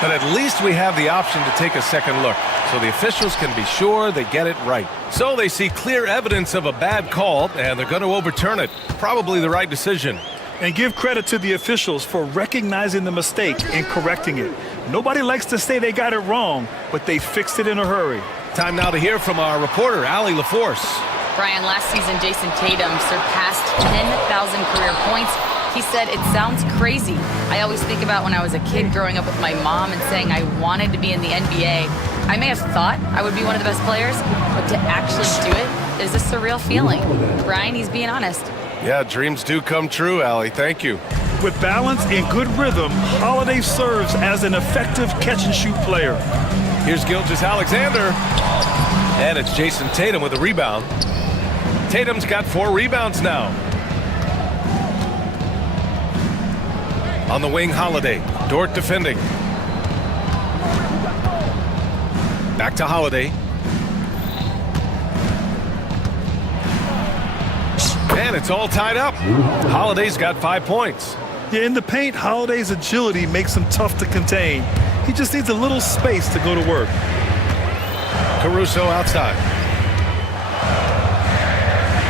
But at least we have the option to take a second look, so the officials can be sure they get it right. So they see clear evidence of a bad call, and they're going to overturn it. Probably the right decision. And give credit to the officials for recognizing the mistake and correcting it. Nobody likes to say they got it wrong, but they fixed it in a hurry. Time now to hear from our reporter, Allie LaForce. Brian, last season, Jason Tatum surpassed 10,000 career points. He said, it sounds crazy. I always think about when I was a kid growing up with my mom and saying I wanted to be in the NBA. I may have thought I would be one of the best players, but to actually do it is a surreal feeling. Brian, he's being honest. Yeah, dreams do come true, Allie. Thank you. With balance and good rhythm, Holiday serves as an effective catch-and-shoot player. Here's Gilgeous Alexander. And it's Jason Tatum with a rebound. Tatum's got 4 rebounds now. On the wing, Holiday. Dort defending. Back to Holiday. And it's all tied up. Holiday's got 5 points. Yeah, in the paint, Holiday's agility makes him tough to contain. He just needs a little space to go to work. Caruso outside.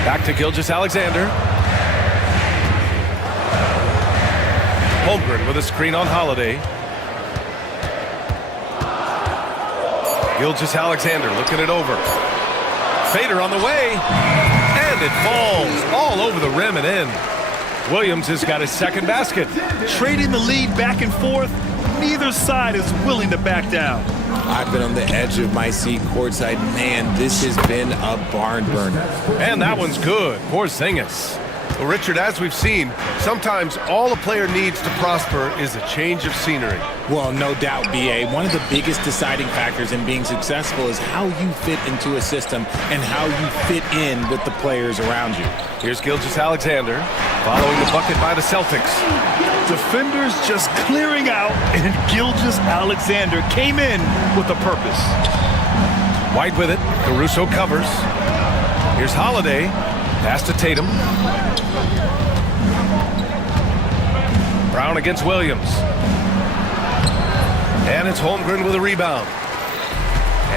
Back to Gilgeous Alexander. Holmgren with a screen on Holiday. Gilgeous Alexander looking it over. Fader on the way. And it falls all over the rim and in. Williams has got his second basket. Trading the lead back and forth, neither side is willing to back down. I've been on the edge of my seat courtside. Man, this has been a barn burner. And that one's good. Porzingis. Well, Richard, as we've seen, sometimes all a player needs to prosper is a change of scenery. Well, no doubt, B.A. One of the biggest deciding factors in being successful is how you fit into a system and how you fit in with the players around you. Here's Gilgeous Alexander following the bucket by the Celtics. Defenders just clearing out, and Gilgeous Alexander came in with a purpose. White with it. Caruso covers. Here's Holiday. Pass to Tatum. Brown against Williams. And it's Holmgren with a rebound.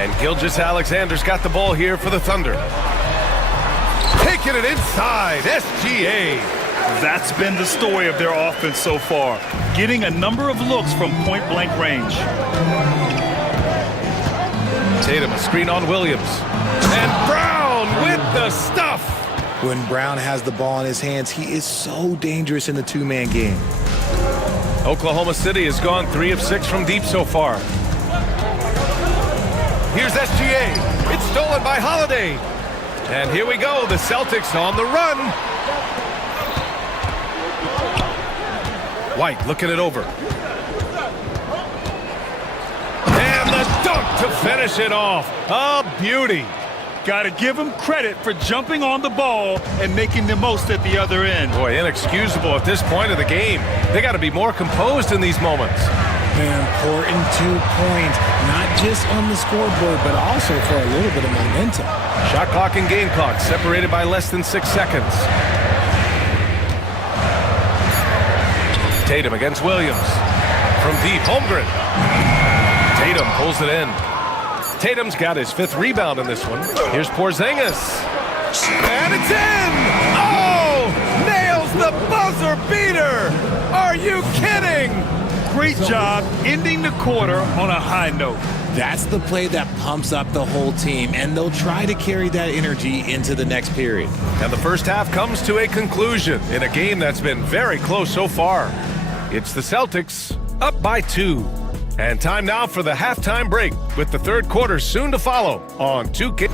And Gilgeous Alexander's got the ball here for the Thunder. Flicking it inside. SGA. That's been the story of their offense so far, getting a number of looks from point-blank range. Tatum, a screen on Williams. And Brown with the stuff. When Brown has the ball in his hands, he is so dangerous in the two-man game. Oklahoma City has gone 3 of 6 from deep so far. Here's SGA. It's stolen by Holiday. And here we go, the Celtics on the run. White looking it over. And the dunk to finish it off. A beauty. Got to give him credit for jumping on the ball and making the most at the other end. Boy, inexcusable at this point of the game. They got to be more composed in these moments. An important 2 points, not just on the scoreboard, but also for a little bit of momentum. Shot clock and game clock separated by less than 6 seconds. Tatum against Williams. From deep, Holmgren. Tatum pulls it in. Tatum's got his 5th rebound in this one. Here's Porzingis. And it's in! Oh! Nails the buzzer beater! Are you kidding? Great job ending the quarter on a high note. That's the play that pumps up the whole team, and they'll try to carry that energy into the next period. And the first half comes to a conclusion in a game that's been very close so far. It's the Celtics up by 2. And time now for the halftime break, with the third quarter soon to follow on 2K.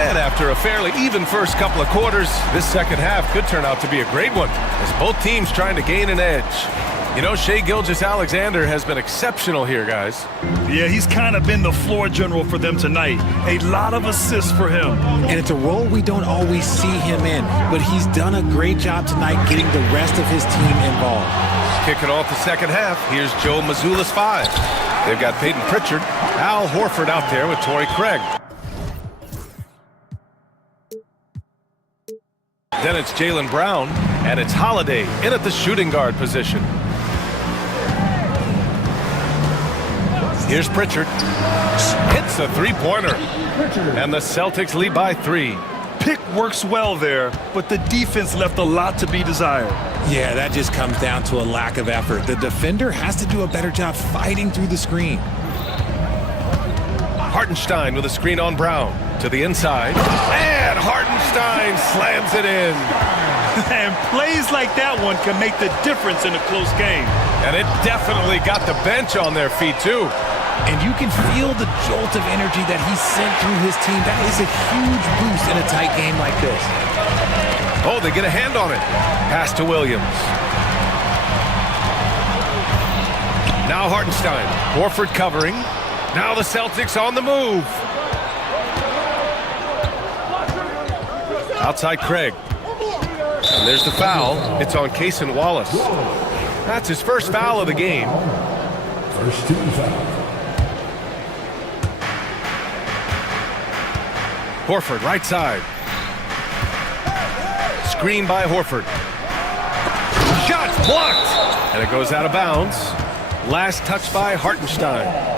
And after a fairly even first couple of quarters, this second half could turn out to be a great one, as both teams trying to gain an edge. You know, Shai Gilgeous-Alexander has been exceptional here, guys. Yeah, he's kind of been the floor general for them tonight. A lot of assists for him. And it's a role we don't always see him in, but he's done a great job tonight getting the rest of his team involved. Kicking off the second half, here's Joe Mazzulla's 5. They've got Peyton Pritchard, Al Horford out there with Torrey Craig. Then it's Jaylen Brown, and it's Holiday in at the shooting guard position. Here's Pritchard. Hits a three-pointer. And the Celtics lead by 3. Pick works well there, but the defense left a lot to be desired. Yeah, that just comes down to a lack of effort. The defender has to do a better job fighting through the screen. Hartenstein with a screen on Brown. To the inside. And Hartenstein slams it in. And plays like that one can make the difference in a close game. And it definitely got the bench on their feet, too. And you can feel the jolt of energy that he sent through his team. That is a huge boost in a tight game like this. Oh, they get a hand on it. Pass to Williams. Now Hartenstein. Horford covering. Now the Celtics on the move. Outside Craig. And there's the foul. It's on Cason Wallace. That's his first foul of the game. First team foul. Horford, right side. Screen by Horford. Shot blocked! And it goes out of bounds. Last touch by Hartenstein.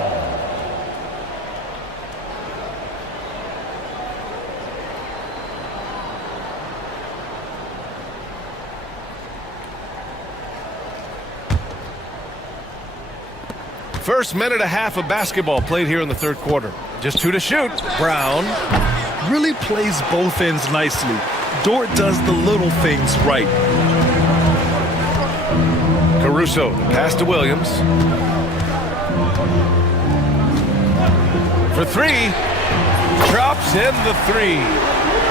First minute and a half of basketball played here in the third quarter. Just 2 to shoot. Brown. Really plays both ends nicely. Dort does the little things right. Caruso, pass to Williams. For 3. Drops in the 3.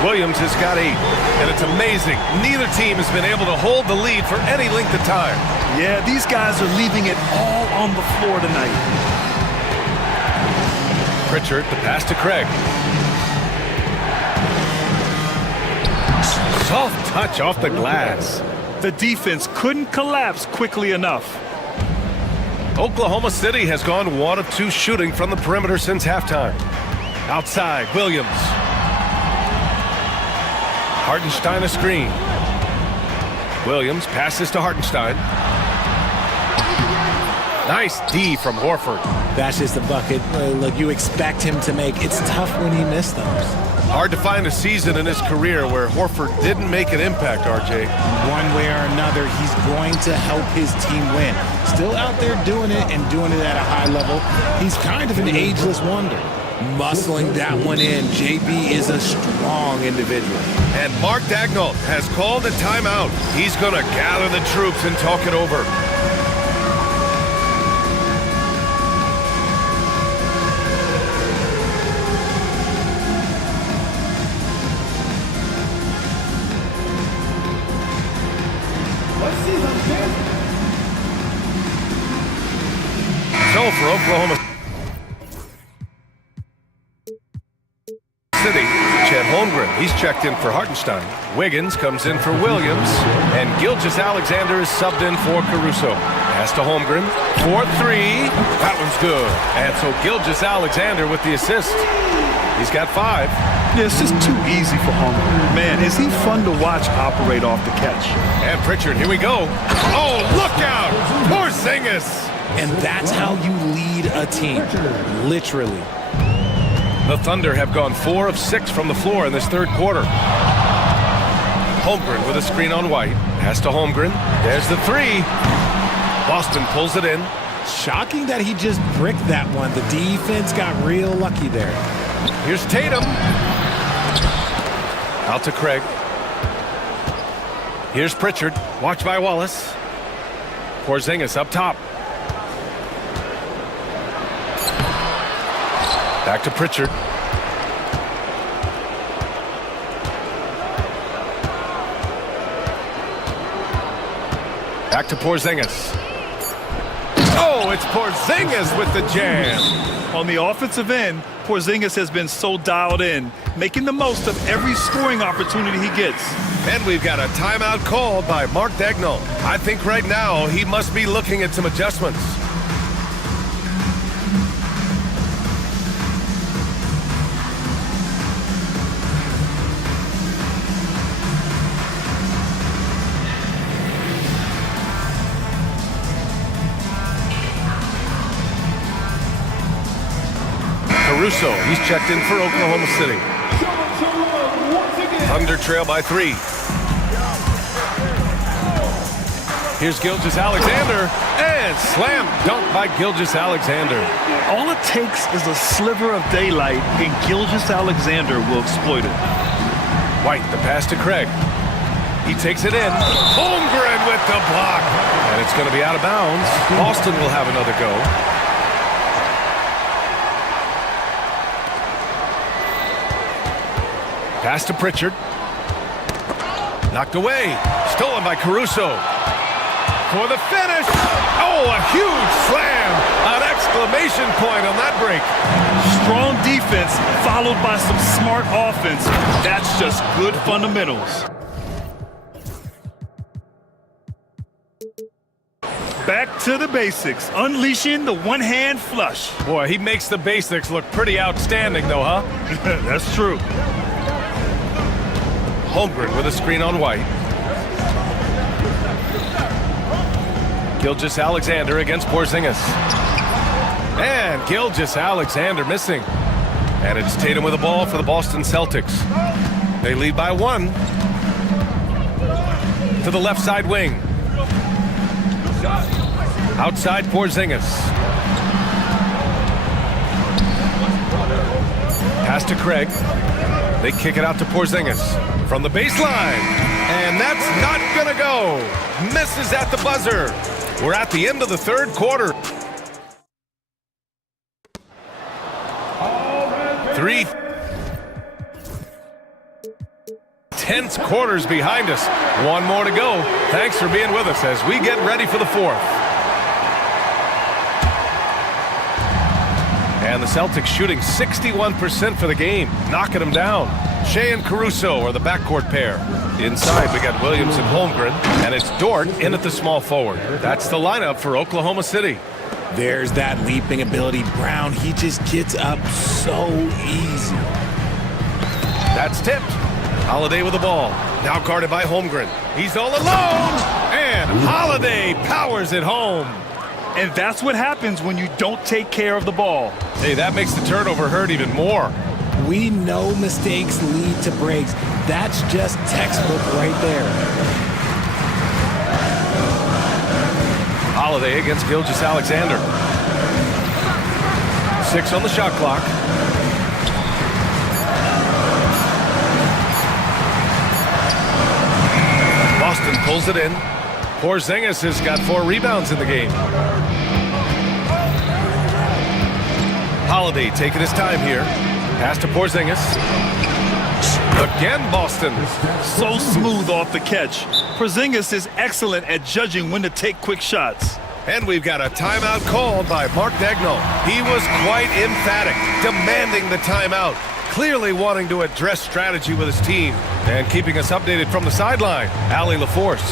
Williams has got 8. And it's amazing. Neither team has been able to hold the lead for any length of time. Yeah, these guys are leaving it all on the floor tonight. Pritchard, the pass to Craig. Soft touch off the glass. The defense couldn't collapse quickly enough. Oklahoma City has gone 1 of 2 shooting from the perimeter since halftime. Outside, Williams. Hartenstein a screen. Williams passes to Hartenstein. Nice D from Horford. That's just a bucket. Look, you expect him to make. It's tough when he missed those. Hard to find a season in his career where Horford didn't make an impact, RJ. One way or another, he's going to help his team win. Still out there doing it and doing it at a high level. He's kind of an ageless wonder. Muscling that one in. JB is a strong individual. And Mark Daigneault has called a timeout. He's going to gather the troops and talk it over. So for Oklahoma City, Chet Holmgren, he's checked in for Hartenstein. Wiggins comes in for Williams, and Gilgeous-Alexander is subbed in for Caruso. Pass to Holmgren, 4-3, that one's good. And so Gilgeous-Alexander with the assist. He's got 5. Yeah, it's just too easy for Holmgren. Man, is he fun to watch operate off the catch. And Pritchard, here we go. Oh, look out! Porzingis! And that's how you lead a team, literally. The Thunder have gone 4 of 6 from the floor in this third quarter. Holmgren with a screen on White. Pass to Holmgren. There's the 3. Boston pulls it in. Shocking that he just bricked that one. The defense got real lucky there. Here's Tatum. Out to Craig. Here's Pritchard. Watched by Wallace. Porzingis up top. Back to Pritchard. Back to Porzingis. Oh, it's Porzingis with the jam. On the offensive end, Porzingis has been so dialed in, making the most of every scoring opportunity he gets. And we've got a timeout called by Mark Daigneault. I think right now he must be looking at some adjustments. Caruso, he's checked in for Oklahoma City. Thunder trail by 3. Here's Gilgeous-Alexander, and slam dunk by Gilgeous-Alexander. All it takes is a sliver of daylight, and Gilgeous-Alexander will exploit it. White, the pass to Craig. He takes it in. Holmgren with the block. And it's going to be out of bounds. Boston will have another go. Pass to Pritchard. Knocked away. Stolen by Caruso. For the finish. Oh, a huge slam. An exclamation point on that break. Strong defense followed by some smart offense. That's just good fundamentals. Back to the basics. Unleashing the one-hand flush. Boy, he makes the basics look pretty outstanding, though, huh? That's true. Holmgren with a screen on White. Gilgeous-Alexander against Porzingis. And Gilgeous-Alexander missing. And it's Tatum with the ball for the Boston Celtics. They lead by 1. To the left side wing. Outside Porzingis. Pass to Craig. They kick it out to Porzingis from the baseline. And that's not gonna go. Misses at the buzzer. We're at the end of the third quarter. 3 tense quarters behind us. 1 more to go. Thanks for being with us as we get ready for the 4th. And the Celtics shooting 61% for the game, knocking them down. Shea and Caruso are the backcourt pair. Inside, we got Williams and Holmgren, and it's Dort in at the small forward. That's the lineup for Oklahoma City. There's that leaping ability. Brown, he just gets up so easy. That's tipped. Holiday with the ball. Now guarded by Holmgren. He's all alone, and Holiday powers it home. And that's what happens when you don't take care of the ball. Hey, that makes the turnover hurt even more. We know mistakes lead to breaks. That's just textbook right there. Holiday against Gilgeous-Alexander. 6 on the shot clock. Boston pulls it in. Porzingis has got 4 rebounds in the game. Holiday taking his time here. Pass to Porzingis. Again, Boston. So smooth off the catch. Porzingis is excellent at judging when to take quick shots. And we've got a timeout called by Mark Daigneault. He was quite emphatic, demanding the timeout, clearly wanting to address strategy with his team. And keeping us updated from the sideline, Allie LaForce.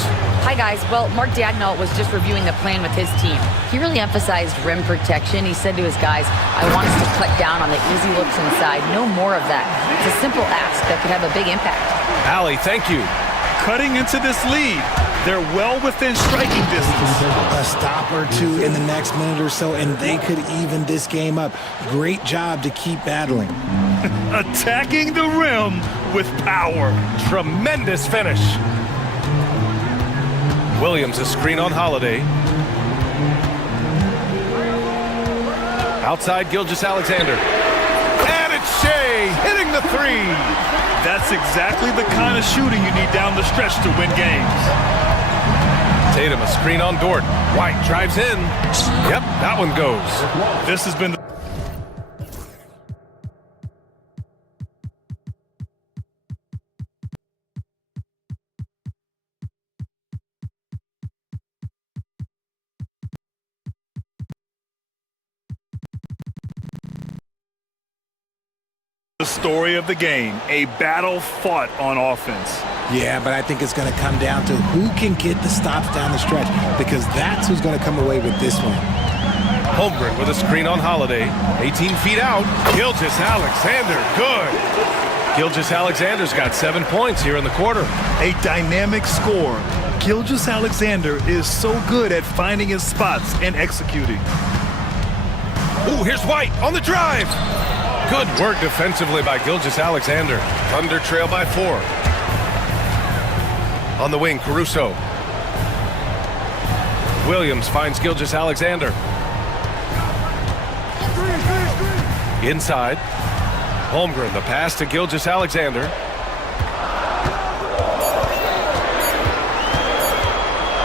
Hi, guys. Well, Mark Daigneault was just reviewing the plan with his team. He really emphasized rim protection. He said to his guys, I want us to cut down on the easy looks inside. No more of that. It's a simple ask that could have a big impact. Allie, thank you. Cutting into this lead. They're well within striking distance. A stop or two in the next minute or so, and they could even this game up. Great job to keep battling. Attacking the rim with power. Tremendous finish. Williams, a screen on Holiday. Outside Gilgeous-Alexander. And it's Shea hitting the 3. That's exactly the kind of shooting you need down the stretch to win games. Tatum, a screen on Dort. White drives in. Yep, that one goes. This has been the story of the game, a battle fought on offense. Yeah, but I think it's going to come down to who can get the stops down the stretch, because that's who's going to come away with this one. Holmgren with a screen on Holiday. 18 feet out. Gilgeous-Alexander, good. Gilgeous-Alexander's got 7 points here in the quarter. A dynamic score. Gilgeous-Alexander is so good at finding his spots and executing. Ooh, here's White on the drive. Good work defensively by Gilgeous-Alexander. Thunder trail by 4. On the wing, Caruso. Williams finds Gilgeous-Alexander. Inside. Holmgren, the pass to Gilgeous-Alexander.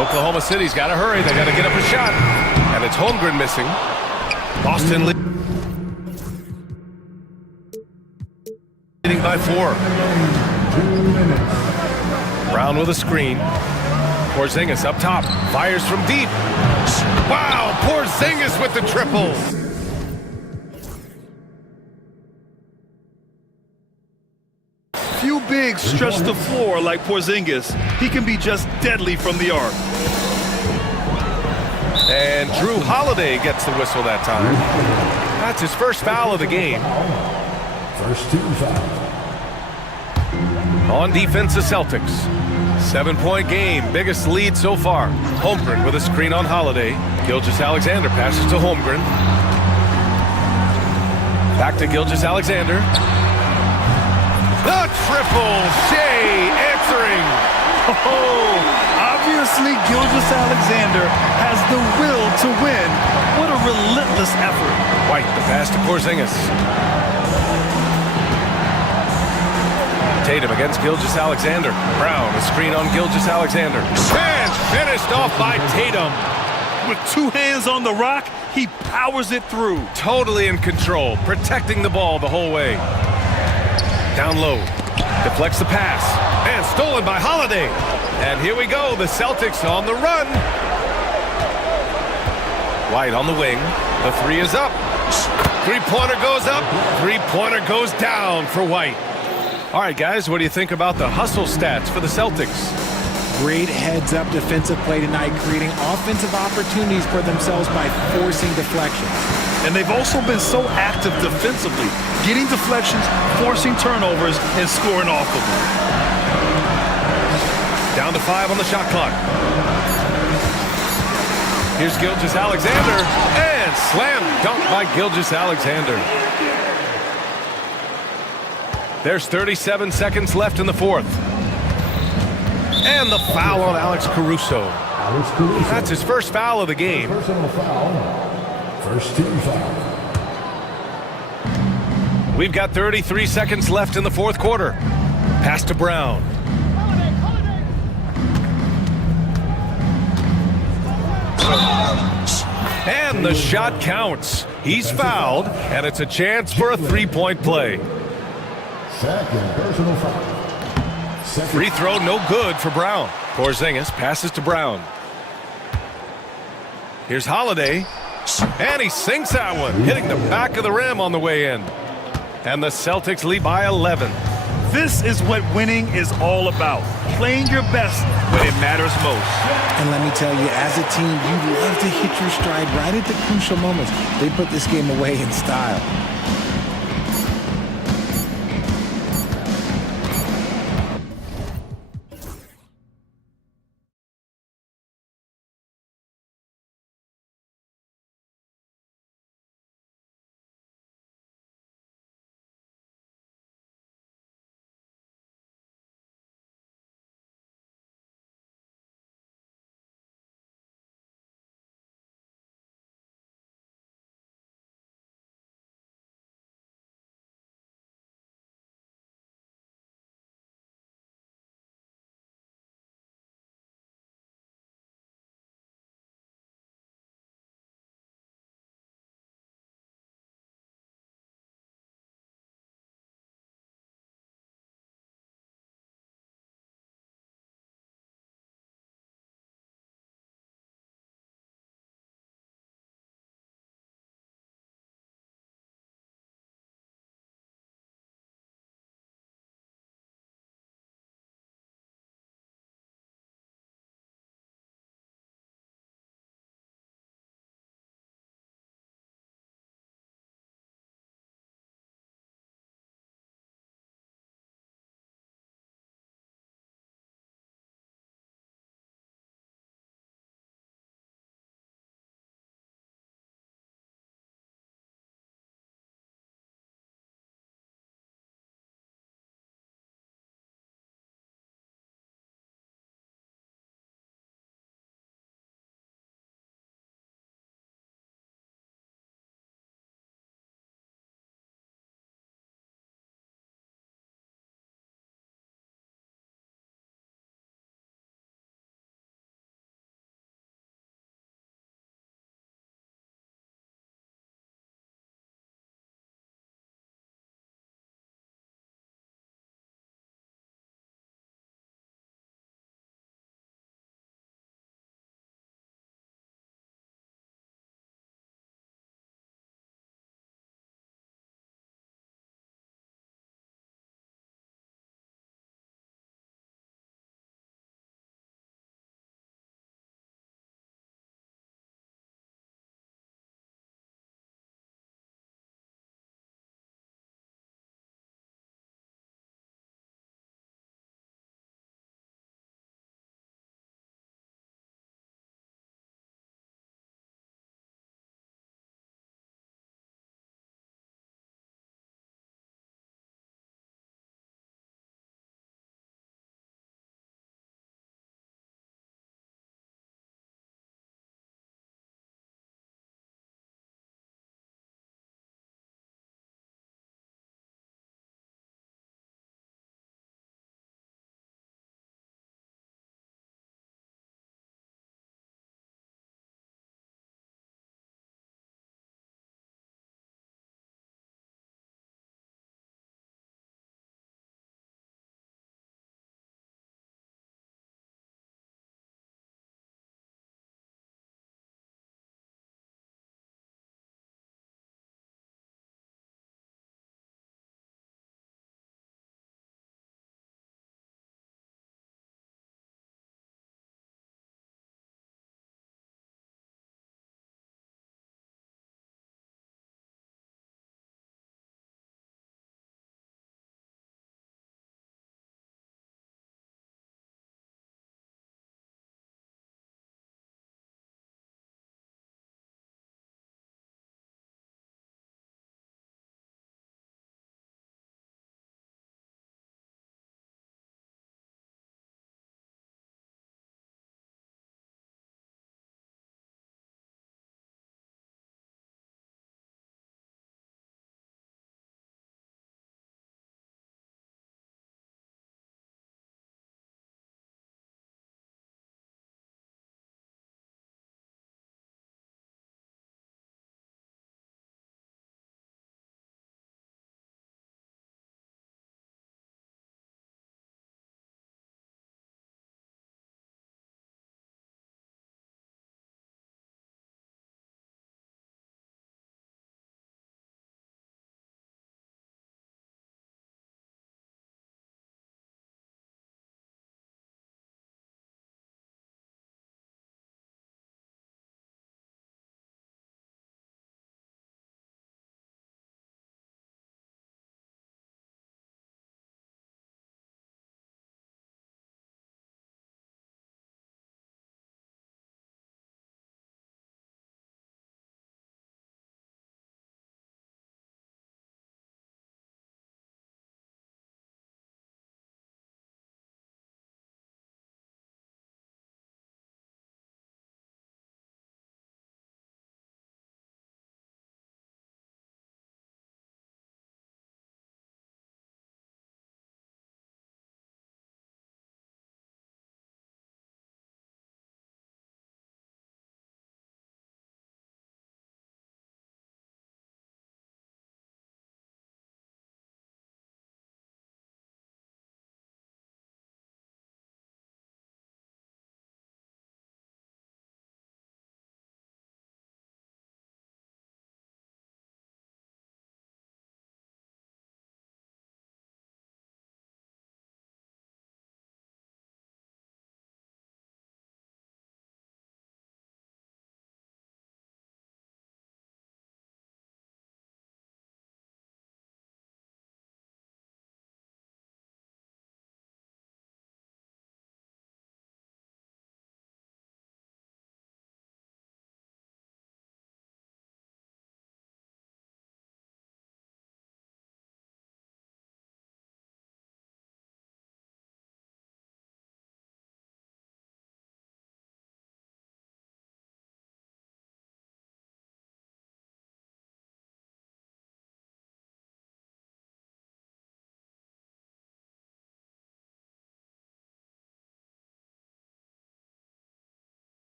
Oklahoma City's got to hurry. They got to get up a shot. And it's Holmgren missing. Boston leading by 4. Brown with a screen. Porzingis up top. Fires from deep. Wow, Porzingis with the triple. Few bigs stretch the floor like Porzingis. He can be just deadly from the arc. And Drew Holiday gets the whistle that time. That's his first foul of the game. First team foul. On defense, the Celtics. 7-point game, biggest lead so far. Holmgren with a screen on Holiday. Gilgeous-Alexander passes to Holmgren. Back to Gilgeous-Alexander. The triple, Shea answering. Oh, obviously Gilgeous-Alexander has the will to win. What a relentless effort. White, the pass to Porzingis. Tatum against Gilgeous-Alexander. Brown, a screen on Gilgeous-Alexander. And finished off by Tatum. With 2 hands on the rock, he powers it through. Totally in control, protecting the ball the whole way. Down low, deflects the pass, and stolen by Holiday. And here we go, the Celtics on the run. White on the wing, the 3 is up. 3-pointer goes up, 3-pointer goes down for White. All right, guys, what do you think about the hustle stats for the Celtics? Great heads-up defensive play tonight, creating offensive opportunities for themselves by forcing deflections. And they've also been so active defensively, getting deflections, forcing turnovers, and scoring off of them. Down to 5 on the shot clock. Here's Gilgeous-Alexander, and slam dunk by Gilgeous-Alexander. There's 37 seconds left in the fourth. And the foul on Alex Caruso. That's his first foul of the game. Personal foul. First team foul. We've got 33 seconds left in the fourth quarter. Pass to Brown. And the shot counts. He's fouled, and it's a chance for a three-point play. Second personal foul. Free throw no good for Brown. Porzingis passes to Brown. Here's Holiday, and he sinks that one, hitting the back of the rim on the way in. And the Celtics lead by 11. This is what winning is all about. Playing your best when it matters most. And let me tell you, as a team, you love to hit your stride right at the crucial moments. They put this game away in style.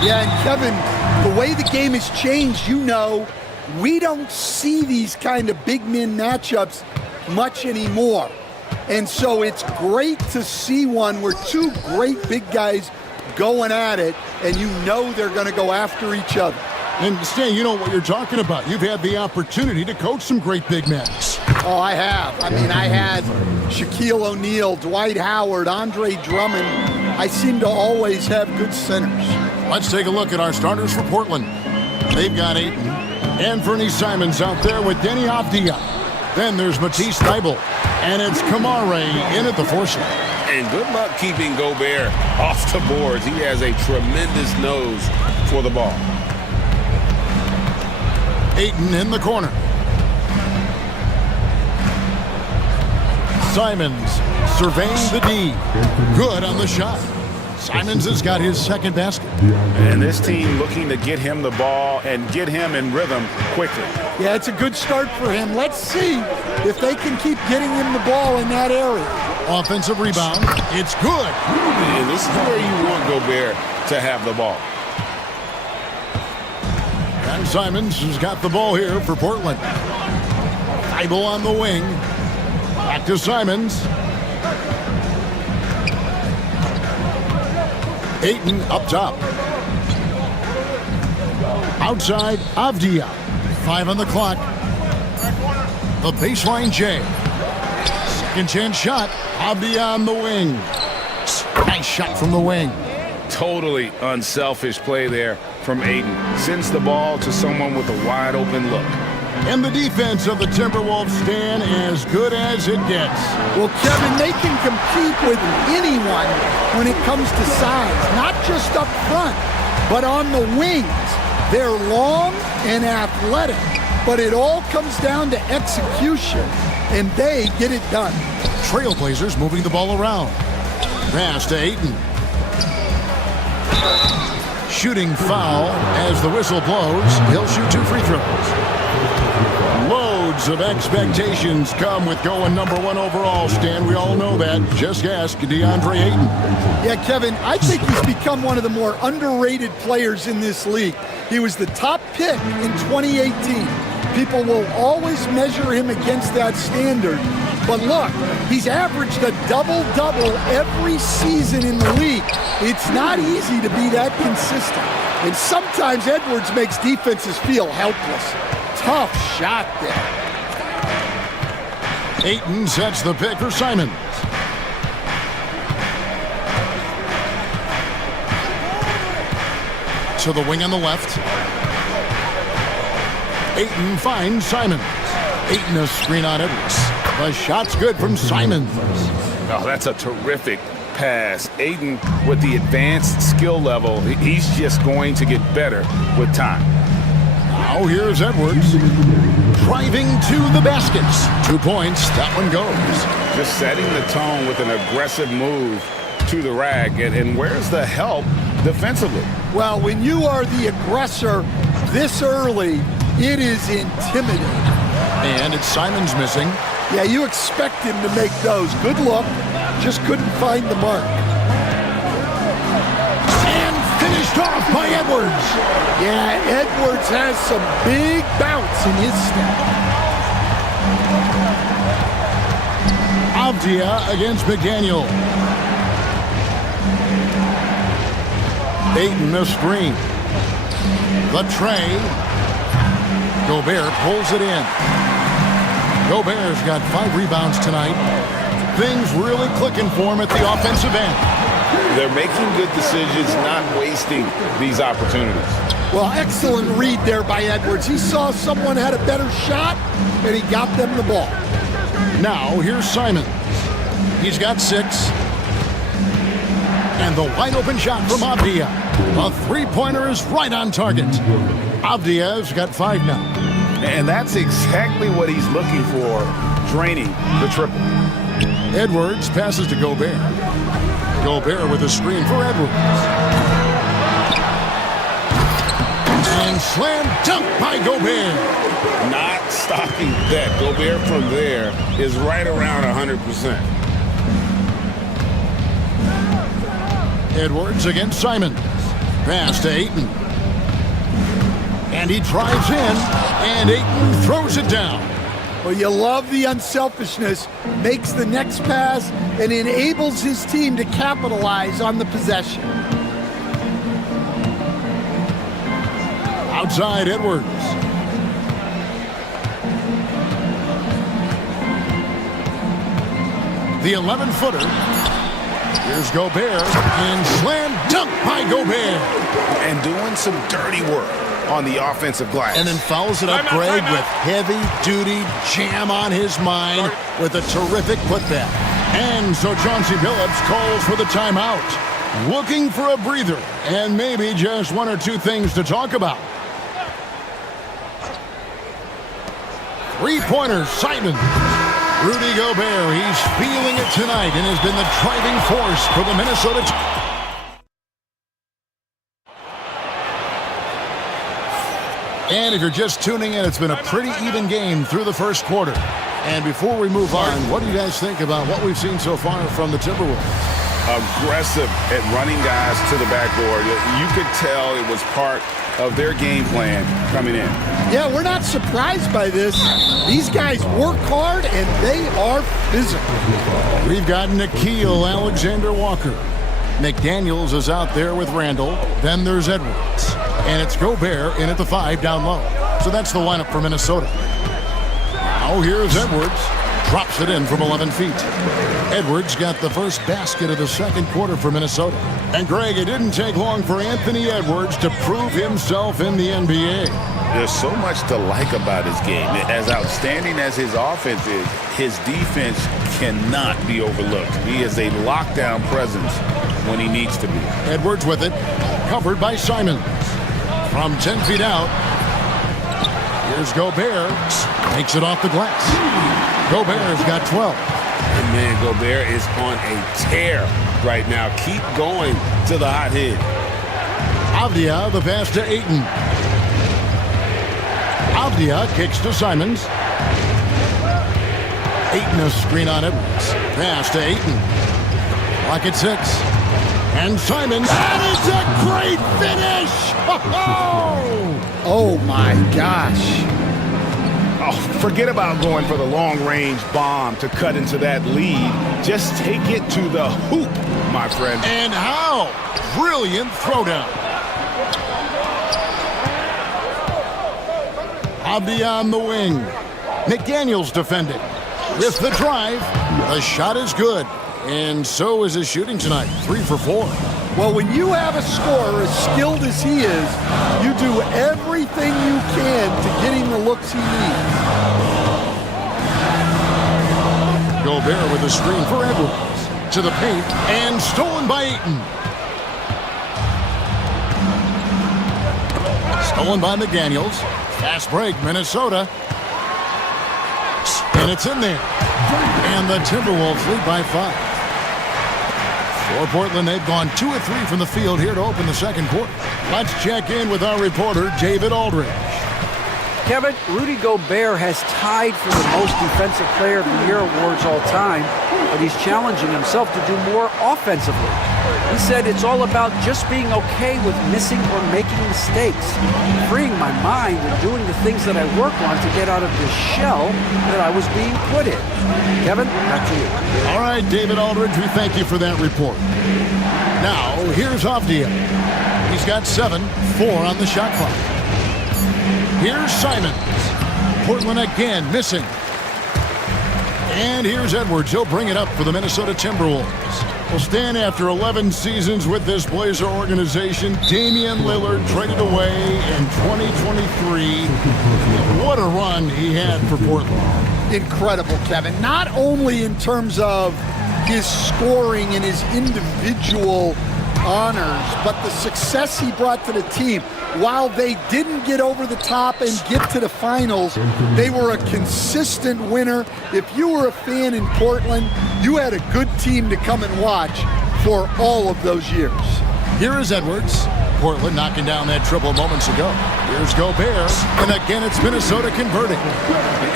Yeah, and Kevin, the way the game has changed, you know, we don't see these kind of big men matchups much anymore. And so it's great to see one where two great big guys going at it, and you know they're going to go after each other. And Stan, you know what you're talking about. You've had the opportunity to coach some great big men. Oh, I have. I mean, I had Shaquille O'Neal, Dwight Howard, Andre Drummond. I seem to always have good centers. Let's take a look at our starters for Portland. They've got Ayton and Fernie Simons out there with Denny Avdia. Then there's Matisse Thybulle, and it's Kamare in at the 4 slot. And good luck keeping Gobert off the boards. He has a tremendous nose for the ball. Ayton in the corner. Simons surveying the D. Good on the shot. Simons has got his second basket. And this team looking to get him the ball and get him in rhythm quickly. Yeah, it's a good start for him. Let's see if they can keep getting him the ball in that area. Offensive rebound. It's good. And this is where you want Gobert to have the ball. And Simons has got the ball here for Portland. Thybulle on the wing. Back to Simons. Ayton up top. Outside, Avdia. 5 on the clock. The baseline J. Second chance shot. Avdia on the wing. Nice shot from the wing. Totally unselfish play there from Ayton. Sends the ball to someone with a wide open look. And the defense of the Timberwolves stand as good as it gets. Well, Kevin, they can compete with anyone when it comes to size, not just up front, but on the wings. They're long and athletic, but it all comes down to execution, and they get it done. Trailblazers moving the ball around. Pass to Ayton. Shooting foul as the whistle blows. He'll shoot 2 free throws. Loads of expectations come with going #1 overall, Stan. We all know that. Just ask DeAndre Ayton. Yeah, Kevin, I think he's become one of the more underrated players in this league. He was the top pick in 2018. People will always measure him against that standard. But look, he's averaged a double-double every season in the league. It's not easy to be that consistent. And sometimes Edwards makes defenses feel helpless. Tough shot there. Ayton sets the pick for Simons. To the wing on the left. Ayton finds Simons. Ayton a screen on Edwards. The shot's good from Simons. Oh, that's a terrific pass. Ayton, with the advanced skill level, he's just going to get better with time. Now here's Edwards. Driving to the baskets. 2 points. That one goes. Just setting the tone with an aggressive move to the rack. And where's the help defensively? Well, when you are the aggressor this early, it is intimidating. And it's Simons missing. Yeah, you expect him to make those. Good look. Just couldn't find the mark. And finished off by Edwards. Yeah, Edwards has some big bounce in his step. Avdia against McDaniel. Ayton a screen. The tray. Gobert pulls it in. Gobert's got 5 rebounds tonight. Things really clicking for him at the offensive end. They're making good decisions, not wasting these opportunities. Well, excellent read there by Edwards. He saw someone had a better shot, and he got them the ball. Now, here's Simons. He's got 6. And the wide-open shot from Avdia. A 3-pointer is right on target. Avdia's got 5 now. And that's exactly what he's looking for, draining the triple. Edwards passes to Gobert. Gobert with a screen for Edwards. And slam dunk by Gobert. Not stopping that. Gobert from there is right around 100%. Edwards against Simons. Pass to Ayton. And he drives in, and Ayton throws it down. Well, you love the unselfishness, makes the next pass, and enables his team to capitalize on the possession. Outside Edwards. The 11-footer. Here's Gobert, and slam dunk by Gobert. And doing some dirty work on the offensive glass. And then fouls it up, Greg, with heavy-duty jam on his mind with a terrific putback. And so Chauncey Billups calls for the timeout. Looking for a breather, and maybe just one or two things to talk about. Three-pointer, Simon. Rudy Gobert, he's feeling it tonight and has been the driving force for the Minnesota. And if you're just tuning in, it's been a pretty even game through the first quarter. And before we move on, what do you guys think about what we've seen so far from the Timberwolves? Aggressive at running guys to the backboard. You could tell it was part of their game plan coming in. Yeah, we're not surprised by this. These guys work hard, and they are physical. We've got Nickeil Alexander-Walker. McDaniels is out there with Randall. Then there's Edwards. And it's Gobert in at the 5 down low. So that's the lineup for Minnesota. Now here's Edwards. Drops it in from 11 feet. Edwards got the first basket of the second quarter for Minnesota. And Greg, it didn't take long for Anthony Edwards to prove himself in the NBA. There's so much to like about his game. As outstanding as his offense is, his defense cannot be overlooked. He is a lockdown presence when he needs to be. Edwards with it. Covered by Simons. From 10 feet out. Here's Gobert. Makes it off the glass. Gobert's got 12. And man, Gobert is on a tear right now. Keep going to the hot head. Avdia, the pass to Ayton. Avdia kicks to Simons. Ayton a screen on Edwards. Pass to Ayton. Lock at 6. And Simons. That is a great finish! Oh my gosh. Oh, forget about going for the long-range bomb to cut into that lead. Just take it to the hoop, my friend. And how? Brilliant throwdown. Avdia on the wing. McDaniels defending. With the drive, the shot is good. And so is his shooting tonight. 3 for 4. Well, when you have a scorer as skilled as he is, you do everything you can to get him the looks he needs. Gobert with a screen for Edwards. To the paint, and stolen by Ayton. Stolen by McDaniels. Fast break, Minnesota. And it's in there. And the Timberwolves lead by 5. For Portland, they've gone 2 of 3 from the field here to open the second quarter. Let's check in with our reporter, David Aldridge. Kevin, Rudy Gobert has tied for the most Defensive Player of the Year awards all time, but he's challenging himself to do more offensively. He said it's all about just being okay with missing or making mistakes, freeing my mind and doing the things that I work on to get out of this shell that I was being put in. Kevin, back to you. All right, David Aldridge, we thank you for that report. Now, here's Avdia. He's got 7, 4 on the shot clock. Here's Simons. Portland again missing. And here's Edwards. He'll bring it up for the Minnesota Timberwolves. Will stand after 11 seasons with this Blazer organization. Damian Lillard traded away in 2023. What a run he had for Portland. Incredible, Kevin. Not only in terms of his scoring and his individual honors, but the success he brought to the team. While they didn't get over the top and get to the finals, they were a consistent winner. If you were a fan in Portland, you had a good team to come and watch for all of those years. Here is Edwards. Portland knocking down that triple moments ago. Here's Gobert, and again it's Minnesota converting.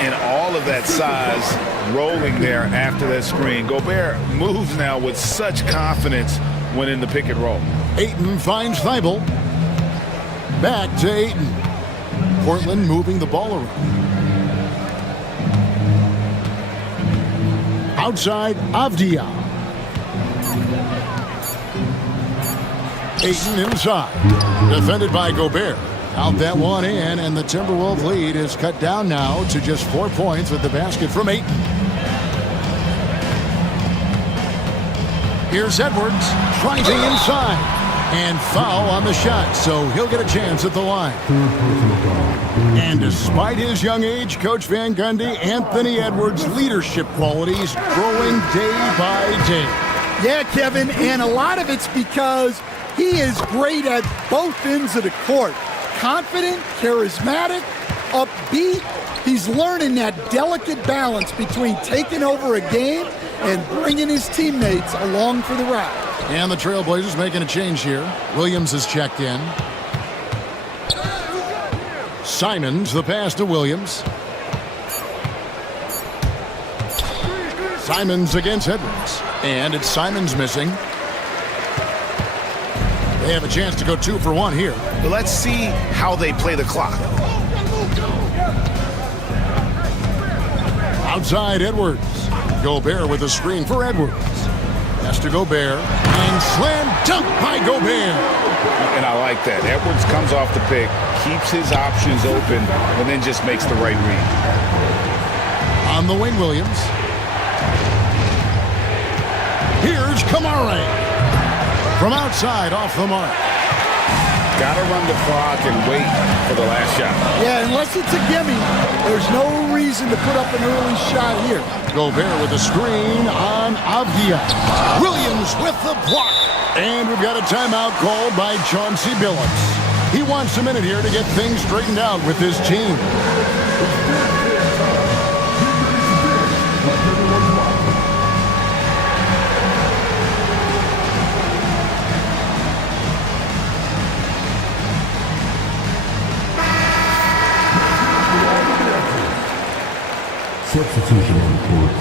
And all of that size rolling there after that screen. Gobert moves now with such confidence when in the pick and roll. Ayton finds Thibault. Back to Ayton. Portland moving the ball around. Outside, Avdia. Ayton inside. Defended by Gobert. Out that one in, and the Timberwolves lead is cut down now to just 4 points with the basket from Ayton. Here's Edwards, driving inside, and foul on the shot, so he'll get a chance at the line. And despite his young age, Coach Van Gundy, Anthony Edwards' leadership qualities growing day by day. Yeah, Kevin, and a lot of it's because he is great at both ends of the court. Confident, charismatic, upbeat. He's learning that delicate balance between taking over a game and bringing his teammates along for the ride. And the Trailblazers making a change here. Williams is checked in. Simons, the pass to Williams. Simons against Edwards. And it's Simons missing. They have a chance to go 2 for 1 here. But let's see how they play the clock. Outside Edwards. Gobert with a screen for Edwards. Pass to Gobert. And slam dunk by Gobert. And I like that. Edwards comes off the pick, keeps his options open, and then just makes the right read. On the wing, Williams. Here's Kamara. From outside, off the mark. Gotta run the clock and wait for the last shot. Yeah, unless it's a gimme, there's no reason to put up an early shot here. Gobert with a screen on Avdia. Williams with the block. And we've got a timeout called by Chauncey Billups. He wants a minute here to get things straightened out with his team. Substitution on the court.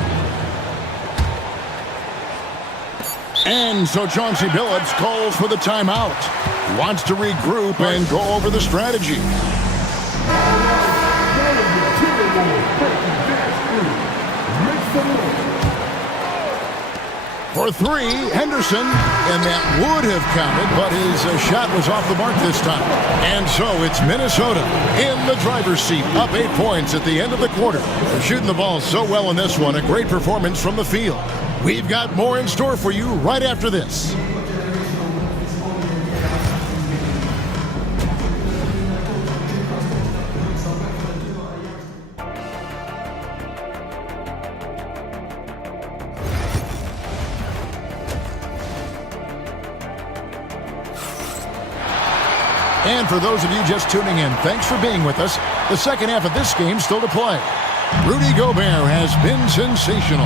And so Chauncey Billups calls for the timeout. He wants to regroup and go over the strategy. For 3, Henderson, and that would have counted, but his shot was off the mark this time. And so it's Minnesota in the driver's seat, up 8 points at the end of the quarter. They're shooting the ball so well in this one, a great performance from the field. We've got more in store for you right after this. And for those of you just tuning in, thanks for being with us. The second half of this game still to play. Rudy Gobert has been sensational.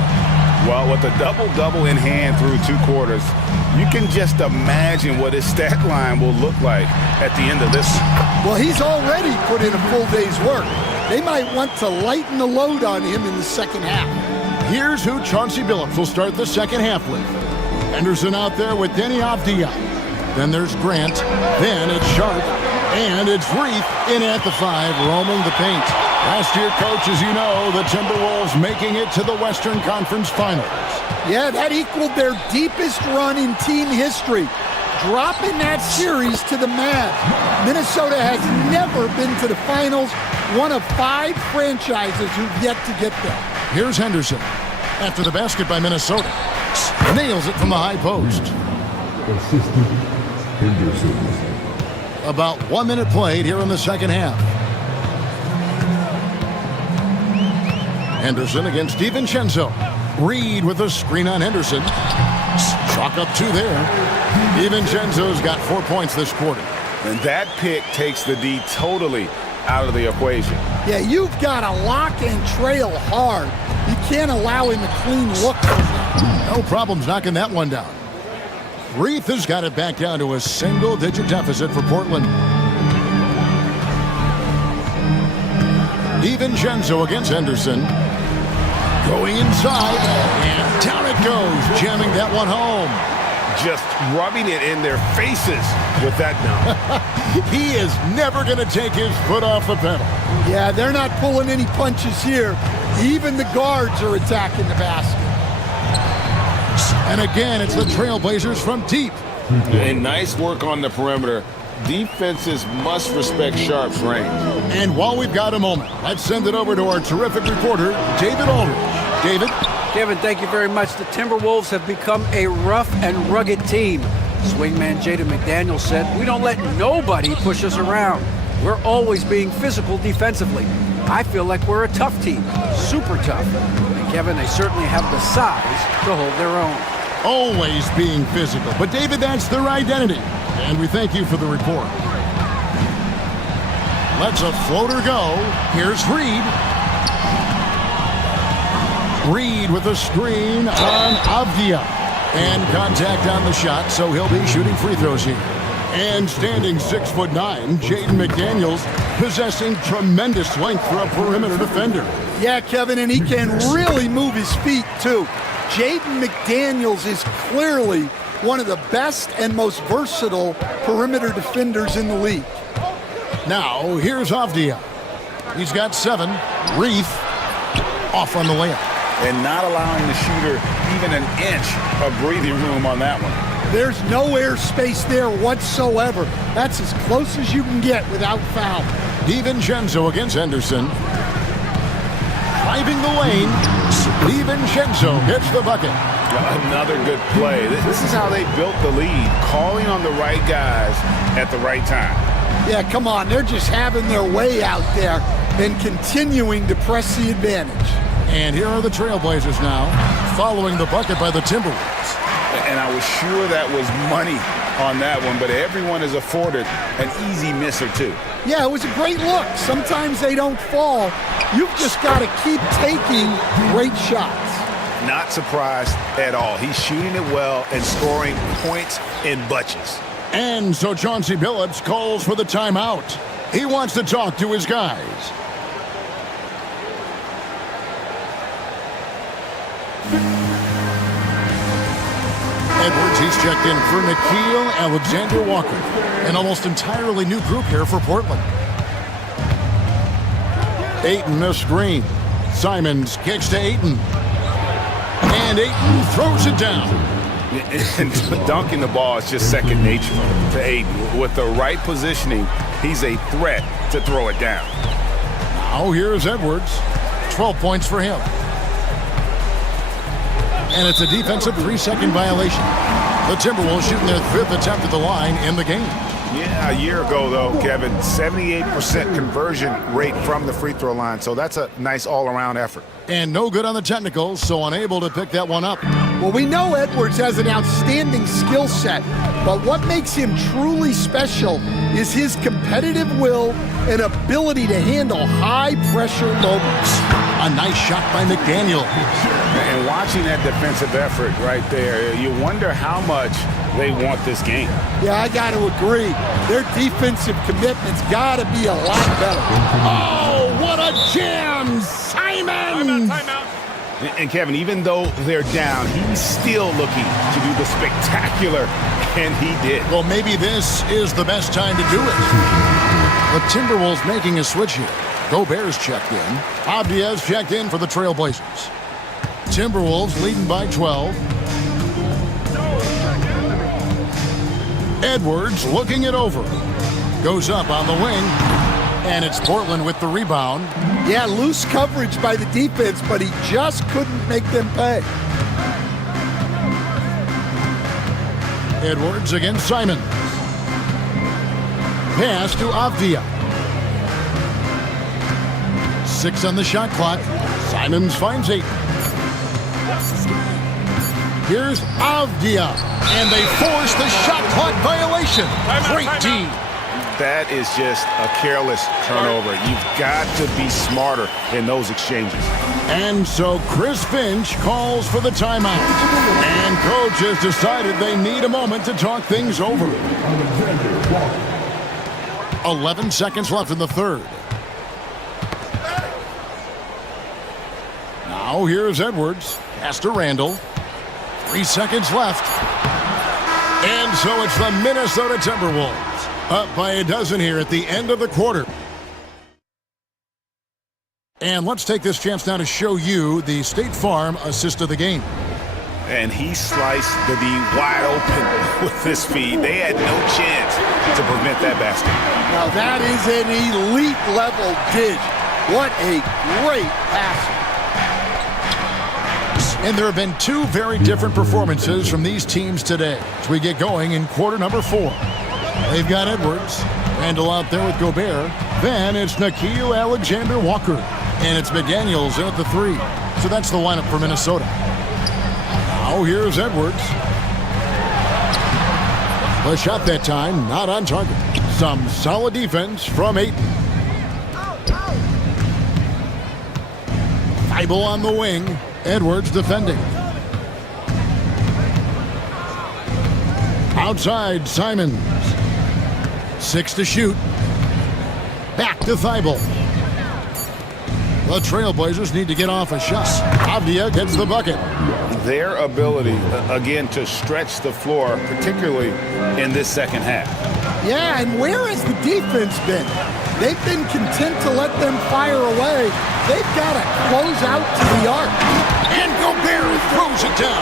Well, with a double-double in hand through 2 quarters, you can just imagine what his stat line will look like at the end of this. Well, he's already put in a full day's work. They might want to lighten the load on him in the second half. Here's who Chauncey Billups will start the second half with. Henderson out there with Denny Avdia. Then there's Grant. Then it's Sharp. And it's Reith in at the 5, roaming the paint. Last year, Coach, as you know, the Timberwolves making it to the Western Conference Finals. Yeah, that equaled their deepest run in team history, dropping that series to the Mavs. Minnesota has never been to the finals, one of 5 franchises who've yet to get there. Here's Henderson. After the basket by Minnesota. Nails it from the high post. Assistant Henderson. About 1 minute played here in the second half. Henderson against DiVincenzo. Reed with a screen on Henderson. Chalk up 2 there. DiVincenzo's got 4 points this quarter. And that pick takes the D totally out of the equation. Yeah, you've got to lock and trail hard. You can't allow him a clean look. No problems knocking that one down. Reith has got it back down to a single-digit deficit for Portland. DiVincenzo against Henderson. Going inside, and down it goes, jamming that one home. just rubbing it in their faces with that now. He is never going to take his foot off the pedal. Yeah, they're not pulling any punches here. Even the guards are attacking the basket. And again, it's the Trailblazers from deep. And nice work on the perimeter. Defenses must respect Sharp's range. And while we've got a moment, let's send it over to our terrific reporter, David Aldridge. David? Kevin, thank you very much. The Timberwolves have become a rough and rugged team. Swingman Jaden McDaniels said, "We don't let nobody push us around. We're always being physical defensively. I feel like we're a tough team, super tough." And Kevin, they certainly have the size to hold their own. Always being physical. But David, that's their identity. And we thank you for the report. Let's a floater go. Here's Reed. Reed with a screen on Avdia. And contact on the shot, so he'll be shooting free throws here. And standing 6'9", Jaden McDaniels, possessing tremendous length for a perimeter defender. Yeah, Kevin, and he can really move his feet, too. Jaden McDaniels is clearly one of the best and most versatile perimeter defenders in the league. Now, here's Avdia. He's got 7. Reef off on the layup. And not allowing the shooter even an inch of breathing room on that one. There's no air space there whatsoever. That's as close as you can get without foul. DiVincenzo against Henderson. Driving the lane. DiVincenzo gets the bucket. Another good play. This is how they built the lead, calling on the right guys at the right time. Yeah, come on. They're just having their way out there and continuing to press the advantage. And here are the Trailblazers now, following the bucket by the Timberwolves. And I was sure that was money on that one, but everyone is afforded an easy miss or two. Yeah, it was a great look. Sometimes they don't fall. You've just got to keep taking great shots. Not surprised at all. He's shooting it well and scoring points in bunches. And so Chauncey Billups calls for the timeout. He wants to talk to his guys. Edwards, he's checked in for Nickeil Alexander-Walker. An almost entirely new group here for Portland. Ayton, a screen. Simons kicks to Ayton. And Ayton throws it down. And dunking the ball is just second nature to Ayton. With the right positioning, he's a threat to throw it down. Now here's Edwards. 12 points for him. And it's a defensive 3-second violation. The Timberwolves shooting their 5th attempt at the line in the game. Yeah, a year ago, though, Kevin, 78% conversion rate from the free throw line. So that's a nice all-around effort. And no good on the technicals, so unable to pick that one up. Well, we know Edwards has an outstanding skill set, but what makes him truly special is his competitive will and ability to handle high-pressure moments. A nice shot by McDaniel. And watching that defensive effort right there, you wonder how much they want this game. Yeah, I got to agree. Their defensive commitment's got to be a lot better. Oh, what a jam! Simon! Timeout. And Kevin, even though they're down, he's still looking to do the spectacular, and he did. Well, maybe this is the best time to do it. The Timberwolves making a switch here. Gobert's checked in. Avdia's checked in for the Trailblazers. Timberwolves leading by 12. Edwards looking it over. Goes up on the wing. And it's Portland with the rebound. Yeah, loose coverage by the defense, but he just couldn't make them pay. Edwards against Simon. Pass to Avdia. 6 on the shot clock. Simons finds 8. Here's Avdia. And they force the shot clock violation. Great D. That is just a careless turnover. You've got to be smarter in those exchanges. And so Chris Finch calls for the timeout. And coach has decided they need a moment to talk things over. 11 seconds left in the third. Now here's Edwards. Pass to Randall. 3 seconds left. And so it's the Minnesota Timberwolves, up by a dozen here at the end of the quarter. And let's take this chance now to show you the State Farm assist of the game. And he sliced the D wide open with this feed. They had no chance to prevent that basket. Now that is an elite level dish. What a great passer. And there have been two very different performances from these teams today as we get going in quarter number 4. They've got Edwards, Randall out there with Gobert. Then it's Nickeil Alexander-Walker. And it's McDaniels in at the 3. So that's the lineup for Minnesota. Now here's Edwards. The shot that time, not on target. Some solid defense from Ayton. Thibault on the wing. Edwards defending. Outside, Simons. 6 to shoot. Back to Thibault. The Trailblazers need to get off a shot. Avdia gets the bucket. Their ability, again, to stretch the floor, particularly in this second half. Yeah, and where has the defense been? They've been content to let them fire away. They've got to close out to the arc. And Gobert throws it down.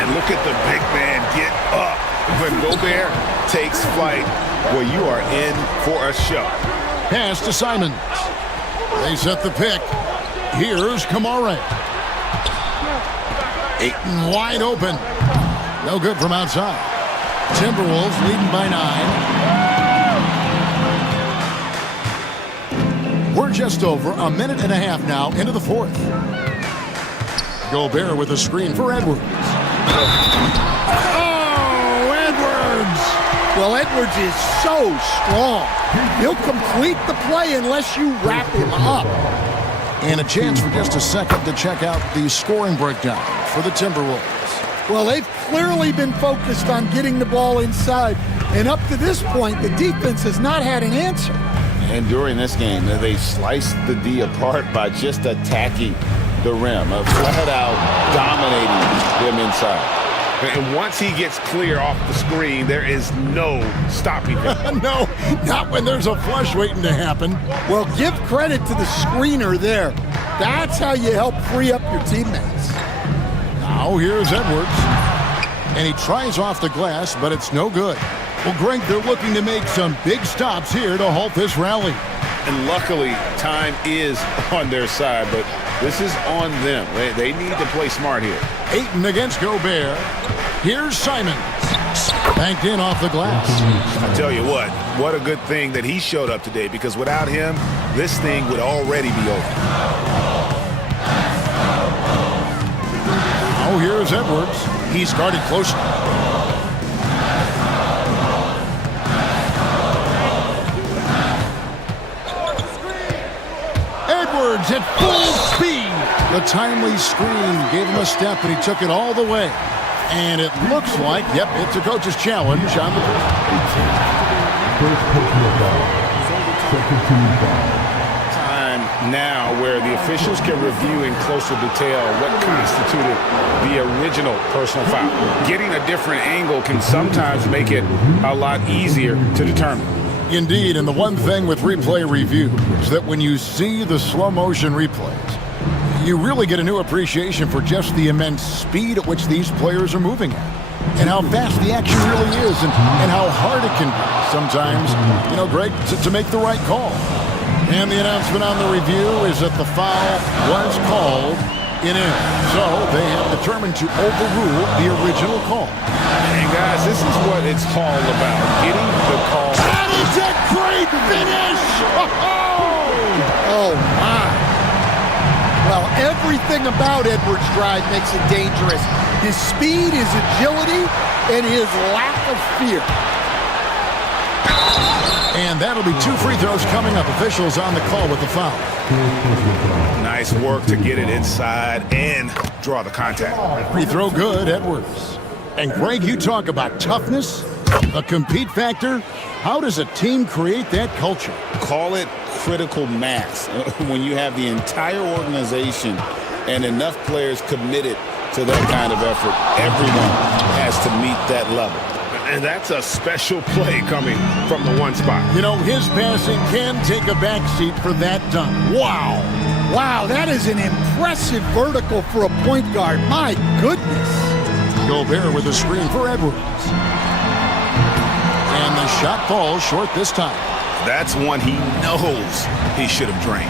And look at the big man get up. When Gobert takes flight, well, you are in for a show. Pass to Simons. They set the pick. Here's Kamara. Ayton wide open. No good from outside. Timberwolves leading by 9. We're just over a minute and a half now into the 4th. Gobert with a screen for Edwards. Oh, Edwards! Well, Edwards is so strong. He'll complete the play unless you wrap him up. And a chance for just a second to check out the scoring breakdown for the Timberwolves. Well, they've clearly been focused on getting the ball inside. And up to this point, the defense has not had an answer. And during this game, they sliced the D apart by just attacking the rim, flat out dominating them inside. And once he gets clear off the screen, there is no stopping him. No, not when there's a flush waiting to happen. Well, give credit to the screener there. That's how you help free up your teammates. Now here's Edwards. And he tries off the glass, but it's no good. Well, Greg, they're looking to make some big stops here to halt this rally. And luckily, time is on their side, but this is on them. They need to play smart here. Ayton against Gobert. Here's Simons. Banked in off the glass. I tell you what a good thing that he showed up today, because without him, this thing would already be over. Oh, here's Edwards. He's guarded closely. Edwards at full speed. The timely screen gave him a step, and he took it all the way. And it looks like, yep, it's a coach's challenge on the time now where the officials can review in closer detail what constituted the original personal foul. Getting a different angle can sometimes make it a lot easier to determine. Indeed, and the one thing with replay review is that when you see the slow motion replays, you really get a new appreciation for just the immense speed at which these players are moving at, and how fast the action really is, and how hard it can be sometimes, Greg, to make the right call. And the announcement on the review is that the foul was called in. So they have determined to overrule the original call. And guys, this is what it's all about, getting the call. That is a great finish! Oh, my. Well, everything about Edwards' drive makes it dangerous. His speed, his agility, and his lack of fear. And that'll be 2 free throws coming up. Officials on the call with the foul. Nice work to get it inside and draw the contact. Free throw good, Edwards. And Greg, you talk about toughness, the compete factor. How does a team create that culture? Call it critical mass. When you have the entire organization and enough players committed to that kind of effort, everyone has to meet that level. And that's a special play coming from the one spot. You know, his passing can take a backseat for that dunk. Wow. Wow, that is an impressive vertical for a point guard. My goodness. Gobert with a screen for Edwards. And the shot falls short this time. That's one he knows he should have drained.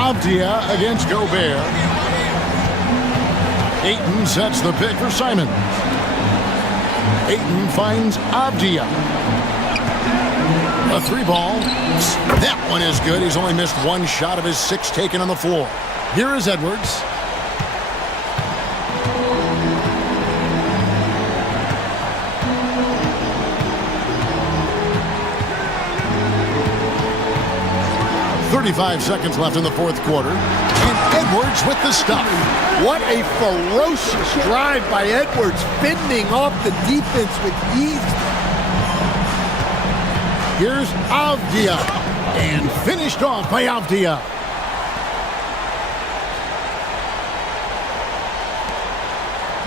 Avdia against Gobert. Ayton sets the pick for Simon. Ayton finds Avdia. A three ball. That one is good. He's only missed one shot of his 6 taken on the floor. Here is Edwards. .35 seconds left in the fourth quarter. And Edwards with the stop. What a ferocious drive by Edwards, fending off the defense with ease. Here's Avdia. And finished off by Avdia.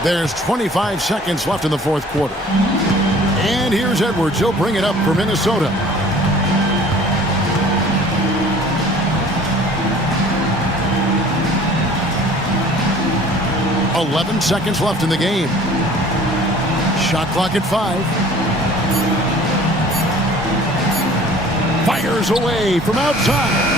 There's 25 seconds left in the fourth quarter. And here's Edwards. He'll bring it up for Minnesota. 11 seconds left in the game. Shot clock at 5. Fires away from outside.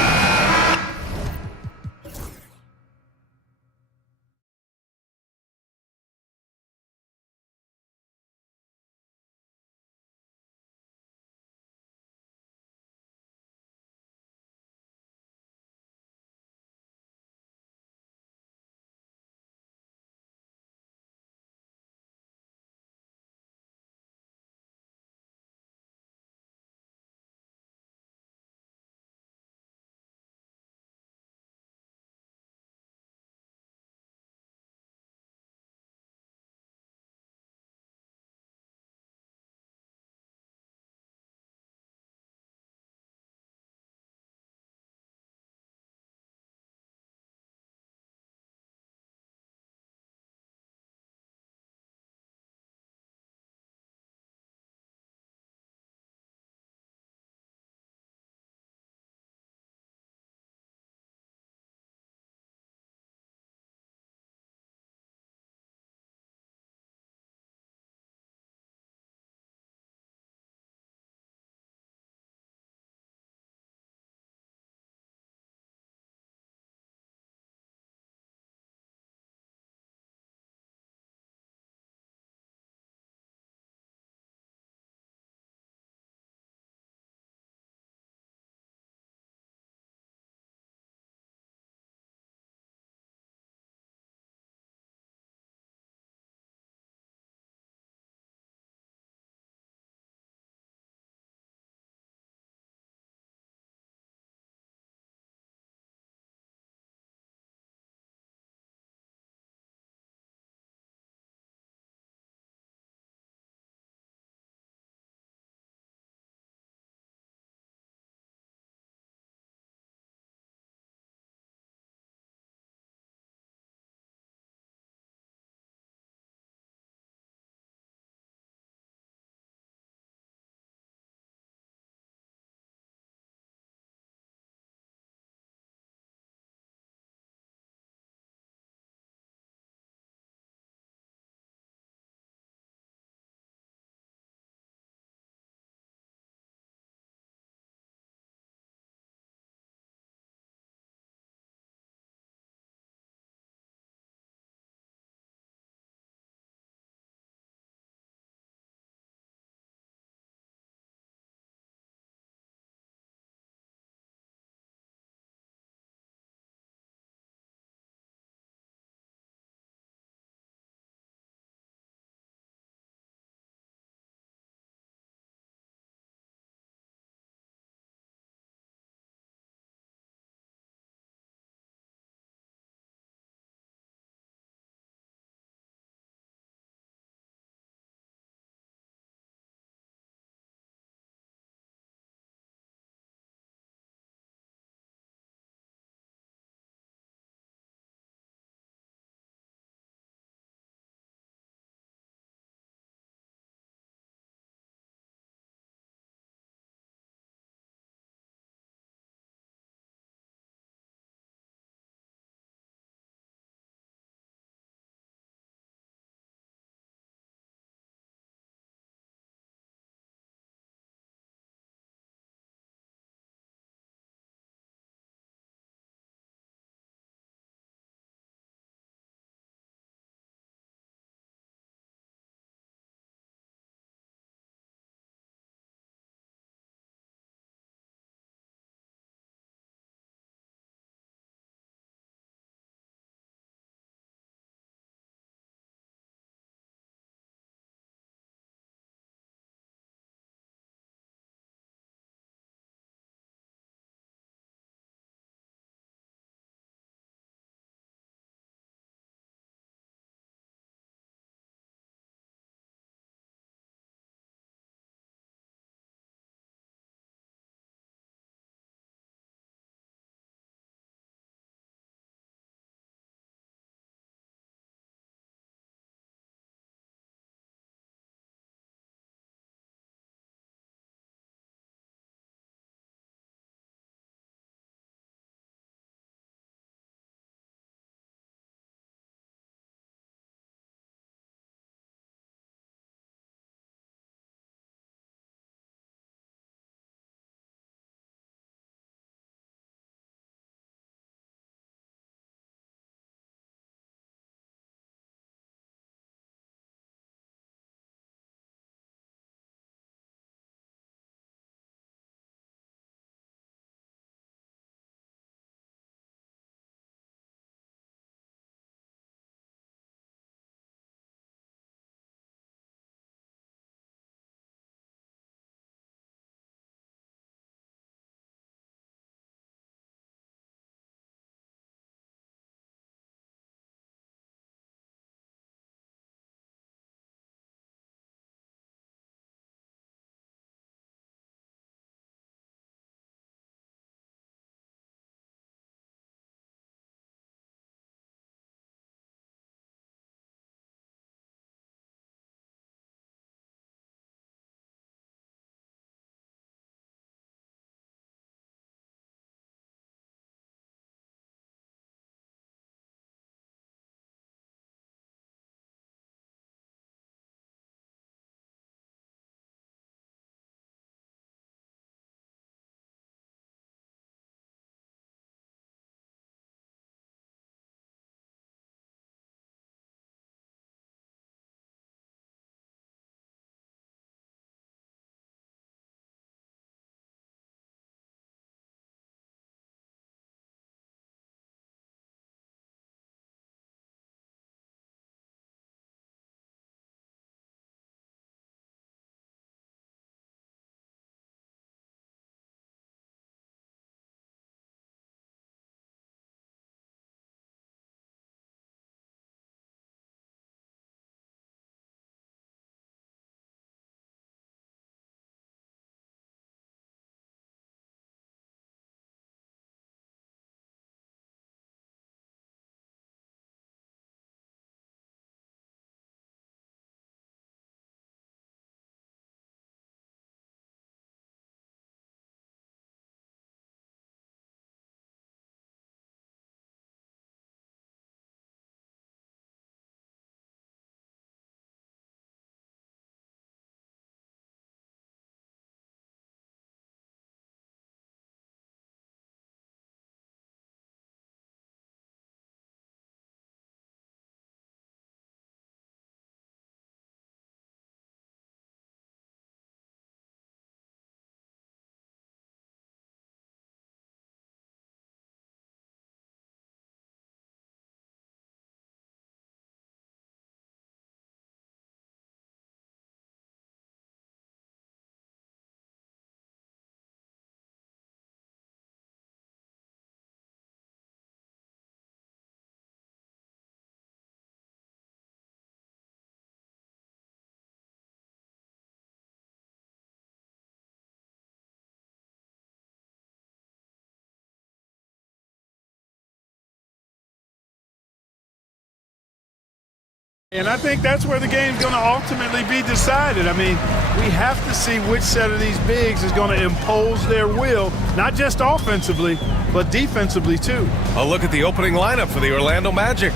And I think that's where the game's going to ultimately be decided. I mean, we have to see which set of these bigs is going to impose their will, not just offensively, but defensively too. A look at the opening lineup for the Orlando Magic.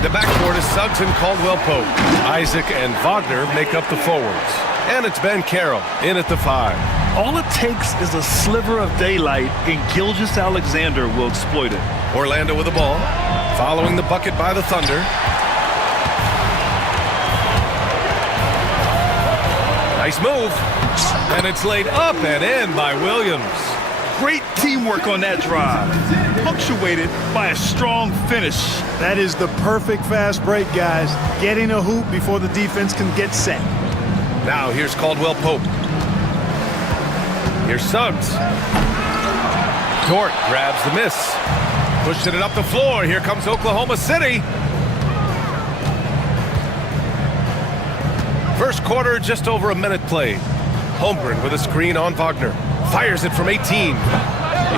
The backcourt is Suggs and Caldwell-Pope. Isaac and Wagner make up the forwards. And it's Ben Carroll in at the 5. All it takes is a sliver of daylight, and Gilgeous-Alexander will exploit it. Orlando with the ball, following the bucket by the Thunder. Nice move, and it's laid up and in by Williams. Great teamwork on that drive, punctuated by a strong finish. That is the perfect fast break, guys. Getting a hoop before the defense can get set. Now here's Caldwell-Pope. Here's Suggs. Dort grabs the miss. Pushing it up the floor. Here comes Oklahoma City. First quarter, just over a minute played. Holmgren with a screen on Wagner. Fires it from 18.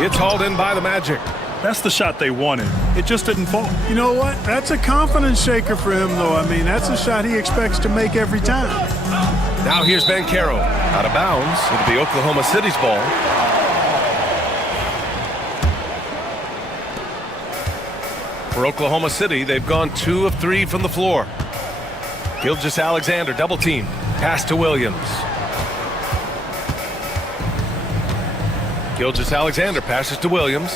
It's hauled in by the Magic. That's the shot they wanted. It just didn't fall. You know what? That's a confidence shaker for him, though. I mean, that's a shot he expects to make every time. Now here's Ben Carroll. Out of bounds. It'll be Oklahoma City's ball. For Oklahoma City, they've gone 2 of 3 from the floor. Gilgeous-Alexander double team. Pass to Williams. Gilgeous-Alexander passes to Williams.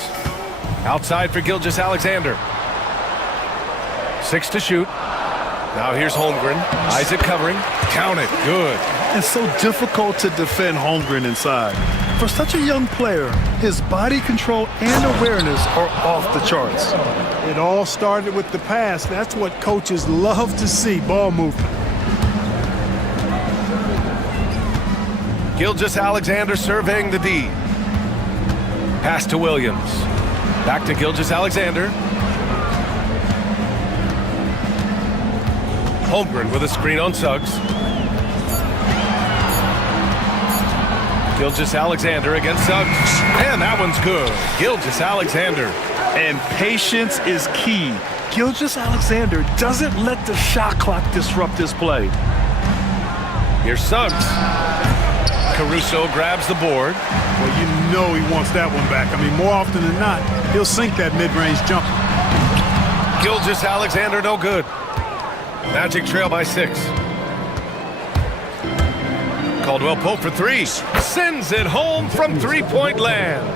Outside for Gilgeous-Alexander. 6 to shoot. Now here's Holmgren. Isaac covering. Count it. Good. It's so difficult to defend Holmgren inside. For such a young player, his body control and awareness are off the charts. It all started with the pass. That's what coaches love to see, ball movement. Gilgeous-Alexander surveying the D. Pass to Williams. Back to Gilgeous-Alexander. Holmgren with a screen on Suggs. Gilgeous-Alexander against Suggs. And that one's good. Gilgeous-Alexander. And patience is key. Gilgeous-Alexander doesn't let the shot clock disrupt his play. Here's Suggs. Caruso grabs the board. Well, you know he wants that one back. I mean, more often than not, he'll sink that mid-range jumper. Gilgeous-Alexander no good. Magic trail by 6. Caldwell-Pope for 3. Sends it home from three-point land.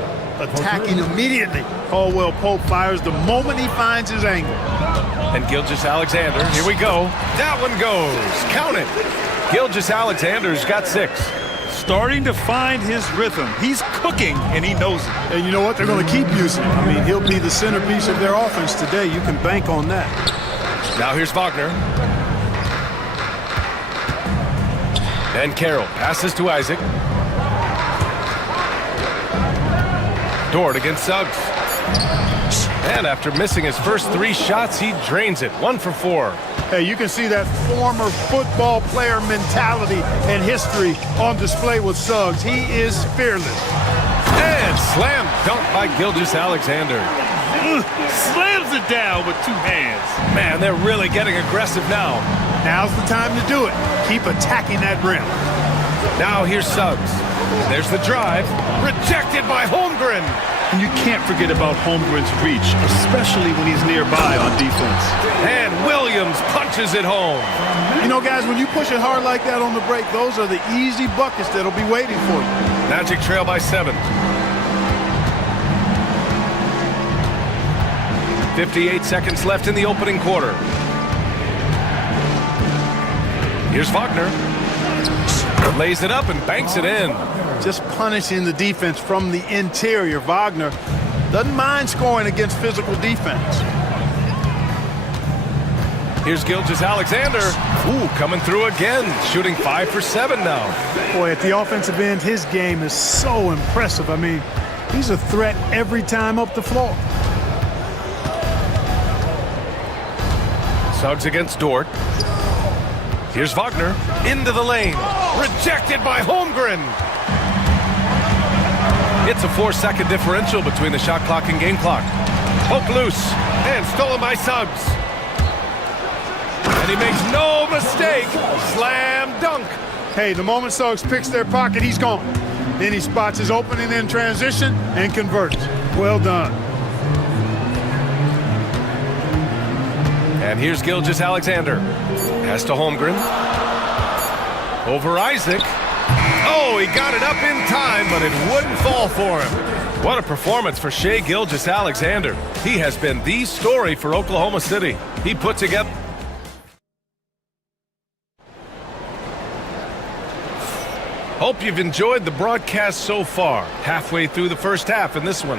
Attacking immediately. Caldwell-Pope fires the moment he finds his angle. And Gilgeous-Alexander, here we go. That one goes. Count it. Gilgeous-Alexander's got 6. Starting to find his rhythm. He's cooking, and he knows it. And you know what? They're going to keep using him. I mean, he'll be the centerpiece of their offense today. You can bank on that. Now here's Wagner. And Carroll passes to Isaac. Dort against Suggs. And after missing his first 3 shots, he drains it. 1 for 4. Hey, you can see that former football player mentality and history on display with Suggs. He is fearless. And slam dunk by Gilgeous-Alexander. Slams it down with 2 hands. Man, they're really getting aggressive now. Now's the time to do it. Keep attacking that rim. Now here's Suggs. There's the drive. Rejected by Holmgren. And you can't forget about Holmgren's reach, especially when he's nearby on defense. And Williams punches it home. You know, guys, when you push it hard like that on the break, those are the easy buckets that'll be waiting for you. Magic trail by 7. 58 seconds left in the opening quarter. Here's Wagner. Lays it up and banks it in. Just punishing the defense from the interior. Wagner doesn't mind scoring against physical defense. Here's Gilgeous-Alexander. Ooh, coming through again. Shooting 5 for 7 now. Boy, at the offensive end, his game is so impressive. I mean, he's a threat every time up the floor. Suggs against Dort. Here's Wagner. Into the lane. Rejected by Holmgren. It's a 4-second differential between the shot clock and game clock. Poke loose. And stolen by Suggs. And he makes no mistake. Slam dunk. Hey, the moment Suggs picks their pocket, he's gone. Then he spots his opening in transition and converts. Well done. And here's Gilgeous-Alexander. Pass to Holmgren. Over Isaac. Oh, he got it up in time, but it wouldn't fall for him. What a performance for Shai Gilgeous-Alexander. He has been the story for Oklahoma City. He put together... Hope you've enjoyed the broadcast so far. Halfway through the first half in this one.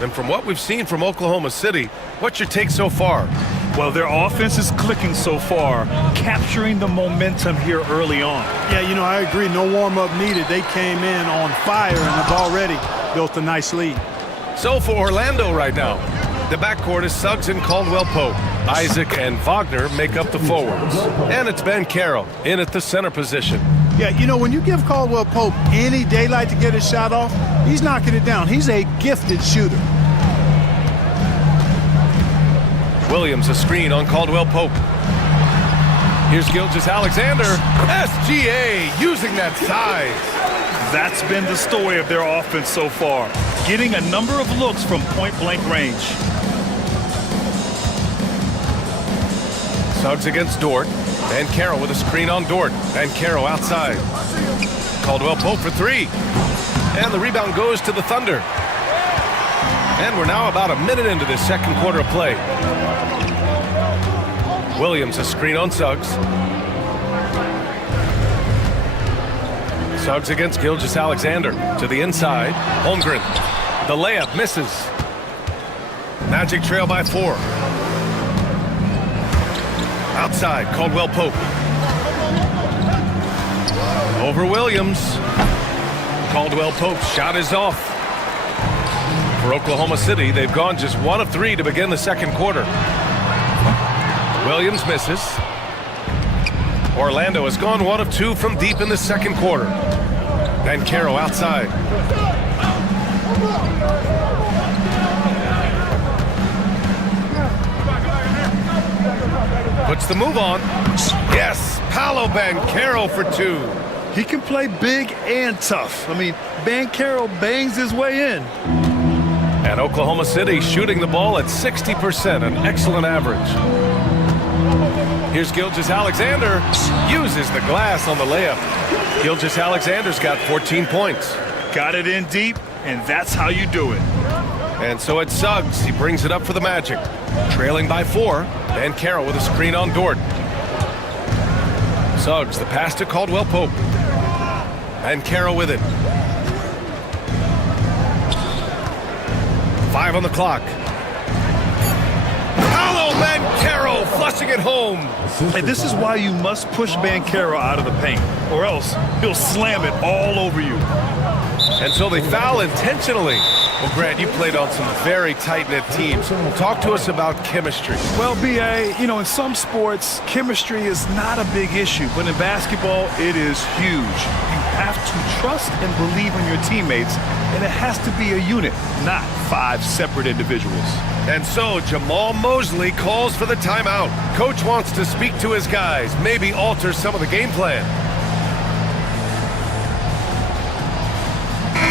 And from what we've seen from Oklahoma City, what's your take so far? Well, their offense is clicking so far, capturing the momentum here early on. Yeah, you know, I agree. No warm-up needed. They came in on fire and have already built a nice lead. So for Orlando right now, the backcourt is Suggs and Caldwell-Pope. Isaac and Wagner make up the forwards. And it's Ben Carroll in at the center position. Yeah, you know, when you give Caldwell-Pope any daylight to get his shot off, he's knocking it down. He's a gifted shooter. Williams a screen on Caldwell-Pope. Here's Gilgeous-Alexander. SGA using that size. That's been the story of their offense so far, getting a number of looks from point-blank range. Suggs against Dort. And Carroll with a screen on Dort. And Carroll outside. Caldwell-Pope for three. And the rebound goes to the Thunder. And we're now about a minute into this second quarter of play. Williams a screen on Suggs. Suggs against Gilgeous-Alexander to the inside. Holmgren. The layup misses. Magic trail by 4. Outside, Caldwell-Pope. Over Williams. Caldwell-Pope's shot is off. For Oklahoma City, they've gone just 1 of 3 to begin the second quarter. Williams misses. Orlando has gone 1 of 2 from deep in the second quarter. And Carroll outside. Puts the move on. Yes, Paolo Banchero for 2. He can play big and tough. I mean, Banchero bangs his way in. And Oklahoma City shooting the ball at 60%, an excellent average. Here's Gilgeous-Alexander. Uses the glass on the layup. Gilgeous-Alexander's got 14 points. Got it in deep, and that's how you do it. And so it's Suggs. He brings it up for the Magic. Trailing by 4. And Carroll with a screen on Dort. Suggs, the pass to Caldwell-Pope. And Carroll with it. 5 on the clock. Paolo Banchero flushing it home. And this is why you must push Banchero out of the paint, or else he'll slam it all over you. And so they foul intentionally. Well, Grant, you played on some very tight-knit teams. Talk to us about chemistry. Well, B.A., you know, in some sports, chemistry is not a big issue, but in basketball, it is huge. You have to trust and believe in your teammates, and it has to be a unit, not 5 separate individuals. And so Jamal Mosley calls for the timeout. Coach wants to speak to his guys, maybe alter some of the game plan.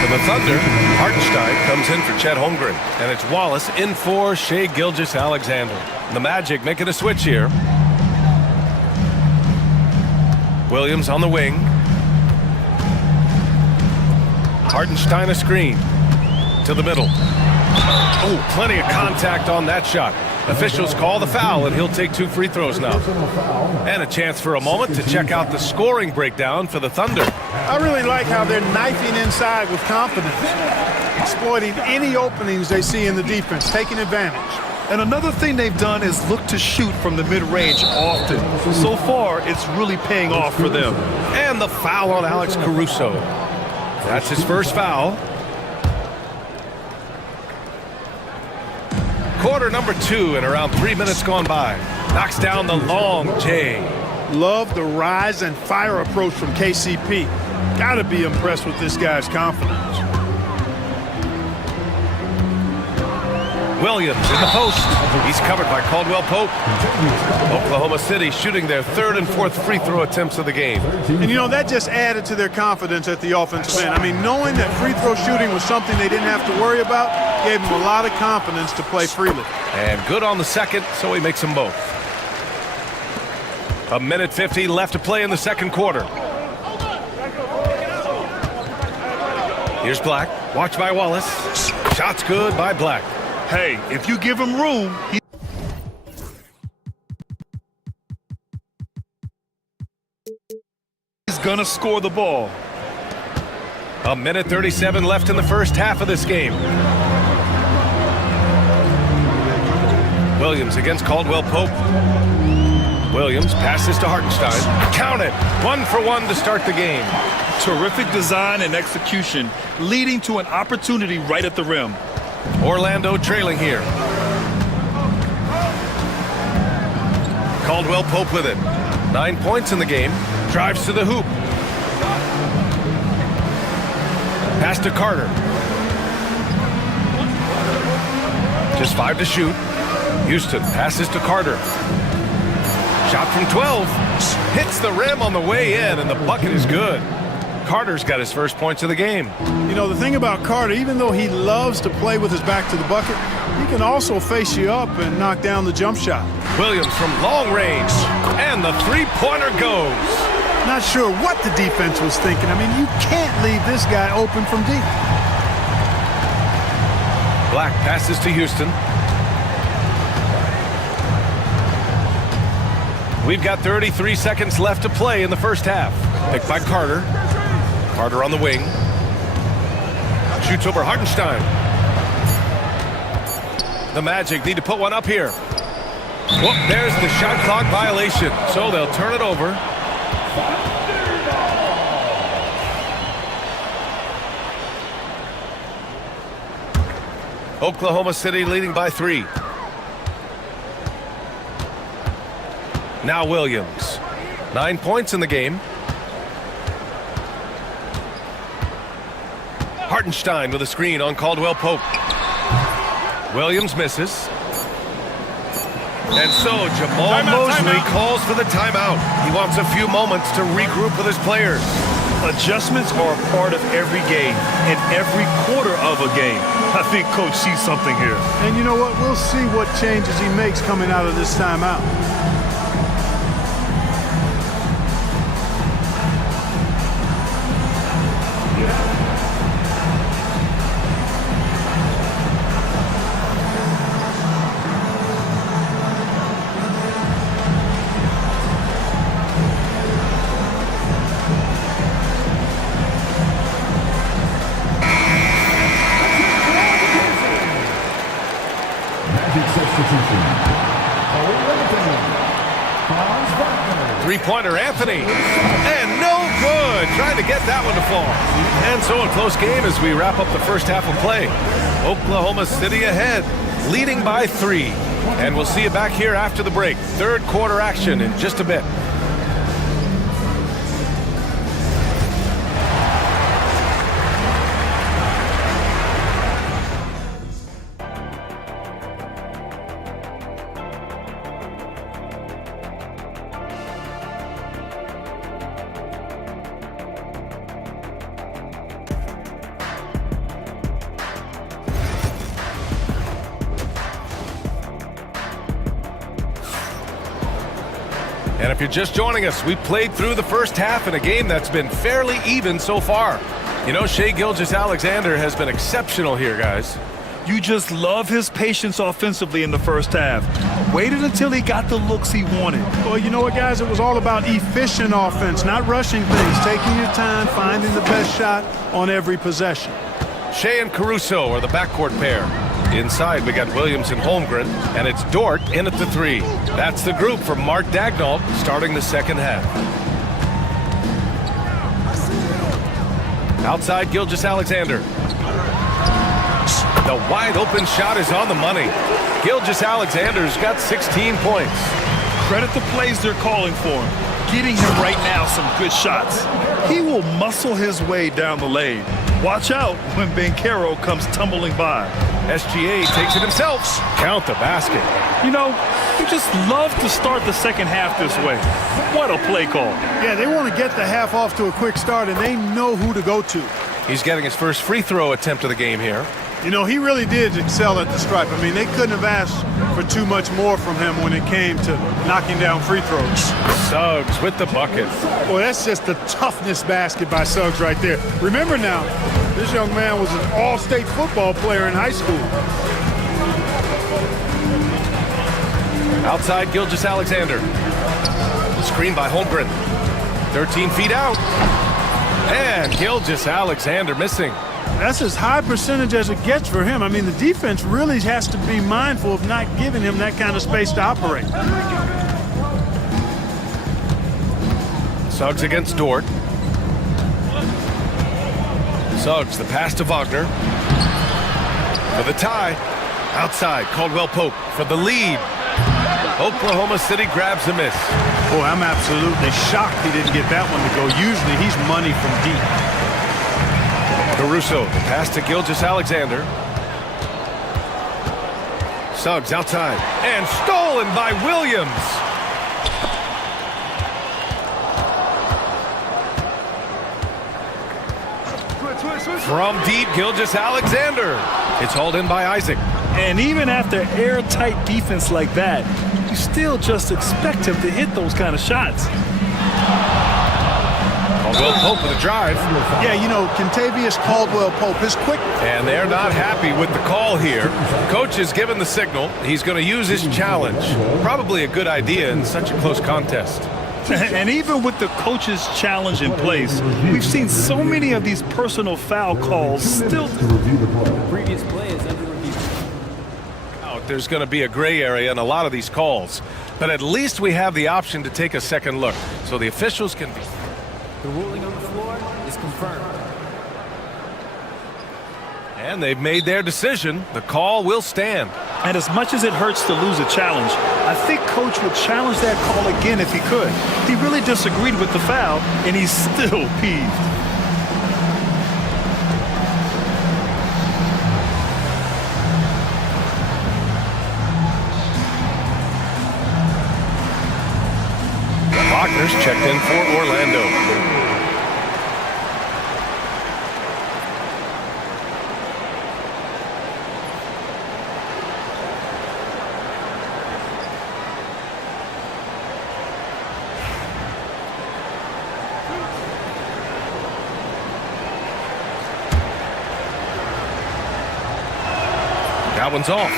For the Thunder, Hartenstein comes in for Chet Holmgren. And it's Wallace in for Shai Gilgeous-Alexander. The Magic making a switch here. Williams on the wing. Hartenstein a screen. To the middle. Oh, plenty of contact on that shot. Officials call the foul, and he'll take 2 free throws now. And a chance for a moment to check out the scoring breakdown for the Thunder. I really like how they're knifing inside with confidence, exploiting any openings they see in the defense, taking advantage. And another thing they've done is look to shoot from the mid-range often. So far, it's really paying off for them. And the foul on Alex Caruso. That's his first foul. Quarter number 2 and around 3 minutes gone by. Knocks down the long J. Love the rise and fire approach from KCP. Gotta be impressed with this guy's confidence. Williams in the post. He's covered by Caldwell Pope. Oklahoma City shooting their third and fourth free throw attempts of the game. And you know, that just added to their confidence at the offensive end. I mean, knowing that free throw shooting was something they didn't have to worry about gave them a lot of confidence to play freely. And good on the second, so he makes them both. A minute 50 left to play in the second quarter. Here's Black. Watch by Wallace. Shot's good by Black. Hey, if you give him room, he's gonna score the ball. A minute 37 left in the first half of this game. Williams against Caldwell Pope. Williams passes to Hartenstein. Count it. 1-for-1 to start the game. Terrific design and execution, leading to an opportunity right at the rim. Orlando trailing here. Caldwell Pope with it. 9 points in the game. Drives to the hoop. Pass to Carter. Just 5 to shoot. Houston passes to Carter. Shot from 12. Hits the rim on the way in, and the bucket is good. Carter's got his first points of the game. You know, the thing about Carter, even though he loves to play with his back to the bucket, he can also face you up and knock down the jump shot. Williams from long range, and the three-pointer goes. Not sure what the defense was thinking. I mean, you can't leave this guy open from deep. Black passes to Houston. We've got 33 seconds left to play in the first half. Picked by Carter. Carter on the wing. Shoots over Hartenstein. The Magic need to put one up here. Whoop, there's the shot clock violation. So they'll turn it over. Oklahoma City leading by 3. Now Williams. 9 points in the game. Hartenstein with a screen on Caldwell Pope. Williams misses. And so Jamal Mosley calls for the timeout. He wants a few moments to regroup with his players. Adjustments are a part of every game and every quarter of a game. I think Coach sees something here. And you know what? We'll see what changes he makes coming out of this timeout. Three-pointer Anthony. And no good. Trying to get that one to fall. And so a close game as we wrap up the first half of play. Oklahoma City ahead, leading by 3. And we'll see you back here after the break. Third quarter action in just a bit. And if you're just joining us, we played through the first half in a game that's been fairly even so far. You know, Shai Gilgeous-Alexander has been exceptional here, guys. You just love his patience offensively in the first half. Waited until he got the looks he wanted. Well, you know what, guys? It was all about efficient offense, not rushing things, taking your time, finding the best shot on every possession. Shai and Caruso are the backcourt pair. Inside, we got Williams and Holmgren, and it's Dort in at the 3. That's the group from Mark Daigneault starting the second half. Outside, Gilgeous-Alexander. The wide open shot is on the money. Gilgeous-Alexander's got 16 points. Credit the plays they're calling for him. Getting him right now some good shots. He will muscle his way down the lane. Watch out when Banchero comes tumbling by. SGA takes it himself. Count the basket. You know, you just love to start the second half this way. What a play call. Yeah, they want to get the half off to a quick start, and they know who to go to. He's getting his first free throw attempt of the game here. You know, he really did excel at the stripe. I mean, they couldn't have asked for too much more from him when it came to knocking down free throws. Suggs with the bucket. Boy, that's just the toughness basket by Suggs right there. Remember now, this young man was an all-state football player in high school. Outside, Gilgeous-Alexander. Screen by Holmgren. 13 feet out. And Gilgeous-Alexander missing. That's as high percentage as it gets for him. I mean, the defense really has to be mindful of not giving him that kind of space to operate. Suggs against Dort. Suggs, the pass to Wagner. For the tie. Outside, Caldwell Pope for the lead. Oklahoma City grabs a miss. Boy, I'm absolutely shocked he didn't get that one to go. Usually he's money from deep. Caruso, the pass to Gilgeous-Alexander. Suggs outside. And stolen by Williams. From deep, Gilgeous-Alexander. It's hauled in by Isaac. And even after airtight defense like that, you still just expect him to hit those kind of shots. Caldwell Pope with a drive. Yeah, you know, Kentavious Caldwell-Pope is quick. And they're not happy with the call here. Coach has given the signal. He's going to use his challenge. Probably a good idea in such a close contest. And even with the coach's challenge in place, we've seen so many of these personal foul calls still. Previous play is under review. There's going to be a gray area in a lot of these calls. But at least we have the option to take a second look. So the officials can... The ruling on the floor is confirmed. And they've made their decision. The call will stand. And as much as it hurts to lose a challenge, I think Coach would challenge that call again if he could. He really disagreed with the foul, and he's still peeved. Wagner's checked in for Orlando. That one's off.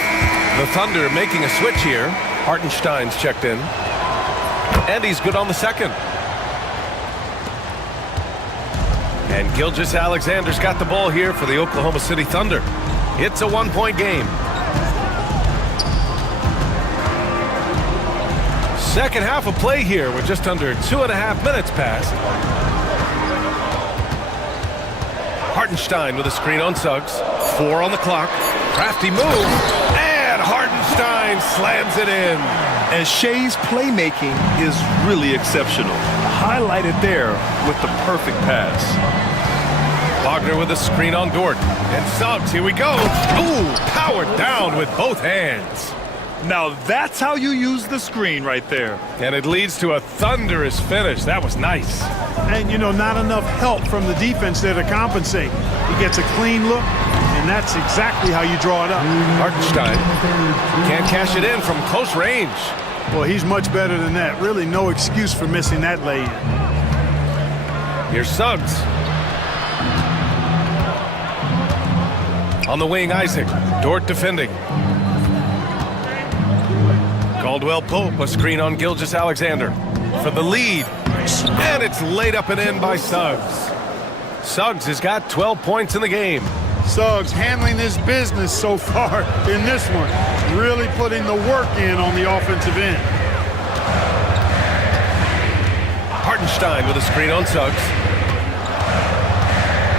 The Thunder making a switch here. Hartenstein's checked in. And he's good on the second. And Gilgeous-Alexander's got the ball here for the Oklahoma City Thunder. It's a one-point game. Second half of play here with just under 2.5 minutes passed. Hartenstein with a screen on Suggs. 4 on the clock. Crafty move. And Hartenstein slams it in. And Shea's playmaking is really exceptional. Highlighted there with the perfect pass. Wagner with a screen on Dort. And Suggs, here we go. Ooh, powered down with both hands. Now that's how you use the screen right there. And it leads to a thunderous finish. That was nice. And, you know, not enough help from the defense there to compensate. He gets a clean look, and that's exactly how you draw it up. Hartenstein can't cash it in from close range. Well, he's much better than that. Really no excuse for missing that lay-in. Here's Suggs. On the wing, Isaac. Dort defending. Caldwell Pope, a screen on Gilgeous-Alexander for the lead. And it's laid up and in by Suggs. Suggs has got 12 points in the game. Suggs handling his business so far in this one. Really putting the work in on the offensive end. Hartenstein with a screen on Suggs.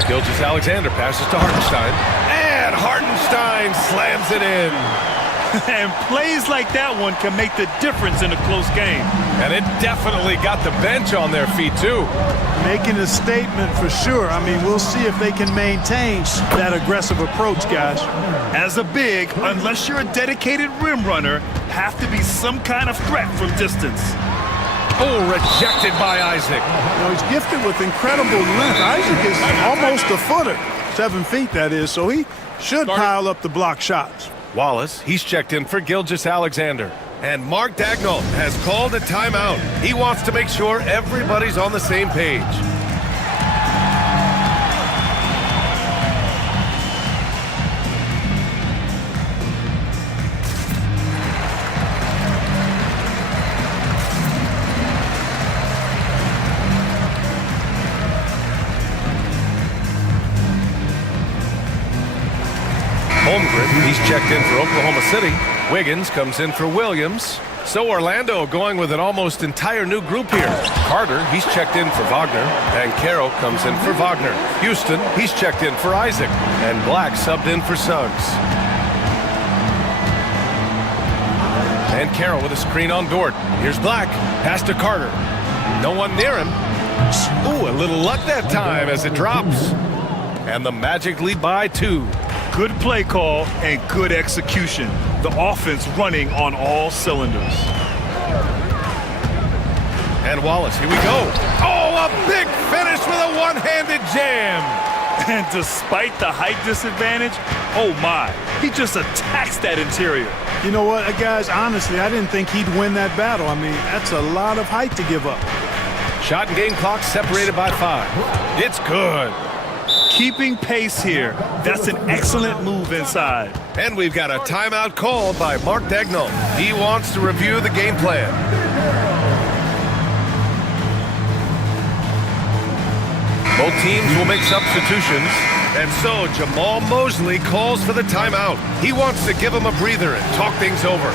Gilgeous-Alexander passes to Hartenstein. And Hartenstein slams it in. And plays like that one can make the difference in a close game. And it definitely got the bench on their feet, too. Making a statement for sure. I mean, we'll see if they can maintain that aggressive approach, guys. As a big, unless you're a dedicated rim runner, have to be some kind of threat from distance. Oh, rejected by Isaac. You know, he's gifted with incredible length. Isaac is almost a footer. 7 feet, that is, so he should pile up the block shots. Wallace, he's checked in for Gilgeous-Alexander. And Mark Dagnall has called a timeout. He wants to make sure everybody's on the same page. Holmgren, he's checked in for Oklahoma City. Wiggins comes in for Williams. So Orlando going with an almost entire new group here. Carter, he's checked in for Wagner. And Caro comes in for Wagner. Houston, he's checked in for Isaac. And Black subbed in for Suggs. And Caro with a screen on Dort. Here's Black. Pass to Carter. No one near him. Ooh, a little luck that time as it drops. And the Magic lead by 2. Good play call and good execution. The offense running on all cylinders. And Wallace, here we go. Oh, a big finish with a one-handed jam. And despite the height disadvantage, oh my, he just attacks that interior. You know what, guys, honestly, I didn't think he'd win that battle. I mean, that's a lot of height to give up. Shot and game clock separated by 5. It's good. Keeping pace here. That's an excellent move inside. And we've got a timeout called by Mark Dagnall. He wants to review the game plan. Both teams will make substitutions. And so Jamal Mosley calls for the timeout. He wants to give him a breather and talk things over.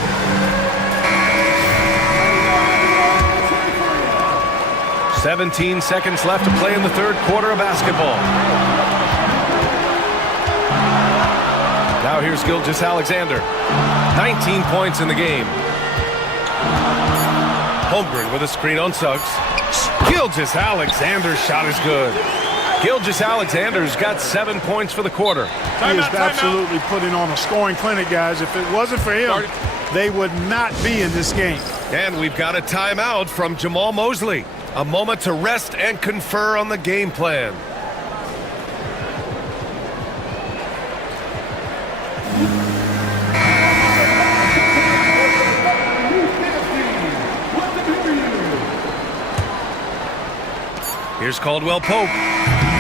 "17 seconds left to play in the third quarter of basketball. Now here's Gilgeous-Alexander. 19 points in the game. Holmgren with a screen on Suggs. Gilgeous-Alexander's shot is good. Gilgeous-Alexander's got 7 points for the quarter. He is absolutely putting on a scoring clinic, guys. If it wasn't for him, they would not be in this game. And we've got a timeout from Jamal Mosley. A moment to rest and confer on the game plan. Here's Caldwell Pope.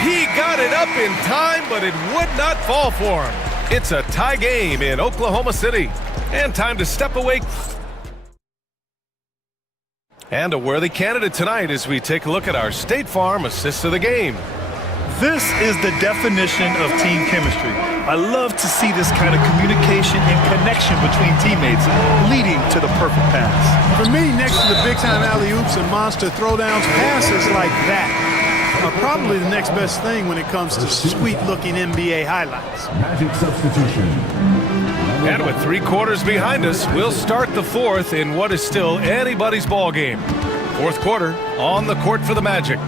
He got it up in time, but it would not fall for him. It's a tie game in Oklahoma City. And time to step away. And a worthy candidate tonight as we take a look at our State Farm assist of the game. This is the definition of team chemistry. I love to see this kind of communication and connection between teammates leading to the perfect pass. For me, next to the big-time alley-oops and monster throwdowns, passes like that are probably the next best thing when it comes to sweet-looking NBA highlights. Magic substitution. And with 3 quarters behind us, we'll start the fourth in what is still anybody's ball game. Fourth quarter, on the court for the Magic.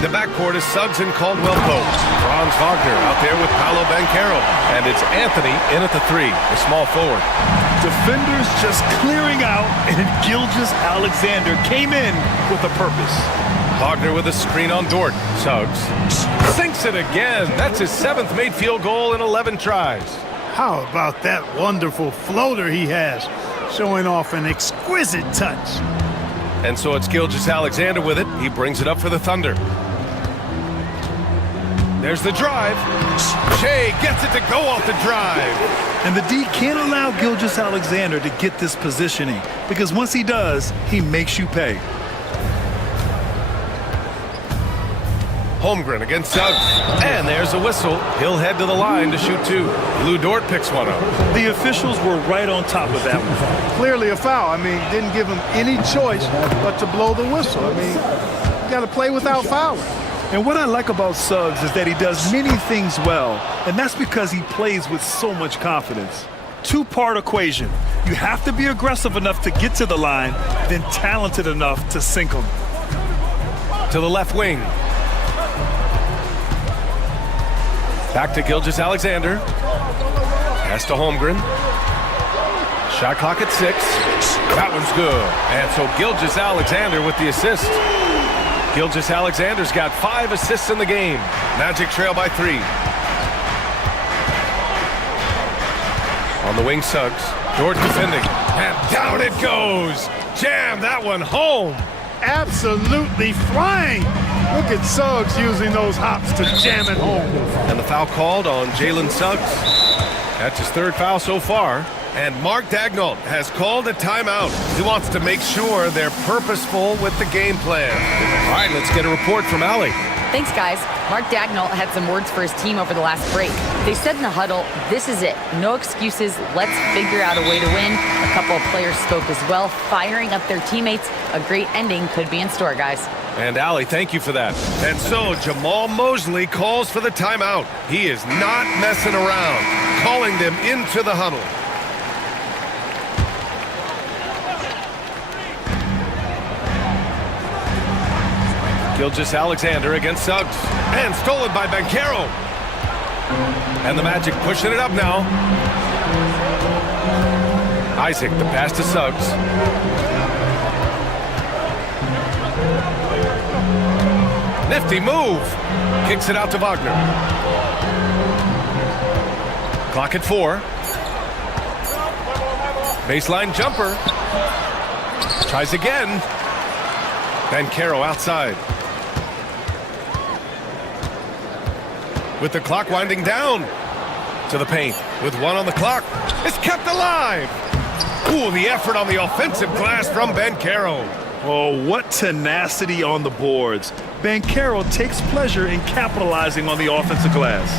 The backcourt is Suggs and Caldwell Pope. Franz Wagner out there with Paolo Banchero. And it's Anthony in at the 3, the small forward. Defenders just clearing out, and Gilgeous-Alexander came in with a purpose. Wagner with a screen on Dort. Suggs sinks it again. That's his 7th made field goal in 11 tries. How about that wonderful floater he has, showing off an exquisite touch. And so it's Gilgeous-Alexander with it. He brings it up for the Thunder. There's the drive. Shea gets it to go off the drive. And the D can't allow Gilgeous-Alexander to get this positioning, because once he does, he makes you pay. Holmgren against Suggs. And there's a whistle. He'll head to the line to shoot 2. Lou Dort picks one up. The officials were right on top of that one. Clearly a foul. I mean, didn't give him any choice but to blow the whistle. I mean, you got to play without fouling. And what I like about Suggs is that he does many things well, and that's because he plays with so much confidence. two-part equation. You have to be aggressive enough to get to the line, then talented enough to sink them. To the left wing. Back to Gilgeous-Alexander. Pass to Holmgren. Shot clock at 6. That one's good. And so Gilgeous-Alexander with the assist. Gilgeous-Alexander's got 5 assists in the game. Magic trail by 3. On the wing, Suggs. George defending. And down it goes. Jam that one home. Absolutely flying. Look at Suggs using those hops to jam it home. And the foul called on Jalen Suggs. That's his 3rd foul so far. And Mark Daigneault has called a timeout. He wants to make sure they're purposeful with the game plan. All right, let's get a report from Allie. Thanks, guys. Mark Daigneault had some words for his team over the last break. They said in the huddle, this is it. No excuses. Let's figure out a way to win. A couple of players spoke as well, firing up their teammates. A great ending could be in store, guys. And Allie, thank you for that. And so Jamal Mosley calls for the timeout. He is not messing around, calling them into the huddle. Gilgeous-Alexander against Suggs. And stolen by Banchero. And the Magic pushing it up now. Isaac, the pass to Suggs. Nifty move. Kicks it out to Wagner. Clock at 4. Baseline jumper. Tries again. Banchero outside. With the clock winding down to the paint. With 1 on the clock. It's kept alive. Ooh, the effort on the offensive glass from Banchero. Oh, what tenacity on the boards. Banchero takes pleasure in capitalizing on the offensive glass.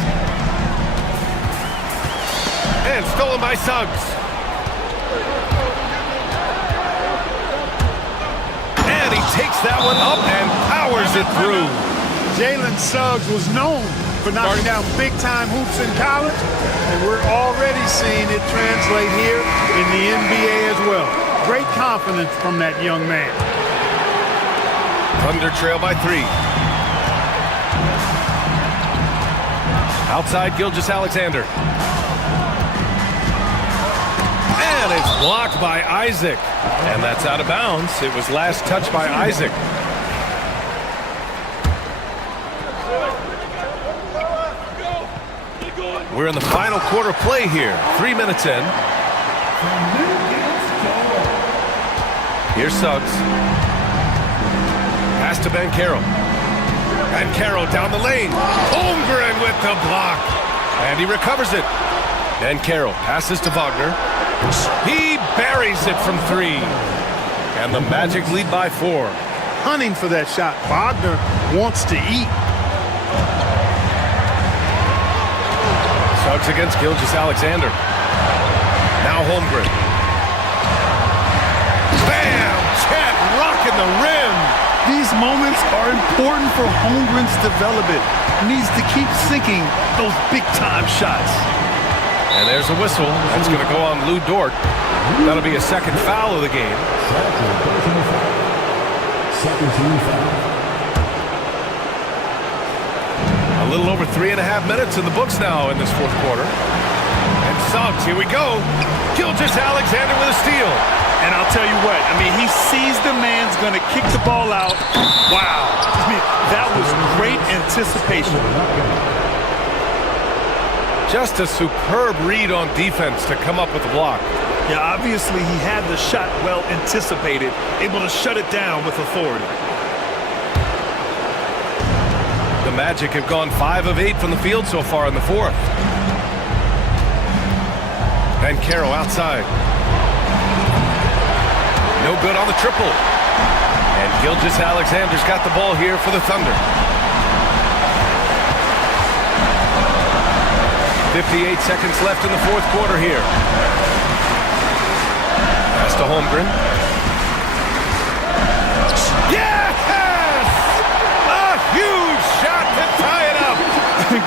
And stolen by Suggs. And he takes that one up and powers it through. Jalen Suggs was known for knocking down big-time hoops in college, and we're already seeing it translate here in the NBA as well. Great confidence from that young man. Thunder trail by 3. Outside Gilgeous-Alexander. And it's blocked by Isaac. And that's out of bounds. It was last touched by Isaac. We're in the final quarter play here. 3 minutes in. Here's Suggs. Pass to Banchero. Banchero down the lane. Holmgren with the block. And he recovers it. Banchero passes to Wagner. He buries it from 3. And the Magic lead by 4. Hunting for that shot. Wagner wants to eat. Suggs against Gilgeous-Alexander. Now Holmgren. Bam! Chet rocking the rim. These moments are important for Holmgren's development. He needs to keep sinking those big-time shots. And there's a whistle. That's going to go on Lou Dort. That'll be a 2nd foul of the game. A little over 3.5 minutes in the books now in this 4th quarter. And Suggs, here we go. Gilgeous-Alexander with a steal. And I'll tell you what, I mean, he sees the man's going to kick the ball out. Wow. I mean, that was great anticipation. Just a superb read on defense to come up with the block. Yeah, obviously he had the shot well anticipated, able to shut it down with authority. The Magic have gone 5 of 8 from the field so far in the 4th. Banchero outside. No good on the triple. And Gilgeous-Alexander's got the ball here for the Thunder. 58 seconds left in the 4th quarter here. Pass to Holmgren. Yes! A huge shot to tie it up.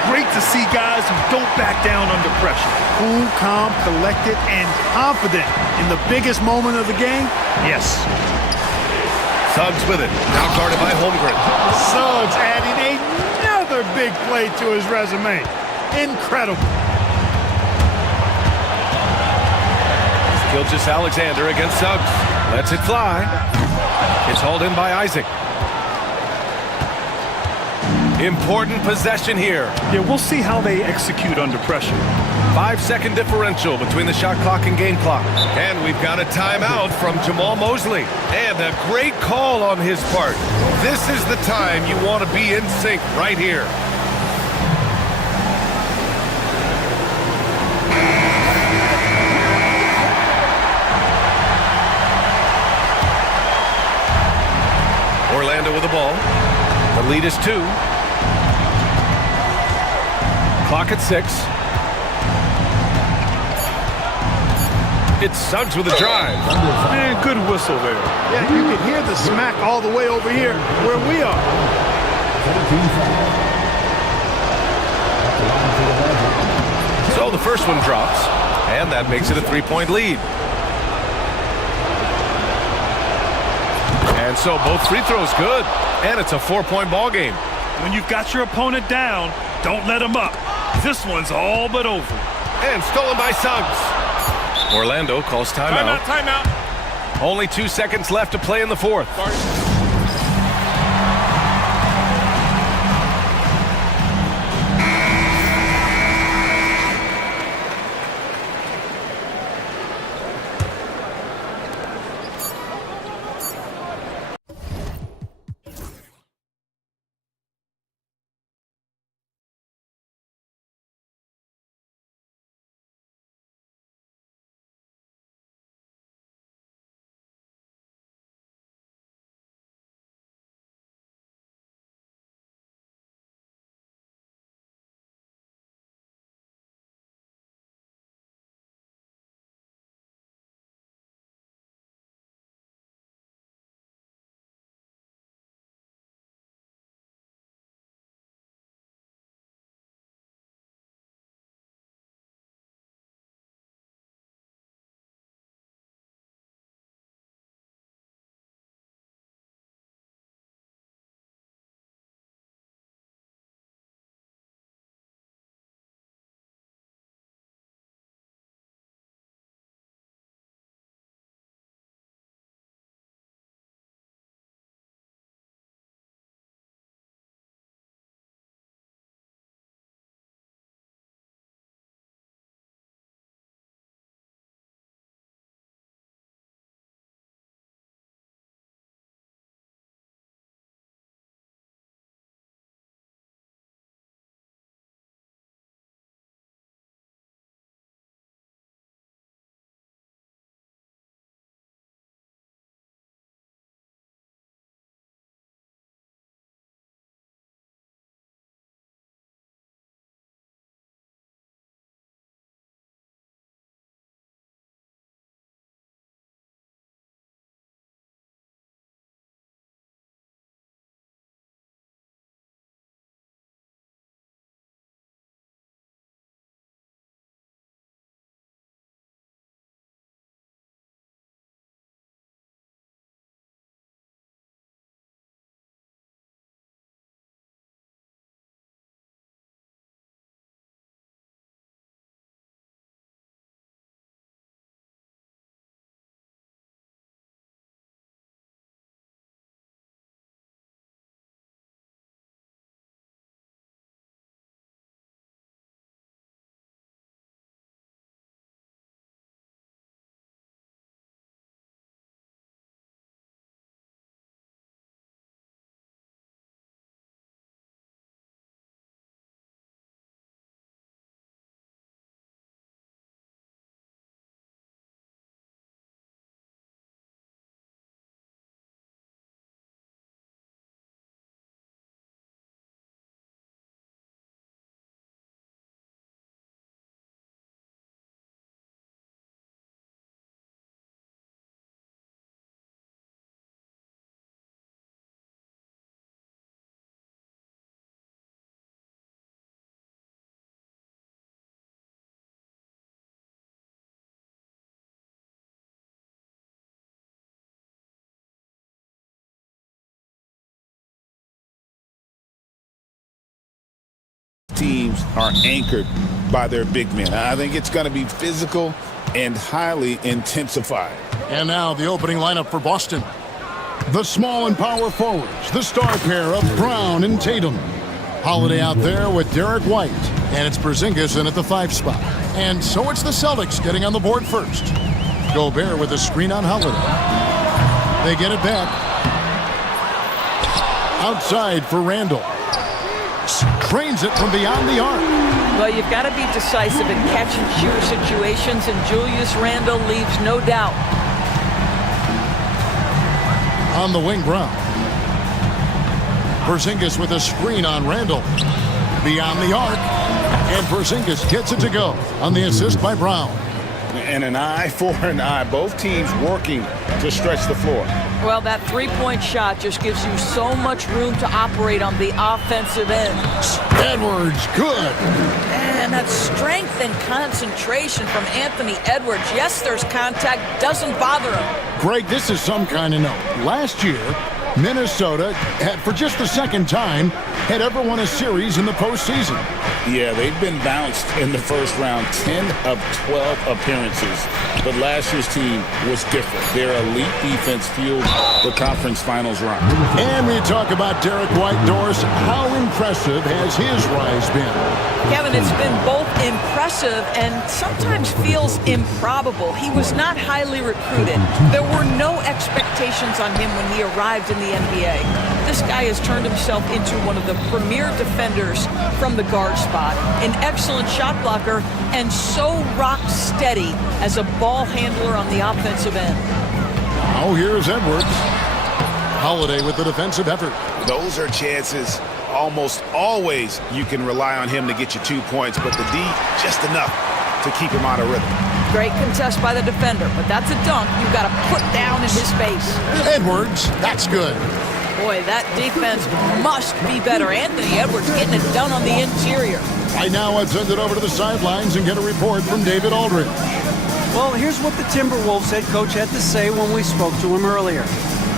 Great to see guys who don't back down under pressure. Cool, calm, collected, and confident in the biggest moment of the game. Yes. Suggs with it. Now guarded by Holmgren. Suggs adding another big play to his resume. Incredible. Gilgeous Alexander against Suggs. Lets it fly. It's hauled in by Isaac. Important possession here. Yeah, we'll see how they execute under pressure. 5-second differential between the shot clock and game clock. And we've got a timeout from Jamal Mosley. And a great call on his part. This is the time you want to be in sync right here. Orlando with the ball. The lead is 2. Clock at 6. It's Suggs with a drive. Man, good whistle there. Yeah, you can hear the smack all the way over here where we are. So the first one drops, and that makes it a 3-point lead. And so both free throws good, and it's a 4-point ball game. When you've got your opponent down, don't let him up. This one's all but over. And stolen by Suggs. Orlando calls timeout. Timeout. Only 2 seconds left to play in the fourth. teams are anchored by their big men. I think it's going to be physical and highly intensified. And now the opening lineup for Boston. The small and power forwards, the star pair of Brown and Tatum. Holiday out there with Derek White, and it's Porzingis in at the 5 spot. And so it's the Celtics getting on the board first. Gobert with a screen on Holiday. They get it back. Outside for Randall. Trains it from beyond the arc. Well, you've got to be decisive in catch-and-shoot situations, and Julius Randle leaves no doubt. On the wing, Brown. Porzingis with a screen on Randall. Beyond the arc. And Porzingis gets it to go on the assist by Brown. And an eye for an eye. Both teams working to stretch the floor. Well, that three-point shot just gives you so much room to operate on the offensive end. Edwards, good. And that strength and concentration from Anthony Edwards. Yes, there's contact, doesn't bother him. Greg, this is some kind of note. Last year, Minnesota had, for just the second time, had ever won a series in the postseason. Yeah, they've been bounced in the first round, 10 of 12 appearances. But last year's team was different. Their elite defense fueled the conference finals run. And we talk about Derek White, Doris. How impressive has his rise been? Kevin, it's been both impressive and sometimes feels improbable. He was not highly recruited. There were no expectations on him when he arrived in the NBA. This guy has turned himself into one of the premier defenders from the guard spot, an excellent shot blocker, and so rock steady as a ball handler on the offensive end. Now here's Edwards. Holiday with the defensive effort. Those are chances almost always you can rely on him to get you 2 points, but the D, just enough to keep him out of rhythm. Great contest by the defender, but that's a dunk you've got to put down in his face. Edwards, that's good. Boy, that defense must be better. Anthony Edwards getting it done on the interior. Right now, I've sent it over to the sidelines and get a report from David Aldridge. Well, here's what the Timberwolves head coach had to say when we spoke to him earlier.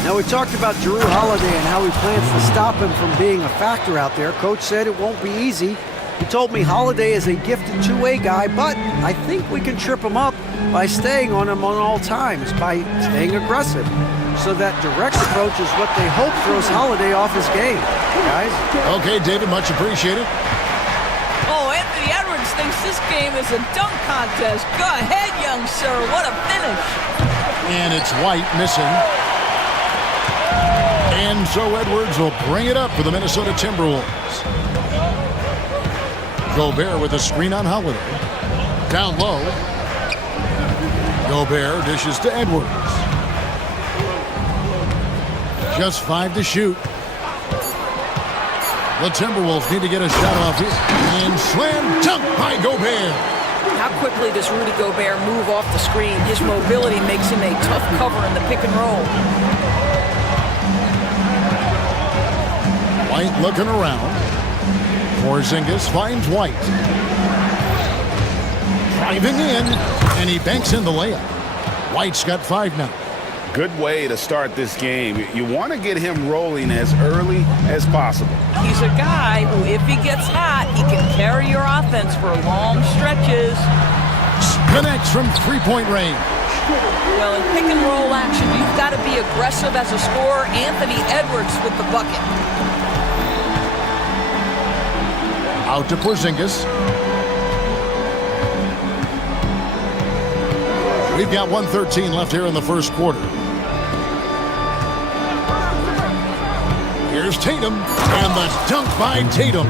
Now, we talked about Jrue Holiday and how he plans to stop him from being a factor out there. Coach said it won't be easy. He told me Holiday is a gifted two-way guy, but I think we can trip him up by staying on him on all times, by staying aggressive. So that direct approach is what they hope throws Holiday off his game. Guys? Okay, David, much appreciated. Oh, Anthony Edwards thinks this game is a dunk contest. Go ahead, young sir. What a finish. And it's White missing. And so Edwards will bring it up for the Minnesota Timberwolves. Gobert with a screen on Holiday. Down low. Gobert dishes to Edwards. Just 5 to shoot. The Timberwolves need to get a shot off here. And slam dunk by Gobert. How quickly does Rudy Gobert move off the screen? His mobility makes him a tough cover in the pick and roll. White looking around. Porzingis finds White. Driving in, and he banks in the layup. White's got 5 now. Good way to start this game. You want to get him rolling as early as possible. He's a guy who, if he gets hot, he can carry your offense for long stretches. Connects from three-point range. Well, in pick and roll action, you've got to be aggressive as a scorer. Anthony Edwards with the bucket. Out to Porzingis. We've got 1:13 left here in the first quarter. Here's Tatum, and the dunk by Tatum.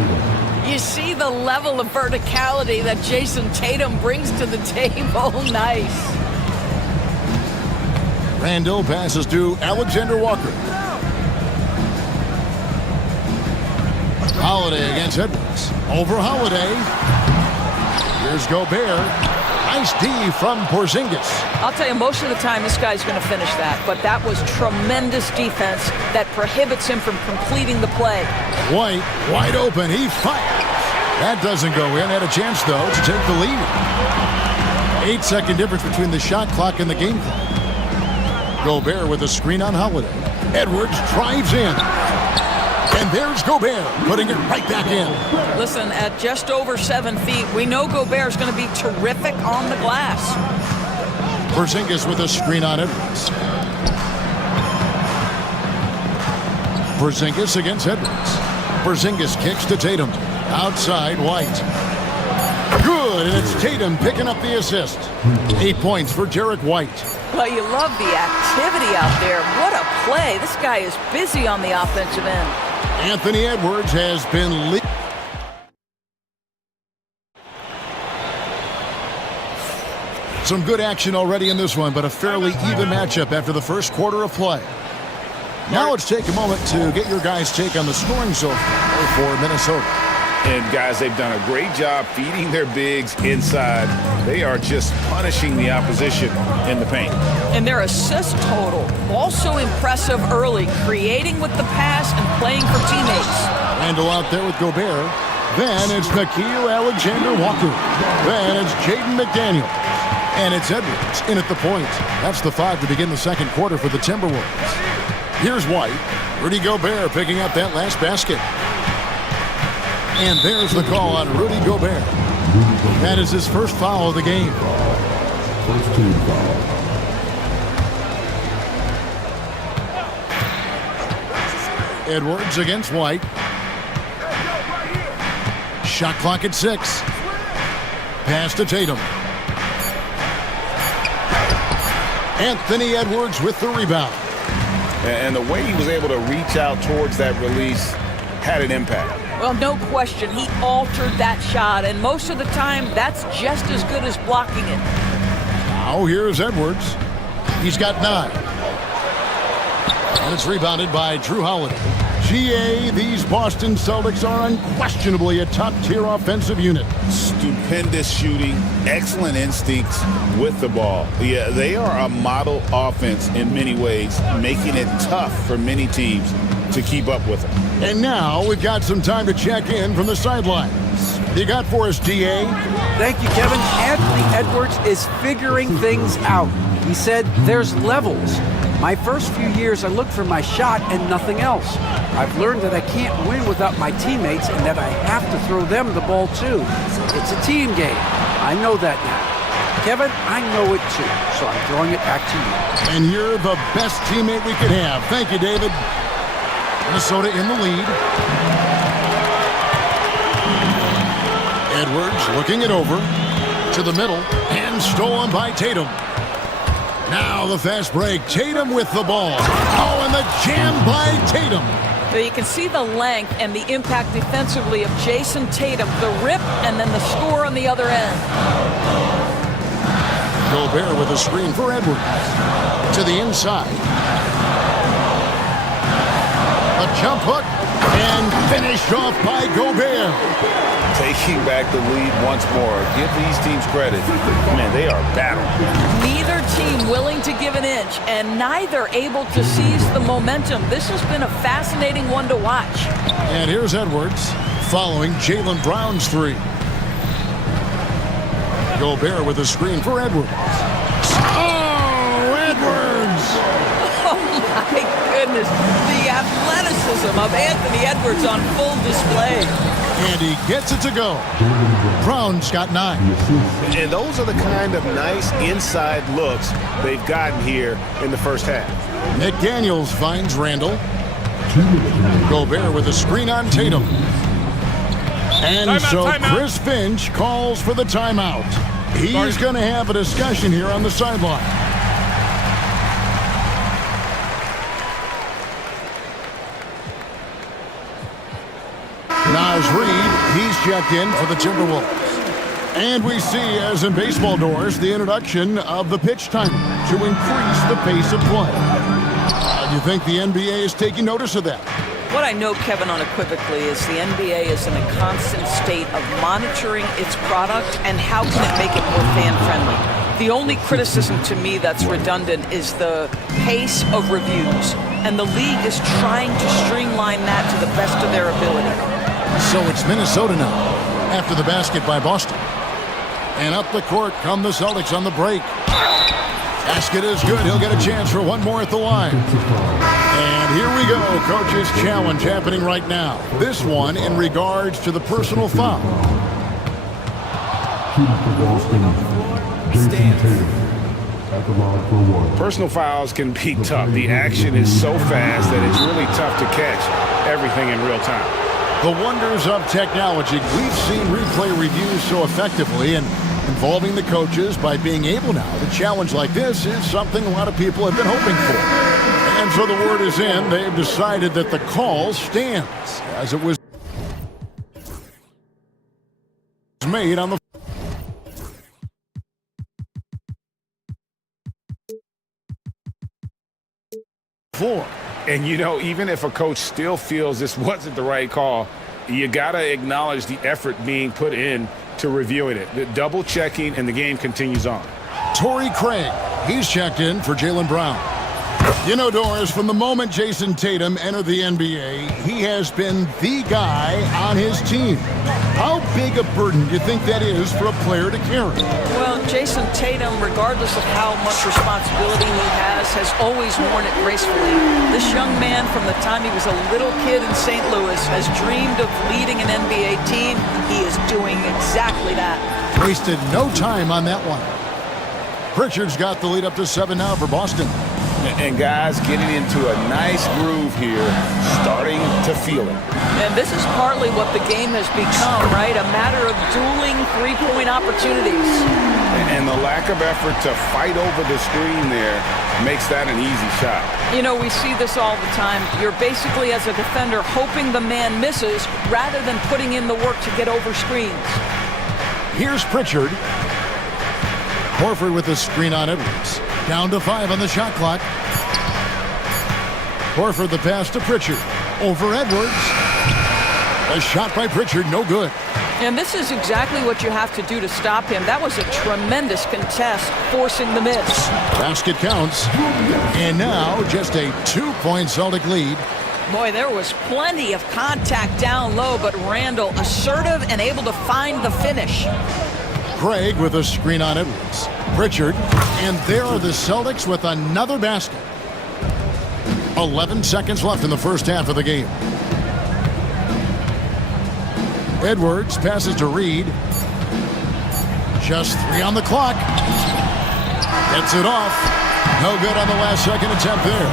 You see the level of verticality that Jason Tatum brings to the table. Nice. Randall passes to Alexander Walker. Holiday against Edwards. Over Holiday. Here's Gobert. Nice D from Porzingis. I'll tell you, most of the time this guy's going to finish that, but that was tremendous defense that prohibits him from completing the play. White, wide open, he fires. That doesn't go in. Had a chance, though, to take the lead. 8-second difference between the shot clock and the game clock. Gobert with a screen on Holiday. Edwards drives in. And there's Gobert putting it right back in. Listen, at just over 7 feet, we know Gobert's going to be terrific on the glass. Porzingis with a screen on Edwards. Porzingis against Edwards. Porzingis kicks to Tatum. Outside, White. Good, and it's Tatum picking up the assist. 8 points for Jarek White. Well, you love the activity out there. What a play. This guy is busy on the offensive end. Anthony Edwards has been some good action already in this one, but a fairly even matchup after the first quarter of play. Now let's take a moment to get your guys' take on the scoring so far for Minnesota. And guys, they've done a great job feeding their bigs inside. They are just punishing the opposition in the paint. And their assist total, also impressive early, creating with the pass and playing for teammates. Randall out there with Gobert. Then it's Nickeil Alexander-Walker. Then it's Jaden McDaniels. And it's Edwards in at the point. That's the 5 to begin the second quarter for the Timberwolves. Here's White. Rudy Gobert picking up that last basket. And there's the call on Rudy Gobert. That is his first foul of the game. First team foul. Edwards against White. Shot clock at 6. Pass to Tatum. Anthony Edwards with the rebound. And the way he was able to reach out towards that release had an impact. Well, no question. He altered that shot, and most of the time, that's just as good as blocking it. Now here's Edwards. He's got 9. And it's rebounded by Drew Holiday. GA, these Boston Celtics are unquestionably a top-tier offensive unit. Stupendous shooting, excellent instincts with the ball. Yeah, they are a model offense in many ways, making it tough for many teams to keep up with them. And now we've got some time to check in from the sidelines. You got for us, DA? Thank you, Kevin. Anthony Edwards is figuring things out. He said there's levels. My first few years, I looked for my shot and nothing else. I've learned that I can't win without my teammates and that I have to throw them the ball too. It's a team game. I know that now. Kevin, I know it too, so I'm throwing it back to you. And you're the best teammate we could have. Thank you, David. Minnesota in the lead. Edwards looking it over to the middle and stolen by Tatum. Now the fast break. Tatum with the ball. Oh, and the jam by Tatum. So you can see the length and the impact defensively of Jason Tatum. The rip and then the score on the other end. Gobert with a screen for Edwards. To the inside. A jump hook and finished off by Gobert. Taking back the lead once more. Give these teams credit. Man, they are battling. Neither team willing to give an inch and neither able to seize the momentum. This has been a fascinating one to watch. And here's Edwards following Jaylen Brown's 3. Gobert with a screen for Edwards. Oh, Edwards! Oh, my goodness. The athleticism of Anthony Edwards on full display. And he gets it to go. Brown's got 9. And those are the kind of nice inside looks they've gotten here in the first half. McDaniels finds Randall. Gobert with a screen on Tatum. And timeout. Chris Finch calls for the timeout. He's going to have a discussion here on the sideline. Naz Reid, he's checked in for the Timberwolves. And we see, as in baseball doors, the introduction of the pitch timer to increase the pace of play. Do you think the NBA is taking notice of that? What I know, Kevin, unequivocally is the NBA is in a constant state of monitoring its product and how can it make it more fan-friendly. The only criticism to me that's redundant is the pace of reviews, and the league is trying to streamline that to the best of their ability. So it's Minnesota now, after the basket by Boston. And up the court come the Celtics on the break. Basket is good. He'll get a chance for one more at the line. And here we go. So, coach's challenge happening right now. This one in regards to the personal foul. Personal fouls can be tough. The action is so fast that it's really tough to catch everything in real time. The wonders of technology. We've seen replay reviews so effectively, and involving the coaches by being able now to challenge like this is something a lot of people have been hoping for. And so the word is in. They've decided that the call stands as it was made on the floor. And, you know, even if a coach still feels this wasn't the right call, you got to acknowledge the effort being put in to reviewing it. The double checking, and the game continues on. Torrey Craig, he's checked in for Jaylen Brown. You know, Doris, from the moment Jason Tatum entered the NBA, he has been the guy on his team. How big a burden do you think that is for a player to carry? Well, Jason Tatum, regardless of how much responsibility he has always worn it gracefully. This young man, from the time he was a little kid in St. Louis, has dreamed of leading an NBA team. He is doing exactly that. Wasted no time on that one. Pritchard's got the lead up to 7 now for Boston. And guys getting into a nice groove here, starting to feel it. And this is partly what the game has become, right? A matter of dueling three-point opportunities. And the lack of effort to fight over the screen there makes that an easy shot. You know, we see this all the time. You're basically, as a defender, hoping the man misses rather than putting in the work to get over screens. Here's Pritchard. Horford with the screen on Edwards. Down to 5 on the shot clock. Horford the pass to Pritchard. Over Edwards. A shot by Pritchard, no good. And this is exactly what you have to do to stop him. That was a tremendous contest, forcing the miss. Basket counts. And now just a 2-point Celtic lead. Boy, there was plenty of contact down low, but Randall assertive and able to find the finish. Craig with a screen on Edwards. Pritchard, and there are the Celtics with another basket. 11 seconds left in the first half of the game. Edwards passes to Reed. Just 3 on the clock. Gets it off. No good on the last second attempt there.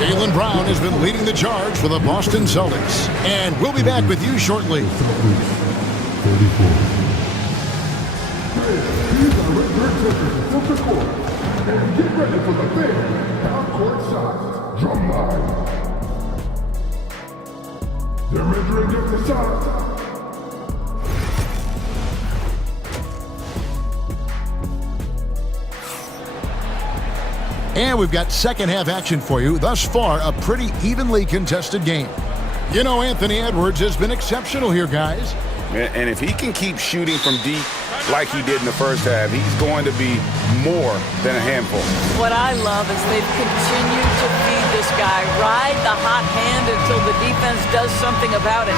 Jaylen Brown has been leading the charge for the Boston Celtics. And we'll be back with you shortly. 34. These are red takers from the court. And get ready for the big half-court shots. Drum line. They're measuring up the shots. And we've got second half action for you. Thus far, a pretty evenly contested game. You know, Anthony Edwards has been exceptional here, guys. And if he can keep shooting from deep like he did in the first half, he's going to be more than a handful. What I love is they've continued to feed this guy, ride the hot hand until the defense does something about it.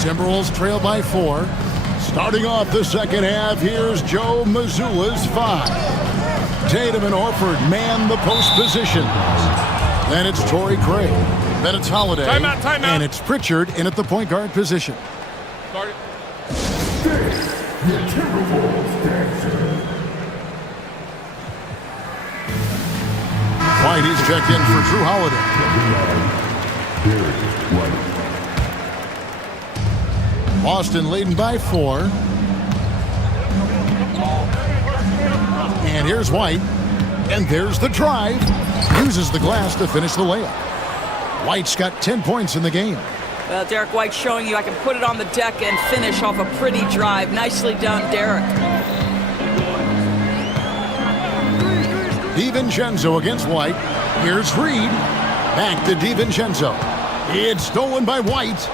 Timberwolves trail by 4. Starting off the second half, here's Joe Mazzulla's 5. Tatum and Horford man the post positions. Then it's Torrey Craig. Then it's Holiday. Timeout. And it's Pritchard in at the point guard position. The Timberwolves dancer. White is checked in for Drew Holiday. Boston leading by 4. And here's White. And there's the drive. Uses the glass to finish the layup. White's got 10 points in the game. Well, Derek White showing you I can put it on the deck and finish off a pretty drive. Nicely done, Derek. DiVincenzo against White. Here's Reed. Back to DiVincenzo. It's stolen by White.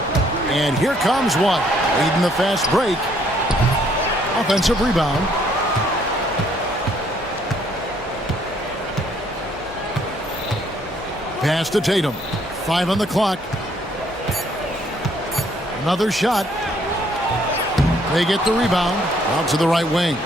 And here comes White, leading the fast break. Offensive rebound. Pass to Tatum. 5 on the clock. Another shot. They get the rebound. Out to the right wing.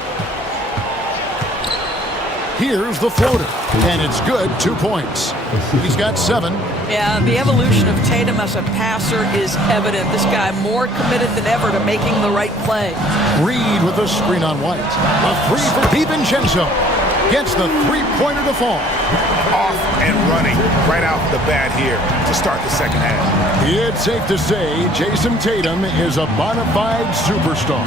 Here's the floater, and it's good, 2 points. He's got 7. Yeah, the evolution of Tatum as a passer is evident. This guy more committed than ever to making the right play. Reed with a screen on White. A three for DiVincenzo. Gets the three-pointer to fall. Off and running right out the bat here to start the second half. It's safe to say Jason Tatum is a bona fide superstar.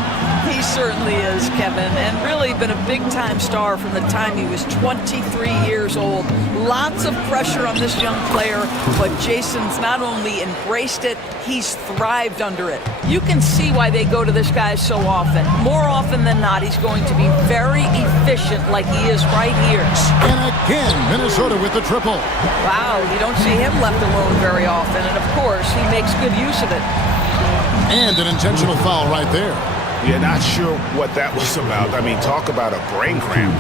He certainly is, Kevin, and really been a big-time star from the time he was 23 years old. Lots of pressure on this young player, but Jason's not only embraced it, he's thrived under it. You can see why they go to this guy so often. More often than not, he's going to be very efficient like he is right here. And again, Minnesota with the triple. Wow, you don't see him left alone very often, and of course, he makes good use of it. And an intentional foul right there. Yeah, not sure what that was about. I mean, talk about a brain cramp.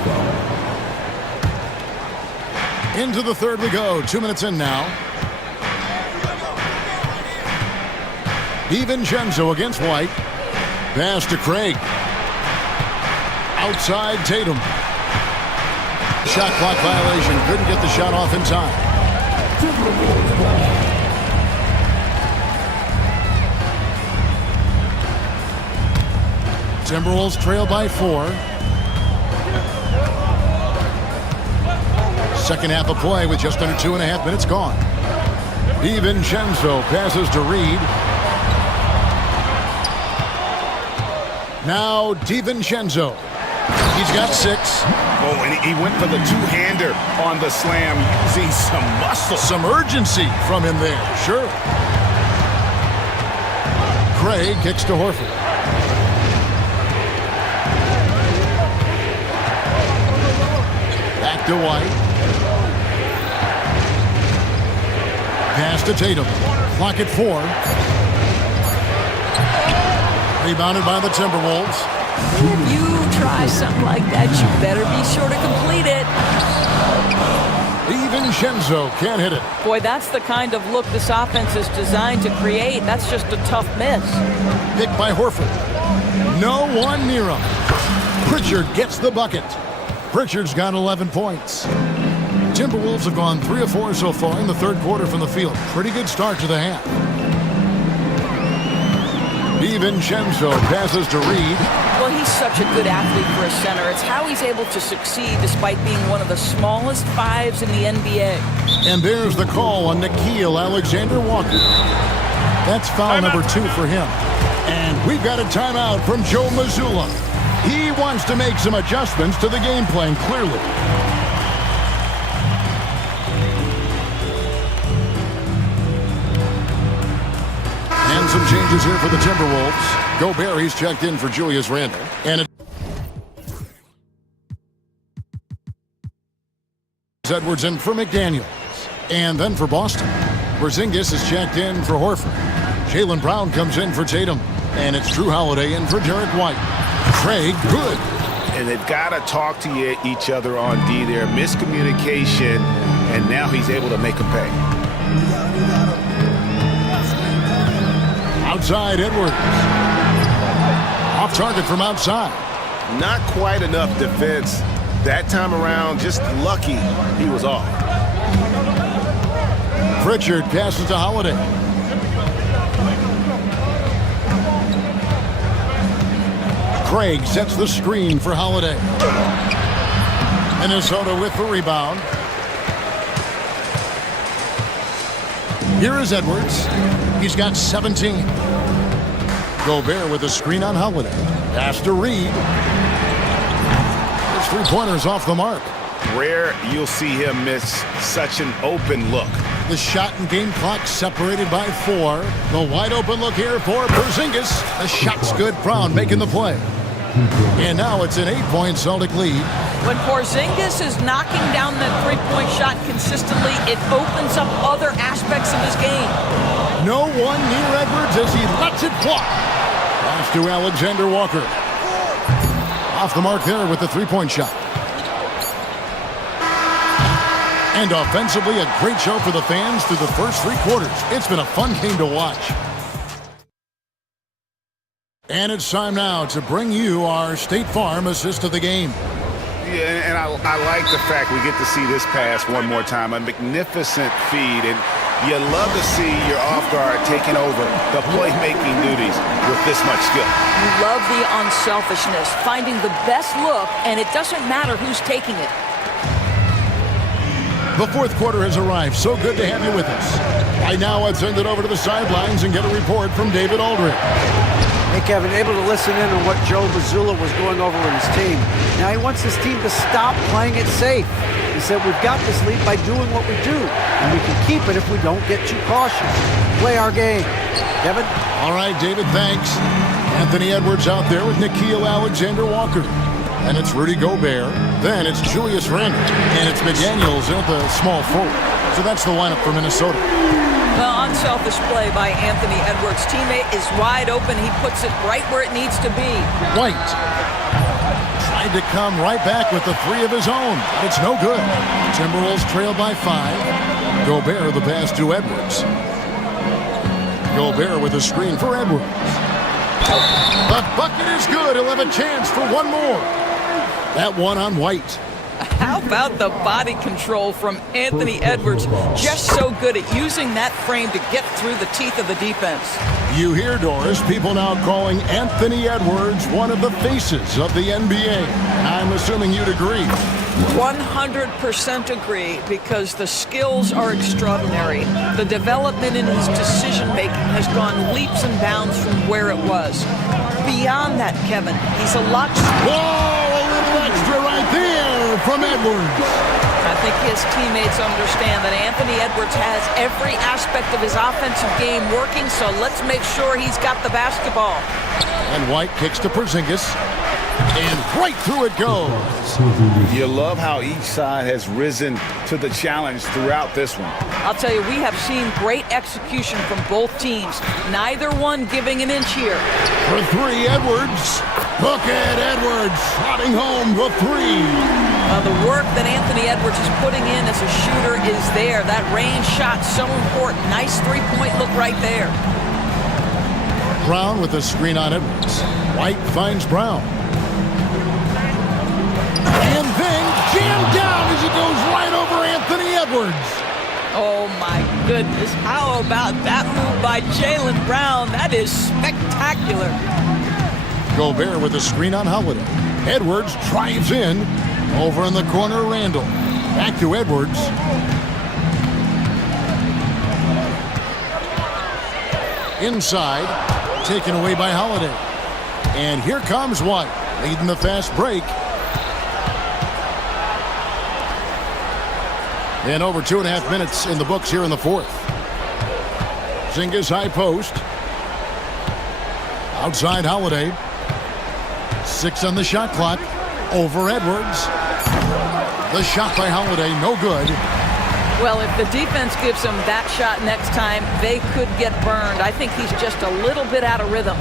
Into the third we go. 2 minutes in now. DiVincenzo against White. Pass to Craig. Outside Tatum. Shot clock violation. Couldn't get the shot off in time. Timberwolves trail by 4. Second half of play with just under 2.5 minutes gone. DiVincenzo passes to Reed. Now DiVincenzo. He's got 6. Oh, and he went for the two-hander on the slam, using some muscle. Some urgency from him there, sure. Craig kicks to Horford. Back to White. Pass to Tatum. Clock at 4. Rebounded by the Timberwolves. If you try something like that, you better be sure to complete it. DiVincenzo can't hit it. Boy, that's the kind of look this offense is designed to create. That's just a tough miss. Picked by Horford. No one near him. Pritchard gets the bucket. Pritchard's got 11 points. Timberwolves have gone 3 of 4 so far in the third quarter from the field. Pretty good start to the half. DiVincenzo passes to Reed. Well, he's such a good athlete for a center. It's how he's able to succeed despite being one of the smallest 5s in the NBA. And there's the call on Nickeil Alexander-Walker. That's foul number 2 for him. And we've got a timeout from Joe Mazzulla. He wants to make some adjustments to the game plan, clearly. And some changes here for the Timberwolves. Gobert, he's checked in for Julius Randle. And Edwards in for McDaniels. And then for Boston, Porzingis is checked in for Horford. Jaylen Brown comes in for Tatum. And it's Drew Holiday in for Derek White. Craig, good. And they've got to talk to each other on D there. Miscommunication, and now he's able to make them pay. Outside Edwards. Off target from outside. Not quite enough defense that time around. Just lucky he was off. Pritchard passes to Holiday. Craig sets the screen for Holiday. Minnesota with the rebound. Here is Edwards. He's got 17. Gobert with a screen on Holiday. Pass to Reed. His three-pointer's off the mark. Rare you'll see him miss such an open look. The shot and game clock separated by 4. The wide open look here for Porzingis. The shot's good. Brown making the play. And now it's an 8-point Celtic lead. When Porzingis is knocking down that three-point shot consistently, it opens up other aspects of his game. No one near Edwards as he lets it fly. Pass to Alexander Walker. Off the mark there with the three-point shot. And offensively, a great show for the fans through the first 3 quarters. It's been a fun game to watch. And it's time now to bring you our State Farm assist of the game. Yeah, and I like the fact we get to see this pass one more time. A magnificent feed, and you love to see your off guard taking over the playmaking duties with this much skill. You love the unselfishness, finding the best look, and it doesn't matter who's taking it. The fourth quarter has arrived. So good to have you with us. Right now, let's send it over to the sidelines and get a report from David Aldridge. Hey, Kevin, able to listen in on what Joe Mazzulla was going over with his team. Now he wants his team to stop playing it safe. He said, we've got this lead by doing what we do, and we can keep it if we don't get too cautious. Play our game. Kevin? All right, David, thanks. Anthony Edwards out there with Nickeil Alexander-Walker. And it's Rudy Gobert. Then it's Julius Randle. And it's McDaniels at the small forward. So that's the lineup for Minnesota. Well, unselfish play by Anthony Edwards. Teammate is wide open. He puts it right where it needs to be. White tried to come right back with the three of his own. But it's no good. Timberwolves trail by 5. Gobert the pass to Edwards. Gobert with a screen for Edwards. The bucket is good. He'll have a chance for one more. That one on White. How about the body control from Anthony Edwards? Just so good at using that frame to get through the teeth of the defense. You hear, Doris, people now calling Anthony Edwards one of the faces of the NBA. I'm assuming you'd agree. 100% agree, because the skills are extraordinary. The development in his decision-making has gone leaps and bounds from where it was. Beyond that, Kevin, he's a lot... Whoa, a little extra right there from Edwards. I think his teammates understand that Anthony Edwards has every aspect of his offensive game working, so let's make sure he's got the basketball. And White kicks to Porzingis. And right through it goes. You love how each side has risen to the challenge throughout this one. I'll tell you, we have seen great execution from both teams. Neither one giving an inch here. For 3, Edwards. Look at Edwards slotting home the 3. The work that Anthony Edwards is putting in as a shooter is there. That range shot so important. Nice three-point look right there. Brown with a screen on Edwards. White finds Brown. And then jammed down as it goes right over Anthony Edwards. Oh, my goodness. How about that move by Jaylen Brown? That is spectacular. Gobert with a screen on Holiday. Edwards drives in. Over in the corner, Randle. Back to Edwards. Inside. Taken away by Holiday. And here comes White, leading the fast break. And over 2.5 minutes in the books here in the fourth. Zingas high post. Outside Holiday. 6 on the shot clock. Over Edwards. The shot by Holiday, no good. Well, if the defense gives him that shot next time, they could get burned. I think he's just a little bit out of rhythm.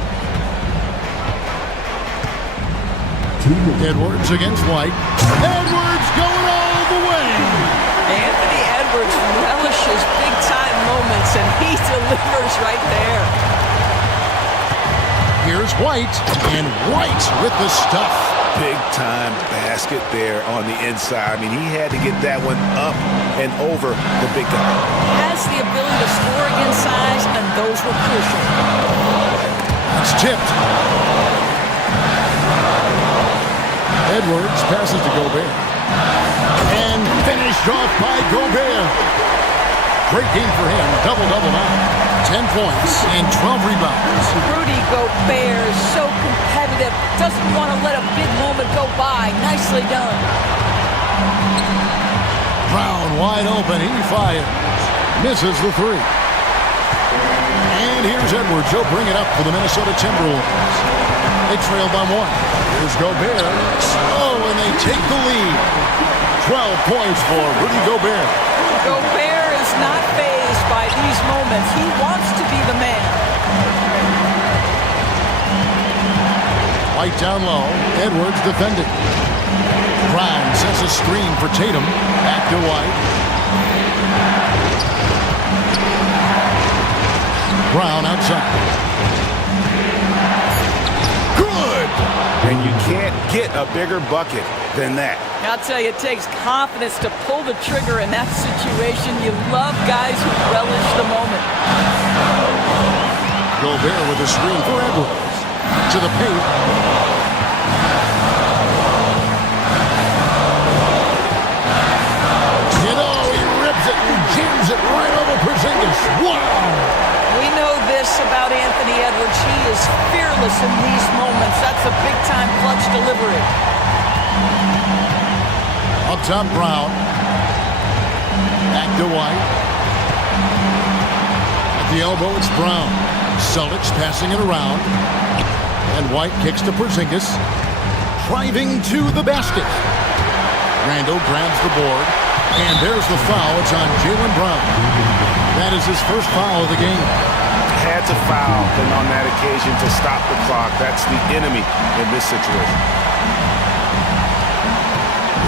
Edwards against White. Edwards going all the way. Anthony Edwards relishes big-time moments, and he delivers right there. Here's White, and White with the stuff. Big-time basket there on the inside. I mean, he had to get that one up and over the big guy. Has the ability to score against size, and those were crucial. It's tipped. Edwards passes to Gobert. And finished off by Gobert. Great game for him. Double-double now. 10 points and 12 rebounds. Rudy Gobert is so competitive. Doesn't want to let a big moment go by. Nicely done. Brown wide open. He fires. Misses the 3. And here's Edwards. He'll bring it up for the Minnesota Timberwolves. They trail by 1. Here's Gobert. Oh, and they take the lead. 12 points for Rudy Gobert. Gobert is not fazed by these moments. He wants to be the man. White down low. Edwards defending. Brown sets a screen for Tatum. Back to White. Brown outside. Good! And you can't get a bigger bucket than that. I'll tell you, it takes confidence to pull the trigger in that situation. You love guys who relish the moment. Gobert with a screen for Edwards. To the paint. You know, he rips it and jams it right over Porzingis. Wow! We know this about Anthony Edwards. He is fearless in these moments. That's a big-time clutch delivery. Up top, Brown. Back to White. At the elbow, it's Brown. Celtics passing it around. And White kicks to Porzingis. Driving to the basket. Randall grabs the board. And there's the foul. It's on Jaylen Brown. That is his first foul of the game. Had to foul him on that occasion to stop the clock. That's the enemy in this situation.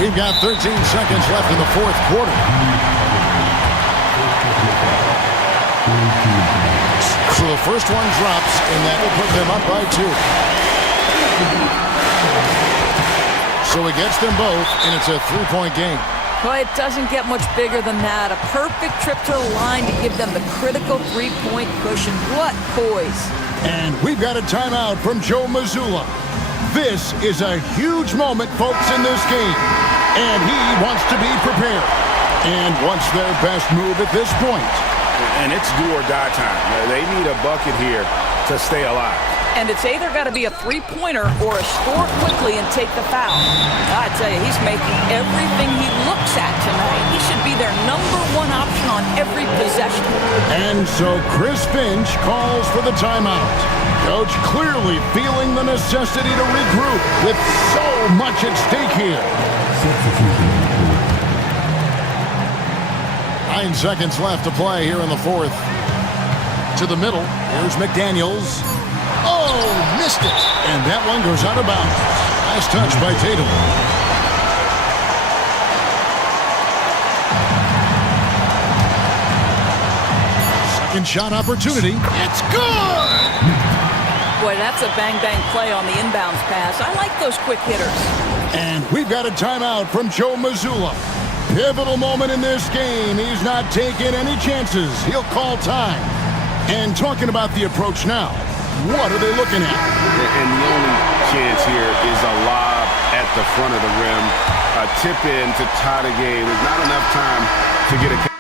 We've got 13 seconds left in the fourth quarter. So the first one drops, and that will put them up by 2. So he gets them both, and it's a 3-point game. Well, it doesn't get much bigger than that. A perfect trip to the line to give them the critical 3-point cushion. What poise. And we've got a timeout from Joe Mazzulla. This is a huge moment, folks, in this game. And he wants to be prepared. And wants their best move at this point. And it's do or die time. They need a bucket here to stay alive. And it's either got to be a three-pointer or a score quickly and take the foul. I tell you, he's making everything he looks at tonight. He should be their #1 option on every possession. And so Chris Finch calls for the timeout. Coach clearly feeling the necessity to regroup with so much at stake here. 9 seconds left to play here in the fourth. To the middle, here's McDaniels. Oh, missed it. And that one goes out of bounds. Nice touch by Tatum. Second shot opportunity. It's good! Boy, that's a bang-bang play on the inbounds pass. I like those quick hitters. And we've got a timeout from Joe Mazzulla. Pivotal moment in this game. He's not taking any chances. He'll call time. And talking about the approach now, what are they looking at? And the only chance here is a lob at the front of the rim. A tip in to tie the game. There's not enough time to get a